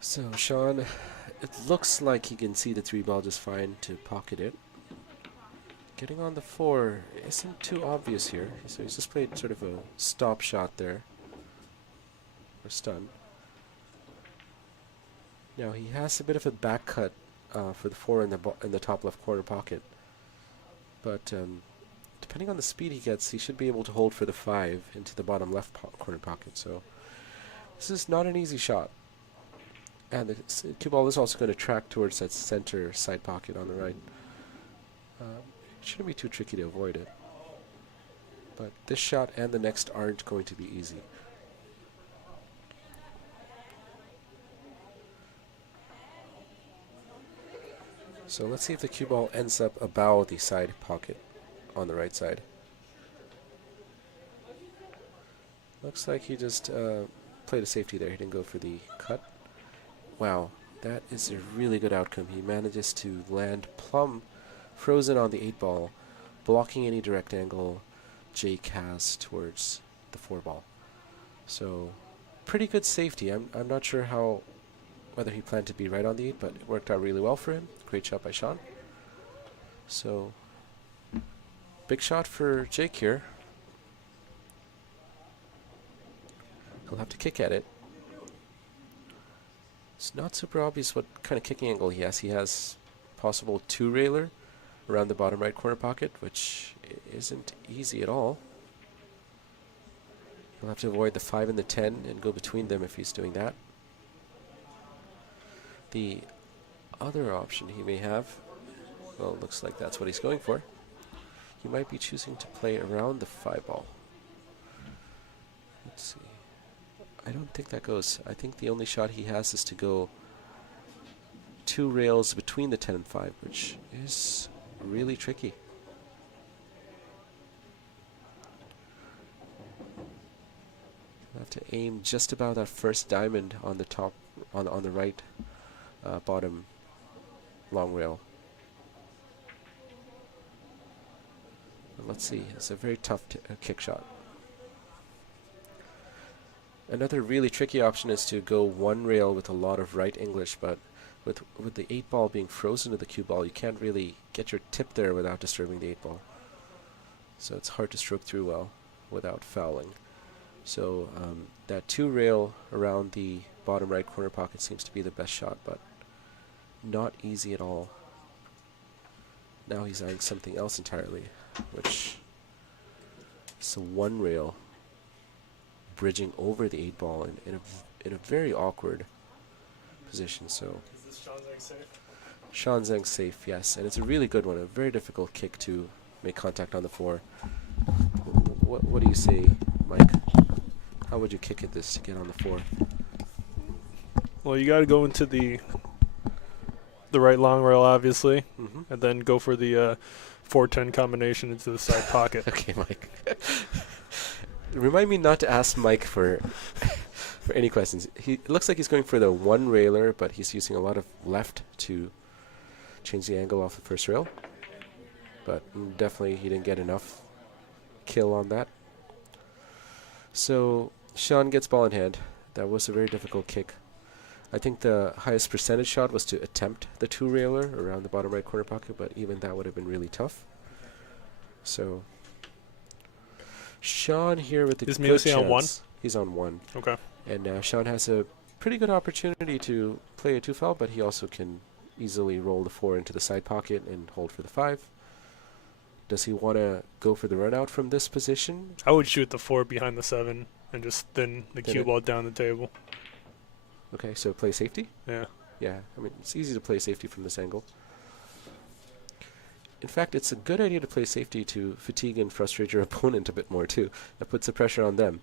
So Shaun, it looks like he can see the 3 ball just fine to pocket it. Getting on the 4 isn't too obvious here, so he's just played sort of a stop shot there, or stun. Now he has a bit of a back cut for the 4 in the top left corner pocket, but depending on the speed he gets, he should be able to hold for the 5 into the bottom left corner pocket. So this is not an easy shot. And the cue ball is also going to track towards that center side pocket on the right. It shouldn't be too tricky to avoid it. But this shot and the next aren't going to be easy. So let's see if the cue ball ends up about the side pocket on the right side. Looks like he just played a safety there. He didn't go for the cut. Wow, that is a really good outcome. He manages to land plumb frozen on the 8 ball, blocking any direct angle Jake has towards the 4 ball. So, pretty good safety. I'm not sure whether he planned to be right on the 8, but it worked out really well for him. Great shot by Shaun. So, big shot for Jake here. He'll have to kick at it. It's not super obvious what kind of kicking angle he has. He has possible 2-railer around the bottom right corner pocket, which isn't easy at all. He'll have to avoid the 5 and the 10 and go between them if he's doing that. The other option he may have, well, it looks like that's what he's going for. He might be choosing to play around the 5 ball. Let's see. I don't think that goes. I think the only shot he has is to go 2 rails between the 10 and 5, which is really tricky. You'll have to aim just about that first diamond on the top, on the right bottom long rail. But let's see. It's a very tough kick shot. Another really tricky option is to go one rail with a lot of right English, but with the 8-ball being frozen to the cue ball, you can't really get your tip there without disturbing the 8-ball. So it's hard to stroke through well without fouling. So that 2 rail around the bottom right corner pocket seems to be the best shot, but not easy at all. Now he's eyeing something else entirely, which is a 1 rail bridging over the 8-ball in a very awkward position. So Is this Shaun Zink safe? Shaun Zink safe, yes, and it's a really good one. A very difficult kick to make contact on the 4. What do you say, Mike? How would you kick at this to get on the 4? Well, you got to go into the right long rail, obviously, and then go for the 4-10 combination into the side pocket. Okay, Mike. Remind me not to ask Mike for any questions. It looks like he's going for the 1 railer, but he's using a lot of left to change the angle off the first rail. But definitely he didn't get enough kill on that. So Shaun gets ball in hand. That was a very difficult kick. I think the highest percentage shot was to attempt the 2 railer around the bottom right corner pocket, but even that would have been really tough. So Shaun here with the Is good Miosi on chance. 1? He's on 1. Okay. And Shaun has a pretty good opportunity to play a 2 foul, but he also can easily roll the 4 into the side pocket and hold for the 5. Does he want to go for the run out from this position? I would shoot the 4 behind the 7 and just thin the Thin cue it. ball down the table. Okay, so play safety? Yeah. Yeah, I mean, it's easy to play safety from this angle. In fact, it's a good idea to play safety to fatigue and frustrate your opponent a bit more, too. That puts the pressure on them.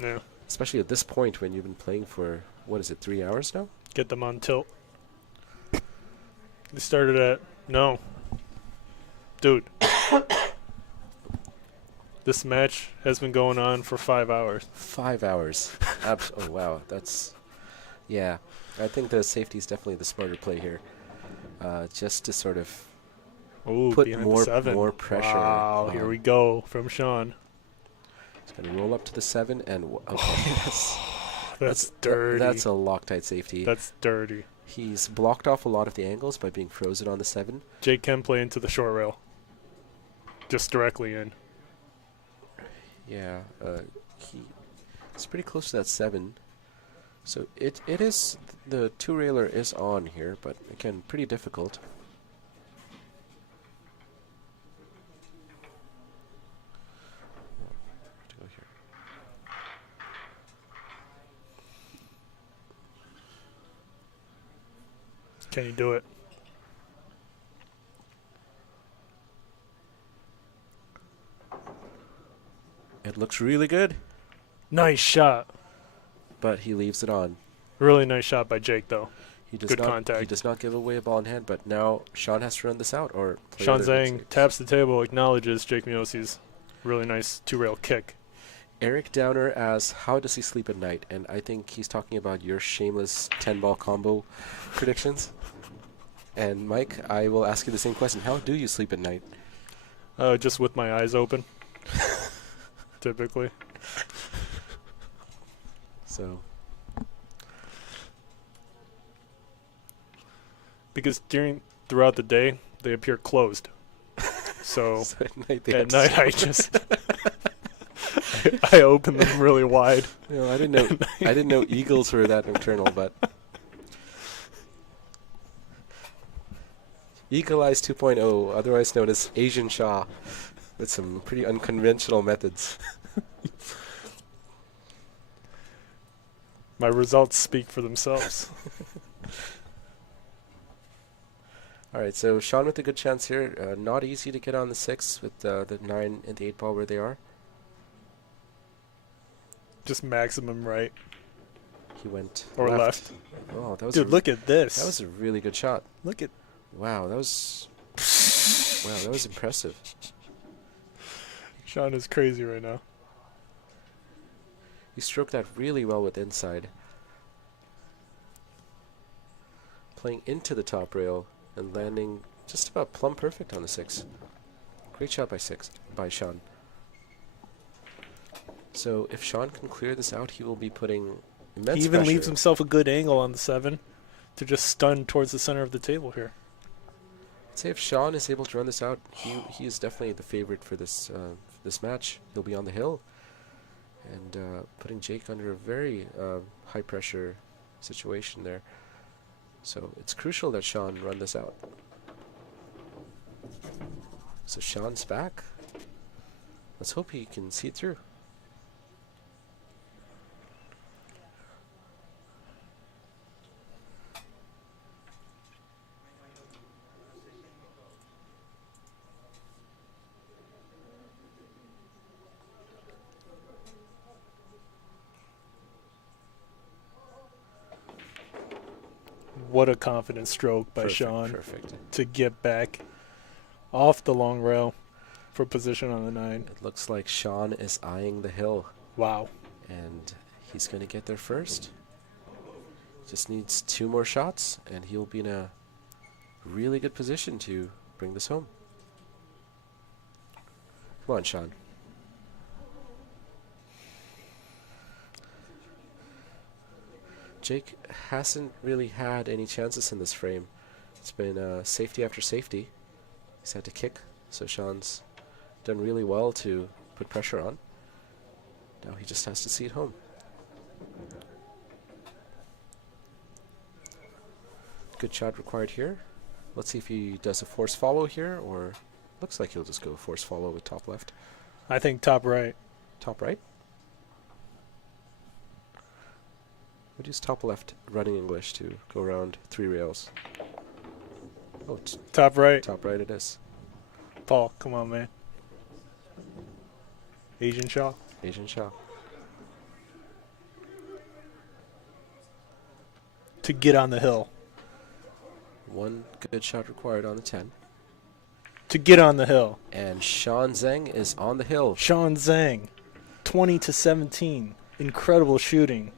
Yeah. Especially at this point when you've been playing for, 3 hours now? Get them on tilt. They started at... No. Dude. This match has been going on for 5 hours. 5 hours. Oh, wow. That's... Yeah. I think the safety is definitely the smarter play here. Just to sort of Ooh, put behind more the 7. more pressure. Wow, here we go from Shaun. He's going to roll up to the 7 and... Okay, That's dirty. That's a Loctite safety. That's dirty. He's blocked off a lot of the angles by being frozen on the 7. Jake can play into the short rail. Just directly in. Yeah, he's pretty close to that 7. So it is... The 2 railer is on here, but again, pretty difficult. To go here. Can you do it? It looks really good, Nice shot. but he leaves it on. Really nice shot by Jake, though. He does Good not. contact. He does not give away a ball in hand, but now Shaun has to run this out or play Shaun other Zeng saves. taps the table, acknowledges Jake Miosi's really nice 2-rail kick. Eric Downer asks, how does he sleep at night? And I think he's talking about your shameless 10-ball combo predictions. And Mike, I will ask you the same question. How do you sleep at night? Just with my eyes open. Typically. So Because throughout the day, they appear closed. So at night, they at have to night I just... I open them really wide. You know, I didn't know eagles were that nocturnal, but Eagle Eyes 2.0, otherwise known as Asian Shaw, with some pretty unconventional methods. My results speak for themselves. All right, so Shaun with a good chance here. Not easy to get on the 6 with the 9 and the 8 ball where they are. Just maximum right He went or left. Oh, that was Dude, look at this. that was a really good shot. Look at... Wow, that was impressive. Shaun is crazy right now. He stroked that really well with inside. Playing into the top rail and landing just about plumb perfect on the 6. Great shot by Shaun. So if Shaun can clear this out, he will be putting immense He even pressure. leaves himself a good angle on the 7 to just stun towards the center of the table here. I'd say if Shaun is able to run this out, he is definitely the favorite for this match. He'll be on the hill, and putting Jake under a very high pressure situation there. So it's crucial that Shaun run this out. So Shaun's back. Let's hope he can see it through. What a confident stroke by Perfect, Shaun perfect. to get back off the long rail for position on the 9. It looks like Shaun is eyeing the hill, Wow. and he's going to get there first. Just needs 2 more shots, and he'll be in a really good position to bring this home. Come on, Shaun. Jake hasn't really had any chances in this frame. It's been safety after safety. He's had to kick, so Shaun's done really well to put pressure on. Now he just has to see it home. Good shot required here. Let's see if he does a force follow here, or looks like he'll just go force follow with top left. I think top right. Top right? Would use top left running English to go around 3 rails. Oh, Top right. top right it is. Paul, come on, man. Asian Shaw. Asian Shaw. To get on the hill. 1 good shot required on the 10. To get on the hill. And Shaun Zink is on the hill. Shaun Zeng, 20-17. Incredible shooting.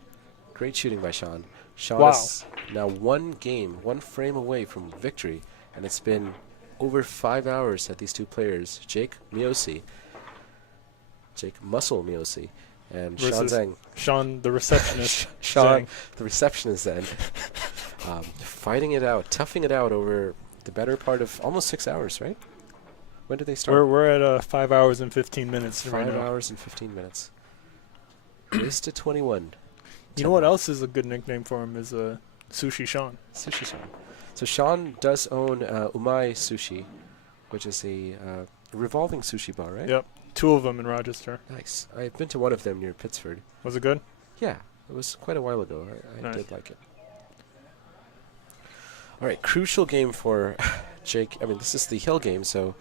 Great shooting by Shaun. Shaun Wow. is now 1 game, 1 frame away from victory, and it's been over 5 hours that these 2 players, Jake Miosi, Jake Muscle Miosi, and Shaun Versus Zink. Sean, the receptionist. Shaun, Zeng. the receptionist, then, fighting it out, toughing it out over the better part of almost 6 hours, right? When did they start? We're at 5 hours and 15 minutes right 5 now. hours and 15 minutes. Race to 21. You know what else is a good nickname for him is Sushi Shaun. Sushi Shaun. So Shaun does own Umai Sushi, which is a revolving sushi bar, right? Yep. 2 of them in Rochester. Nice. I've been to one of them near Pittsford. Was it good? Yeah, it was quite a while ago. I Nice. did like it. All right, crucial game for Jake. I mean, this is the hill game, so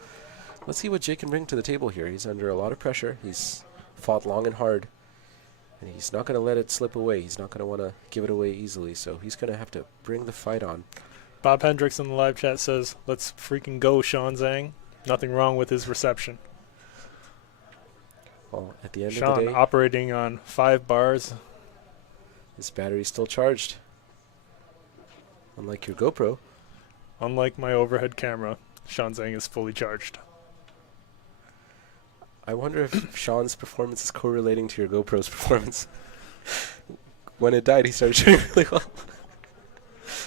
let's see what Jake can bring to the table here. He's under a lot of pressure. He's fought long and hard, and he's not going to let it slip away. He's not going to want to give it away easily, so he's going to have to bring the fight on. Bob Hendrix in the live chat says, let's freaking go, Shaun Zeng. Nothing wrong with his reception. Well, at the end of Shaun the day, operating on 5 bars. his battery's still charged. Unlike your GoPro. Unlike my overhead camera, Shaun Zeng is fully charged. I wonder if Shaun's performance is correlating to your GoPro's performance. When it died, he started shooting really well.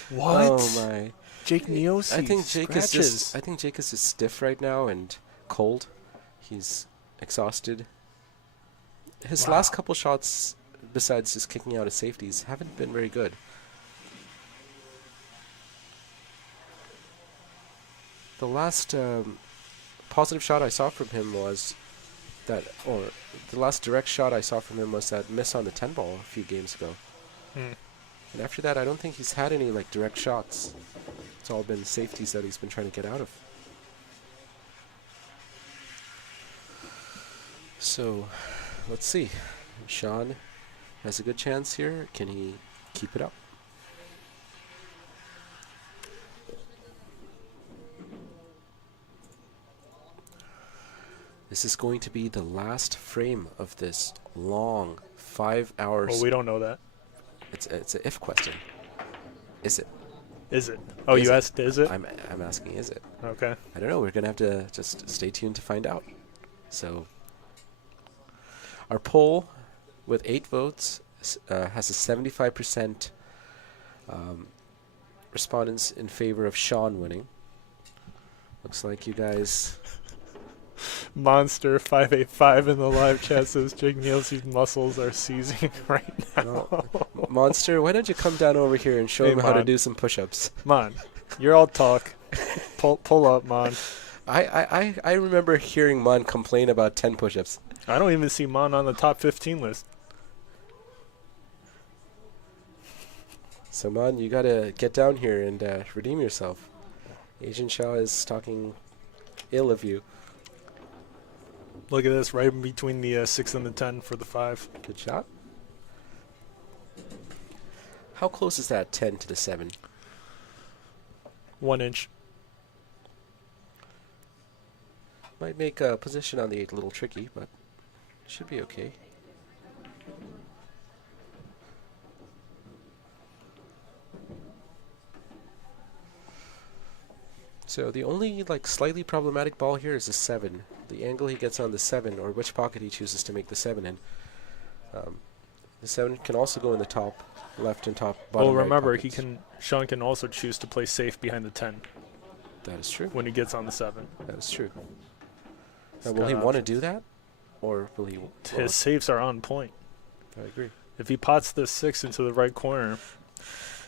What? Oh my! Jake Miosi. I think Jake is scratches. just. I think Jake is just stiff right now and cold. He's exhausted. His Wow. last couple shots, besides just kicking out his safeties, haven't been very good. The last positive shot I saw from him was that, or the last direct shot I saw from him was that miss on the 10 ball a few games ago. Hmm. And after that, I don't think he's had any like direct shots. It's all been safeties that he's been trying to get out of. So, let's see. Shaun has a good chance here. Can he keep it up? This is going to be the last frame of this long 5 hours. Well, we don't know that. It's an if question. Is it? Is it? Oh, Is you it? asked, is it? I'm asking, is it? Okay. I don't know. We're going to have to just stay tuned to find out. So, our poll with 8 votes, has a 75% respondents in favor of Shaun winning. Looks like you guys... Monster 585 in the live chat says Jake Nielsen's muscles are seizing right now. Well, Monster, why don't you come down over here and show him how to do some push-ups? Mon, you're all talk. Pull up, Mon. I remember hearing Mon complain about 10 push-ups. I don't even see Mon on the top 15 list. So, Mon, you gotta get down here and redeem yourself. Asian Shaw is talking ill of you. Look at this, right in between the 6 and the 10 for the 5. Good shot. How close is that 10 to the 7? 1 inch. Might make a position on the 8 a little tricky, but should be okay. So the only slightly problematic ball here is the 7. The angle he gets on the 7, or which pocket he chooses to make the 7 in. The 7 can also go in the top left and top bottom Well, remember, right pockets. Sean can also choose to play safe behind the 10 That is true. when he gets on the 7. That is true. He's Now, will got he want to options. do that? Or will he... His safes are on point. I agree. If he pots this 6 into the right corner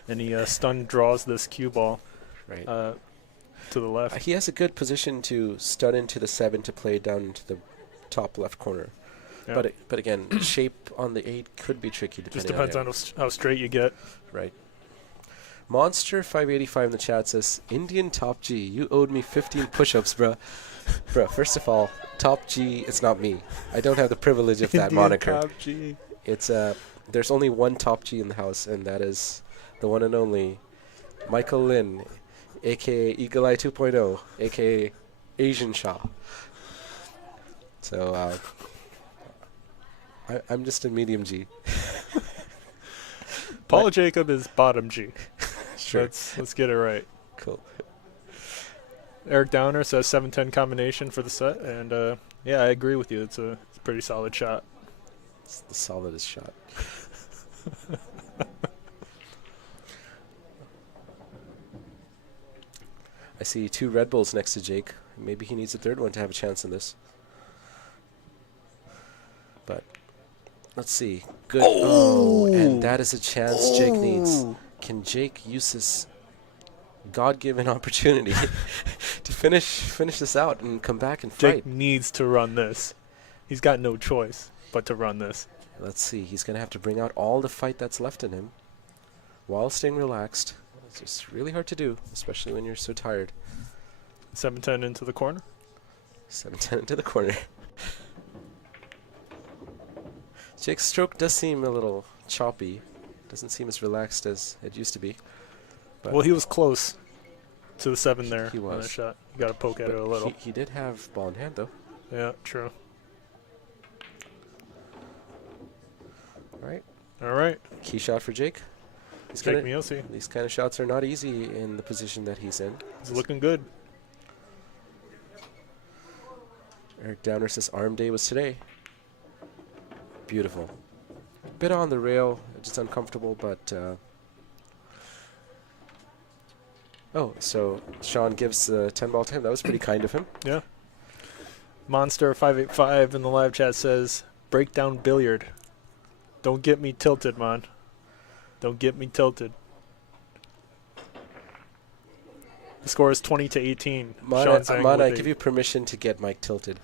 and he stun draws this cue ball Right. to the left. He has a good position to stun into the 7 to play down into the top left corner. Yeah. But again, shape on the 8 could be tricky. Just depending depends on how straight you get. Right. Monster 585 in the chat says, Indian top G, you owed me 15 push-ups, bruh. Bruh, first of all, top G is not me. I don't have the privilege of that Indian moniker. Top G. It's there's only one top G in the house, and that is the one and only Michael Lin, aka Eagle Eye 2.0, aka Asian Shaw. So I'm just a medium G. Paula Jacob is bottom G. Sure. Let's get it right. Cool. Eric Downer says 7-10 combination for the set, and yeah, I agree with you. It's a pretty solid shot. It's the solidest shot. I see 2 Red Bulls next to Jake. Maybe he needs a third one to have a chance in this. But let's see. Good. Oh, and that is a chance Jake needs. Can Jake use this God-given opportunity to finish this out and come back and fight? Jake needs to run this. He's got no choice but to run this. Let's see. He's going to have to bring out all the fight that's left in him while staying relaxed. It's just really hard to do, especially when you're so tired. 7-10 into the corner. 7-10 into the corner. Jake's stroke does seem a little choppy. Doesn't seem as relaxed as it used to be. But Well, he was close to the 7 there He on was. that shot. You got to poke at but it a little. he did have ball in hand, though. Yeah, true. All right. All right. Key shot for Jake. Jake Miosi. These kind of shots are not easy in the position that he's in. He's looking good. Eric Downer says arm day was today. Beautiful. Bit on the rail, just uncomfortable, but oh, so Shaun gives the 10 ball to him. That was pretty kind of him. Yeah. Monster 585 in the live chat says, breakdown billiard. Don't get me tilted, man. Don't get me tilted. The score is 20-18. Man, Shaun Zink I with give you permission to get Mike tilted.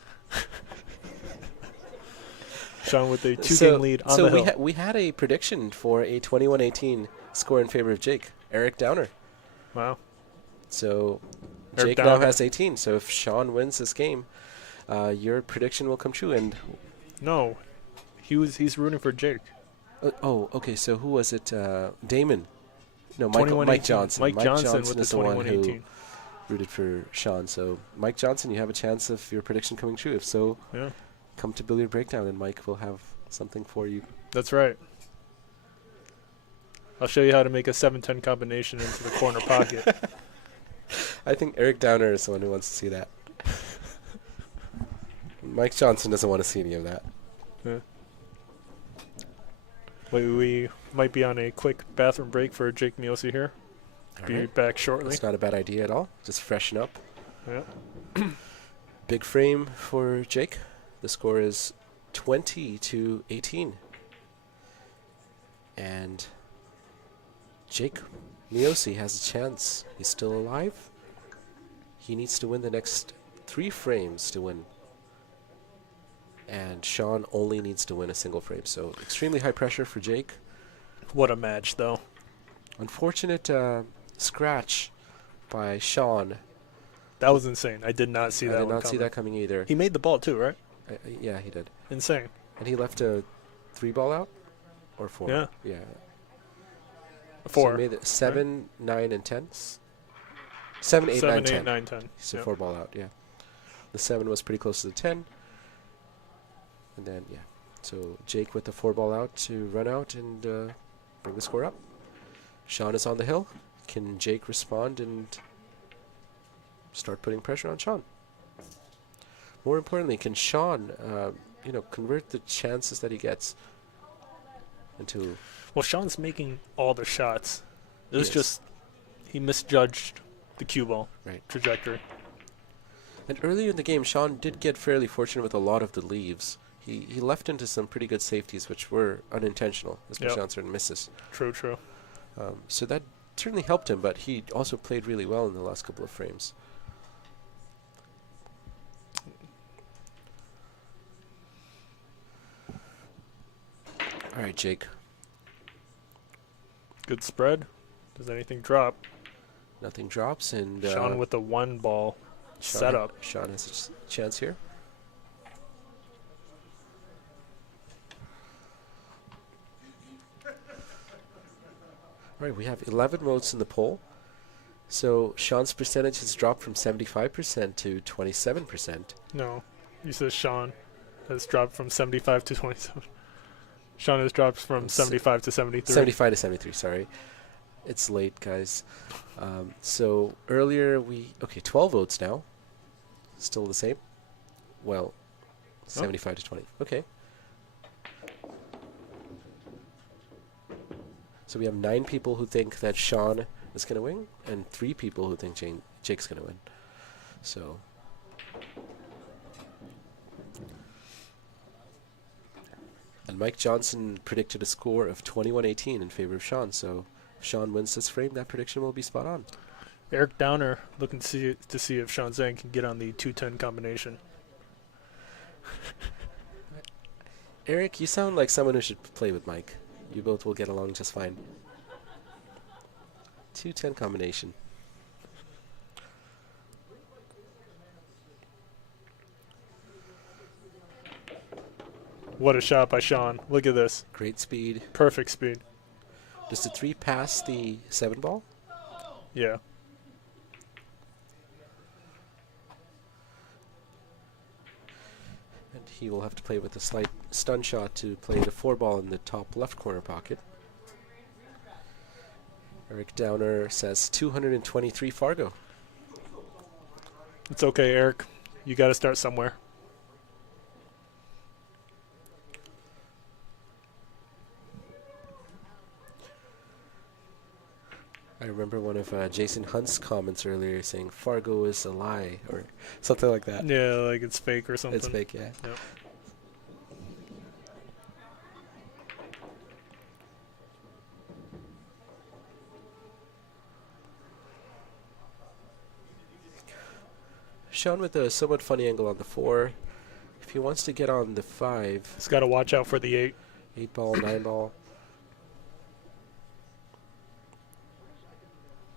Shaun with a 2-game lead on the hill. So we had a prediction for a 21-18 score in favor of Jake. Eric Downer. Wow. So Eric Jake now Downer. has 18. So if Shaun wins this game, your prediction will come true. And No. He's rooting for Jake. okay. So who was it? Damon. No, Mike 21-18. Johnson. Mike Johnson with the is the one who 21-18. rooted for Shaun. So Mike Johnson, you have a chance of your prediction coming true. If so, Yeah, come to Billiard Breakdown and Mike will have something for you. that's right. I'll show you how to make a 7-10 combination into the corner pocket. I think Eric Downer is the one who wants to see that. Mike Johnson doesn't want to see any of that. Yeah. We might be on a quick bathroom break for Jake Miosi here. All Be right. back shortly. That's not a bad idea at all. Just freshen up. Yeah. Big frame for Jake. The score is 20-18. And Jake Miosi has a chance. He's still alive. He needs to win the next 3 frames to win. And Shaun only needs to win a single frame. So extremely high pressure for Jake. What a match, though. Unfortunate scratch by Shaun. That was insane. I did not see that. I did one not see coming. that coming either. He made the ball too, right? Yeah, he did. Insane. And he left a 3 ball out? Or 4? Yeah. Yeah. 4. So he made it 7, 9, and 10? 7, 8, 9, 10. 9, 10. So Yep. 4 ball out, yeah. The 7 was pretty close to the 10. And then, yeah. So Jake with the 4 ball out to run out and bring the score up. Shaun is on the hill. Can Jake respond and start putting pressure on Shaun? More importantly, can Shaun, convert the chances that he gets into... Well, Shaun's making all the shots. It was Yes. just he misjudged the cue ball trajectory. And earlier in the game, Shaun did get fairly fortunate with a lot of the leaves. He left into some pretty good safeties, which were unintentional, especially on certain misses. True, true. So that certainly helped him, but he also played really well in the last couple of frames. All right, Jake. Good spread. Does anything drop? Nothing drops, and Shaun with the 1 ball setup. Shaun has a chance here. All right, we have 11 votes in the poll. So Shaun's percentage has dropped from 75% to 27%. No, you said Shaun has dropped from 75 to 27. Shaun has dropped from 75 to 73. 75 to 73, sorry. It's late, guys. So earlier 12 votes now. Still the same? Well, 75 to 20. Okay. So we have 9 people who think that Shaun is going to win, and 3 people who think Jake's going to win. So... And Mike Johnson predicted a score of 21-18 in favor of Shaun, so if Shaun wins this frame, that prediction will be spot on. Eric Downer looking to see if Shaun Zink can get on the 210 combination. Eric, you sound like someone who should play with Mike. You both will get along just fine. 210 combination. What a shot by Shaun. Look at this. Great speed. Perfect speed. Does the 3 pass the 7 ball? Yeah. And he will have to play with a slight stun shot to play the 4 ball in the top left corner pocket. Eric Downer says 223 Fargo. It's okay, Eric. You got to start somewhere. I remember one of Jason Hunt's comments earlier saying Fargo is a lie or something like that. Yeah, like it's fake or something. It's fake, yeah. Yep. Shaun with a somewhat funny angle on the 4. If he wants to get on the 5... He's got to watch out for the 8. 8 ball, 9 ball.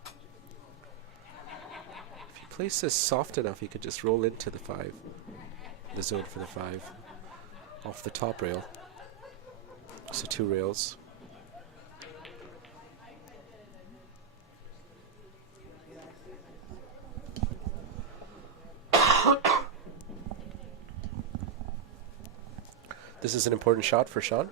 If he plays this soft enough, he could just roll into the 5. The zone for the 5. Off the top rail. So 2 rails. This is an important shot for Shaun.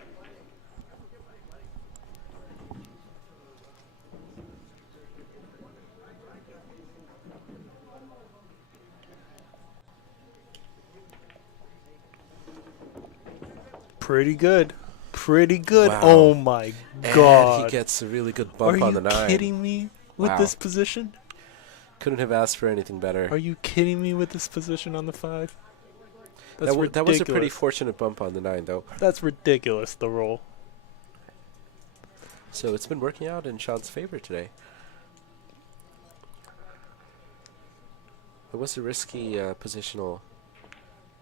Pretty good. pretty good. Wow. Oh my And god. he gets a really good Are bump on you the 9. kidding me with Wow. this position? Couldn't have asked for anything better. Are you kidding me with this position on the 5? That's That was a pretty ridiculous. fortunate bump on the 9, though. That's ridiculous, the roll. So it's been working out in Shaun's favor today. It was a risky positional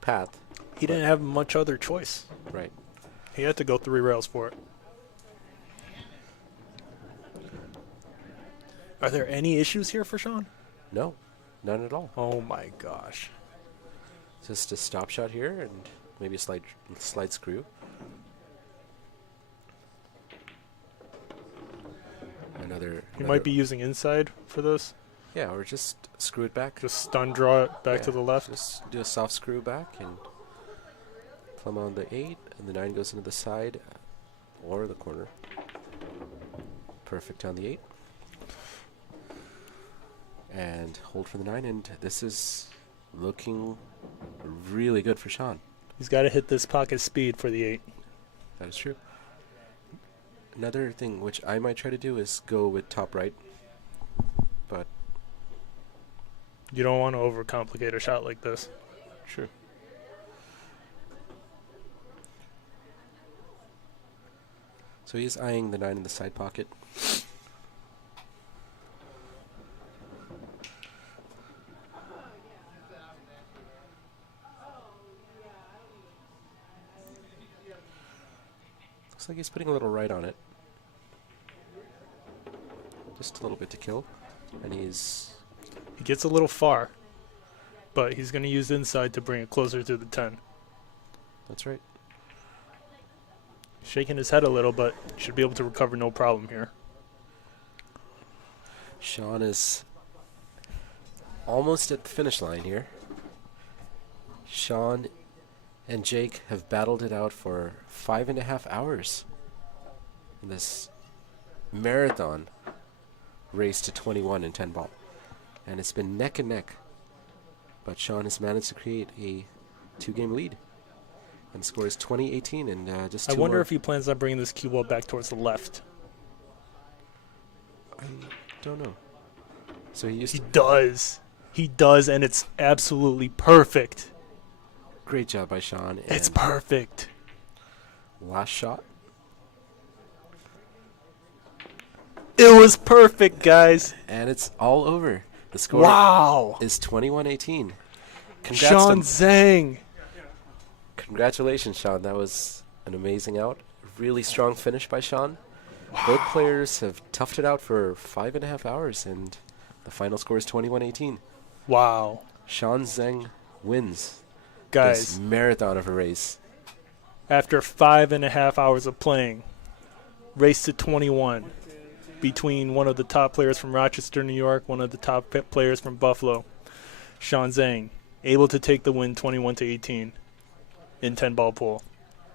path. He didn't have much other choice. Right. He had to go 3 rails for it. Are there any issues here for Shaun? No, none at all. Oh my gosh. Just a stop shot here and maybe a slide screw. He might be using inside for this. Yeah, or just screw it back. Just stun draw it back to the left. Just do a soft screw back and plumb on the 8, and the 9 goes into the side or the corner. Perfect on the 8. And hold for the 9, and this is looking really good for Shaun. He's got to hit this pocket speed for the 8. That is true. Another thing which I might try to do is go with top right, but You don't want to overcomplicate a shot like this. sure. So he's eyeing the 9 in the side pocket. Looks like he's putting a little right on it. Just a little bit to kill. And he's... He gets a little far, but he's going to use inside to bring it closer to the 10. That's right. Shaking his head a little, but should be able to recover no problem here. Shaun is almost at the finish line here. Shaun and Jake have battled it out for 5.5 hours in this marathon race to 21 in 10 ball. And it's been neck and neck. But Shaun has managed to create a 2-game lead. And scores 20-18 and just I 2 wonder more. if he plans on bringing this cue ball back towards the left. I don't know. So he used He to... does. He does, and it's absolutely perfect. Great job by Shaun. It's and perfect. last shot. It was perfect, guys. And it's all over. The score Wow. is 21-18. Congrats Shaun to- Zeng. Congratulations, Shaun. That was an amazing out. Really strong finish by Shaun. Both players have toughed it out for 5.5 hours, and the final score is 21-18. Wow. Shaun Zeng wins Guys, this marathon of a race. after 5.5 hours of playing, race to 21 between one of the top players from Rochester, New York, one of the top players from Buffalo, Shaun Zeng, able to take the win 21-18 in 10-ball pool.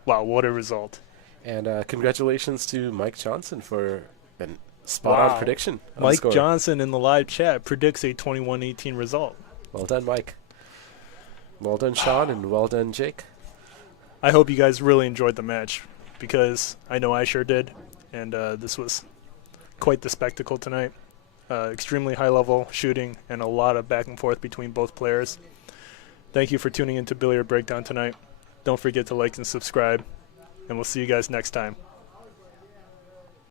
Wow, what a result. And congratulations to Mike Johnson for a spot-on Wow. prediction. On the Mike score. Johnson in the live chat predicts a 21-18 result. Well done, Mike. Well done, Shaun, and well done, Jake. I hope you guys really enjoyed the match, because I know I sure did, and this was quite the spectacle tonight. Extremely high-level shooting and a lot of back and forth between both players. Thank you for tuning into Billiard Breakdown tonight. Don't forget to like and subscribe, and we'll see you guys next time.